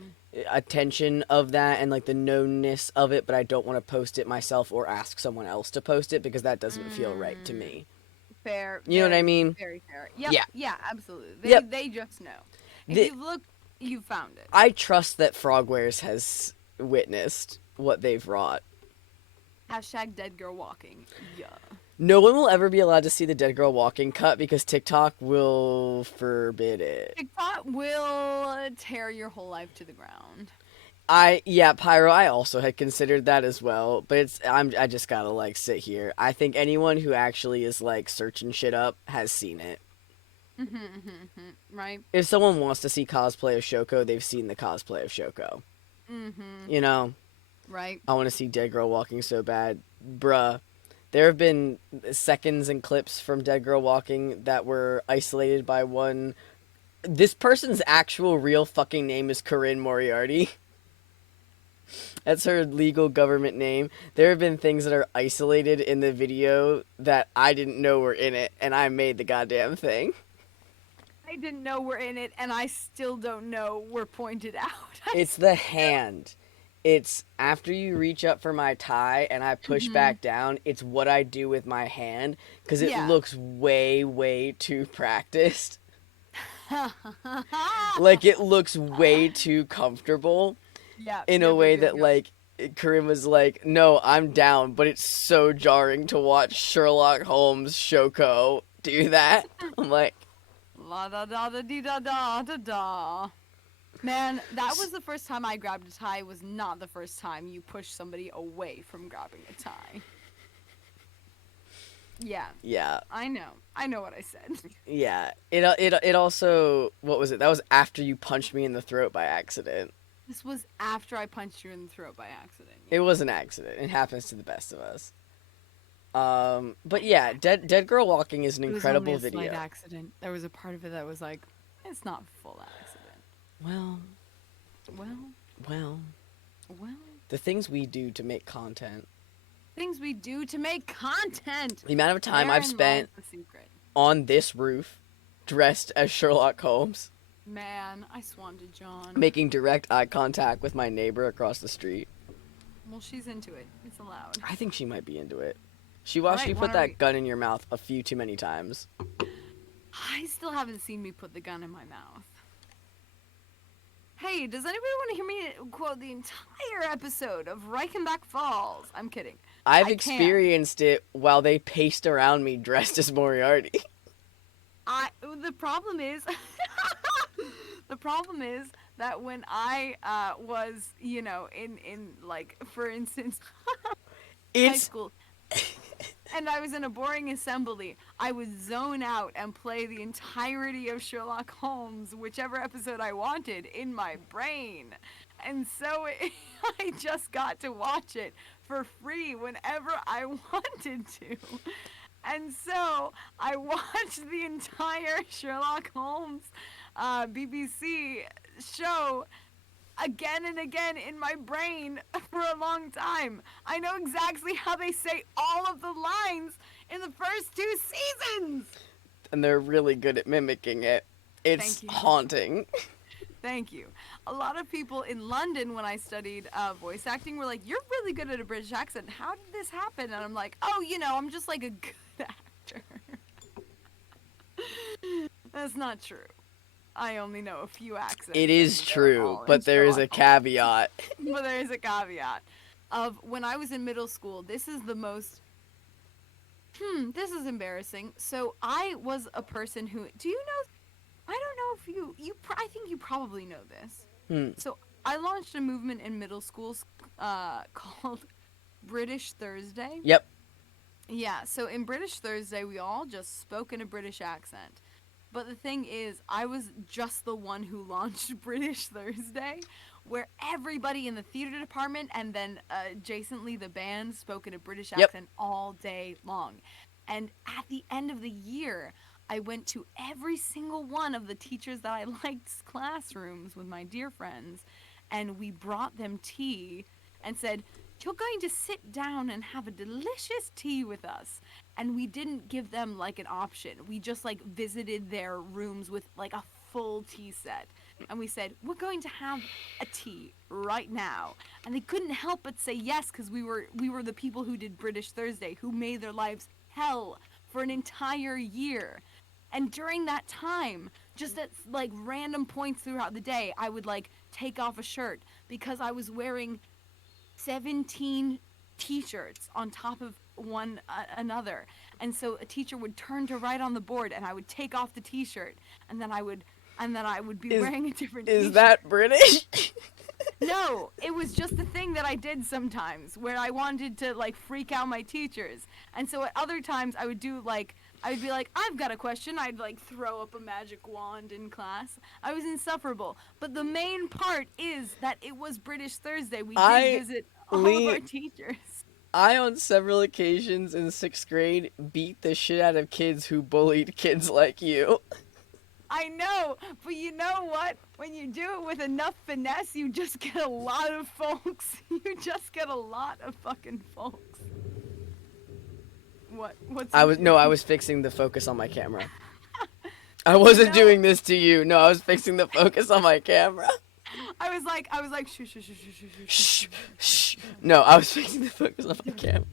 attention of that and like the knownness of it, but I don't want to post it myself or ask someone else to post it because that doesn't feel right to me. Fair. You know what I mean? Very fair. Yep. Yeah. Yeah, absolutely. Yep. They just know. If The- you've looked, you found it. I trust that Frogwares has witnessed what they've wrought. Hashtag dead girl walking. Yeah. No one will ever be allowed to see the dead girl walking cut because TikTok will forbid it. TikTok will tear your whole life to the ground. Pyro, I also had considered that as well, but I just gotta like sit here. I think anyone who actually is like searching shit up has seen it. Right? If someone wants to see cosplay of Shoko, they've seen the cosplay of Shoko. You know? Right. I want to see Dead Girl Walking so bad. Bruh. There have been seconds and clips from Dead Girl Walking that were isolated by one. This person's actual real fucking name is Corinne Moriarty. That's her legal government name. There have been things that are isolated in the video that I didn't know were in it, and I made the goddamn thing. I didn't know we're in it, and I still don't know we're pointed out. It's the hand. It's after you reach up for my tie and I push back down, it's what I do with my hand because it looks way, way too practiced. Like, it looks way too comfortable in a way that, like, Corinne was like, no, I'm down, but it's so jarring to watch Sherlock Holmes Shoko do that. I'm like, La da da da dee da da da da. Man, that was the first time I grabbed a tie. Was not the first time you pushed somebody away from grabbing a tie. Yeah. yeah. I know. I know what I said. Yeah. It also, what was it? That was after you punched me in the throat by accident. This was after I punched you in the throat by accident. It was an accident. It happens to the best of us. But yeah, Dead Girl Walking is an incredible it was only a video. slight accident. There was a part of it that was like, it's not full accident. Well, Well, the things we do to make content. things we do to make content. The amount of time I've Therein spent lies the secret. on this roof, dressed as Sherlock Holmes, Man, I swan to John. making direct eye contact with my neighbor across the street. Well, she's into it. It's allowed. I think she might be into it. She watched Alright, you why put don't that we- gun in your mouth a few too many times. I still haven't seen me put the gun in my mouth. Hey, does anybody want to hear me quote the entire episode of Reichenbach Falls? I'm kidding. I've I can. experienced it while they paced around me dressed as Moriarty. The problem is, the problem is that when I was, in like, for instance, high It's school, and I was in a boring assembly, I would zone out and play the entirety of Sherlock Holmes, whichever episode I wanted, in my brain. And so I just got to watch it for free whenever I wanted to. And so I watched the entire Sherlock Holmes BBC show again and again in my brain for a long time. I know exactly how they say all of the lines in the first 2 seasons. and they're really good at mimicking it. It's Thank you. haunting. Thank you. A lot of people in London when I studied voice acting were like, you're really good at a British accent. How did this happen? And I'm like, oh, I'm just like a good actor. That's not true. I only know a few accents. It is and they're true, all in but there is a Sherlock caveat. Holmes. But there is a caveat of when I was in middle school. This is the most. This is embarrassing. So I was a person who. Do you know? I don't know if I think you probably know this. Hmm. So I launched a movement in middle schools called British Thursday. Yep. Yeah, so in British Thursday, we all just spoke in a British accent. But the thing is, I was just the one who launched British Thursday, where everybody in the theater department and then adjacently the band spoke in a British Yep. accent all day long. And at the end of the year, I went to every single one of the teachers that I liked's classrooms with my dear friends, and we brought them tea and said, "You're going to sit down and have a delicious tea with us." And we didn't give them like an option. We just like visited their rooms with like a full tea set. And we said, "We're going to have a tea right now." And they couldn't help but say yes, because we were the people who did British Thursday, who made their lives hell for an entire year. And during that time, just at like random points throughout the day, I would like take off a shirt because I was wearing 17 t-shirts on top of one another. And so a teacher would turn to write on the board and I would take off the t-shirt and then I would be wearing a different t-shirt. Is that British? No, it was just a thing that I did sometimes where I wanted to like freak out my teachers. And so at other times I would be like, "I've got a question." I'd like throw up a magic wand in class. I was insufferable. But the main part is that it was British Thursday. We did visit all of our teachers. I, on several occasions in 6th grade, beat the shit out of kids who bullied kids like you. I know, but you know what? When you do it with enough finesse, you just get a lot of folks. You just get a lot of fucking folks. What's I was fixing the focus on my camera. I wasn't doing this to you. No, I was fixing the focus on my camera. I was like, shh, shh, shh, shh, shh, Shh, shh. No, I was fixing the focus on my camera.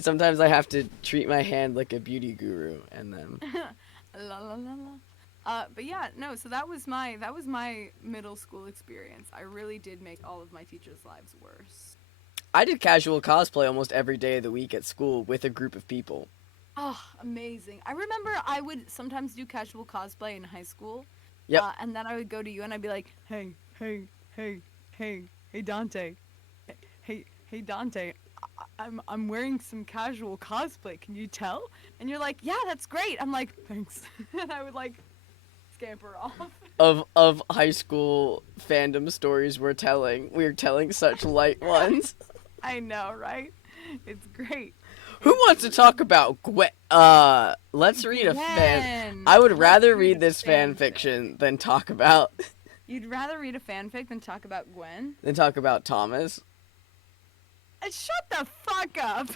Sometimes I have to treat my hand like a beauty guru, and then. La la la la. But yeah, no. So that was my middle school experience. I really did make all of my teachers' lives worse. I did casual cosplay almost every day of the week at school with a group of people. Oh, amazing! I remember I would sometimes do casual cosplay in high school. Yep. And then I would go to you and I'd be like, "Hey, Dante, hey Dante, I'm wearing some casual cosplay. Can you tell?" And you're like, "Yeah, that's great." I'm like, "Thanks," and I would like scamper off. Of high school fandom stories we're telling such light ones. I know, right? It's great. Who wants to talk about Gwen? Let's read a fan. Gwen. I would Let's rather read read a this fan fanfic. fiction than talk about You'd rather read a fanfic than talk about Gwen? Thomas. Shut the fuck up.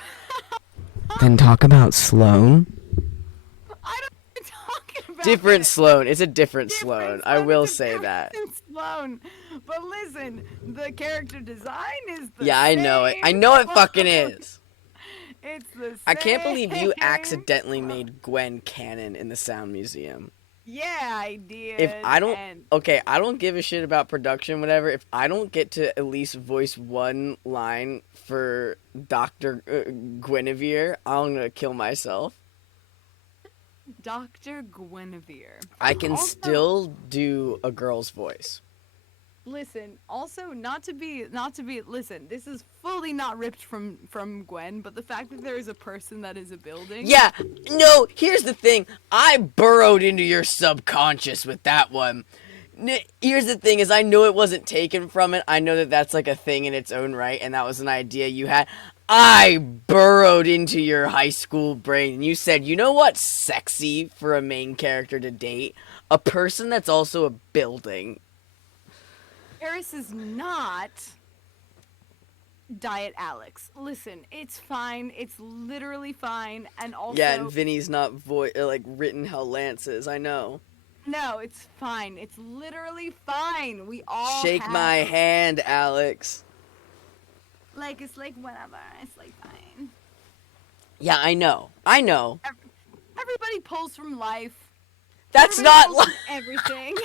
Then talk about Sloane. I don't know what you're talking about. Different it. Sloane. It's a different Different Sloane. I Sloane, will it's a say that. different Sloane. But listen, the character design is the Yeah, I know it. I same. know it fucking is. It's the same. I can't believe you accidentally made Gwen canon in the Sound Museum. Yeah, I did. If I don't, and okay, I don't give a shit about production, whatever. If I don't get to at least voice one line for Dr. Guinevere, I'm gonna kill myself. Dr. Guinevere. I can Also- still do a girl's voice. Listen, also not to be listen, this is fully not ripped from Gwen, but the fact that there is a person that is a building. Yeah, no, here's the thing. I burrowed into your subconscious with that one. Here's the thing is I know it wasn't taken from it. I know that that's like a thing in its own right, and that was an idea you had. I burrowed into your high school brain, and you said, you know what's sexy for a main character to date? A person that's also a building. Paris is not Diet Alex. Listen, it's fine. It's literally fine. And also, Yeah, and Vinny's not written how Lance is. I know. no, it's fine. It's literally fine. We all Shake have, my hand, Alex. like it's like whatever. It's like fine. Yeah, I know. I know. Everybody pulls from life. That's Everybody not pulls like from everything.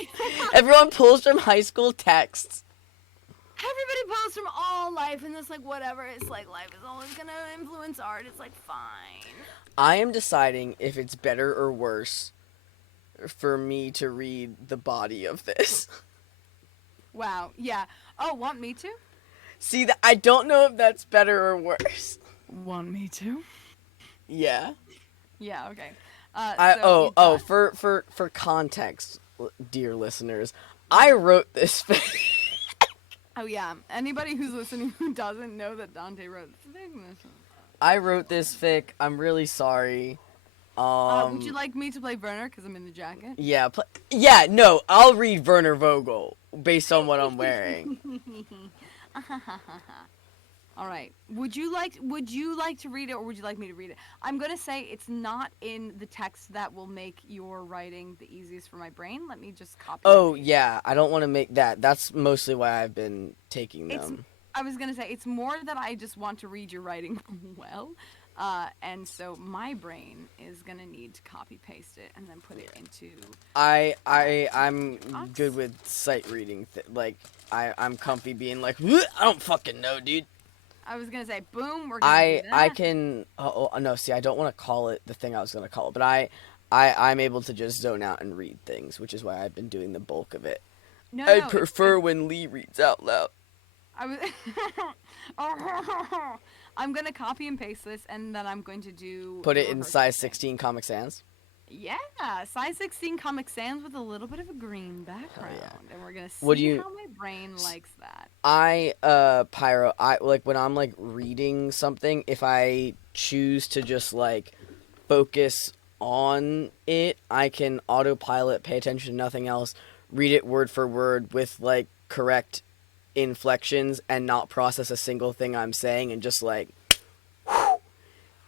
everyone pulls from high school texts. Everybody pulls from all life, and it's like whatever. It's like life is always gonna influence art. It's like fine. I am deciding if it's better or worse for me to read the body of this. Wow. Yeah. Oh, want me to? See, I don't know if that's better or worse. Want me to? Yeah. Yeah. Okay. I So it does. for context, dear listeners, I wrote this fic. Oh yeah. Anybody who's listening who doesn't know that Dante wrote this thing. I wrote this fic. I'm really sorry. Would you like me to play Werner? Because I'm in the jacket. Yeah, yeah, no, I'll read Werner Vogel based on what I'm wearing. All right. Would you like to read it, or would you like me to read it? I'm gonna say it's not in the text that will make your writing the easiest for my brain. Let me just copy. Oh, and paste. yeah, I don't want to make that. That's mostly why I've been taking It's. them. I was gonna say it's more that I just want to read your writing well, and so my brain is gonna need to copy paste it and then put it into. I'm Thoughts? good with sight reading. I'm comfy being like, I don't fucking know, dude. I was gonna say, boom. We're gonna do that. I can. No, see, I don't want to call it the thing I was gonna call it, but I'm able to just zone out and read things, which is why I've been doing the bulk of it. No, I no, prefer when Lee reads out loud. I was. I'm gonna copy and paste this, and then I'm going to do. Put it your in rehearsal size thing. 16 Comic Sans. Yeah, size 16 Comic Sans with a little bit of a green background, and we're gonna see What do you- how my brain likes that. Pyro, I like when I'm like reading something, if I choose to just like focus on it, I can autopilot, pay attention to nothing else, read it word for word with like correct inflections and not process a single thing I'm saying, and just like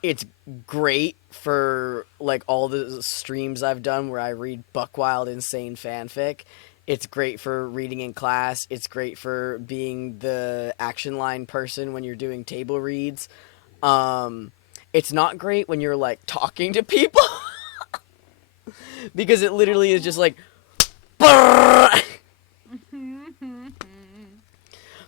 it's great for like all the streams I've done where I read buckwild insane fanfic. It's great for reading in class. It's great for being the action line person when you're doing table reads. It's not great when you're like talking to people because it literally is just like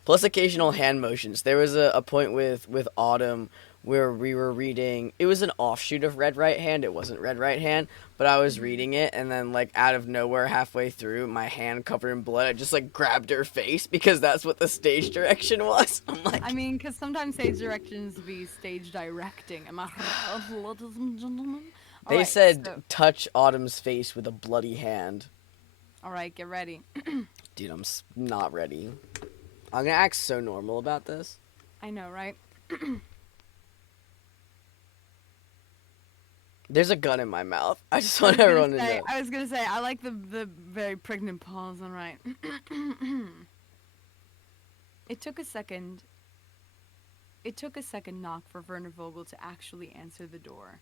plus occasional hand motions. There was a point with Autumn where we were reading. It was an offshoot of Red Right Hand. It wasn't Red Right Hand, but I was reading it, and then like out of nowhere, halfway through, my hand covered in blood, I just like grabbed her face because that's what the stage direction was. I'm like, I mean, because sometimes stage directions be stage directing. Am I right, ladies and gentlemen? All they right, said so- touch Autumn's face with a bloody hand. all right, get ready. Dude, I'm not ready. I'm gonna act so normal about this. I know, right? There's a gun in my mouth. I just want everyone to know. I was gonna say I like the very pregnant pause. All right. It took a second knock for Werner Vogel to actually answer the door.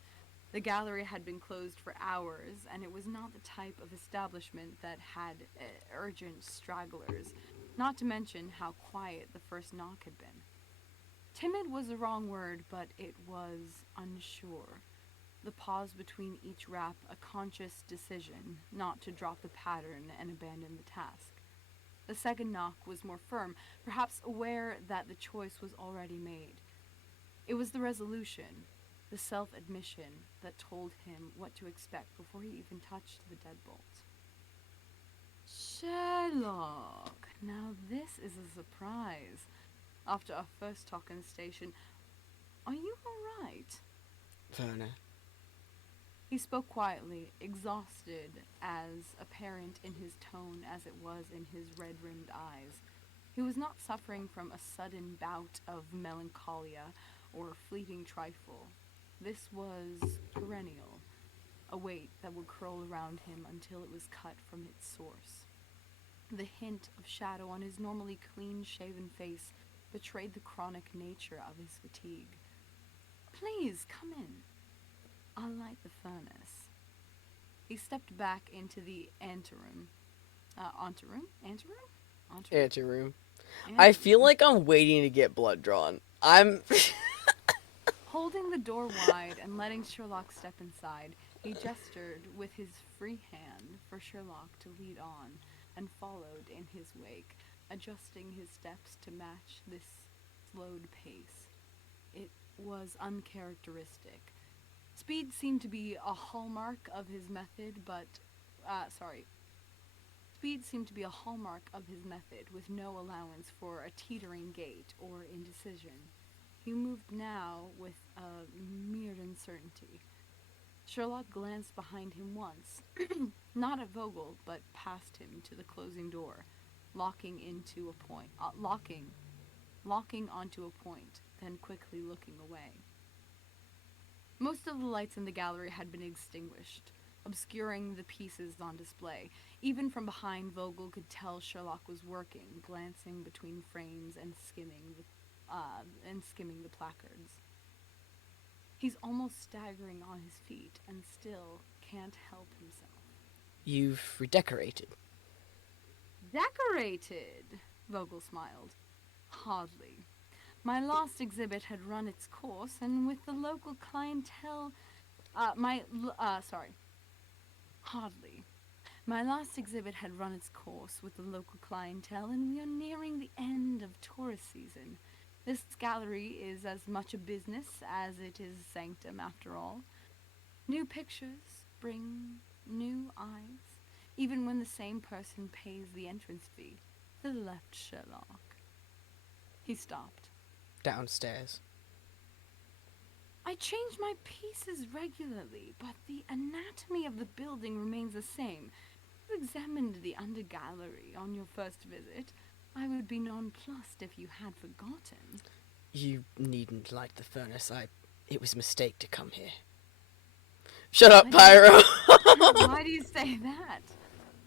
The gallery had been closed for hours, and it was not the type of establishment that had urgent stragglers, not to mention how quiet the first knock had been. Timid was the wrong word, but it was unsure. The pause between each rap a conscious decision not to drop the pattern and abandon the task. The second knock was more firm, perhaps aware that the choice was already made. It was the resolution, the self-admission that told him what to expect before he even touched the deadbolt. Sherlock! Now this is a surprise. After our first talk in the station, are you alright? Werner. He spoke quietly, exhausted, as apparent in his tone as it was in his red-rimmed eyes. He was not suffering from a sudden bout of melancholia or fleeting trifle. This was perennial, a weight that would curl around him until it was cut from its source. The hint of shadow on his normally clean-shaven face betrayed the chronic nature of his fatigue. "Please, come in. I'll light the furnace." He stepped back into the anteroom. Anteroom? Anteroom. I feel like I'm waiting to get blood drawn. I'm... Holding the door wide and letting Sherlock step inside, He gestured with his free hand for Sherlock to lead on and followed in his wake, adjusting his steps to match this slowed pace. It was uncharacteristic. Speed seemed to be a hallmark of his method, Speed seemed to be a hallmark of his method, with no allowance for a teetering gait or indecision. He moved now with a mere uncertainty. Sherlock glanced behind him once, not at Vogel, but past him to the closing door, locking onto a point, then quickly looking away. Most of the lights in the gallery had been extinguished, obscuring the pieces on display. Even from behind, Vogel could tell Sherlock was working, glancing between frames and skimming the placards. He's almost staggering on his feet and still can't help himself. You've redecorated. Decorated? Vogel smiled. Hardly. My last exhibit had run its course, and with the local clientele, hardly. My last exhibit had run its course with the local clientele, and we are nearing the end of tourist season. This gallery is as much a business as it is a sanctum, after all. New pictures bring new eyes, even when the same person pays the entrance fee. To the left, Sherlock. He stopped. Downstairs. I change my pieces regularly, but the anatomy of the building remains the same. You examined the undergallery on your first visit. I would be nonplussed if you had forgotten. You needn't light the furnace. It was a mistake to come here. Shut up, Pyro! Why do you say that?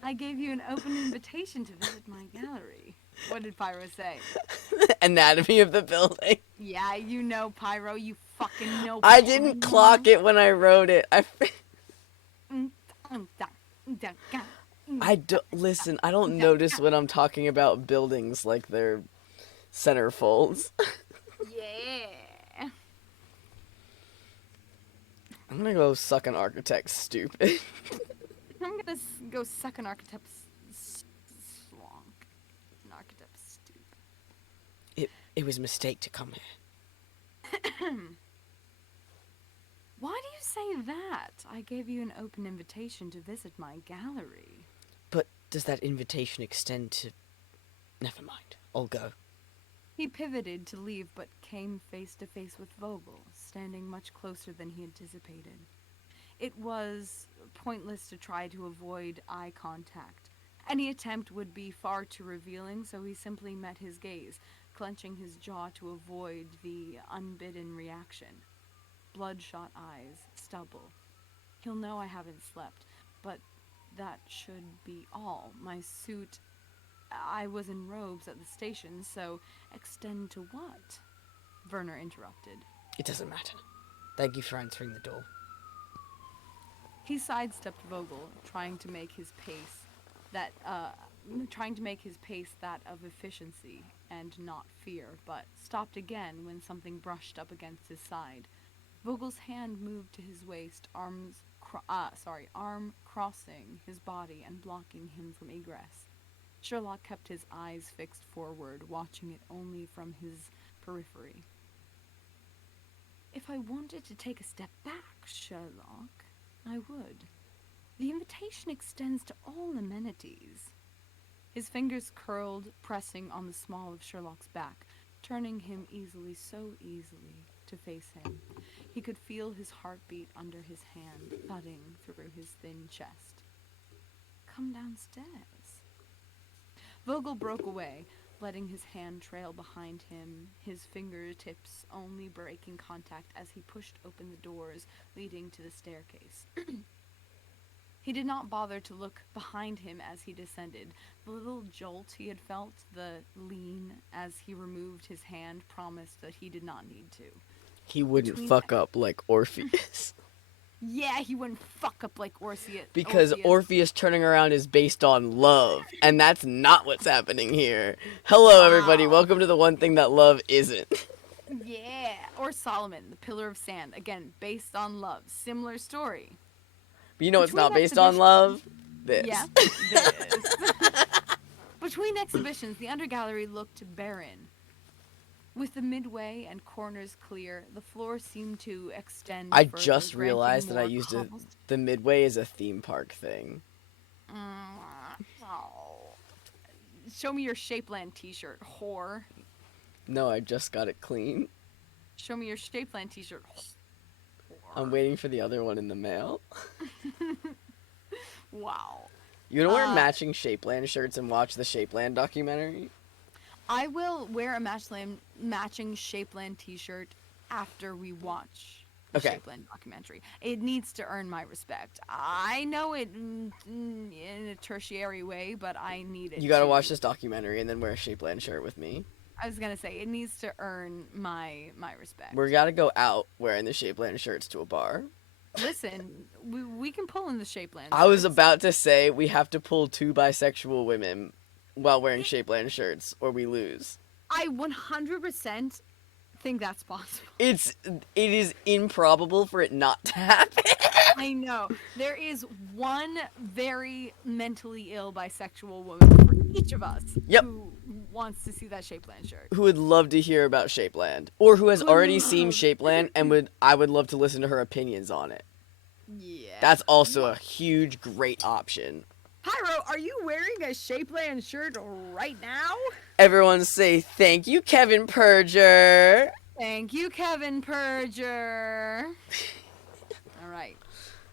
I gave you an open invitation to visit my gallery. What did Pyro say? Anatomy of the building. Yeah, you know, Pyro. You fucking know. I didn't clock it when I wrote it. Listen, I don't notice when I'm talking about buildings like they're centerfolds. Yeah. I'm gonna go suck an architect, stupid. I'm gonna go suck an architect's slonk. An architect's stoop. It was a mistake to come here. Why do you say that? I gave you an open invitation to visit my gallery. But does that invitation extend to... Never mind. I'll go. He pivoted to leave, but came face to face with Vogel, standing much closer than he anticipated. It was pointless to try to avoid eye contact. Any attempt would be far too revealing, so he simply met his gaze, clenching his jaw to avoid the unbidden reaction. Bloodshot eyes, stubble. He'll know I haven't slept, but that should be all. My suit... I was in robes at the station, so extend to what? Werner interrupted. It doesn't matter. Thank you for answering the door. He sidestepped Vogel, trying to make his pace that of efficiency and not fear, but stopped again when something brushed up against his side. Vogel's hand moved to his waist, arm crossing his body and blocking him from egress. Sherlock kept his eyes fixed forward, watching it only from his periphery. If I wanted to take a step back, Sherlock, I would. The invitation extends to all amenities. His fingers curled, pressing on the small of Sherlock's back, turning him so easily, to face him. He could feel his heartbeat under his hand, thudding through his thin chest. Come downstairs. Vogel broke away, letting his hand trail behind him, his fingertips only breaking contact as he pushed open the doors leading to the staircase. He did not bother to look behind him as he descended. The little jolt he had felt, the lean as he removed his hand, promised that he did not need to. He wouldn't fuck up like Orpheus. Yeah, he wouldn't fuck up like Orpheus. Because Orpheus turning around is based on love, and that's not what's happening here. Hello, everybody. Welcome to the one thing that love isn't. Yeah, or Solomon, the Pillar of Sand. Again, based on love. Similar story. But you know it's Between not based on exhibitions- love? This. Yeah, this. Between exhibitions, the undergallery looked barren. With the midway and corners clear, the floor seemed to extend I further, just granting realized that I more used cobbles- the Midway as a theme park thing. Oh. Show me your Shapeland t-shirt, whore. No, I just got it clean. Show me your Shapeland t-shirt, whore. I'm waiting for the other one in the mail. Wow. You wanna wear matching Shapeland shirts and watch the Shapeland documentary? I will wear a matching Shapeland t-shirt after we watch the Okay. Shapeland documentary. It needs to earn my respect. I know it in a tertiary way, but I need it. You gotta to. watch this documentary and then wear a Shapeland shirt with me. I was gonna say it needs to earn my respect. We gotta go out wearing the Shapeland shirts to a bar. Listen, we can pull in the Shapeland. I was shirts. about to say we have to pull 2 bisexual women while wearing Shapeland shirts or we lose. I 100% think that's possible. It is improbable for it not to happen. I know. There is one very mentally ill bisexual woman for each of us Yep. who wants to see that Shapeland shirt. Who would love to hear about Shapeland or who has already seen Shapeland and I would love to listen to her opinions on it. Yeah. That's also a huge great option. Pyro, are you wearing a Shapeland shirt right now? Everyone say thank you, Kevin Perger. Thank you, Kevin Perger. All right.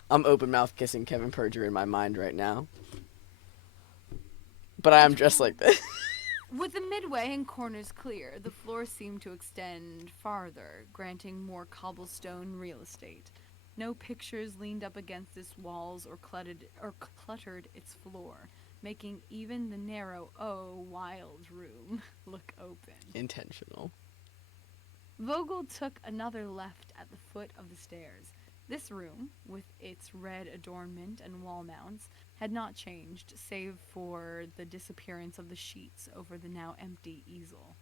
I'm open mouth kissing Kevin Perger in my mind right now. But I am dressed like this. With the midway and corners clear, the floor seemed to extend farther, granting more cobblestone real estate. No pictures leaned up against its walls or cluttered its floor, making even the narrow, wild room look open. Intentional. Vogel took another left at the foot of the stairs. This room, with its red adornment and wall mounts, had not changed, save for the disappearance of the sheets over the now empty easel.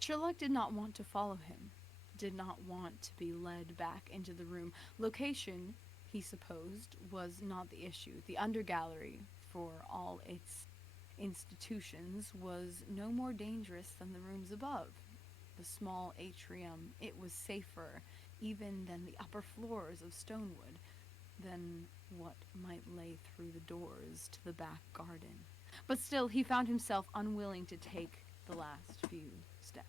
Sherlock did not want to follow him, did not want to be led back into the room. Location, he supposed, was not the issue. The undergallery, for all its institutions, was no more dangerous than the rooms above. The small atrium, it was safer even than the upper floors of Stonewood, than what might lay through the doors to the back garden. But still, he found himself unwilling to take the last few steps.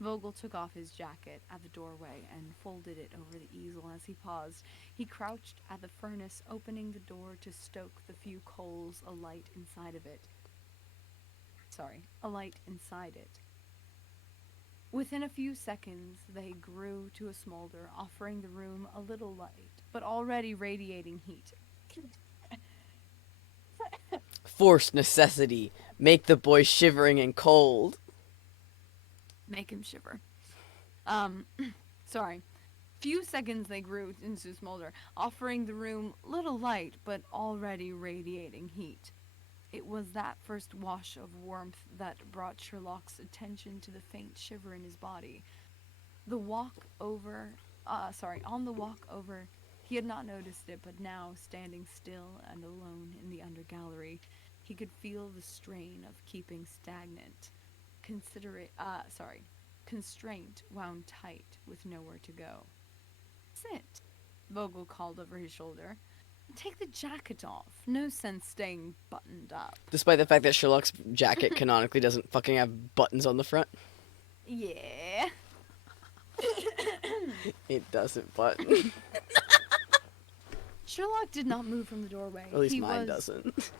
Vogel took off his jacket at the doorway and folded it over the easel as he paused. He crouched at the furnace, opening the door to stoke the few coals alight inside it. Within a few seconds, they grew to a smolder, offering the room a little light, but already radiating heat. Forced necessity. Make the boy shivering and cold. Make him shiver. Few seconds they grew into smolder, offering the room little light, but already radiating heat. It was that first wash of warmth that brought Sherlock's attention to the faint shiver in his body. On the walk over, he had not noticed it, but now, standing still and alone in the undergallery, he could feel the strain of keeping stagnant. Constraint wound tight with nowhere to go. Sit, Vogel called over his shoulder. Take the jacket off. No sense staying buttoned up. Despite the fact that Sherlock's jacket canonically doesn't fucking have buttons on the front. Yeah. It doesn't button. Sherlock did not move from the doorway. At least He mine was doesn't.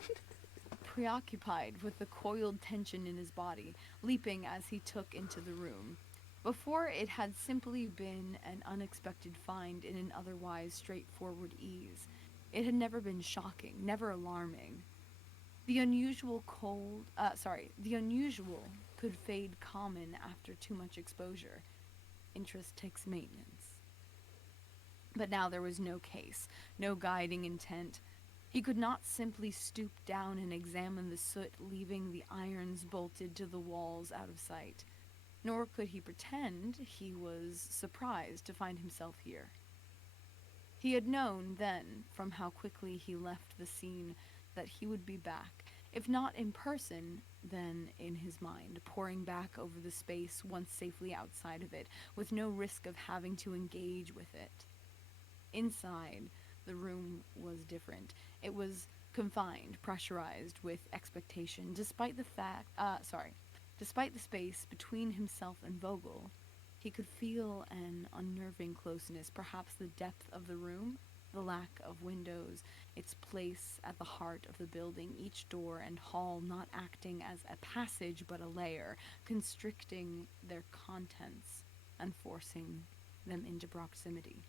preoccupied with the coiled tension in his body, leaping as he took into the room. Before, it had simply been an unexpected find in an otherwise straightforward ease. It had never been shocking, never alarming. The unusual could fade common after too much exposure. Interest takes maintenance. But now there was no case, no guiding intent. He could not simply stoop down and examine the soot, leaving the irons bolted to the walls out of sight. Nor could he pretend he was surprised to find himself here. He had known then, from how quickly he left the scene, that he would be back, if not in person, then in his mind, pouring back over the space once safely outside of it, with no risk of having to engage with it. Inside, the room was different. It was confined, pressurized with expectation, despite the space between himself and Vogel. He could feel an unnerving closeness, perhaps the depth of the room, the lack of windows, its place at the heart of the building, each door and hall not acting as a passage but a layer, constricting their contents and forcing them into proximity.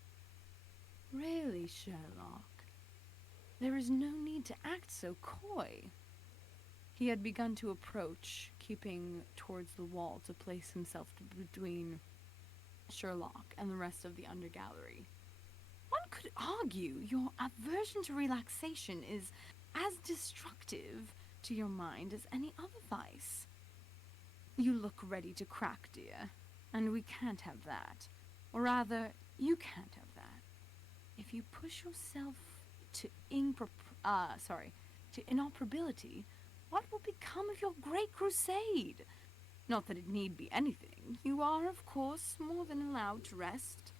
Really, Sherlock, there is no need to act so coy. He had begun to approach, keeping towards the wall to place himself between Sherlock and the rest of the undergallery. One could argue your aversion to relaxation is as destructive to your mind as any other vice. You look ready to crack, dear, and we can't have that. Or rather, you can't have that. If you push yourself to inoperability, what will become of your great crusade? Not that it need be anything. You are, of course, more than allowed to rest.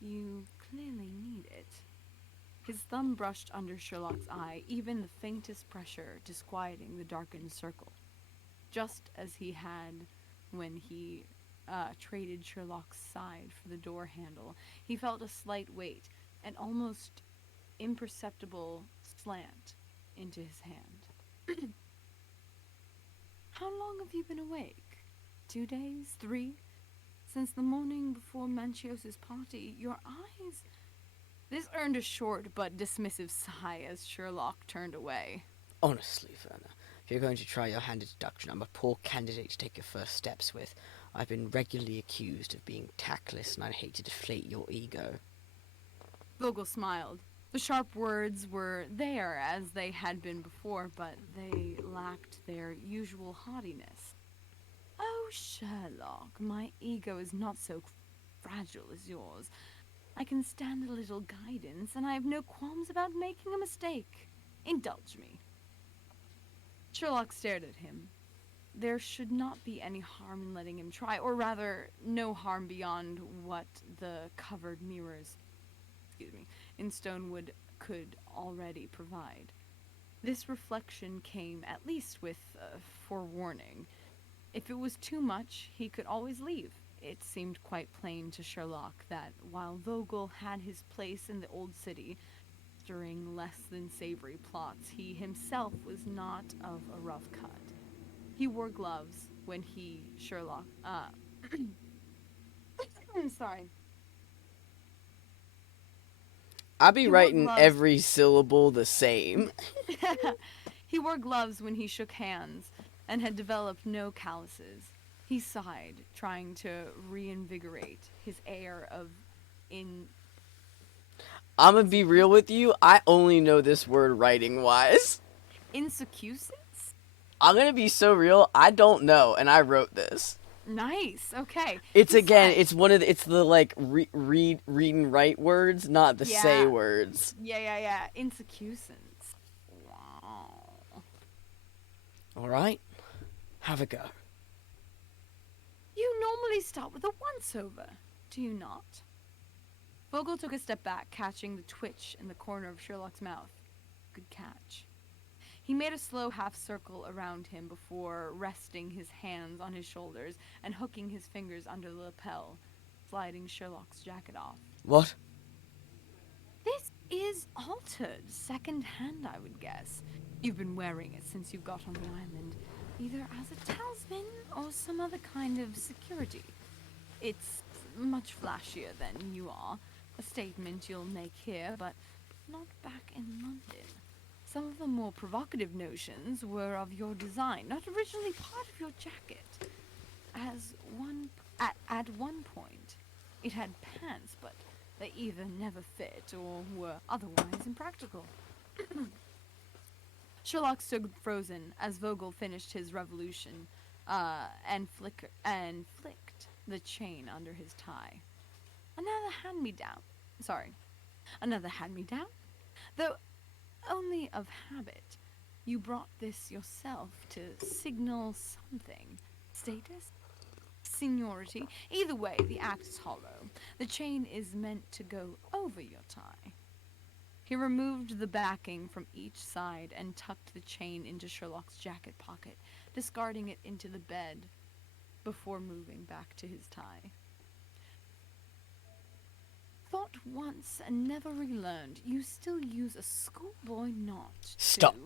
You clearly need it. His thumb brushed under Sherlock's eye, even the faintest pressure disquieting the darkened circle. Just as he had when he traded Sherlock's side for the door handle, he felt a slight weight, an almost imperceptible slant into his hand. How long have you been awake? 2 days? 3? Since the morning before Manchios's party, your eyes... This earned a short but dismissive sigh as Sherlock turned away. Honestly, Werner, if you're going to try your hand at deduction, I'm a poor candidate to take your first steps with. I've been regularly accused of being tactless, and I'd hate to deflate your ego. Vogel smiled. The sharp words were there as they had been before, but they lacked their usual haughtiness. Oh, Sherlock, my ego is not so fragile as yours. I can stand a little guidance, and I have no qualms about making a mistake. Indulge me. Sherlock stared at him. There should not be any harm in letting him try, or rather, no harm beyond what the covered mirrors, in Stonewood could already provide. This reflection came at least with forewarning. If it was too much, he could always leave. It seemed quite plain to Sherlock that while Vogel had his place in the old city, stirring less than savory plots, he himself was not of a rough cut. He wore gloves when sorry. I'd be He wore writing gloves. every syllable the same. He wore gloves when he shook hands and had developed no calluses. He sighed, trying to reinvigorate his air of I'm gonna be real with you, I only know this word writing-wise. insouciance? I'm gonna be so real, I don't know, and I wrote this. Nice, okay. It's He again, said- it's one of the, it's the like read and write words, not the say Yeah. words. Yeah. Insouciance. Wow. All right, have a go. You normally start with a once-over, do you not? Vogel took a step back, catching the twitch in the corner of Sherlock's mouth. Good catch. He made a slow half-circle around him before resting his hands on his shoulders and hooking his fingers under the lapel, sliding Sherlock's jacket off. What? This is altered, second-hand, I would guess. You've been wearing it since you got on the island, either as a talisman or some other kind of security. It's much flashier than you are, a statement you'll make here, but not back in London. Some of the more provocative notions were of your design, not originally part of your jacket. At one point, it had pants, but they either never fit or were otherwise impractical. Sherlock stood frozen as Vogel finished his revolution and flicked the chain under his tie. Another hand-me-down. Sorry. Another hand-me-down? Though only of habit. You brought this yourself to signal something. Status? Seniority? Either way, the act is hollow. The chain is meant to go over your tie. He removed the backing from each side and tucked the chain into Sherlock's jacket pocket, discarding it into the bed before moving back to his tie. Thought once and never relearned, you still use a schoolboy knot to... Stop.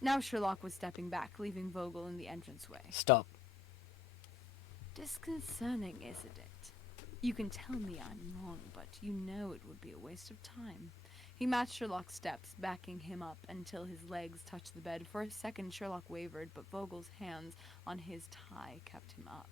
Now Sherlock was stepping back, leaving Vogel in the entranceway. Stop. Disconcerting, isn't it? You can tell me I'm wrong, but you know it would be a waste of time. He matched Sherlock's steps, backing him up until his legs touched the bed. For a second, Sherlock wavered, but Vogel's hands on his tie kept him up.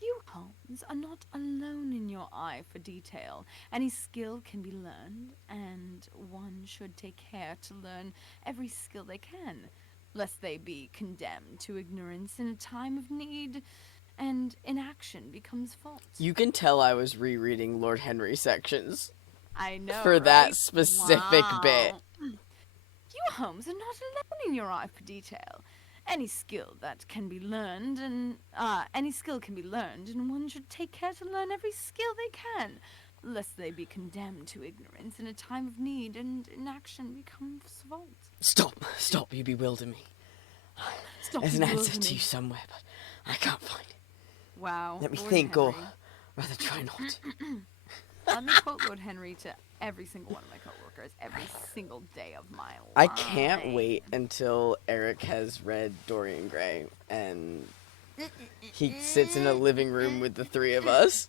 You, Holmes, are not alone in your eye for detail. Any skill can be learned, and one should take care to learn every skill they can, lest they be condemned to ignorance in a time of need, and inaction becomes fault. You can tell I was rereading Lord Henry sections I know, for right? that specific bit. You, Holmes, are not alone in your eye for detail. Any skill that can be learned, and any skill can be learned, and one should take care to learn every skill they can, lest they be condemned to ignorance in a time of need, and inaction becomes fault. Stop, you bewilder me. Stop. There's an bewilder answer to me. you somewhere, but I can't find it. Wow. Let me Lord think, Henry. or rather try not. Let me quote Lord Henry to every single one of my coworkers every single day of my life. I can't wait until Eric has read Dorian Gray and he sits in a living room with the three of us.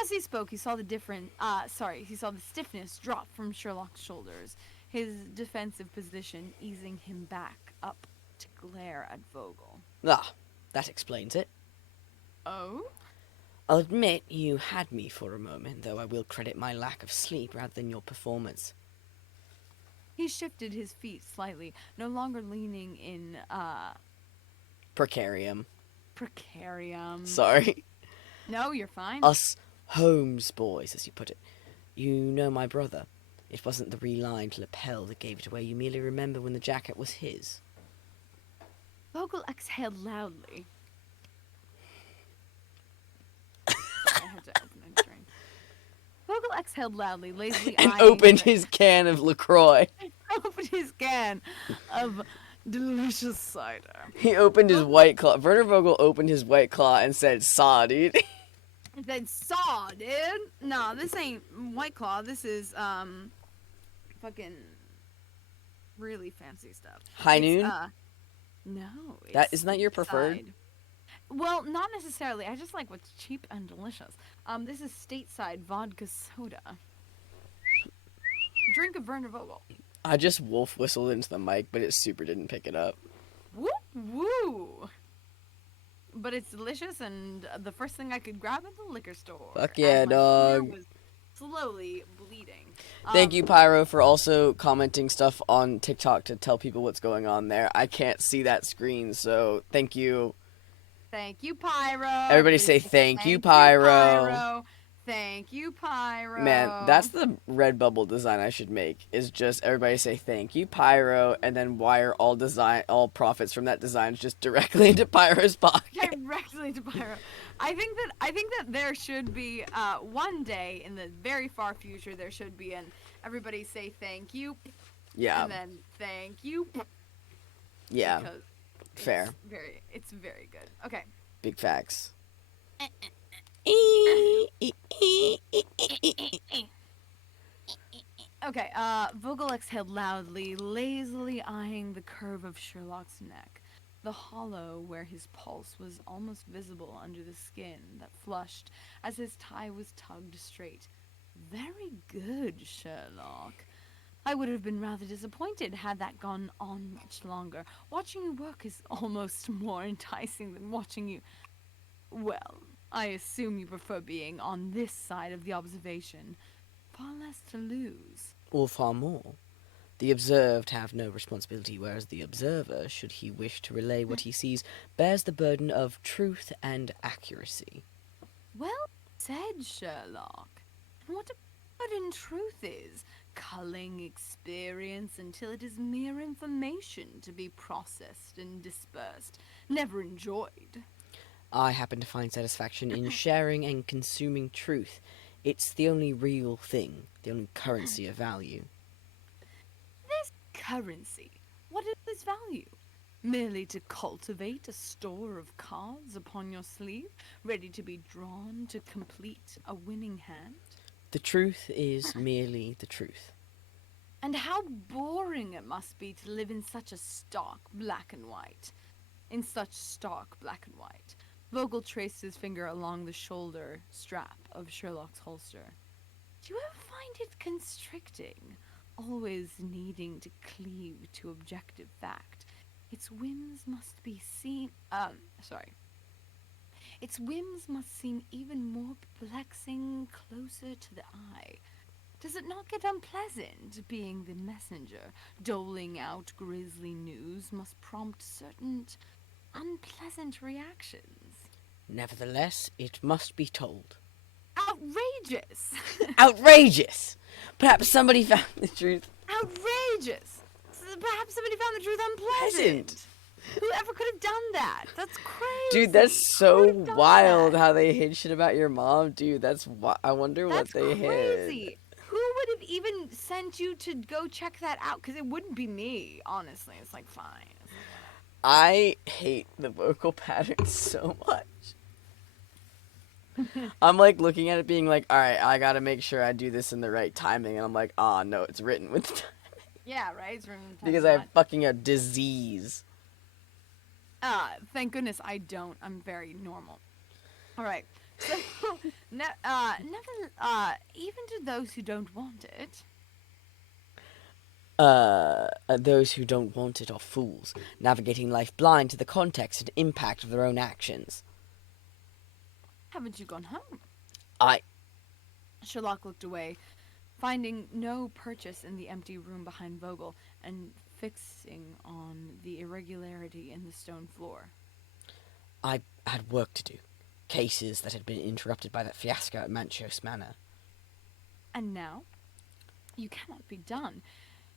As he spoke, he saw he saw the stiffness drop from Sherlock's shoulders, his defensive position easing him back up to glare at Vogel. Ah, that explains it. Oh? I'll admit you had me for a moment, though I will credit my lack of sleep rather than your performance. He shifted his feet slightly, no longer leaning in, Precarium. precarium. Sorry. No, you're fine. Us Holmes boys, as you put it. You know my brother. It wasn't the relined lapel that gave it away. You merely remember when the jacket was his. Vogel exhaled loudly. I had to open a drink. Vogel exhaled loudly, lazily And eyeing opened the- his can of LaCroix. opened his can of delicious cider. He opened his White Claw. Werner Vogel opened his White Claw and said, "Saw, dude." It said saw, dude. No, this ain't White Claw. This is fucking really fancy stuff. High It's, Noon? No. That it's isn't that your preferred? Stateside. Well, not necessarily. I just like what's cheap and delicious. This is Stateside vodka soda. Drink of Werner Vogel. I just wolf whistled into the mic, but it super didn't pick it up. Woo woo. But it's delicious, and the first thing I could grab at the liquor store. Fuck yeah, as my ear dog. was slowly bleeding. Thank you, Pyro, for also commenting stuff on TikTok to tell people what's going on there. I can't see that screen, so thank you. Thank you, Pyro. Everybody say thank you, Pyro. Thank you, Pyro. Man, that's the Redbubble design I should make. Is just everybody say thank you, Pyro, and then wire all profits from that design just directly into Pyro's pocket. Directly to Pyro. I think that there should be one day in the very far future there should be an everybody say thank you. Yeah. And then thank you. Yeah. Because Fair. It's very good. Okay. Big facts. Okay, Vogel exhaled loudly, lazily eyeing the curve of Sherlock's neck, the hollow where his pulse was almost visible under the skin that flushed as his tie was tugged straight. Very good, Sherlock. I would have been rather disappointed had that gone on much longer. Watching you work is almost more enticing than watching you... Well, I assume you prefer being on this side of the observation. Far less to lose. Or far more. The observed have no responsibility, whereas the observer, should he wish to relay what he sees, bears the burden of truth and accuracy. Well said, Sherlock. And what good in truth is, culling experience until it is mere information to be processed and dispersed, never enjoyed. I happen to find satisfaction in sharing and consuming truth. It's the only real thing, the only currency of value. This currency, what is its value? Merely to cultivate a store of cards upon your sleeve, ready to be drawn to complete a winning hand? The truth is merely the truth. And how boring it must be to live in such a stark black and white. In such stark black and white. Vogel traced his finger along the shoulder strap of Sherlock's holster. Do you ever find it constricting, always needing to cleave to objective fact? Its whims must be seen. Its whims must seem even more perplexing closer to the eye. Does it not get unpleasant being the messenger? Doling out grisly news must prompt certain unpleasant reactions. Nevertheless, it must be told. Outrageous! Outrageous! Perhaps somebody found the truth Outrageous! Perhaps somebody found the truth unpleasant. pleasant. Whoever could have done that? That's crazy. Dude, that's Who so would have done wild that? how they hid shit about your mom. Dude, I wonder what That's they crazy. hid. Who would have even sent you to go check that out? Because it wouldn't be me, honestly. It's like, fine. I hate the vocal pattern so much. I'm like looking at it being like, alright, I gotta make sure I do this in the right timing. And I'm like, ah, no, it's written with time. Yeah, right? It's really Because I have fucking a disease. Thank goodness I don't. I'm very normal. All right. So, even to those who don't want it, Those who don't want it are fools, navigating life blind to the context and impact of their own actions. haven't you gone home? I. Sherlock looked away, finding no purchase in the empty room behind Vogel, and fixing on the irregularity in the stone floor. I had work to do. Cases that had been interrupted by that fiasco at Manchos Manor. And now? You cannot be done.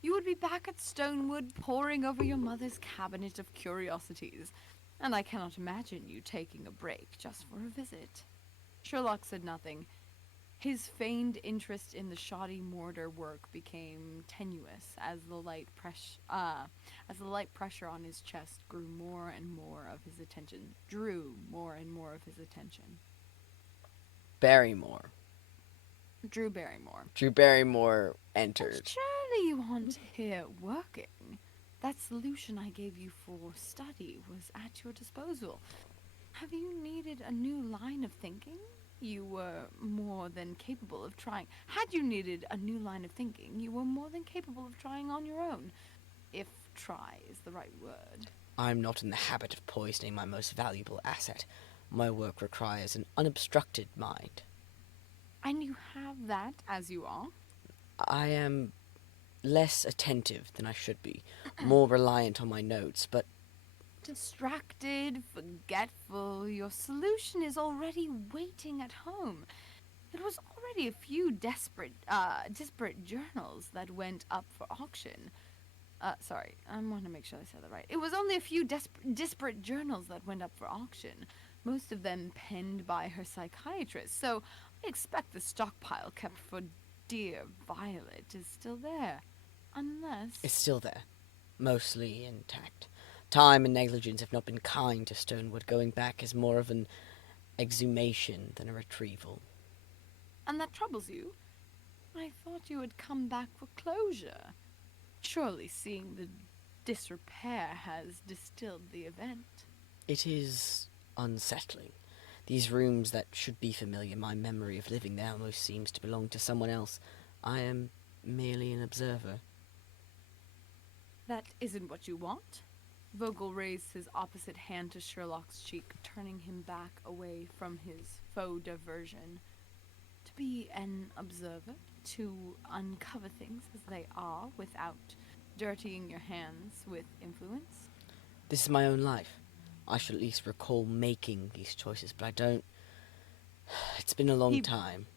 You would be back at Stonewood poring over your mother's cabinet of curiosities, and I cannot imagine you taking a break just for a visit. Sherlock said nothing. His feigned interest in the shoddy mortar work became tenuous as the light pressure on his chest drew more and more of his attention. Barrymore. Drew Barrymore. Drew Barrymore entered. But surely you want here working. That solution I gave you for study was at your disposal. Have you needed a new line of thinking? You were more than capable of trying. Had you needed a new line of thinking, you were more than capable of trying on your own. If try is the right word. I'm not in the habit of poisoning my most valuable asset. My work requires an unobstructed mind. And you have that as you are? I am less attentive than I should be, more reliant on my notes, but Distracted, forgetful, your solution is already waiting at home. It was already a few disparate journals that went up for auction. Sorry, I want to make sure I said that right. It was only a few disparate journals that went up for auction, most of them penned by her psychiatrist, so I expect the stockpile kept for dear Violet is still there. Unless... it's still there, mostly intact. Time and negligence have not been kind to Stonewood. Going back is more of an exhumation than a retrieval. And that troubles you? I thought you had come back for closure. Surely seeing the disrepair has distilled the event. It is unsettling. These rooms that should be familiar, my memory of living there almost seems to belong to someone else. I am merely an observer. That isn't what you want? Vogel raised his opposite hand to Sherlock's cheek, turning him back away from his faux diversion. To be an observer, to uncover things as they are without dirtying your hands with influence. This is my own life. I should at least recall making these choices, but I don't. It's been a long time,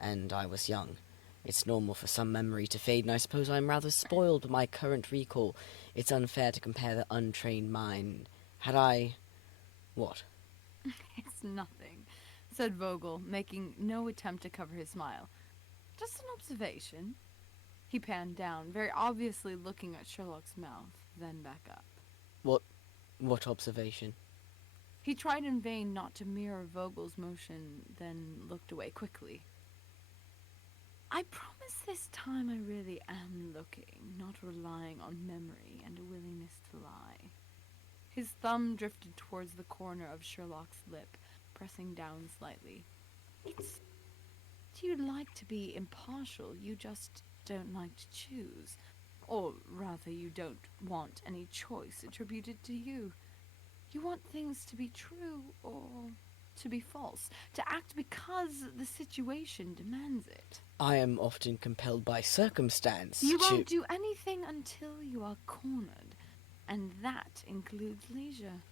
and I was young. It's normal for some memory to fade, and I suppose I'm rather spoiled by my current recall. It's unfair to compare the untrained mind. Had I... what? It's nothing, said Vogel, making no attempt to cover his smile. Just an observation. He panned down, very obviously looking at Sherlock's mouth, then back up. What observation? He tried in vain not to mirror Vogel's motion, then looked away quickly. I promise this time I really am looking, not relying on memory and a willingness to lie. His thumb drifted towards the corner of Sherlock's lip, pressing down slightly. You'd like to be impartial, you just don't like to choose. Or rather, you don't want any choice attributed to you. You want things to be true or to be false, to act because the situation demands it. I am often compelled by circumstance You won't do anything until you are cornered, and that includes leisure.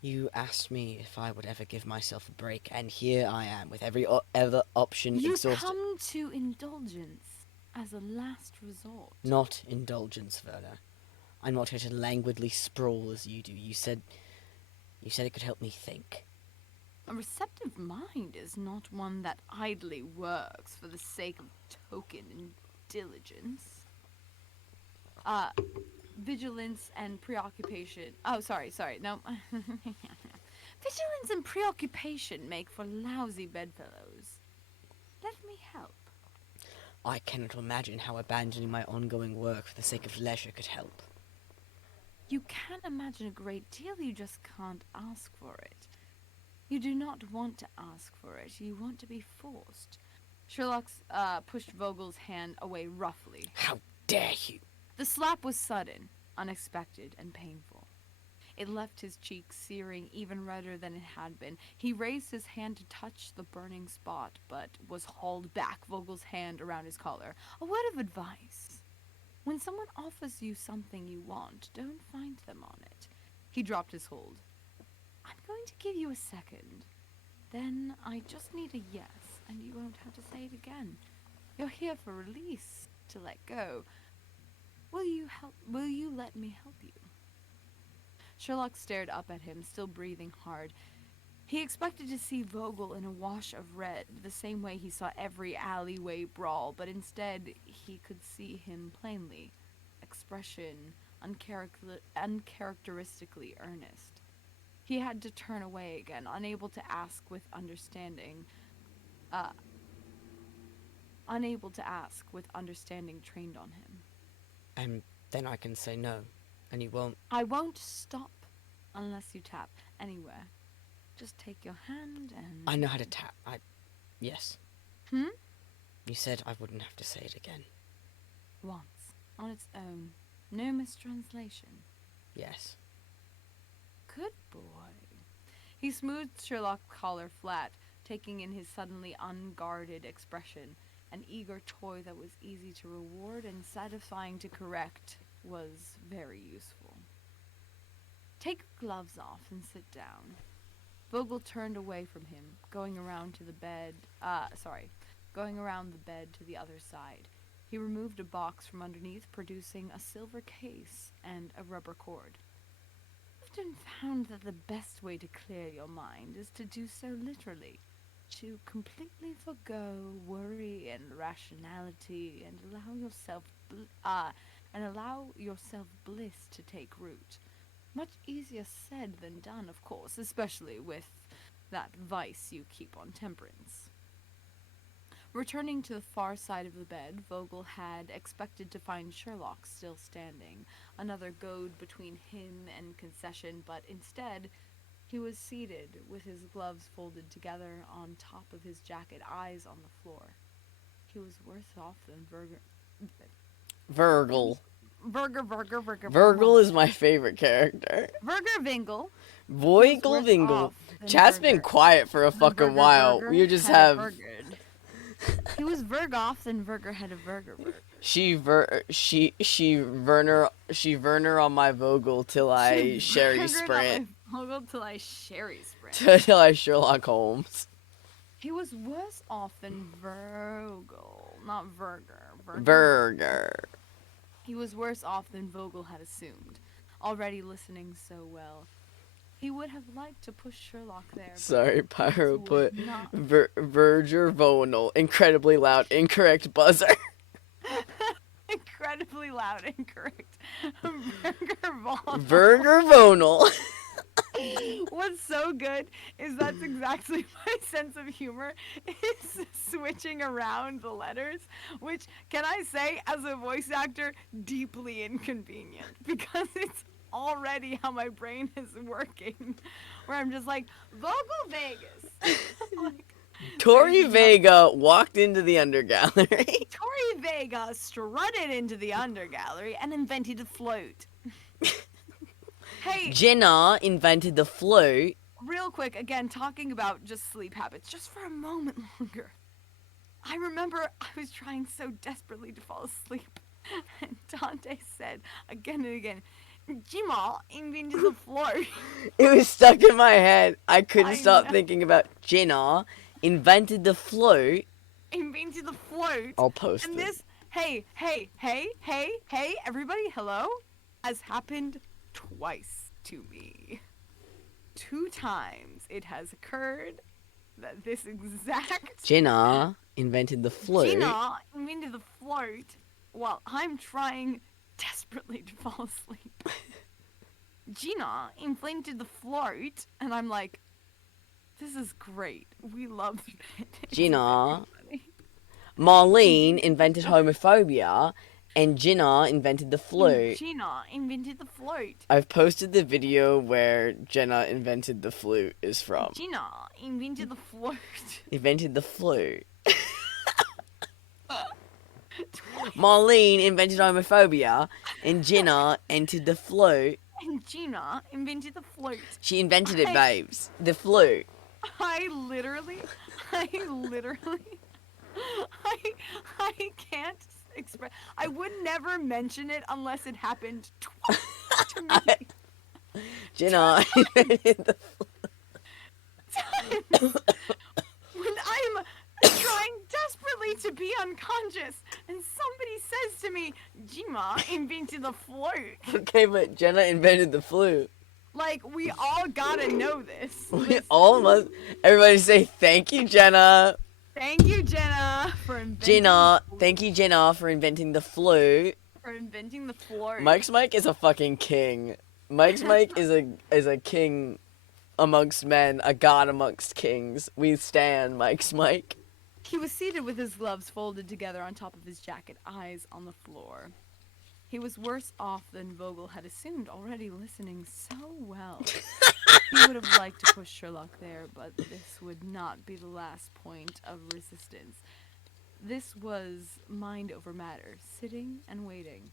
You asked me if I would ever give myself a break, and here I am, with every other option You exhausted. come to indulgence as a last resort. Not indulgence, Werner. I'm not here to languidly sprawl as you do. You said it could help me think. A receptive mind is not one that idly works for the sake of token diligence. Vigilance and preoccupation. Oh, sorry, no. Vigilance and preoccupation make for lousy bedfellows. Let me help. I cannot imagine how abandoning my ongoing work for the sake of leisure could help. You can imagine a great deal, you just can't ask for it. You do not want to ask for it, you want to be forced. Sherlock pushed Vogel's hand away roughly. How dare you! The slap was sudden, unexpected, and painful. It left his cheeks searing even redder than it had been. He raised his hand to touch the burning spot, but was hauled back, Vogel's hand around his collar. A word of advice. When someone offers you something you want, don't find them on it. He dropped his hold. I'm going to give you a second. Then I just need a yes, and you won't have to say it again. You're here for release, to let go. Will you let me help you? Sherlock stared up at him, still breathing hard. He expected to see Vogel in a wash of red, the same way he saw every alleyway brawl, but instead he could see him plainly. Expression uncharacteristically earnest. He had to turn away again, unable to ask with understanding. Trained on him. And then I can say no, and you won't. I won't stop unless you tap anywhere. Just take your hand and... I know how to tap. Yes. Hmm? You said I wouldn't have to say it again. Once. On its own. No mistranslation. Yes. Good boy. He smoothed Sherlock's collar flat, taking in his suddenly unguarded expression. An eager toy that was easy to reward and satisfying to correct was very useful. Take your gloves off and sit down. Vogel turned away from him, going around the bed to the other side. He removed a box from underneath, producing a silver case and a rubber cord. I've often found that the best way to clear your mind is to do so literally. To completely forgo worry and rationality and allow yourself bliss to take root. Much easier said than done, of course, especially with that vice you keep on temperance. Returning to the far side of the bed, Vogel had expected to find Sherlock still standing, another goad between him and concession, but instead he was seated, with his gloves folded together on top of his jacket, eyes on the floor. He was worse off than Virgil. Virgil. Virgil is my favorite character. Vingel. Voigl Vingel. Chat's been quiet for a fucking while. We just have... He was Vergoff than Verger had a Vergerberg. She Werner on my Vogel till I Sherry Sprint. Vogel till I Sherry Sprint. Till I Sherlock Holmes. He was worse off than Vogel, not Verger. Burger. He was worse off than Vogel had assumed. Already listening so well, he would have liked to push Sherlock there. Sorry, But Pyro this put would not. Verger Vonal. Incredibly loud, incorrect buzzer. Incredibly loud, incorrect. Burger Von. Verger Vonal. What's so good is that's exactly my sense of humor is switching around the letters, which can I say as a voice actor deeply inconvenient because it's already how my brain is working where I'm just like Vogel Vegas. Like, Tori there's no- Vega walked into the undergallery. Tori Vega strutted into the undergallery and invented a float. Hey, Jenna invented the flute. real quick, again, talking about just sleep habits, just for a moment longer. I remember I was trying so desperately to fall asleep, and Dante said again and again, Jima invented the floor. It was stuck in my head. I couldn't I stop know. thinking about Jenna invented the flute. Invented the float. I'll post And it. this, hey, everybody, hello, has happened twice to me. 2 times it has occurred that this exact Jenna invented the flute. Gina invented the float while I'm trying desperately to fall asleep. Gina invented the float, and I'm like, this is great. We love it. It's Gina. very funny. Marlene invented homophobia, and Jenna invented the flute. Gina invented the float. I've posted the video where Jenna invented the flute is from. Gina invented the float. Invented the flute. Marlene invented homophobia, and Jenna entered the flute. And Gina invented the float. She invented it, babes. The flute. I literally, I can't express. I would never mention it unless it happened twice to me. Jenna invented the Times when I'm trying desperately to be unconscious, and somebody says to me, "Jima invented the float." Okay, but Jenna invented the flute. Like we all gotta know this. We all must. Everybody say thank you, Jenna. Thank you, Jenna, for inventing. Thank you, Jenna, for inventing the flute. For inventing the float. Mike's Mike is a fucking king. Mike's Mike is a king amongst men, a god amongst kings. We stand Mike's Mike. He was seated with his gloves folded together on top of his jacket, eyes on the floor. He was worse off than Vogel had assumed, already listening so well. He would have liked to push Sherlock there, but this would not be the last point of resistance. This was mind over matter, sitting and waiting.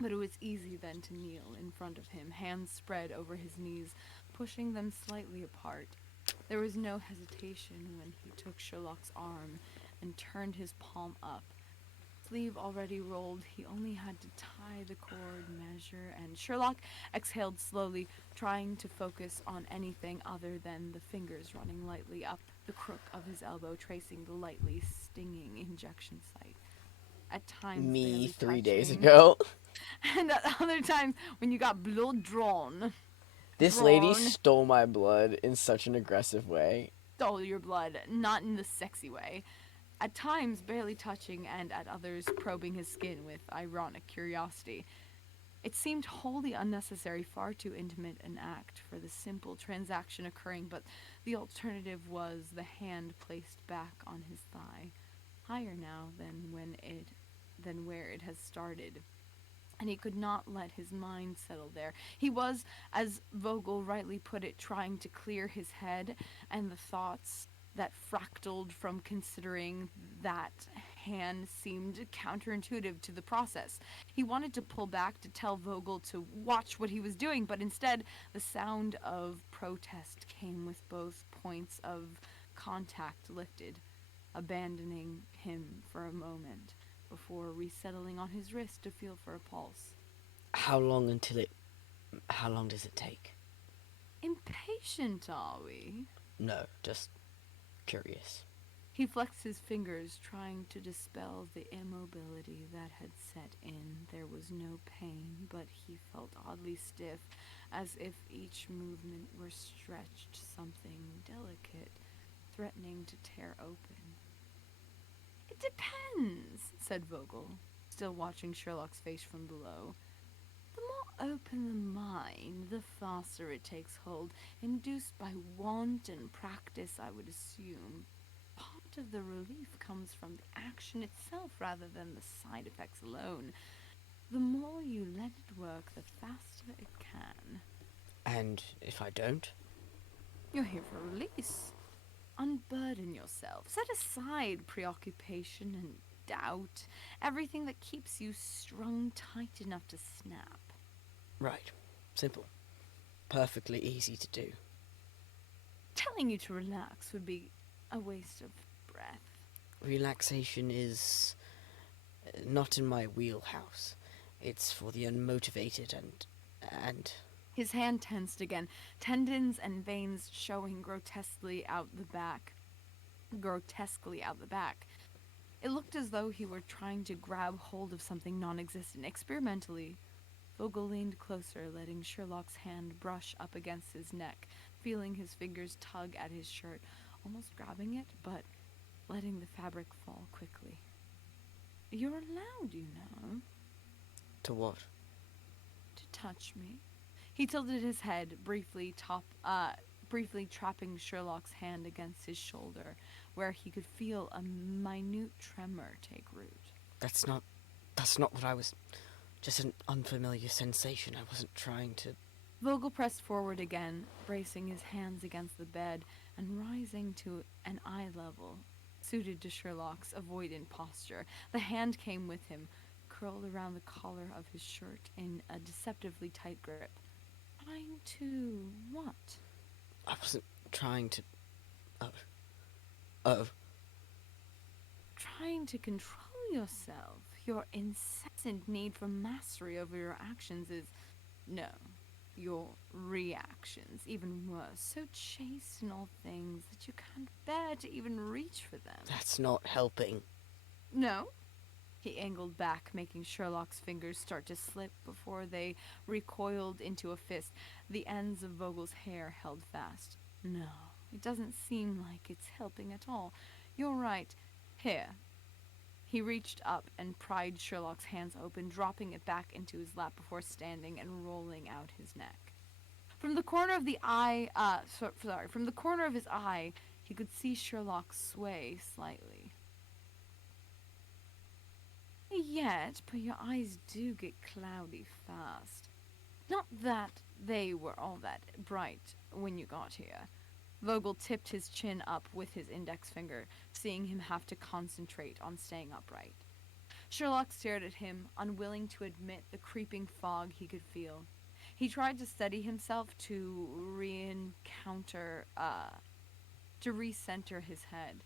But it was easy then to kneel in front of him, hands spread over his knees, pushing them slightly apart. There was no hesitation when he took Sherlock's arm and turned his palm up. Sleeve already rolled, he only had to tie the cord, measure, and Sherlock exhaled slowly, trying to focus on anything other than the fingers running lightly up the crook of his elbow, tracing the lightly stinging injection site. At times, Me barely 3 days touching, ago. and at other times when you got blood drawn. This lady Drawn. stole my blood in such an aggressive way. Stole your blood, not in the sexy way. At times barely touching, and at others probing his skin with ironic curiosity. It seemed wholly unnecessary, far too intimate an act for the simple transaction occurring, but the alternative was the hand placed back on his thigh, higher now than where it has started. And he could not let his mind settle there. He was, as Vogel rightly put it, trying to clear his head, and the thoughts that fractaled from considering that hand seemed counterintuitive to the process. He wanted to pull back to tell Vogel to watch what he was doing, but instead the sound of protest came with both points of contact lifted, abandoning him for a moment before resettling on his wrist to feel for a pulse. How long does it take? Impatient, are we? No, just curious. He flexed his fingers, trying to dispel the immobility that had set in. There was no pain, but he felt oddly stiff, as if each movement were stretched something delicate, threatening to tear open. It depends, said Vogel, still watching Sherlock's face from below. The more open the mind, the faster it takes hold, induced by want and practice, I would assume. Part of the relief comes from the action itself rather than the side effects alone. The more you let it work, the faster it can. And if I don't? You're here for release. Unburden yourself. Set aside preoccupation and doubt, everything that keeps you strung tight enough to snap. Right. Simple. Perfectly easy to do. Telling you to relax would be a waste of breath. Relaxation is not in my wheelhouse. It's for the unmotivated and His hand tensed again, tendons and veins showing grotesquely out the back. It looked as though he were trying to grab hold of something non-existent. Experimentally, Vogel leaned closer, letting Sherlock's hand brush up against his neck, feeling his fingers tug at his shirt, almost grabbing it, but letting the fabric fall quickly. You're allowed, you know. to what? To touch me. He tilted his head, briefly trapping Sherlock's hand against his shoulder, where he could feel a minute tremor take root. That's not what I was. Just an unfamiliar sensation. I wasn't trying to. Vogel pressed forward again, bracing his hands against the bed and rising to an eye level, suited to Sherlock's avoidant posture. The hand came with him, curled around the collar of his shirt in a deceptively tight grip. Trying to what? I wasn't trying to. Oh. Trying to control yourself. Your incessant need for mastery over your actions is. No. Your reactions, even worse. So chaste in all things that you can't bear to even reach for them. That's not helping. No? He angled back, making Sherlock's fingers start to slip before they recoiled into a fist. The ends of Vogel's hair held fast. No, it doesn't seem like it's helping at all. You're right. Here. He reached up and pried Sherlock's hands open, dropping it back into his lap before standing and rolling out his neck. From the corner of his eye, he could see Sherlock sway slightly. Yet, but your eyes do get cloudy fast. Not that they were all that bright when you got here. Vogel tipped his chin up with his index finger, seeing him have to concentrate on staying upright. Sherlock stared at him, unwilling to admit the creeping fog he could feel. He tried to steady himself to recenter his head.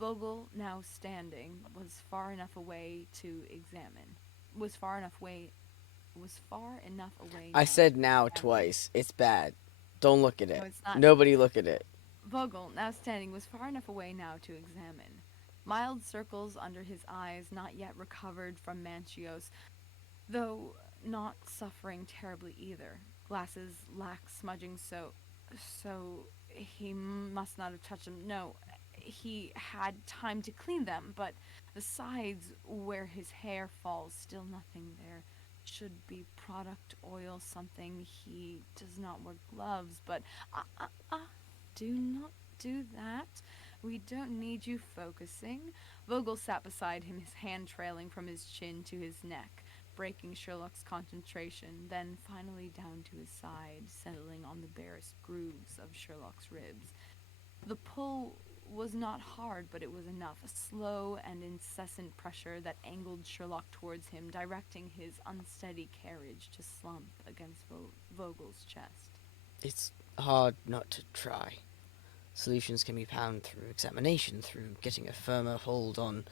Vogel, now standing, was far enough away I now. said now twice. It's bad. Don't look at it. No, it's not. Nobody look at it. Vogel, now standing, was far enough away now to examine. Mild circles under his eyes, not yet recovered from Manchios, though not suffering terribly either. Glasses lack smudging, so he must not have touched them. No, he had time to clean them, but the sides where his hair falls, still nothing there. Should be product oil, something. He does not wear gloves, but do not do that. We don't need you focusing. Vogel sat beside him, his hand trailing from his chin to his neck, breaking Sherlock's concentration, then finally down to his side, settling on the barest grooves of Sherlock's ribs. The pull was not hard, but it was enough, a slow and incessant pressure that angled Sherlock towards him, directing his unsteady carriage to slump against Vogel's chest. It's hard not to try. Solutions can be found through examination, through getting a firmer hold on.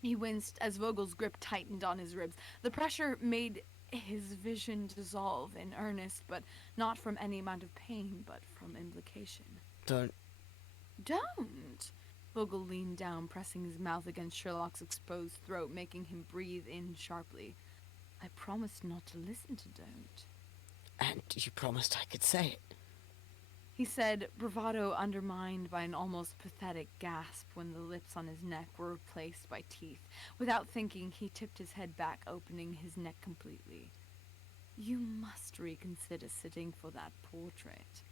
He winced as Vogel's grip tightened on his ribs. The pressure made his vision dissolve in earnest, but not from any amount of pain, but from implication. Don't Don't! Vogel leaned down, pressing his mouth against Sherlock's exposed throat, making him breathe in sharply. I promised not to listen to don't. And you promised I could say it. He said, bravado undermined by an almost pathetic gasp when the lips on his neck were replaced by teeth. Without thinking, he tipped his head back, opening his neck completely. You must reconsider sitting for that portrait.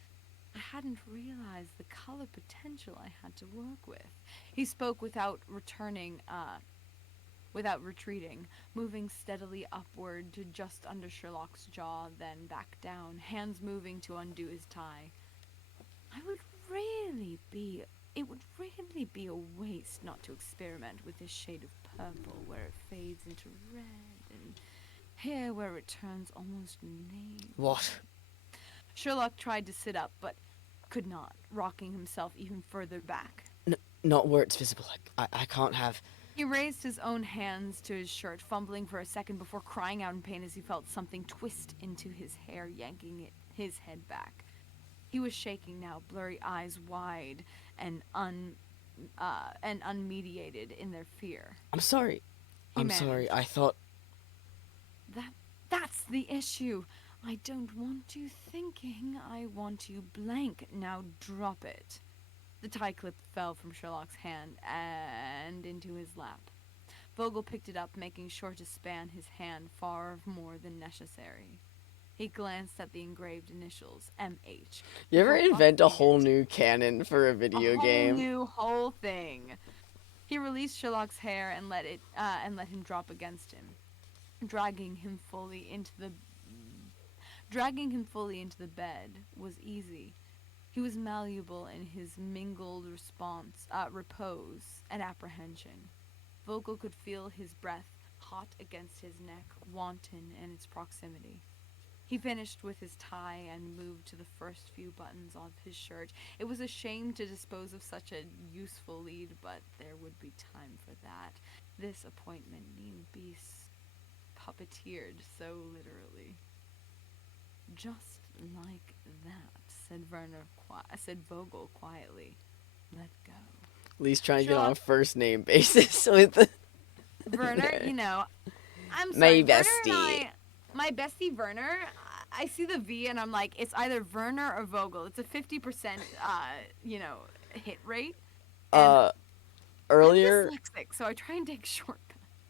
I hadn't realized the color potential I had to work with. He spoke without retreating, moving steadily upward to just under Sherlock's jaw, then back down, hands moving to undo his tie. It would really be a waste not to experiment with this shade of purple where it fades into red and here where it turns almost navy. What? Sherlock tried to sit up, but could not, rocking himself even further back. Not where it's visible. I can't have... He raised his own hands to his shirt, fumbling for a second before crying out in pain as he felt something twist into his hair, yanking his head back. He was shaking now, blurry eyes wide and unmediated in their fear. I'm sorry. I'm sorry. I thought... That's the issue. I don't want you thinking. I want you blank. Now drop it. The tie clip fell from Sherlock's hand and into his lap. Vogel picked it up, making sure to span his hand far more than necessary. He glanced at the engraved initials, M.H. You ever invent a whole new canon for a video game? Whole thing. He released Sherlock's hair and let him drop against him, dragging him fully into the bed was easy. He was malleable in his mingled repose and apprehension. Vogel could feel his breath hot against his neck, wanton in its proximity. He finished with his tie and moved to the first few buttons of his shirt. It was a shame to dispose of such a useful lead, but there would be time for that. This appointment needn't be puppeteered so literally. Just like that, said Vogel quietly. Let go. At least trying to get on a first name basis with the... Werner, you know, I'm sorry, My bestie. My bestie Werner, I see the V and I'm like, it's either Werner or Vogel. It's a 50%, hit rate. Earlier... I'm dyslexic, so I try and take shortcuts.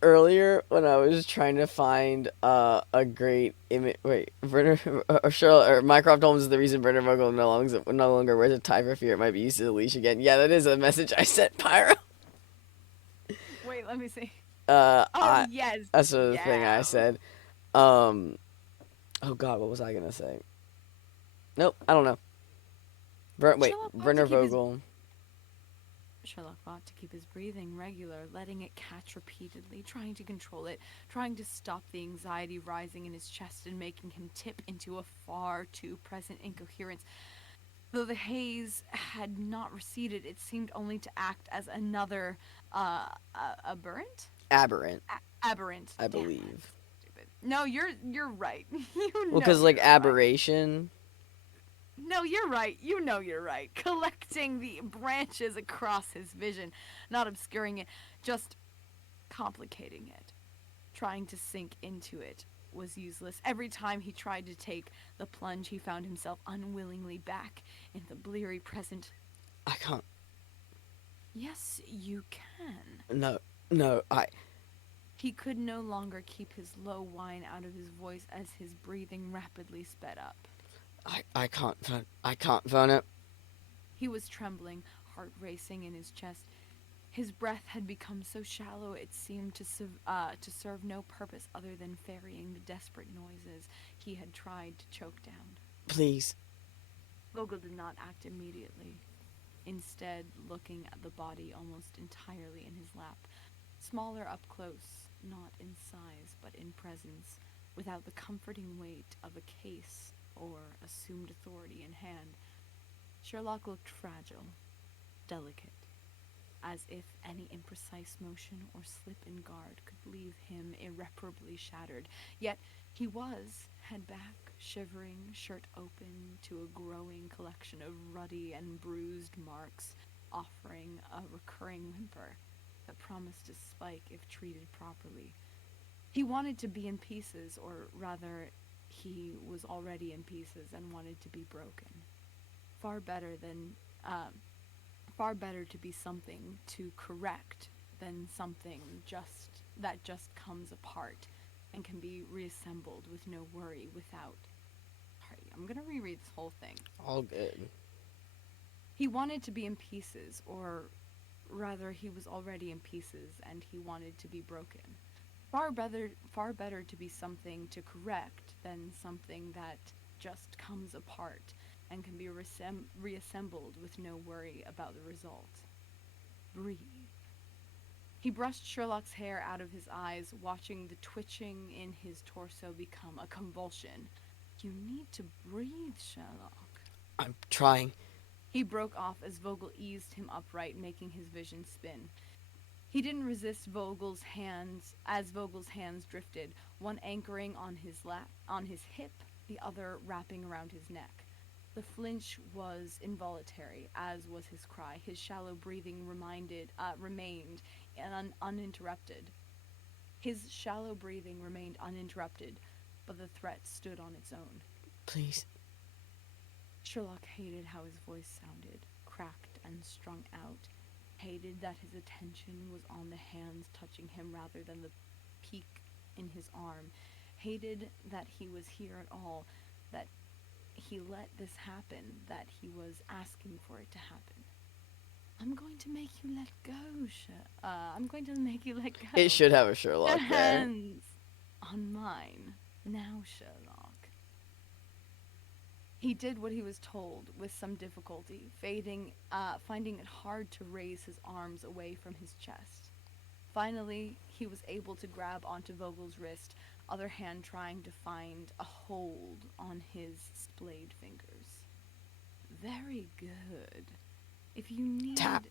Earlier, when I was trying to find a great image... Wait, Werner... Or Charlotte... Or Mycroft Holmes is the reason Werner Vogel no longer wears a tie for fear it might be used as a leash again. Yeah, that is a message I sent Pyro. Wait, let me see. Yes. That's the thing I said. Oh god, what was I gonna say? Nope, I don't know. Werner Vogel. Sherlock fought to keep his breathing regular, letting it catch repeatedly, trying to control it, trying to stop the anxiety rising in his chest and making him tip into a far too present incoherence. Though the haze had not receded, it seemed only to act as another aberrant. Aberrant. I believe. No, you're right. Well, because aberration. No, you're right. You know you're right. Collecting the branches across his vision, not obscuring it, just complicating it. Trying to sink into it was useless. Every time he tried to take the plunge, he found himself unwillingly back in the bleary present. I can't. Yes, you can. No, He could no longer keep his low whine out of his voice as his breathing rapidly sped up. I can't, Werner. He was trembling, heart racing in his chest. His breath had become so shallow it seemed to serve no purpose other than ferrying the desperate noises he had tried to choke down. Please. Vogel did not act immediately, instead looking at the body almost entirely in his lap, smaller up close, not in size but in presence, without the comforting weight of a case or assumed authority in hand. Sherlock looked fragile, delicate, as if any imprecise motion or slip in guard could leave him irreparably shattered. Yet he was, head back, shivering, shirt open to a growing collection of ruddy and bruised marks. offering a recurring whimper that promised to spike if treated properly. He wanted to be in pieces, or rather, he was already in pieces and wanted to be broken. Far better than, far better to be something to correct than something just comes apart and can be reassembled with no worry without. Sorry, I'm gonna reread this whole thing. All good. He wanted to be in pieces, or rather, he was already in pieces and he wanted to be broken. Far better to be something to correct than something that just comes apart and can be reassembled with no worry about the result. Breathe. He brushed Sherlock's hair out of his eyes, watching the twitching in his torso become a convulsion. You need to breathe, Sherlock. I'm trying. He broke off as Vogel eased him upright, making his vision spin. He didn't resist Vogel's hands as Vogel's hands drifted, one anchoring on his hip, the other wrapping around his neck. The flinch was involuntary, as was his cry. His shallow breathing remained uninterrupted. His shallow breathing remained uninterrupted, but the threat stood on its own. Please. Sherlock hated how his voice sounded, cracked and strung out. Hated that his attention was on the hands touching him rather than the peak in his arm. Hated that he was here at all, that he let this happen, that he was asking for it to happen. I'm going to make you let go, I'm going to make you let go. It should have a Sherlock Your there. hands on mine. Now, Sherlock. He did what he was told with some difficulty, finding it hard to raise his arms away from his chest. Finally, he was able to grab onto Vogel's wrist, other hand trying to find a hold on his splayed fingers. Very good. If you need... Tap.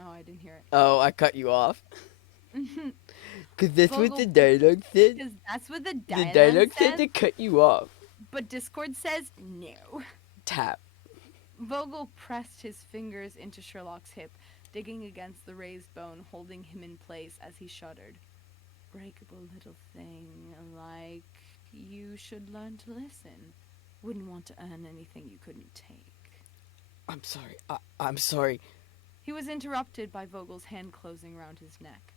Oh, I didn't hear it. Oh, I cut you off. Because that's what the dialogue said. Because that's what the The dialogue said to cut you off. But Discord says no. Tap. Vogel pressed his fingers into Sherlock's hip, digging against the raised bone, holding him in place as he shuddered. Breakable little thing, like you should learn to listen. Wouldn't want to earn anything you couldn't take. I'm sorry. I'm sorry. He was interrupted by Vogel's hand closing around his neck.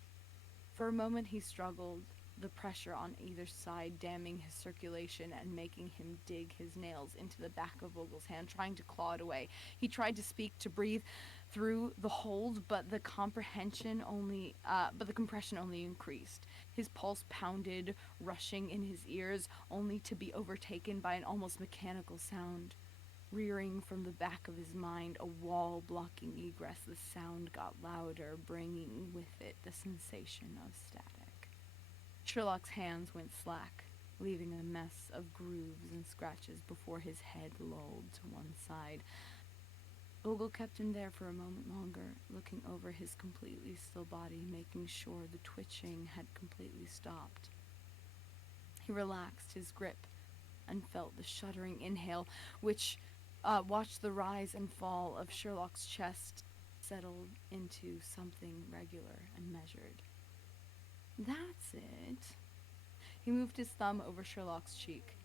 For a moment he struggled, the pressure on either side damming his circulation and making him dig his nails into the back of Vogel's hand, trying to claw it away. He tried to speak, to breathe through the hold, but the compression only increased. His pulse pounded, rushing in his ears, only to be overtaken by an almost mechanical sound. Rearing from the back of his mind, a wall blocking egress, the sound got louder, bringing with it the sensation of static. Sherlock's hands went slack, leaving a mess of grooves and scratches before his head lolled to one side. Vogel kept him there for a moment longer, looking over his completely still body, making sure the twitching had completely stopped. He relaxed his grip and felt the shuddering inhale, which watched the rise and fall of Sherlock's chest settle into something regular and measured. That's it. He moved his thumb over Sherlock's cheek.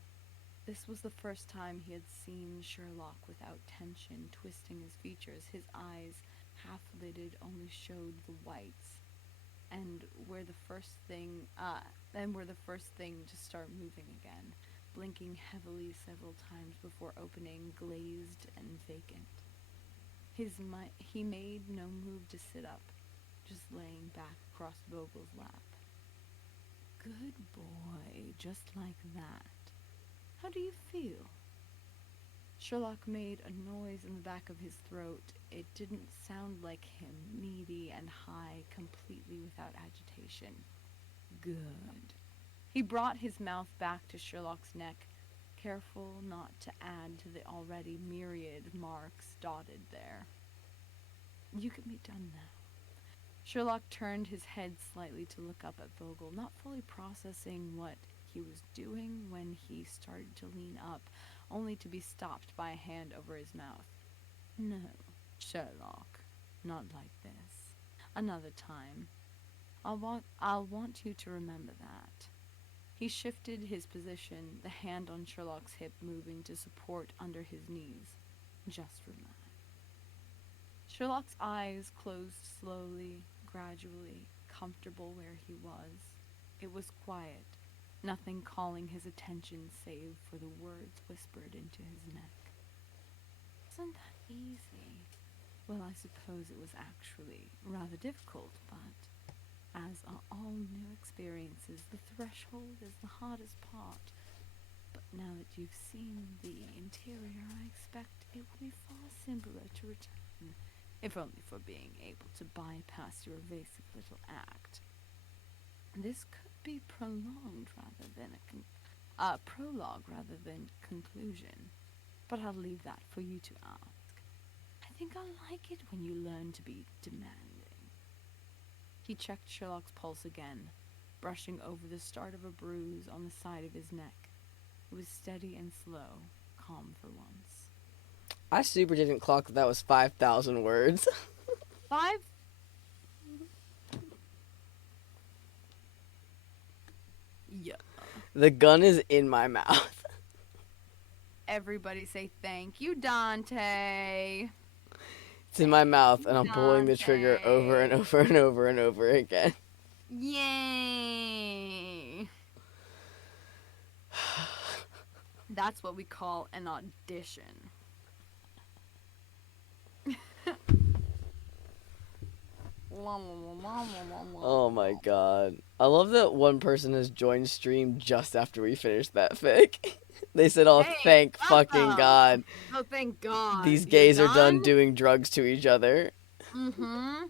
This was the first time he had seen Sherlock without tension, twisting his features. His eyes, half-lidded, only showed the whites, and were the first thing to start moving again, blinking heavily several times before opening, glazed and vacant. He made no move to sit up, just laying back across Vogel's lap. Good boy, just like that. How do you feel? Sherlock made a noise in the back of his throat. It didn't sound like him, needy and high, completely without agitation. Good. He brought his mouth back to Sherlock's neck, careful not to add to the already myriad marks dotted there. You can be done now. Sherlock turned his head slightly to look up at Vogel, not fully processing what he was doing when he started to lean up, only to be stopped by a hand over his mouth. No, Sherlock, not like this. Another time. I'll want you to remember that. He shifted his position, the hand on Sherlock's hip moving to support under his knees. Just relax. Sherlock's eyes closed slowly, gradually, comfortable where he was. It was quiet, nothing calling his attention save for the words whispered into his neck. Wasn't that easy? Well, I suppose it was actually rather difficult, but as are all new experiences, the threshold is the hardest part. But now that you've seen the interior, I expect it will be far simpler to return, if only for being able to bypass your evasive little act. This could be prolonged rather than a prologue rather than conclusion, but I'll leave that for you to ask. I think I like it when you learn to be demanding. He checked Sherlock's pulse again, brushing over the start of a bruise on the side of his neck. It was steady and slow, calm for once. I super didn't clock that was 5,000 words. 5? Yeah. The gun is in my mouth. Everybody say thank you, Dante. It's in my mouth, and I'm pulling the trigger over and over and over and over again. Yay! That's what we call an audition. Oh my god. I love that one person has joined stream just after we finished that fic. They said, oh, Hey, thank fucking god. Oh, thank God. These You gays are done done? doing drugs to each other. Mm-hmm.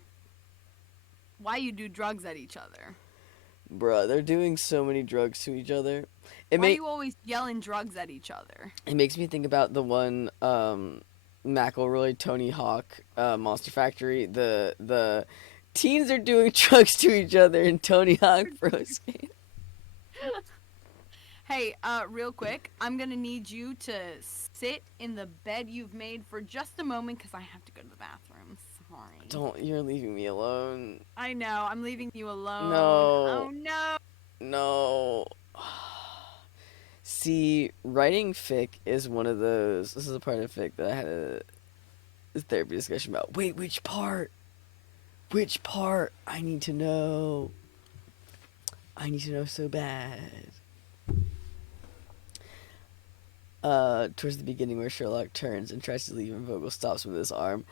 Why you do drugs at each other? Bruh, they're doing so many drugs to each other. Why you always yelling drugs at each other? It makes me think about the one McElroy, Tony Hawk, Monster Factory. The teens are doing drugs to each other in Tony Hawk Pro Skate. Hey, real quick, I'm gonna need you to sit in the bed you've made for just a moment because I have to go to the bathroom. Sorry. You're leaving me alone. I know, I'm leaving you alone. No. Oh no. No. See, writing fic is one of those. This is a part of fic that I had a therapy discussion about. Wait, which part? Which part? I need to know. I need to know so bad. Towards the beginning where Sherlock turns and tries to leave and Vogel stops him with his arm.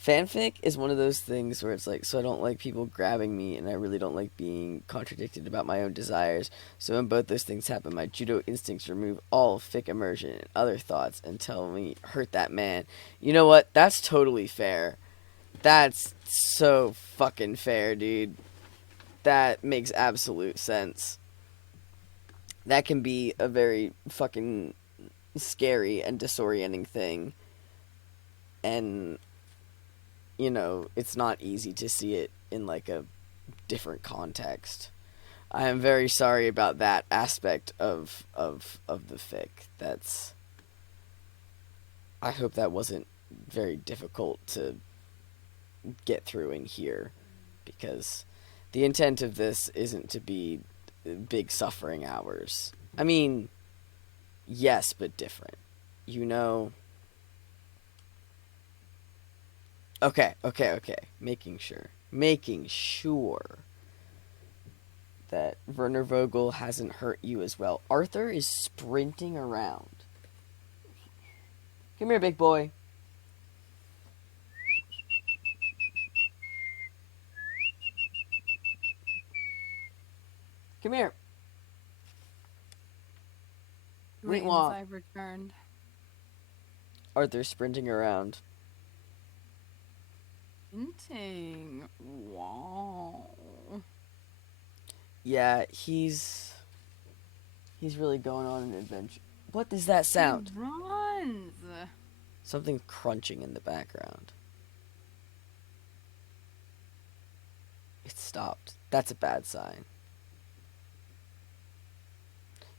Fanfic is one of those things where it's like, so I don't like people grabbing me, and I really don't like being contradicted about my own desires. So when both those things happen, my judo instincts remove all fic immersion and other thoughts and tell me, hurt that man. You know what? That's totally fair. That's so fucking fair, dude. That makes absolute sense. That can be a very fucking scary and disorienting thing. And you know, it's not easy to see it in like a different context. I am very sorry about that aspect of the fic. I hope that wasn't very difficult to get through in here, because the intent of this isn't to be big suffering hours. I mean, yes, but different. You know? Okay. Making sure that Werner Vogel hasn't hurt you as well. Arthur is sprinting around. Come here, big boy. Come here. Greetings, I've returned. Arthur's sprinting around. Sprinting. Wow. Yeah, he's really going on an adventure. What is that sound? He runs. Something crunching in the background. It stopped. That's a bad sign.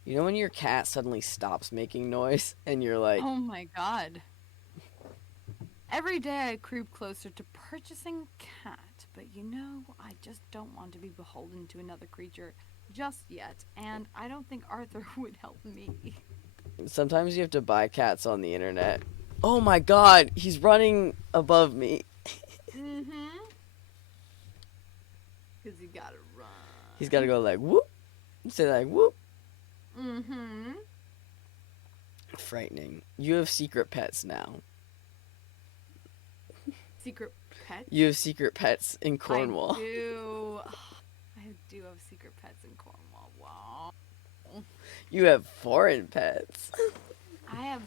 You know when your cat suddenly stops making noise and you're like, Oh my god. Every day I creep closer to purchasing cat, but I just don't want to be beholden to another creature just yet, and I don't think Arthur would help me. sometimes you have to buy cats on the internet. Oh my god, he's running above me. Mm-hmm. Because you gotta He's got to run. go like whoop. Say like whoop. Mm-hmm. Frightening. You have secret pets now. Secret pets? You have secret pets in Cornwall. I do. I do have secret pets in Cornwall. Wow. You have foreign pets. I have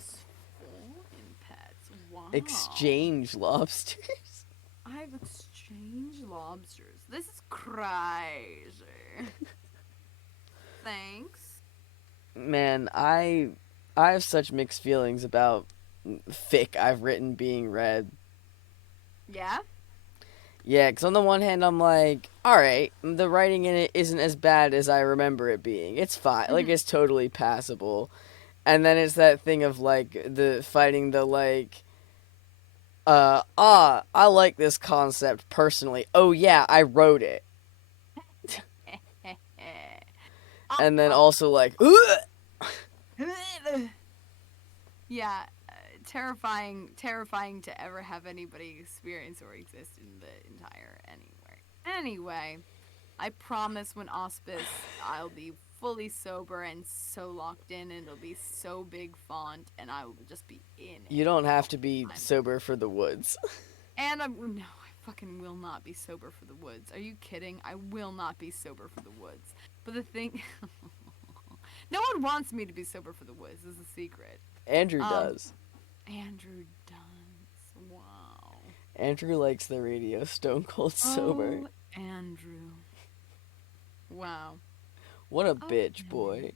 foreign pets. Wow. Exchange lobsters. I have exchange lobsters. This is crazy. Thanks. Man, I have such mixed feelings about fic I've written being read. Yeah? Yeah, because on the one hand, I'm like, alright, the writing in it isn't as bad as I remember it being. It's fine. Like, it's totally passable. And then it's that thing of, like, the fighting the, like, I like this concept personally. Oh, yeah, I wrote it. And then also, like, Yeah, terrifying to ever have anybody experience or exist in the entire anywhere. Anyway, I promise when auspice, I'll be fully sober and so locked in, and it'll be so big font, and I will just be in it. you don't have to be sober for the woods. And no, I fucking will not be sober for the woods. Are you kidding? I will not be sober for the woods. But the thing, no one wants me to be sober for the woods. This is a secret. Andrew does. Andrew does. Wow. Andrew likes the radio stone cold sober. Oh, Andrew. Wow. What a bitch, boy.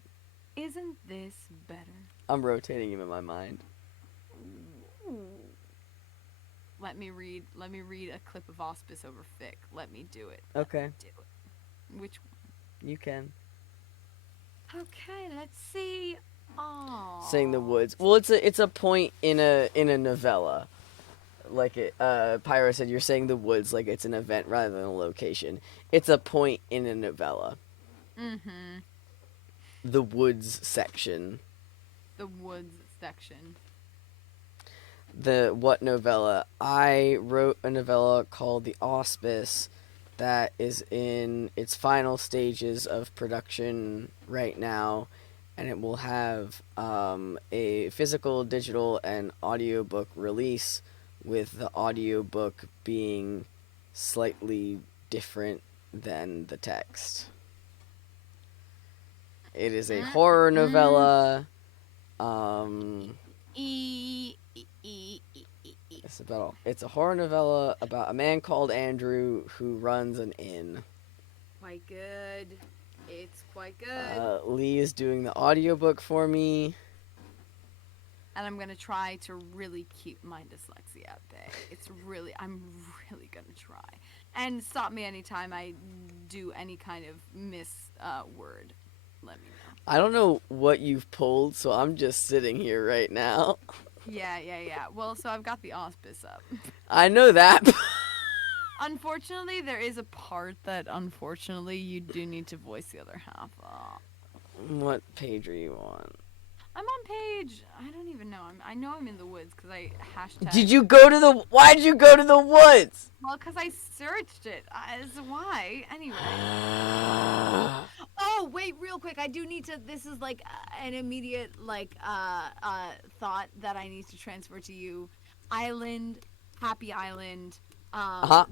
Isn't this better? I'm rotating him in my mind. Let me read a clip of auspice over fic. Let me do it. Okay. Do it. Which one? You can. Okay, let's see. Oh. Saying the woods. Well, it's a point in a novella. Like Pyro said, you're saying the woods like it's an event rather than a location. It's a point in a novella. Mm-hmm. The woods section. The woods section. The what novella? I wrote a novella called The Auspice that is in its final stages of production right now, and it will have a physical, digital, and audiobook release, with the audiobook being slightly different than the text. It is a horror novella. It's a horror novella about a man called Andrew who runs an inn. Quite good. It's quite good. Lee is doing the audiobook for me. And I'm gonna try to really keep my dyslexia at bay. I'm really gonna try. And stop me anytime I do any kind of word. Let me know. I don't know what you've pulled, so I'm just sitting here right now. Yeah. Well, so I've got the auspice up. I know that. Unfortunately, there is a part that you do need to voice the other half. What page are you on? I'm on page. I don't even know. I know I'm in the woods because I hashtag. Why'd you go to the woods? Well, because I searched it. That's why. Anyway. Oh, wait, real quick. I do need to. This is like an immediate thought that I need to transfer to you. Happy Island.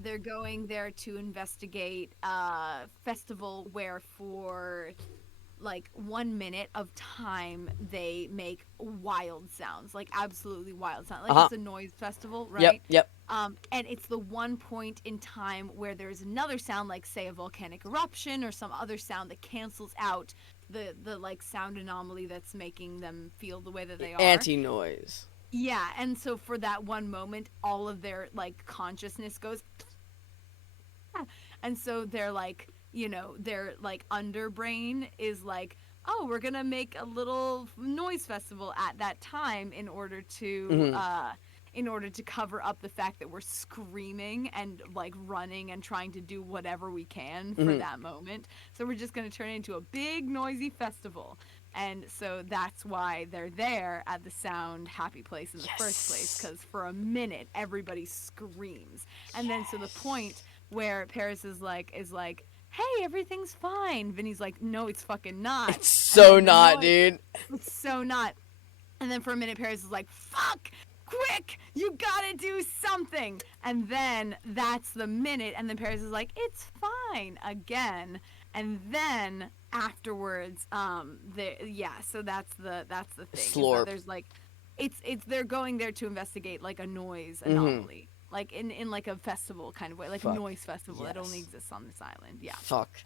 They're going there to investigate a festival where for like 1 minute of time they make wild sounds, like absolutely wild sounds, like it's a noise festival, right? Yep. And it's the one point in time where there's another sound, like say a volcanic eruption or some other sound that cancels out the like sound anomaly that's making them feel the way that they are. Anti-noise. Yeah, and so for that one moment, all of their like consciousness goes, and so they're like, their like underbrain is like, oh, we're gonna make a little noise festival at that time Mhm. in order to cover up the fact that we're screaming and like running and trying to do whatever we can for Mhm. that moment. So we're just gonna turn it into a big noisy festival. And so that's why they're there at the sound happy place in the first place, Yes. because for a minute everybody screams. And then so the point where Paris is like, hey, everything's fine. Vinny's like, no, it's fucking not. It's And so then the not, noise, dude. it's so not. And then for a minute, Paris is like, fuck, quick, you gotta do something. And then that's the minute. And then Paris is like, it's fine again. And then afterwards, so that's the thing is that Slorp. there's like, it's they're going there to investigate like a noise Mhm. anomaly, like in like a festival kind of way, like a Fuck. noise festival that only Yes. exists on this island. Yeah. Fuck.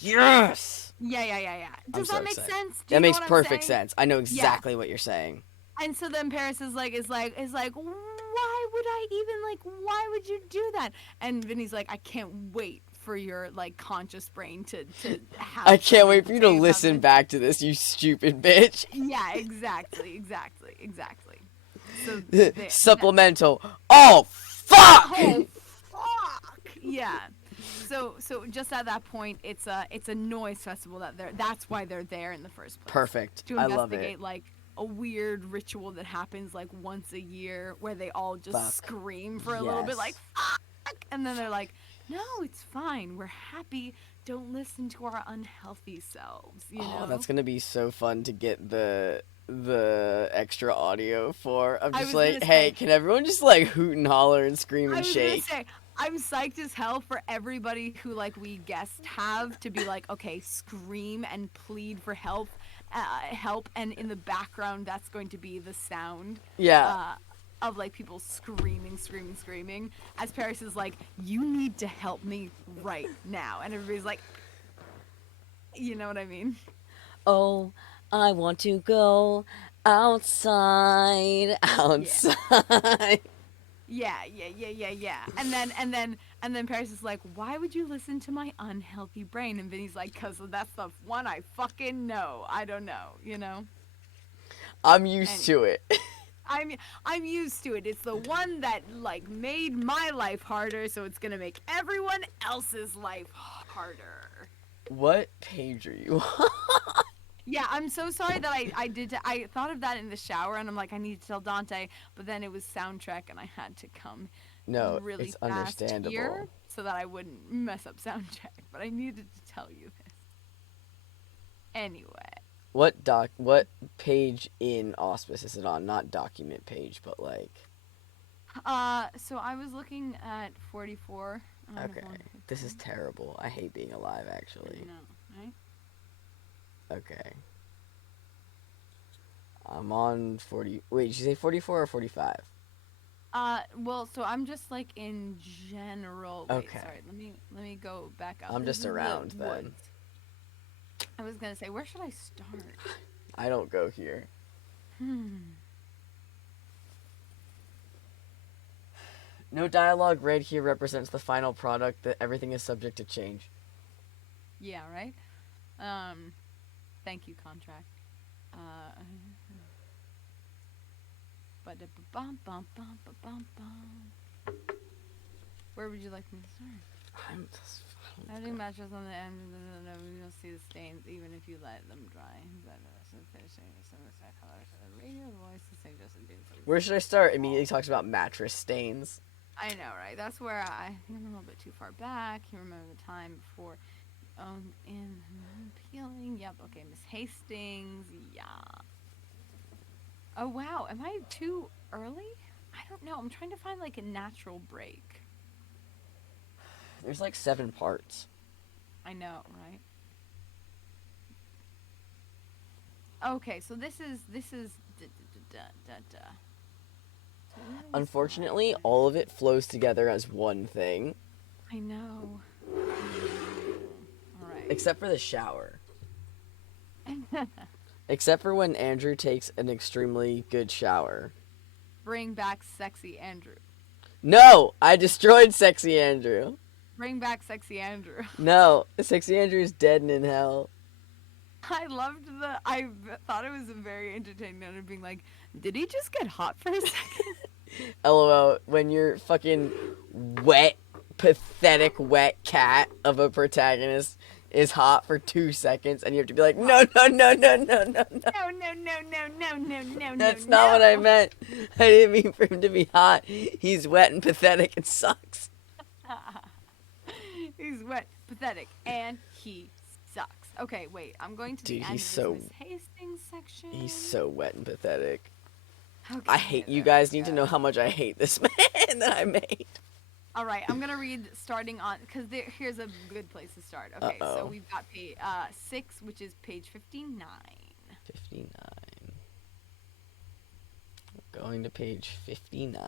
Yes. Yeah. I'm Does so that make excited. sense? Do That you know makes what I'm perfect saying? sense. I know Yeah. exactly what you're saying. And so then Paris is like, why would I even like? Why would you do that? And Vinny's like, I can't wait for your like conscious brain to have. I can't something wait for you to say about listen this. back to this, you stupid bitch. Yeah, exactly. So Supplemental. Oh, fuck! oh fuck yeah. So just at that point, it's a noise festival that's why they're there in the first place. Perfect. To I love it. investigate like a weird ritual that happens like once a year where they all just Fuck. scream for a little bit Yes. like fuck, and then they're like, no, it's fine, we're happy, don't listen to our unhealthy selves, you know. Oh, that's gonna be so fun to get the extra audio for. I'm I just was like, gonna hey, say can everyone just like hoot and holler and scream I and was gonna shake? say I'm psyched as hell for everybody who like we guest have to be like, okay, scream and plead for help, and in the background that's going to be the sound Yeah. of like people screaming. As Paris is like, you need to help me right now, and everybody's like, you know what I mean? Oh, I want to go outside, Yeah. outside. Yeah. And then Paris is like, why would you listen to my unhealthy brain? And Vinny's like, cause that's the one I fucking know. I don't know, you know. I'm used Anyway, to it. I'm used to it. It's the one that like made my life harder, so it's gonna make everyone else's life harder. What page are you on? Yeah, I'm so sorry that I thought of that in the shower, and I'm like, I need to tell Dante, but then it was soundtrack, and I had to come No, really it's fast understandable. here so that I wouldn't mess up soundcheck. But I needed to tell you this anyway. What page in Auspice is it on? Not document page, but like. So I was looking at 44. Okay, this is terrible. I hate being alive, actually. No, right? Okay. I'm on 40. Wait, did you say 44 or 45? Well, so I'm just like in general. Wait, Okay. sorry. Let me go back up. I'm This just is the around then. woods. I was gonna say, where should I start? I don't go here. No dialogue read here represents the final product, that everything is subject to change. Yeah, right. Thank you, contract. Where would you like me to start? I'm just. Adding matches on the end, you don't see the stains even if you let them dry. Where should I start? Immediately talks about mattress stains. I know, right? That's where I think I'm a little bit too far back. You remember the time before, in peeling. Yep. Okay, Miss Hastings. Yeah. Oh wow, am I too early? I don't know. I'm trying to find like a natural break. There's like 7 parts. I know, right? Okay, so this is. Unfortunately, all of it flows together as one thing. I know. All right. Except for the shower. Except for when Andrew takes an extremely good shower. Bring back sexy Andrew. No! I destroyed Sexy Andrew. Bring back sexy Andrew. No, Sexy Andrew's dead and in hell. I loved I thought it was a very entertaining note of being like, did he just get hot for a second? LOL, when your fucking wet, pathetic, wet cat of a protagonist is hot for 2 seconds and you have to be like, no, no, no, no, no, no, no. No, no, no, no, no, no, no, That's no, not what I no. meant. I didn't mean for him to be hot. He's wet and pathetic and sucks. He's wet, pathetic, and he sucks. Okay, wait. I'm going to Dude, the end he's of so- this Miss Hastings section. He's so wet and pathetic. Okay, I hate you there guys we need to go. know how much I hate this man that I made. All right, I'm gonna read starting on because here's a good place to start. Okay, so Uh-oh. we've got page 6, which is page 59. 59. Going to page 59.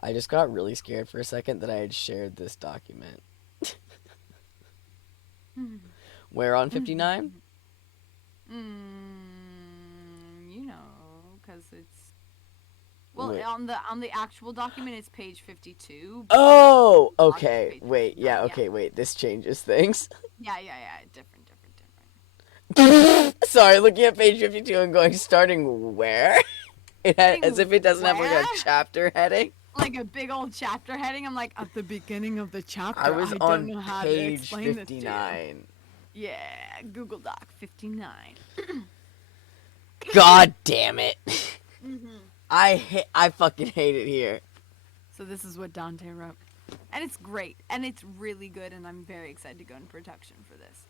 I just got really scared for a second that I had shared this document. Where on 59? You know, because it's well Wait. on the actual document it's page 52. but Oh, on okay. page Wait, 59, yeah, okay, wait. This changes things. Yeah, different. Sorry, looking at page 52 and going, starting where? It had, as if it doesn't have like a Where? chapter heading. Like a big old chapter heading. I'm like at the beginning of the chapter. I was don't on know how to page explain this to you. 59. Yeah, Google Doc 59. God damn it. I fucking hate it here. So this is what Dante wrote, and it's great, and it's really good, and I'm very excited to go in production for this.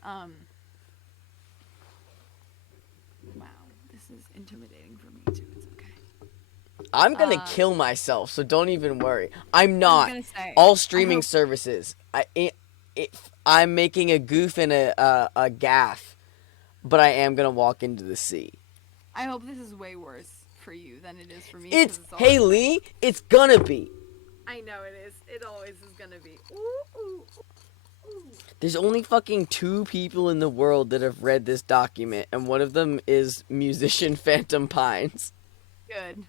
Wow, this is intimidating for me too. It's okay. I'm gonna kill myself, so don't even worry. I'm not. gonna say, All I streaming hope- services. I'm making a goof and a gaff, but I am gonna walk into the sea. I hope this is way worse for you than it is for me. It's 'cause all- hey Lee, it's gonna be. I know it is. It always is gonna be. Ooh, ooh, ooh. There's only fucking 2 people in the world that have read this document, and one of them is musician Phantom Pines. Good.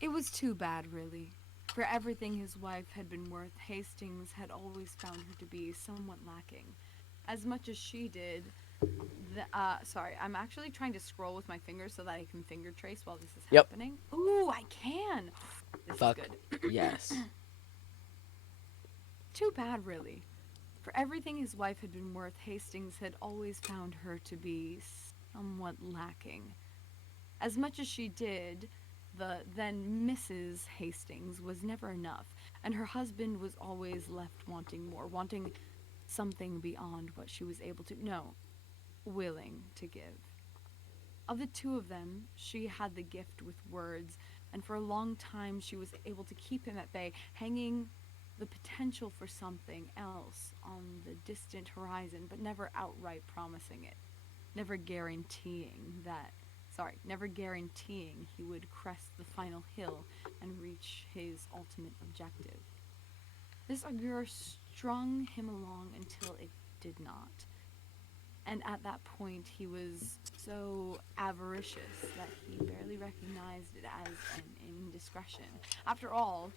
It was too bad, really. For everything his wife had been worth, Hastings had always found her to be somewhat lacking. As much as she did. Sorry, I'm actually trying to scroll with my fingers so that I can finger trace while this is Yep. happening. Ooh, I can. This Fuck. is good. Yes. Too bad, really. For everything his wife had been worth, Hastings had always found her to be somewhat lacking. As much as she did, the then Mrs. Hastings was never enough, and her husband was always left wanting more, wanting something beyond what she was able to, no, willing to give. Of the two of them, she had the gift with words, and for a long time she was able to keep him at bay, hanging the potential for something else on the distant horizon, but never outright promising it, never guaranteeing he would crest the final hill and reach his ultimate objective. This allure strung him along until it did not. And at that point, he was so avaricious that he barely recognized it as an indiscretion. After all,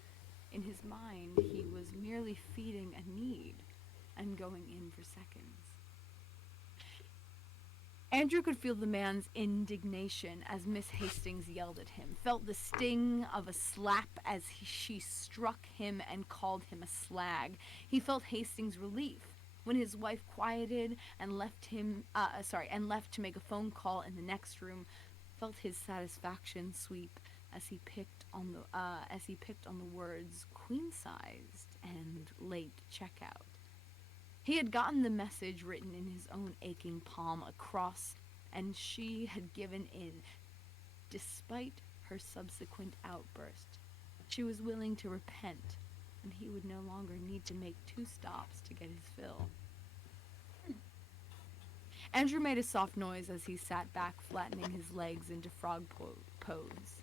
in his mind, he was merely feeding a need and going in for seconds. Andrew could feel the man's indignation as Miss Hastings yelled at him, felt the sting of a slap as she struck him and called him a slag. He felt Hastings' relief when his wife quieted and left to make a phone call in the next room, felt his satisfaction sweep as he picked on the words queen-sized and late checkout. He had gotten the message written in his own aching palm across, and she had given in. Despite her subsequent outburst, she was willing to repent, and he would no longer need to make 2 stops to get his fill. Andrew made a soft noise as he sat back, flattening his legs into frog pose.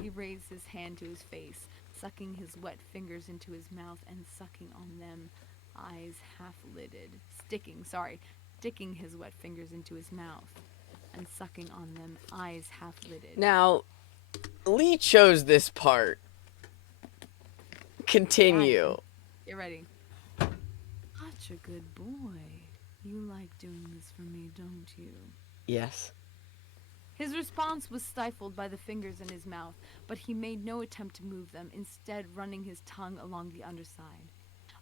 He raised his hand to his face, sucking his wet fingers into his mouth and sucking on them, eyes half-lidded, sticking his wet fingers into his mouth and sucking on them, eyes half-lidded. Now, Lee chose this part. Continue. Get ready. such a good boy. You like doing this for me, don't you? Yes. His response was stifled by the fingers in his mouth, but he made no attempt to move them, instead running his tongue along the underside.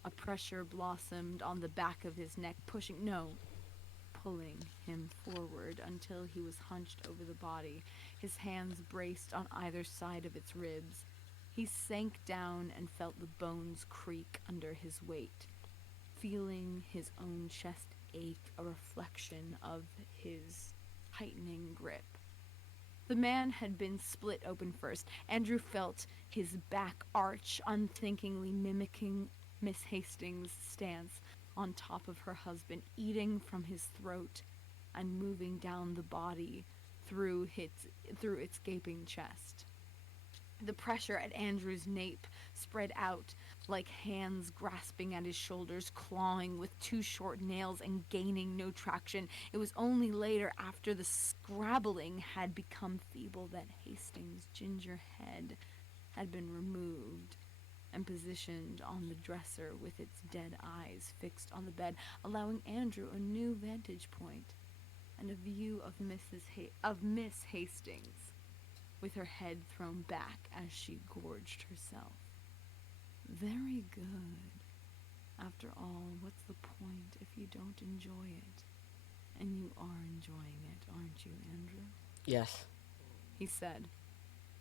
A pressure blossomed on the back of his neck, pulling him forward until he was hunched over the body, his hands braced on either side of its ribs. He sank down and felt the bones creak under his weight, feeling his own chest ache, a reflection of his tightening grip. The man had been split open first. Andrew felt his back arch, unthinkingly mimicking Miss Hastings' stance on top of her husband, eating from his throat and moving down the body through its gaping chest. The pressure at Andrew's nape spread out like hands grasping at his shoulders, clawing with two short nails and gaining no traction. It was only later, after the scrabbling had become feeble, that Hastings' ginger head had been removed and positioned on the dresser with its dead eyes fixed on the bed, allowing Andrew a new vantage point and a view of Miss Hastings, with her head thrown back as she gorged herself. Very good. After all, what's the point if you don't enjoy it? And you are enjoying it, aren't you, Andrew? Yes. He said.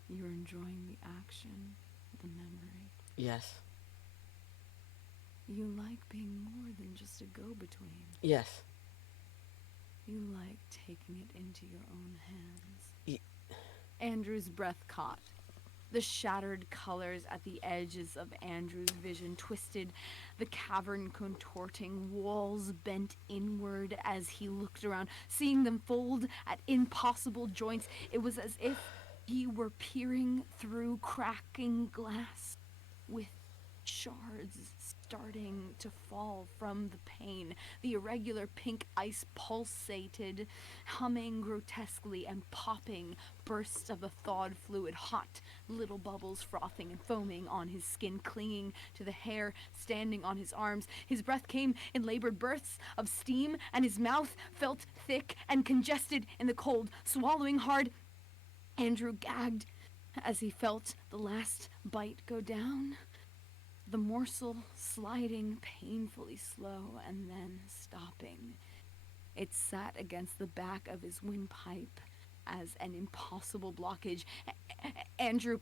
You're enjoying the action, the memory. Yes. You like being more than just a go-between. Yes. You like taking it into your own hands. Andrew's breath caught. The shattered colors at the edges of Andrew's vision twisted, the cavern contorting, walls bent inward as he looked around, seeing them fold at impossible joints. It was as if he were peering through cracking glass, with shards starting to fall from the pane. The irregular pink ice pulsated, humming grotesquely and popping bursts of a thawed fluid, hot little bubbles frothing and foaming on his skin, clinging to the hair standing on his arms. His breath came in labored bursts of steam, and his mouth felt thick and congested in the cold. Swallowing hard, Andrew gagged as he felt the last bite go down, the morsel sliding painfully slow and then stopping. It sat against the back of his windpipe as an impossible blockage. Andrew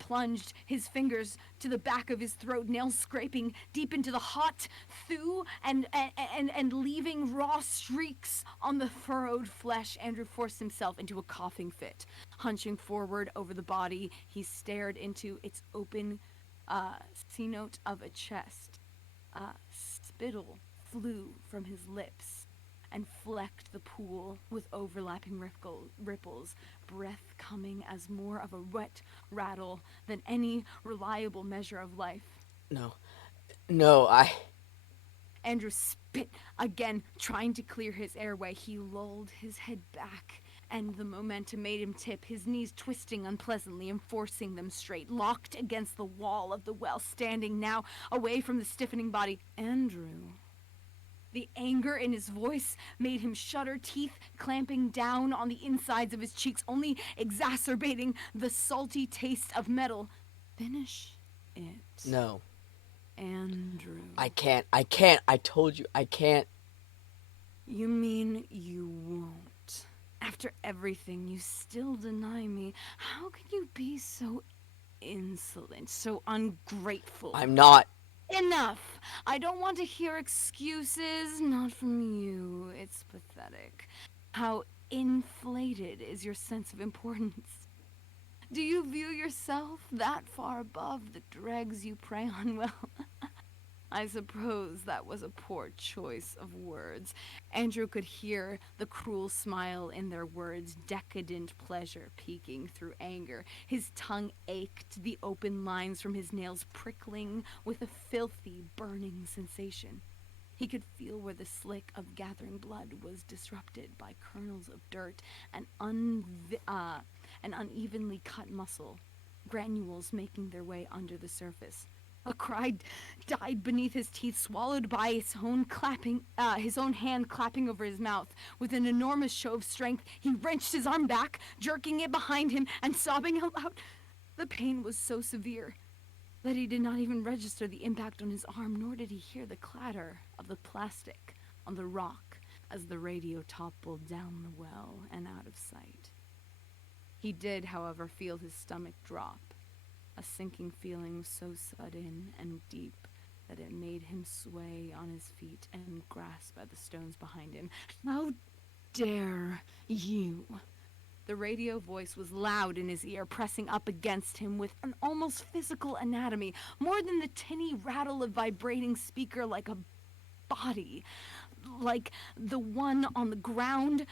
plunged his fingers to the back of his throat, nails scraping deep into the hot thew and leaving raw streaks on the furrowed flesh. Andrew forced himself into a coughing fit. Hunching forward over the body, he stared into its open C-note of a chest. Spittle flew from his lips and flecked the pool with overlapping ripples, breath coming as more of a wet rattle than any reliable measure of life. No. No, Andrew spit again, trying to clear his airway. He lulled his head back, and the momentum made him tip, his knees twisting unpleasantly and forcing them straight, locked against the wall of the well, standing now away from the stiffening body. Andrew. The anger in his voice made him shudder, teeth clamping down on the insides of his cheeks, only exacerbating the salty taste of metal. Finish it. No. Andrew. I can't. I told you, I can't. You mean you won't? After everything, you still deny me. How can you be so insolent, so ungrateful? I'm not. Enough! I don't want to hear excuses, not from you. It's pathetic. How inflated is your sense of importance? Do you view yourself that far above the dregs you prey on? Well, I suppose that was a poor choice of words. Andrew could hear the cruel smile in their words, decadent pleasure peeking through anger. His tongue ached, the open lines from his nails prickling with a filthy, burning sensation. He could feel where the slick of gathering blood was disrupted by kernels of dirt and unevenly cut muscle, granules making their way under the surface. A cry died beneath his teeth, swallowed by his own hand clapping over his mouth. With an enormous show of strength, he wrenched his arm back, jerking it behind him and sobbing out loud. The pain was so severe that he did not even register the impact on his arm, nor did he hear the clatter of the plastic on the rock as the radio toppled down the well and out of sight. He did, however, feel his stomach drop. A sinking feeling so sudden and deep that it made him sway on his feet and grasp at the stones behind him. How dare you? The radio voice was loud in his ear, pressing up against him with an almost physical anatomy, more than the tinny rattle of vibrating speaker, like a body, like the one on the ground,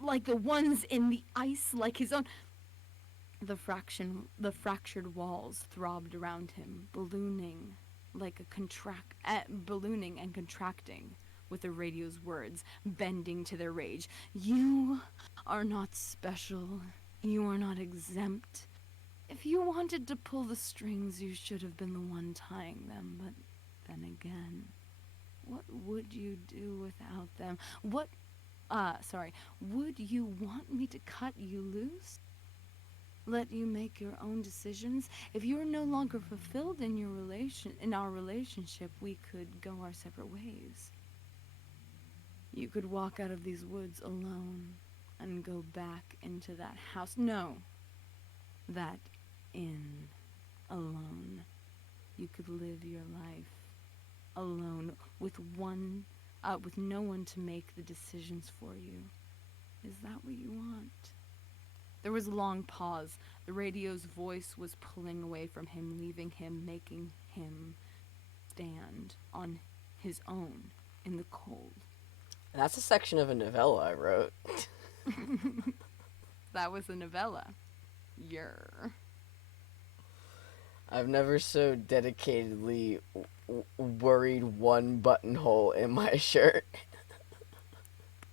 like the ones in the ice, like his own. The fractured walls throbbed around him, ballooning and contracting with the radio's words, bending to their rage. You are not special. You are not exempt. If you wanted to pull the strings, you should have been the one tying them. But then again, what would you do without them? Would you want me to cut you loose? Let you make your own decisions? If you're no longer fulfilled in our relationship, we could go our separate ways. You could walk out of these woods alone and go back into that house. No, that inn alone. You could live your life alone with no one to make the decisions for you. Is that what you want? There was a long pause. The radio's voice was pulling away from him, leaving him, making him stand on his own in the cold. That's a section of a novella I wrote. That was a novella. I've never so dedicatedly worried one buttonhole in my shirt.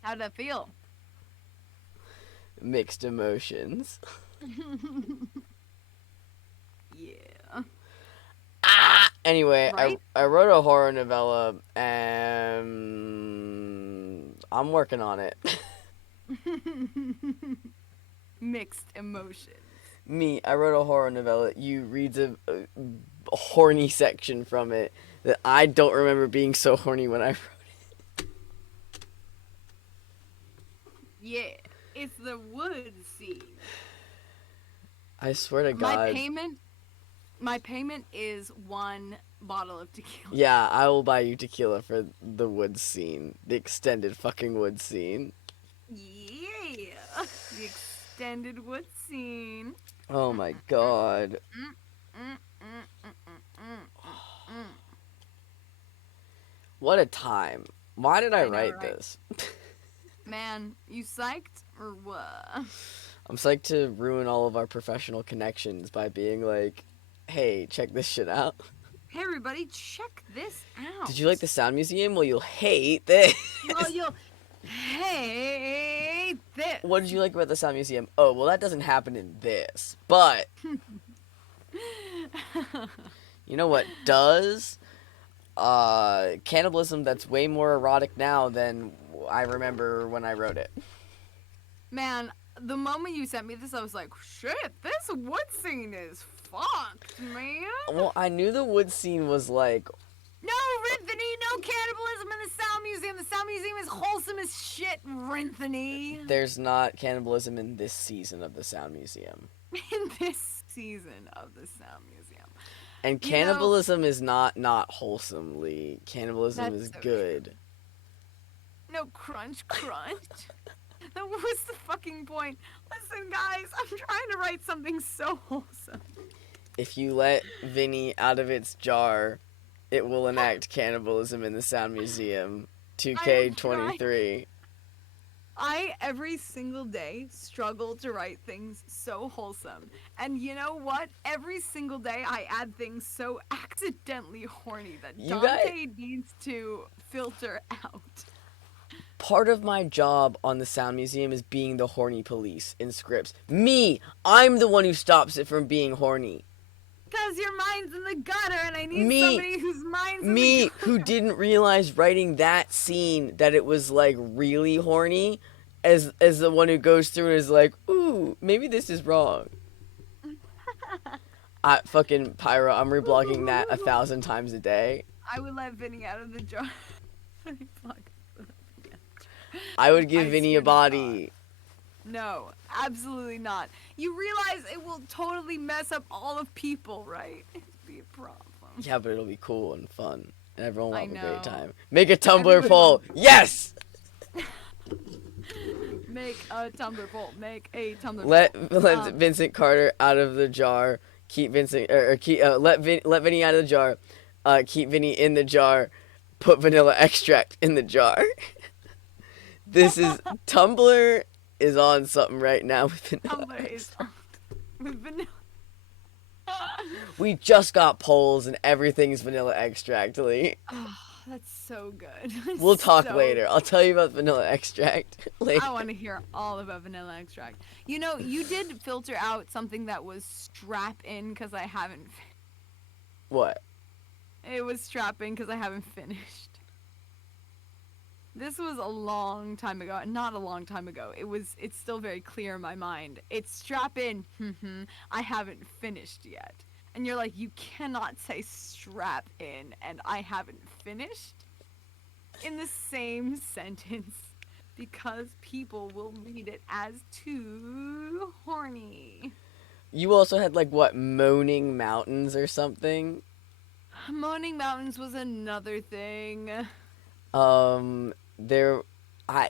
How'd that feel? Mixed emotions. Yeah. Anyway, Right? I wrote a horror novella, and I'm working on it. Mixed emotions. I wrote a horror novella. You read a horny section from it that I don't remember being so horny when I wrote it. Yeah. It's the wood scene. I swear to God. My payment is 1 bottle of tequila. Yeah, I will buy you tequila for the wood scene. The extended fucking wood scene. Yeah. The extended wood scene. Oh my God. What a time. Why did I know, write right? this? Man, you psyched or what? I'm psyched to ruin all of our professional connections by being like, hey, check this shit out. Hey everybody, check this out. Did you like the Sound Museum? Well, you'll hate this. Well, you'll hate this. What did you like about the Sound Museum? Oh, well, that doesn't happen in this. But, you know what does? Cannibalism that's way more erotic now than I remember when I wrote it. Man, the moment you sent me this, I was like, shit, this wood scene is fucked, man. Well, I knew the wood scene was like... No, Rinthony, no cannibalism in the Sound Museum. The Sound Museum is wholesome as shit, Rinthony. There's not cannibalism in this season of the Sound Museum. In this season of the Sound Museum. And cannibalism is not wholesomely. Cannibalism is so good. True. No crunch. That was the fucking point. Listen, guys, I'm trying to write something so wholesome. If you let Vinny out of its jar, it will enact cannibalism in the Sound Museum. 2K23. I, every single day, struggle to write things so wholesome. And you know what? Every single day, I add things so accidentally horny that Dante needs to filter out. Part of my job on the Sound Museum is being the horny police in scripts. I'm the one who stops it from being horny. Cause your mind's in the gutter, and I need Me- somebody whose mind's in the Me, gutter. who didn't realize writing that scene that it was like really horny, as the one who goes through and is like, ooh, maybe this is wrong. Fucking Pyro, I'm reblogging that 1,000 times a day. I would let Vinny out of the jar. I would give I Vinny swear a to body. No, absolutely not. You realize it will totally mess up all of people, right? It'd be a problem. Yeah, but it'll be cool and fun. And everyone will I have a great know. time. Make a Tumblr Everybody poll. Yes! Make a Tumblr poll. Make a Tumblr Let poll. Vincent Carter out of the jar. Keep Vincent or keep let Vinny out of the jar. Keep Vinny in the jar. Put vanilla extract in the jar. This is Tumblr is on something right now with vanilla Tumblr is on with vanilla. We just got polls and everything's vanilla extract, Lee. Oh, that's so good. We'll talk So later. I'll tell you about vanilla extract later. I want to hear all about vanilla extract. You know, you did filter out something that was strap in because I haven't. What? It was strap in because I haven't finished. This was a long time ago. Not a long time ago. It's still very clear in my mind. It's strap in. I haven't finished yet. And you're like, you cannot say strap in and I haven't finished in the same sentence because people will read it as too horny. You also had like what, Moaning Mountains or something? Moaning Mountains was another thing.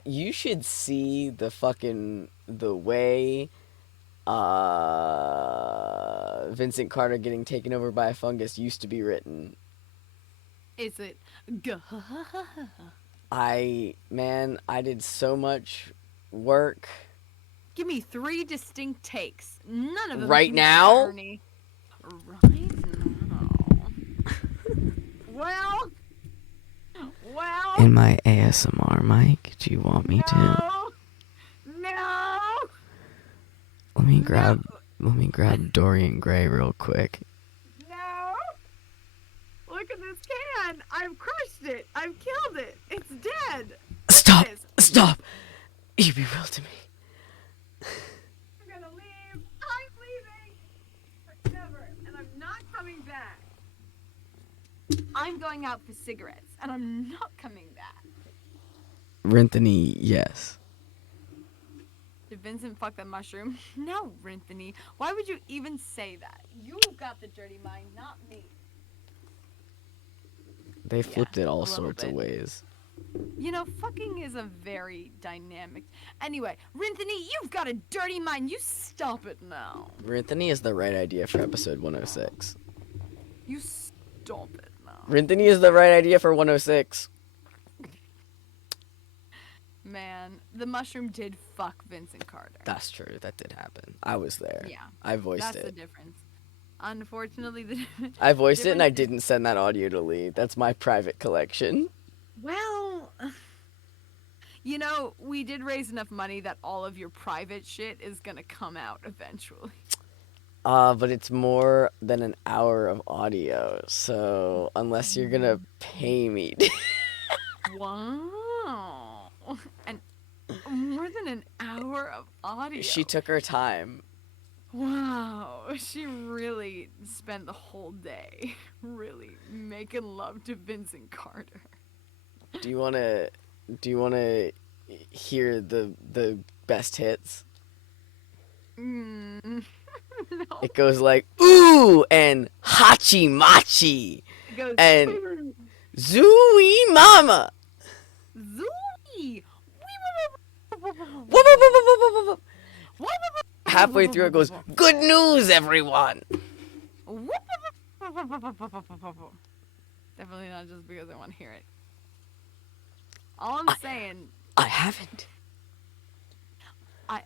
You should see the way Vincent Carter getting taken over by a fungus used to be written. Is it I did so much work. Give me 3 distinct takes. None of them Right can now? scare me. Right now. Well. In my ASMR mic, do you want me to? No. Let me grab Dorian Gray real quick. No. Look at this can. I've crushed it. I've killed it. It's dead. Stop! It is. Stop! You be real to me. I'm gonna leave. I'm leaving. Forever. And I'm not coming back. I'm going out for cigarettes. And I'm not coming back. Rinthony, yes. Did Vincent fuck that mushroom? No, Rinthony. Why would you even say that? You got the dirty mind, not me. They flipped it all a little sorts of bit. ways. You know, fucking is a very dynamic. Anyway, Rinthony, you've got a dirty mind. You stop it now. Rinthony is the right idea for episode 106. You stop it now. Rinthony is the right idea for 106. Man, the mushroom did fuck Vincent Carter. That's true. That did happen. I was there. Yeah. I voiced That's the it. difference. Unfortunately, the I voiced it and I difference is- didn't send that audio to Lee. That's my private collection. Well, you know, we did raise enough money that all of your private shit is gonna come out eventually. But it's more than an hour of audio, so unless you're gonna pay me. Wow. And more than an hour of audio. She took her time. Wow. She really spent the whole day really making love to Vincent Carter. Do you wanna hear the best hits? No. It goes like ooh and hachi machi It goes, and zooey mama. Zooey! Halfway through it goes, good news everyone. Definitely not just because I want to hear it. All I'm saying, I haven't. I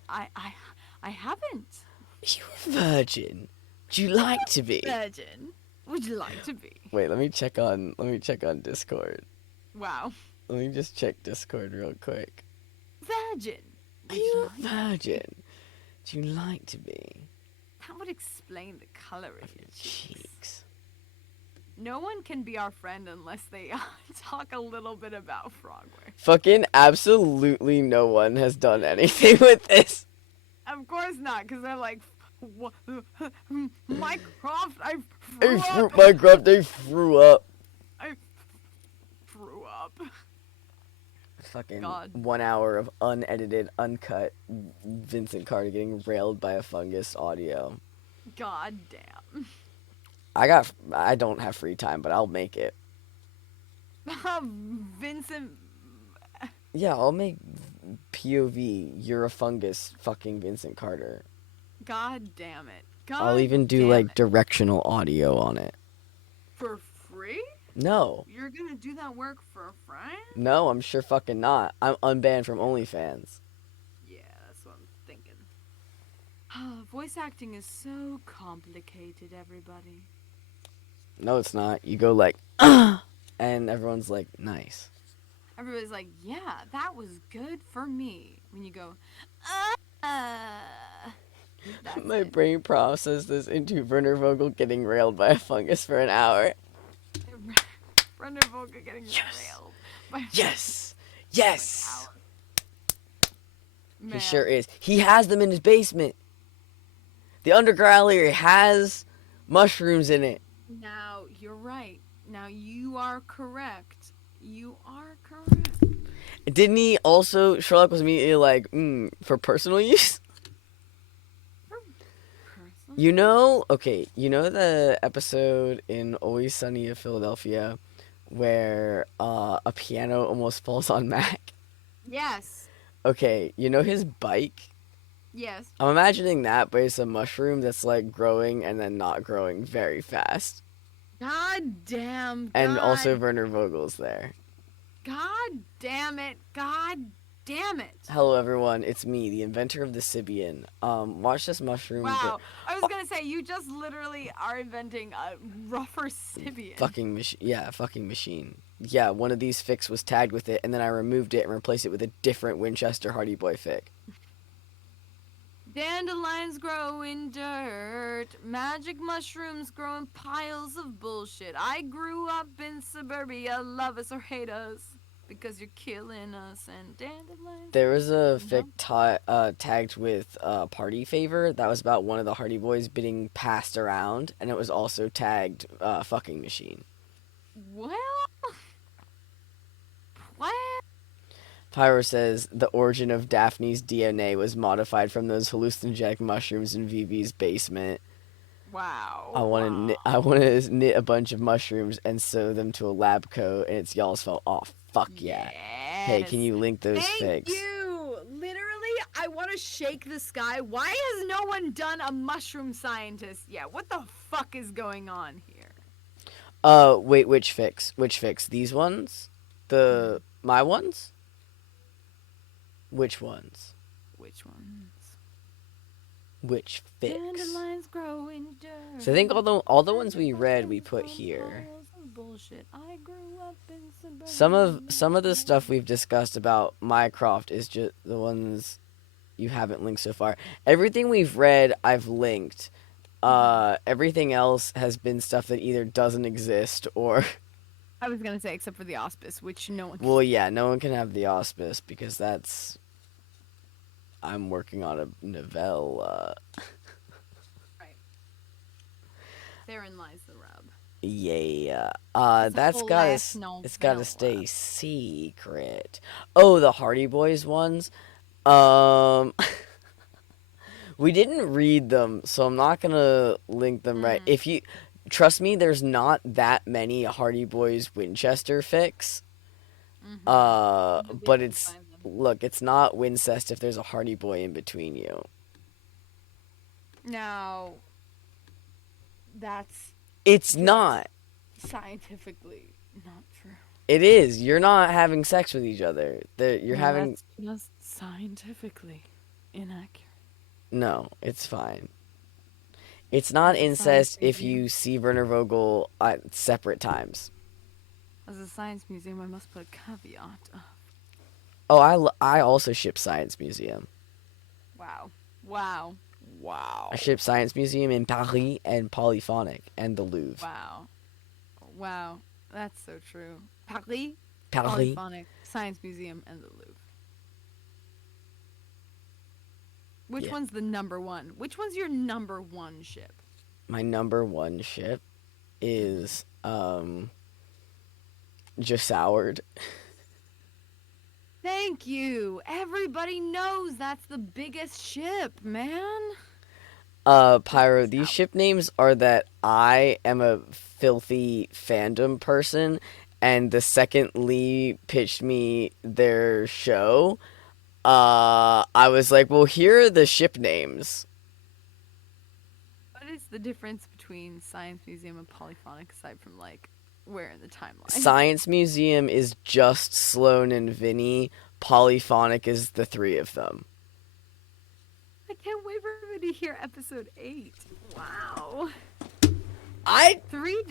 haven't. You're a virgin. Would you like to be? Virgin. Would you like to be? Wait, let me check on Discord. Wow. Let me just check Discord real quick. Virgin. Are you a virgin? Do you like to be? That would explain the color of your cheeks. Cheeks. No one can be our friend unless they talk a little bit about Frogware. Fucking absolutely no one has done anything with this. Of course not, because they're like, Mycroft, I Hey, threw up. Minecraft, they threw up. I threw up. Fucking God. 1 hour of unedited, uncut Vincent Carter getting railed by a fungus audio. God damn. I don't have free time, but I'll make it. Vincent. Yeah, I'll make POV, you're a fungus, fucking Vincent Carter. God damn it. God I'll even do damn like it. directional audio on it. For free? No. You're gonna do that work for free? No, I'm sure fucking not. I'm unbanned from OnlyFans. Yeah, that's what I'm thinking. Voice acting is so complicated, everybody. No, it's not. You go like, and everyone's like, nice. Everybody's like, yeah, that was good for me. When you go, that's My it. brain processed this into Werner Vogel getting railed by a fungus for an hour. Brenda Volga getting Yes. railed. By Yes! Like, Yes! Man. He sure is. He has them in his basement. The underground area has mushrooms in it. Now, you're right. Now, you are correct. You are correct. Didn't he also, Sherlock was immediately like, for personal use? Personally? You know the episode in Always Sunny in Philadelphia where a piano almost falls on Mac? Yes. Okay, you know his bike? Yes. I'm imagining that, but it's a mushroom that's like growing and then not growing very fast. God damn. And God, also Werner Vogel's there. God damn it. God damn it. Hello everyone, it's me, the inventor of the Sibian. Watch this mushroom. Wow. I was gonna say, you just literally are inventing a rougher Sibian. Fucking machine. Yeah, one of these fics was tagged with it, and then I removed it and replaced it with a different Winchester Hardy Boy fic. Dandelions grow in dirt. Magic mushrooms grow in piles of bullshit. I grew up in suburbia. Love us or hate us. Because you're killing us and dandelions. There was a fic tagged with Party Favor that was about one of the Hardy Boys being passed around, and it was also tagged fucking machine. Well. What? Pyro says the origin of Daphne's DNA was modified from those hallucinogenic mushrooms in VV's basement. Wow. I want to knit a bunch of mushrooms and sew them to a lab coat, and it's y'all's fault. Oh, fuck yeah. Hey, can you link those Thank fics? you. Literally, I want to shake the sky. Why has no one done a mushroom scientist yet? What the fuck is going on here? Wait, which fics? Which fics? These ones? My ones? Which ones? Which ones? Which fics? Dandelions grow in dirt. So I think all the ones we read we put here. Bullshit. I grew up in suburbia. Some of the stuff we've discussed about Mycroft is just the ones you haven't linked so far. Everything we've read, I've linked. Everything else has been stuff that either doesn't exist or. I was gonna say, except for the auspice, which no one. Well, yeah, no one can have the auspice because that's. I'm working on a novella. Right. Therein lies the rub. Yeah. It's a That's whole gotta ass it's gotta novella. stay secret. Oh, the Hardy Boys ones. We didn't read them, so I'm not gonna link them right. If you trust me, there's not that many Hardy Boys Winchester fics. But it's look, it's not Wincest if there's a Hardy Boy in between you. Now, that's It's not. scientifically not true. It is. You're not having sex with each other. You're having. That's just scientifically inaccurate. No, it's fine. It's not As a incest science if museum. you see Werner Vogel at separate times. As a science museum, I must put a caveat. Oh, I also ship Science Museum. Wow. Wow. I Wow. ship Science Museum in Paris and Polyphonic and the Louvre. Wow. Wow. That's so true. Paris, Paris. Polyphonic, Science Museum, and the Louvre. Which Yeah. one's the number one? Which one's your number one ship? My number one ship is just soured. Thank you. Everybody knows that's the biggest ship, man. Pyro, these ship names are that I am a filthy fandom person, and the second Lee pitched me their show, I was like, well, here are the ship names. What is the difference between Science Museum and Polyphonic aside from like where in the timeline? Science Museum is just Sloane and Vinny. Polyphonic is the three of them. I can't wait for everybody to hear episode 8. Wow. I 3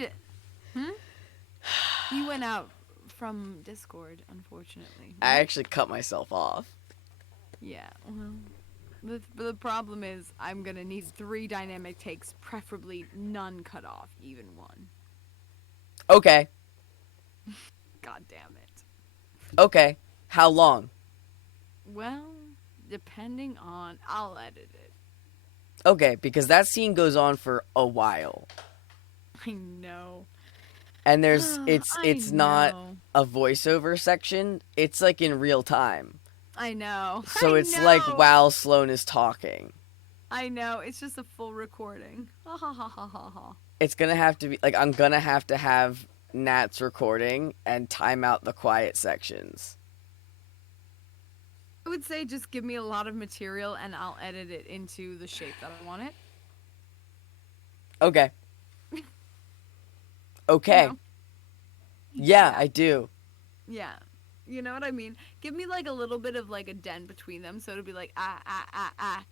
You went out from Discord, unfortunately. I actually cut myself off. Yeah, well, the problem is I'm gonna need 3 dynamic takes, preferably none cut off, even one. Okay. God damn it. Okay. How long? Well, depending on, I'll edit it. Okay, because that scene goes on for a while. I know. And there's it's not know. a voiceover section. It's like in real time. I know. So I it's know. like while Sloane is talking. I know. It's just a full recording. Ha ha ha ha ha ha. It's gonna have to be like I'm gonna have to have Nat's recording and time out the quiet sections. I would say just give me a lot of material and I'll edit it into the shape that I want it. Okay. Okay. You know? Yeah, I do. Yeah. You know what I mean? Give me like a little bit of like a dent between them so it'll be like ah ah ah ah.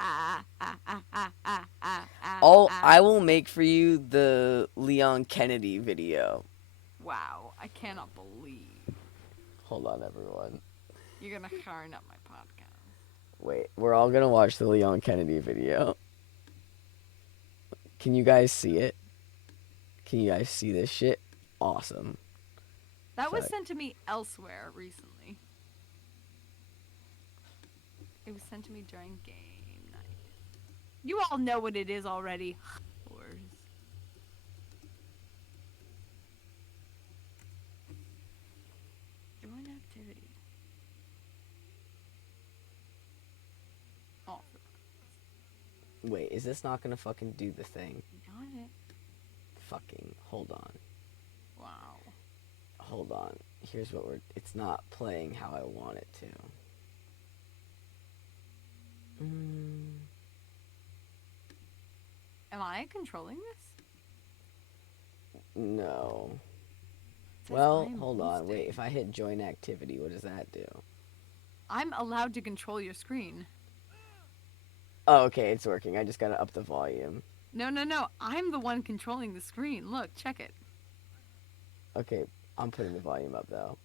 Ah ah ah ah ah ah ah. I will make for you the Leon Kennedy video. Wow, I cannot believe Hold on, everyone. you're gonna turn up my podcast. Wait, we're all gonna watch the Leon Kennedy video. Can you guys see it? Can you guys see this shit? Awesome. That was Sorry. sent to me elsewhere recently. It was sent to me during game night. You all know what it is already. Whores. Join activity. Oh, Wait, is this not gonna fucking do the thing? got it. Fucking, hold on. Wow. Hold on. Here's what it's not playing how I want it to. Am I controlling this? No. It says Well, I'm hold on. hosting. Wait, if I hit join activity, what does that do? I'm allowed to control your screen. Oh, okay, it's working. I just gotta up the volume. No, no, no. I'm the one controlling the screen. Look, check it. Okay, I'm putting the volume up though.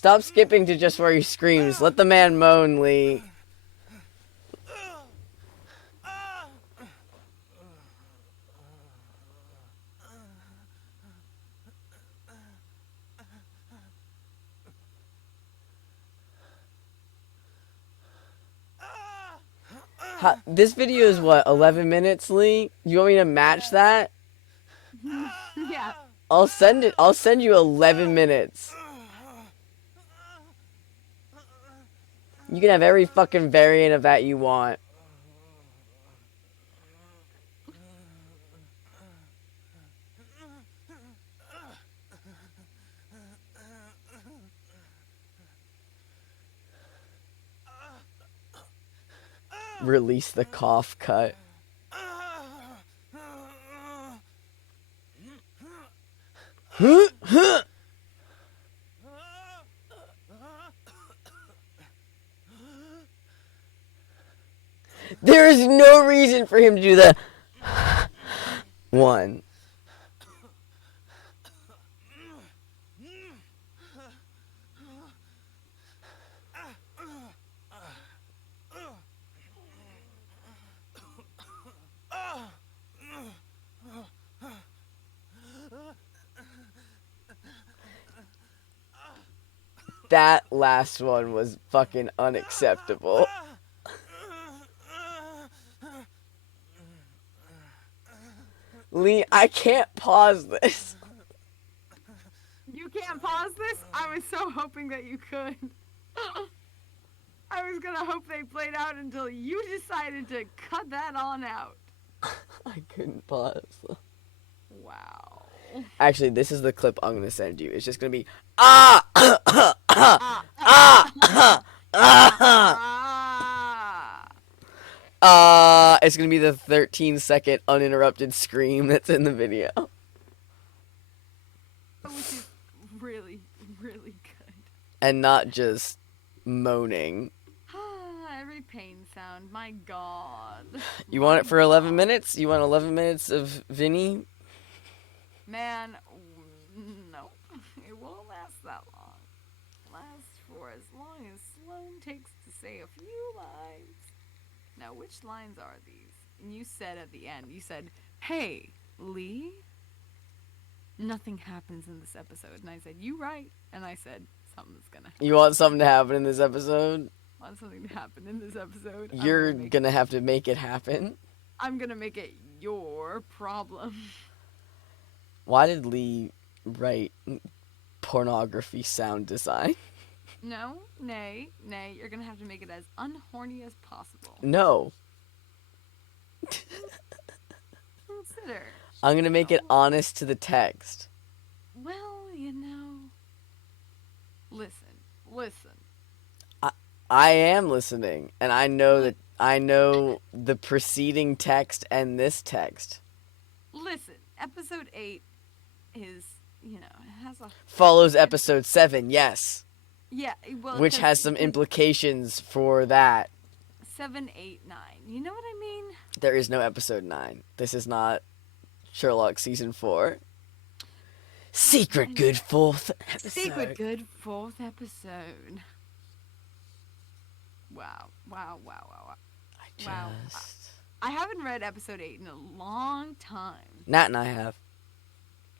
Stop skipping to just where he screams. Let the man moan, Lee. This video is what, 11 minutes, Lee? You want me to match that? Yeah. I'll send you 11 minutes. You can have every fucking variant of that you want. release the cough cut. There is no reason for him to do the one. That last one was fucking unacceptable. Lee, I can't pause this. You can't pause this? I was so hoping that you could. I was gonna hope they played out until you decided to cut that on out. I couldn't pause. Wow. Actually, this is the clip I'm gonna send you. It's just gonna be ah it's gonna be the 13-second uninterrupted scream that's in the video. Which is really, really good. And not just moaning. Every pain sound, my god. You want it for 11 minutes? You want 11 minutes of Vinny? Man, no. It won't last that long. Last for as long as Sloan takes to say a few lines. Now, which lines are these? And you said at the end, you said, "Hey, Lee, nothing happens in this episode." And I said, "You right." And I said, "Something's gonna happen." You want something to happen in this episode? I want something to happen in this episode. You're gonna have to make it happen. I'm gonna make it your problem. Why did Lee write pornography sound design? No, nay, you're gonna have to make it as unhorny as possible. No. Consider. I'm gonna make it honest to the text. Well, you know. Listen. I am listening, and I know the preceding text and this text. Listen, episode 8 is, it has a... Follows episode 7, yes. Yeah, well... Which has some implications for that. 7, 8, 9. You know what I mean? There is no episode 9. This is not Sherlock season 4. Secret good 4th episode. Secret good 4th episode. Wow. I haven't read episode 8 in a long time. Nat and I have.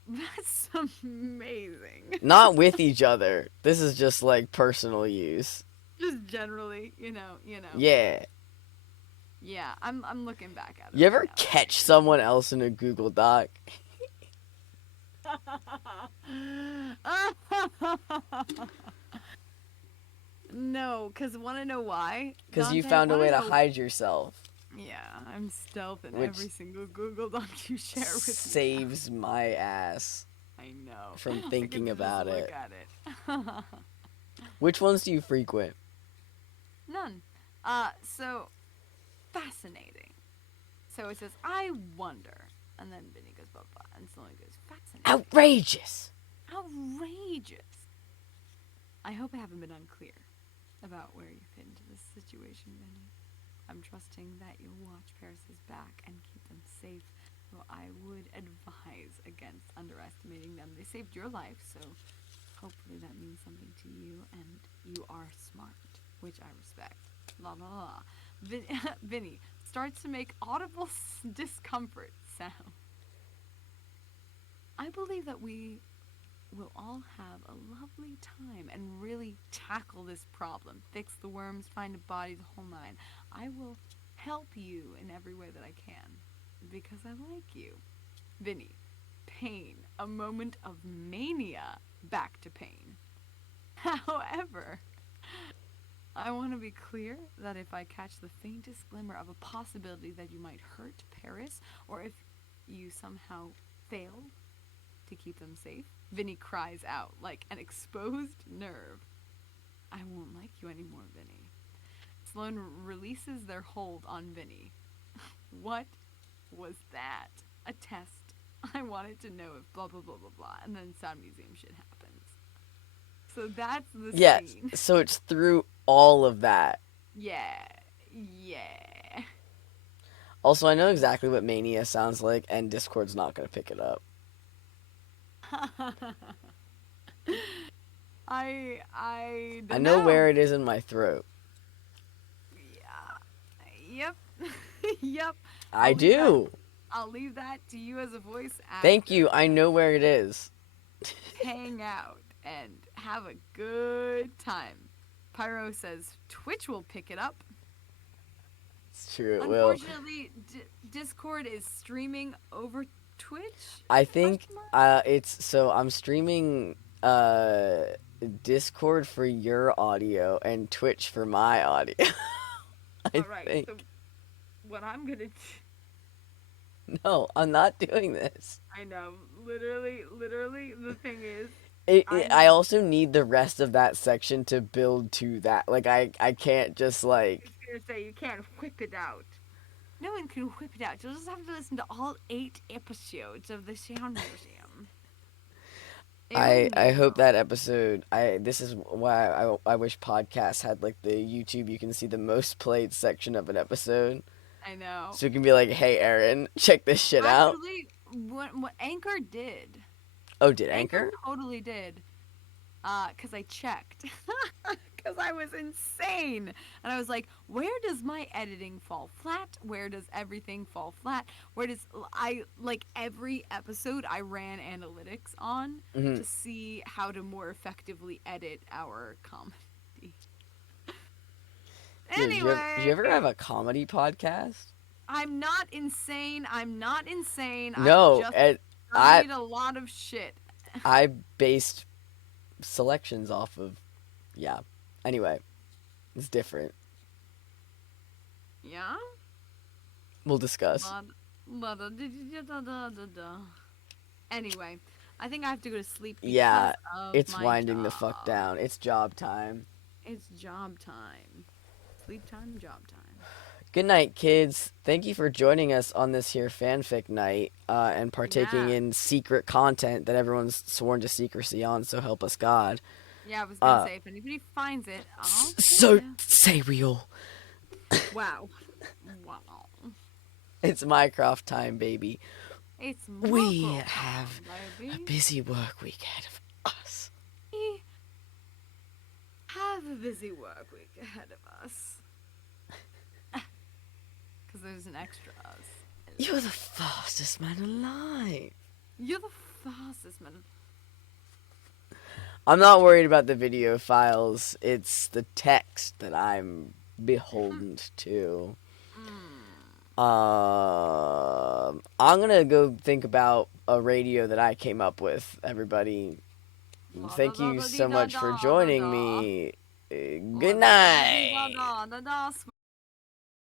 That's amazing. Not with each other. This is just like personal use. Just generally, you know. Yeah. Yeah, I'm looking back at it. You ever right now. catch someone else in a Google Doc? No, because want to know why? Because you Dante, found a way to wanna know- hide yourself. Yeah, I'm stealthing Which every single Google Doc you share with me. Saves my ass I know. from I can thinking just about look it. at it. Which ones do you frequent? None. So fascinating. So it says, "I wonder," and then Vinny goes blah blah, and Sloan goes, "Fascinating." Outrageous! Outrageous. I hope I haven't been unclear about where you fit into this situation, Vinny. I'm trusting that you'll watch Paris's back and keep them safe, though I would advise against underestimating them. They saved your life, so hopefully that means something to you, and you are smart, which I respect. La la la. Vinny starts to make audible discomfort sound. I believe that we will all have a lovely time and really tackle this problem. Fix the worms, find a body, the whole nine. I will help you in every way that I can because I like you. Vinny, pain, a moment of mania, back to pain. However, I want to be clear that if I catch the faintest glimmer of a possibility that you might hurt Paris, or if you somehow fail to keep them safe, Vinny cries out like an exposed nerve. I won't like you anymore, Vinny. Sloane releases their hold on Vinny. What was that? A test. I wanted to know if blah blah blah blah blah, and then Sound Museum shit happens. So that's the Yes. scene. So it's through all of that. Yeah. Yeah. Also, I know exactly what Mania sounds like, and Discord's not going to pick it up. I I don't know know. where it is in my throat. Yep. Yep. I do. I'll leave that to you as a voice actor. Thank you. I know where it is. Hang out and have a good time. Pyro says Twitch will pick it up. It's true, it will. Unfortunately, Discord is streaming over Twitch. I think Question mark? it's so I'm streaming Discord for your audio and Twitch for my audio. I All right. think. So what I'm gonna do? No, I'm not doing this. I know. Literally. The thing is, I also need the rest of that section to build to that. Like I can't just like. I was gonna say you can't whip it out. No one can whip it out. You'll just have to listen to all 8 episodes of the Sound Museum. I hope that episode. This is why I wish podcasts had like the YouTube. You can see the most played section of an episode. I know. So it can be like, hey Aaron, check this shit out. Actually, what Anchor did. Oh, did Anchor? Totally did. Cause I checked. Cause I was insane, and I was like, where does my editing fall flat? Where does everything fall flat? Where does every episode I ran analytics on to see how to more effectively edit our comedy. Dude, Anyway, did you ever have a comedy podcast? I'm not insane. No, I read a lot of shit. I based selections off of, yeah. Anyway, it's different. Yeah? We'll discuss. Anyway, I think I have to go to sleep. Yeah, of it's my winding the job. fuck down. It's job time. It's job time. Sleep time, job time. Good night, kids. Thank you for joining us on this here fanfic night and partaking in secret content that everyone's sworn to secrecy on, so help us God. Yeah, I was gonna say, if anybody finds it, I'll So say we all. Wow. It's Minecraft time, baby. It's We Minecraft have time, a busy work week ahead of us. We have a busy work week ahead of us. Because there's an extra us. You're the fastest man alive. You're the fastest man. I'm not worried about the video files. It's the text that I'm beholden to. I'm gonna go think about a radio that I came up with, everybody. Thank you so much for joining me. Good night.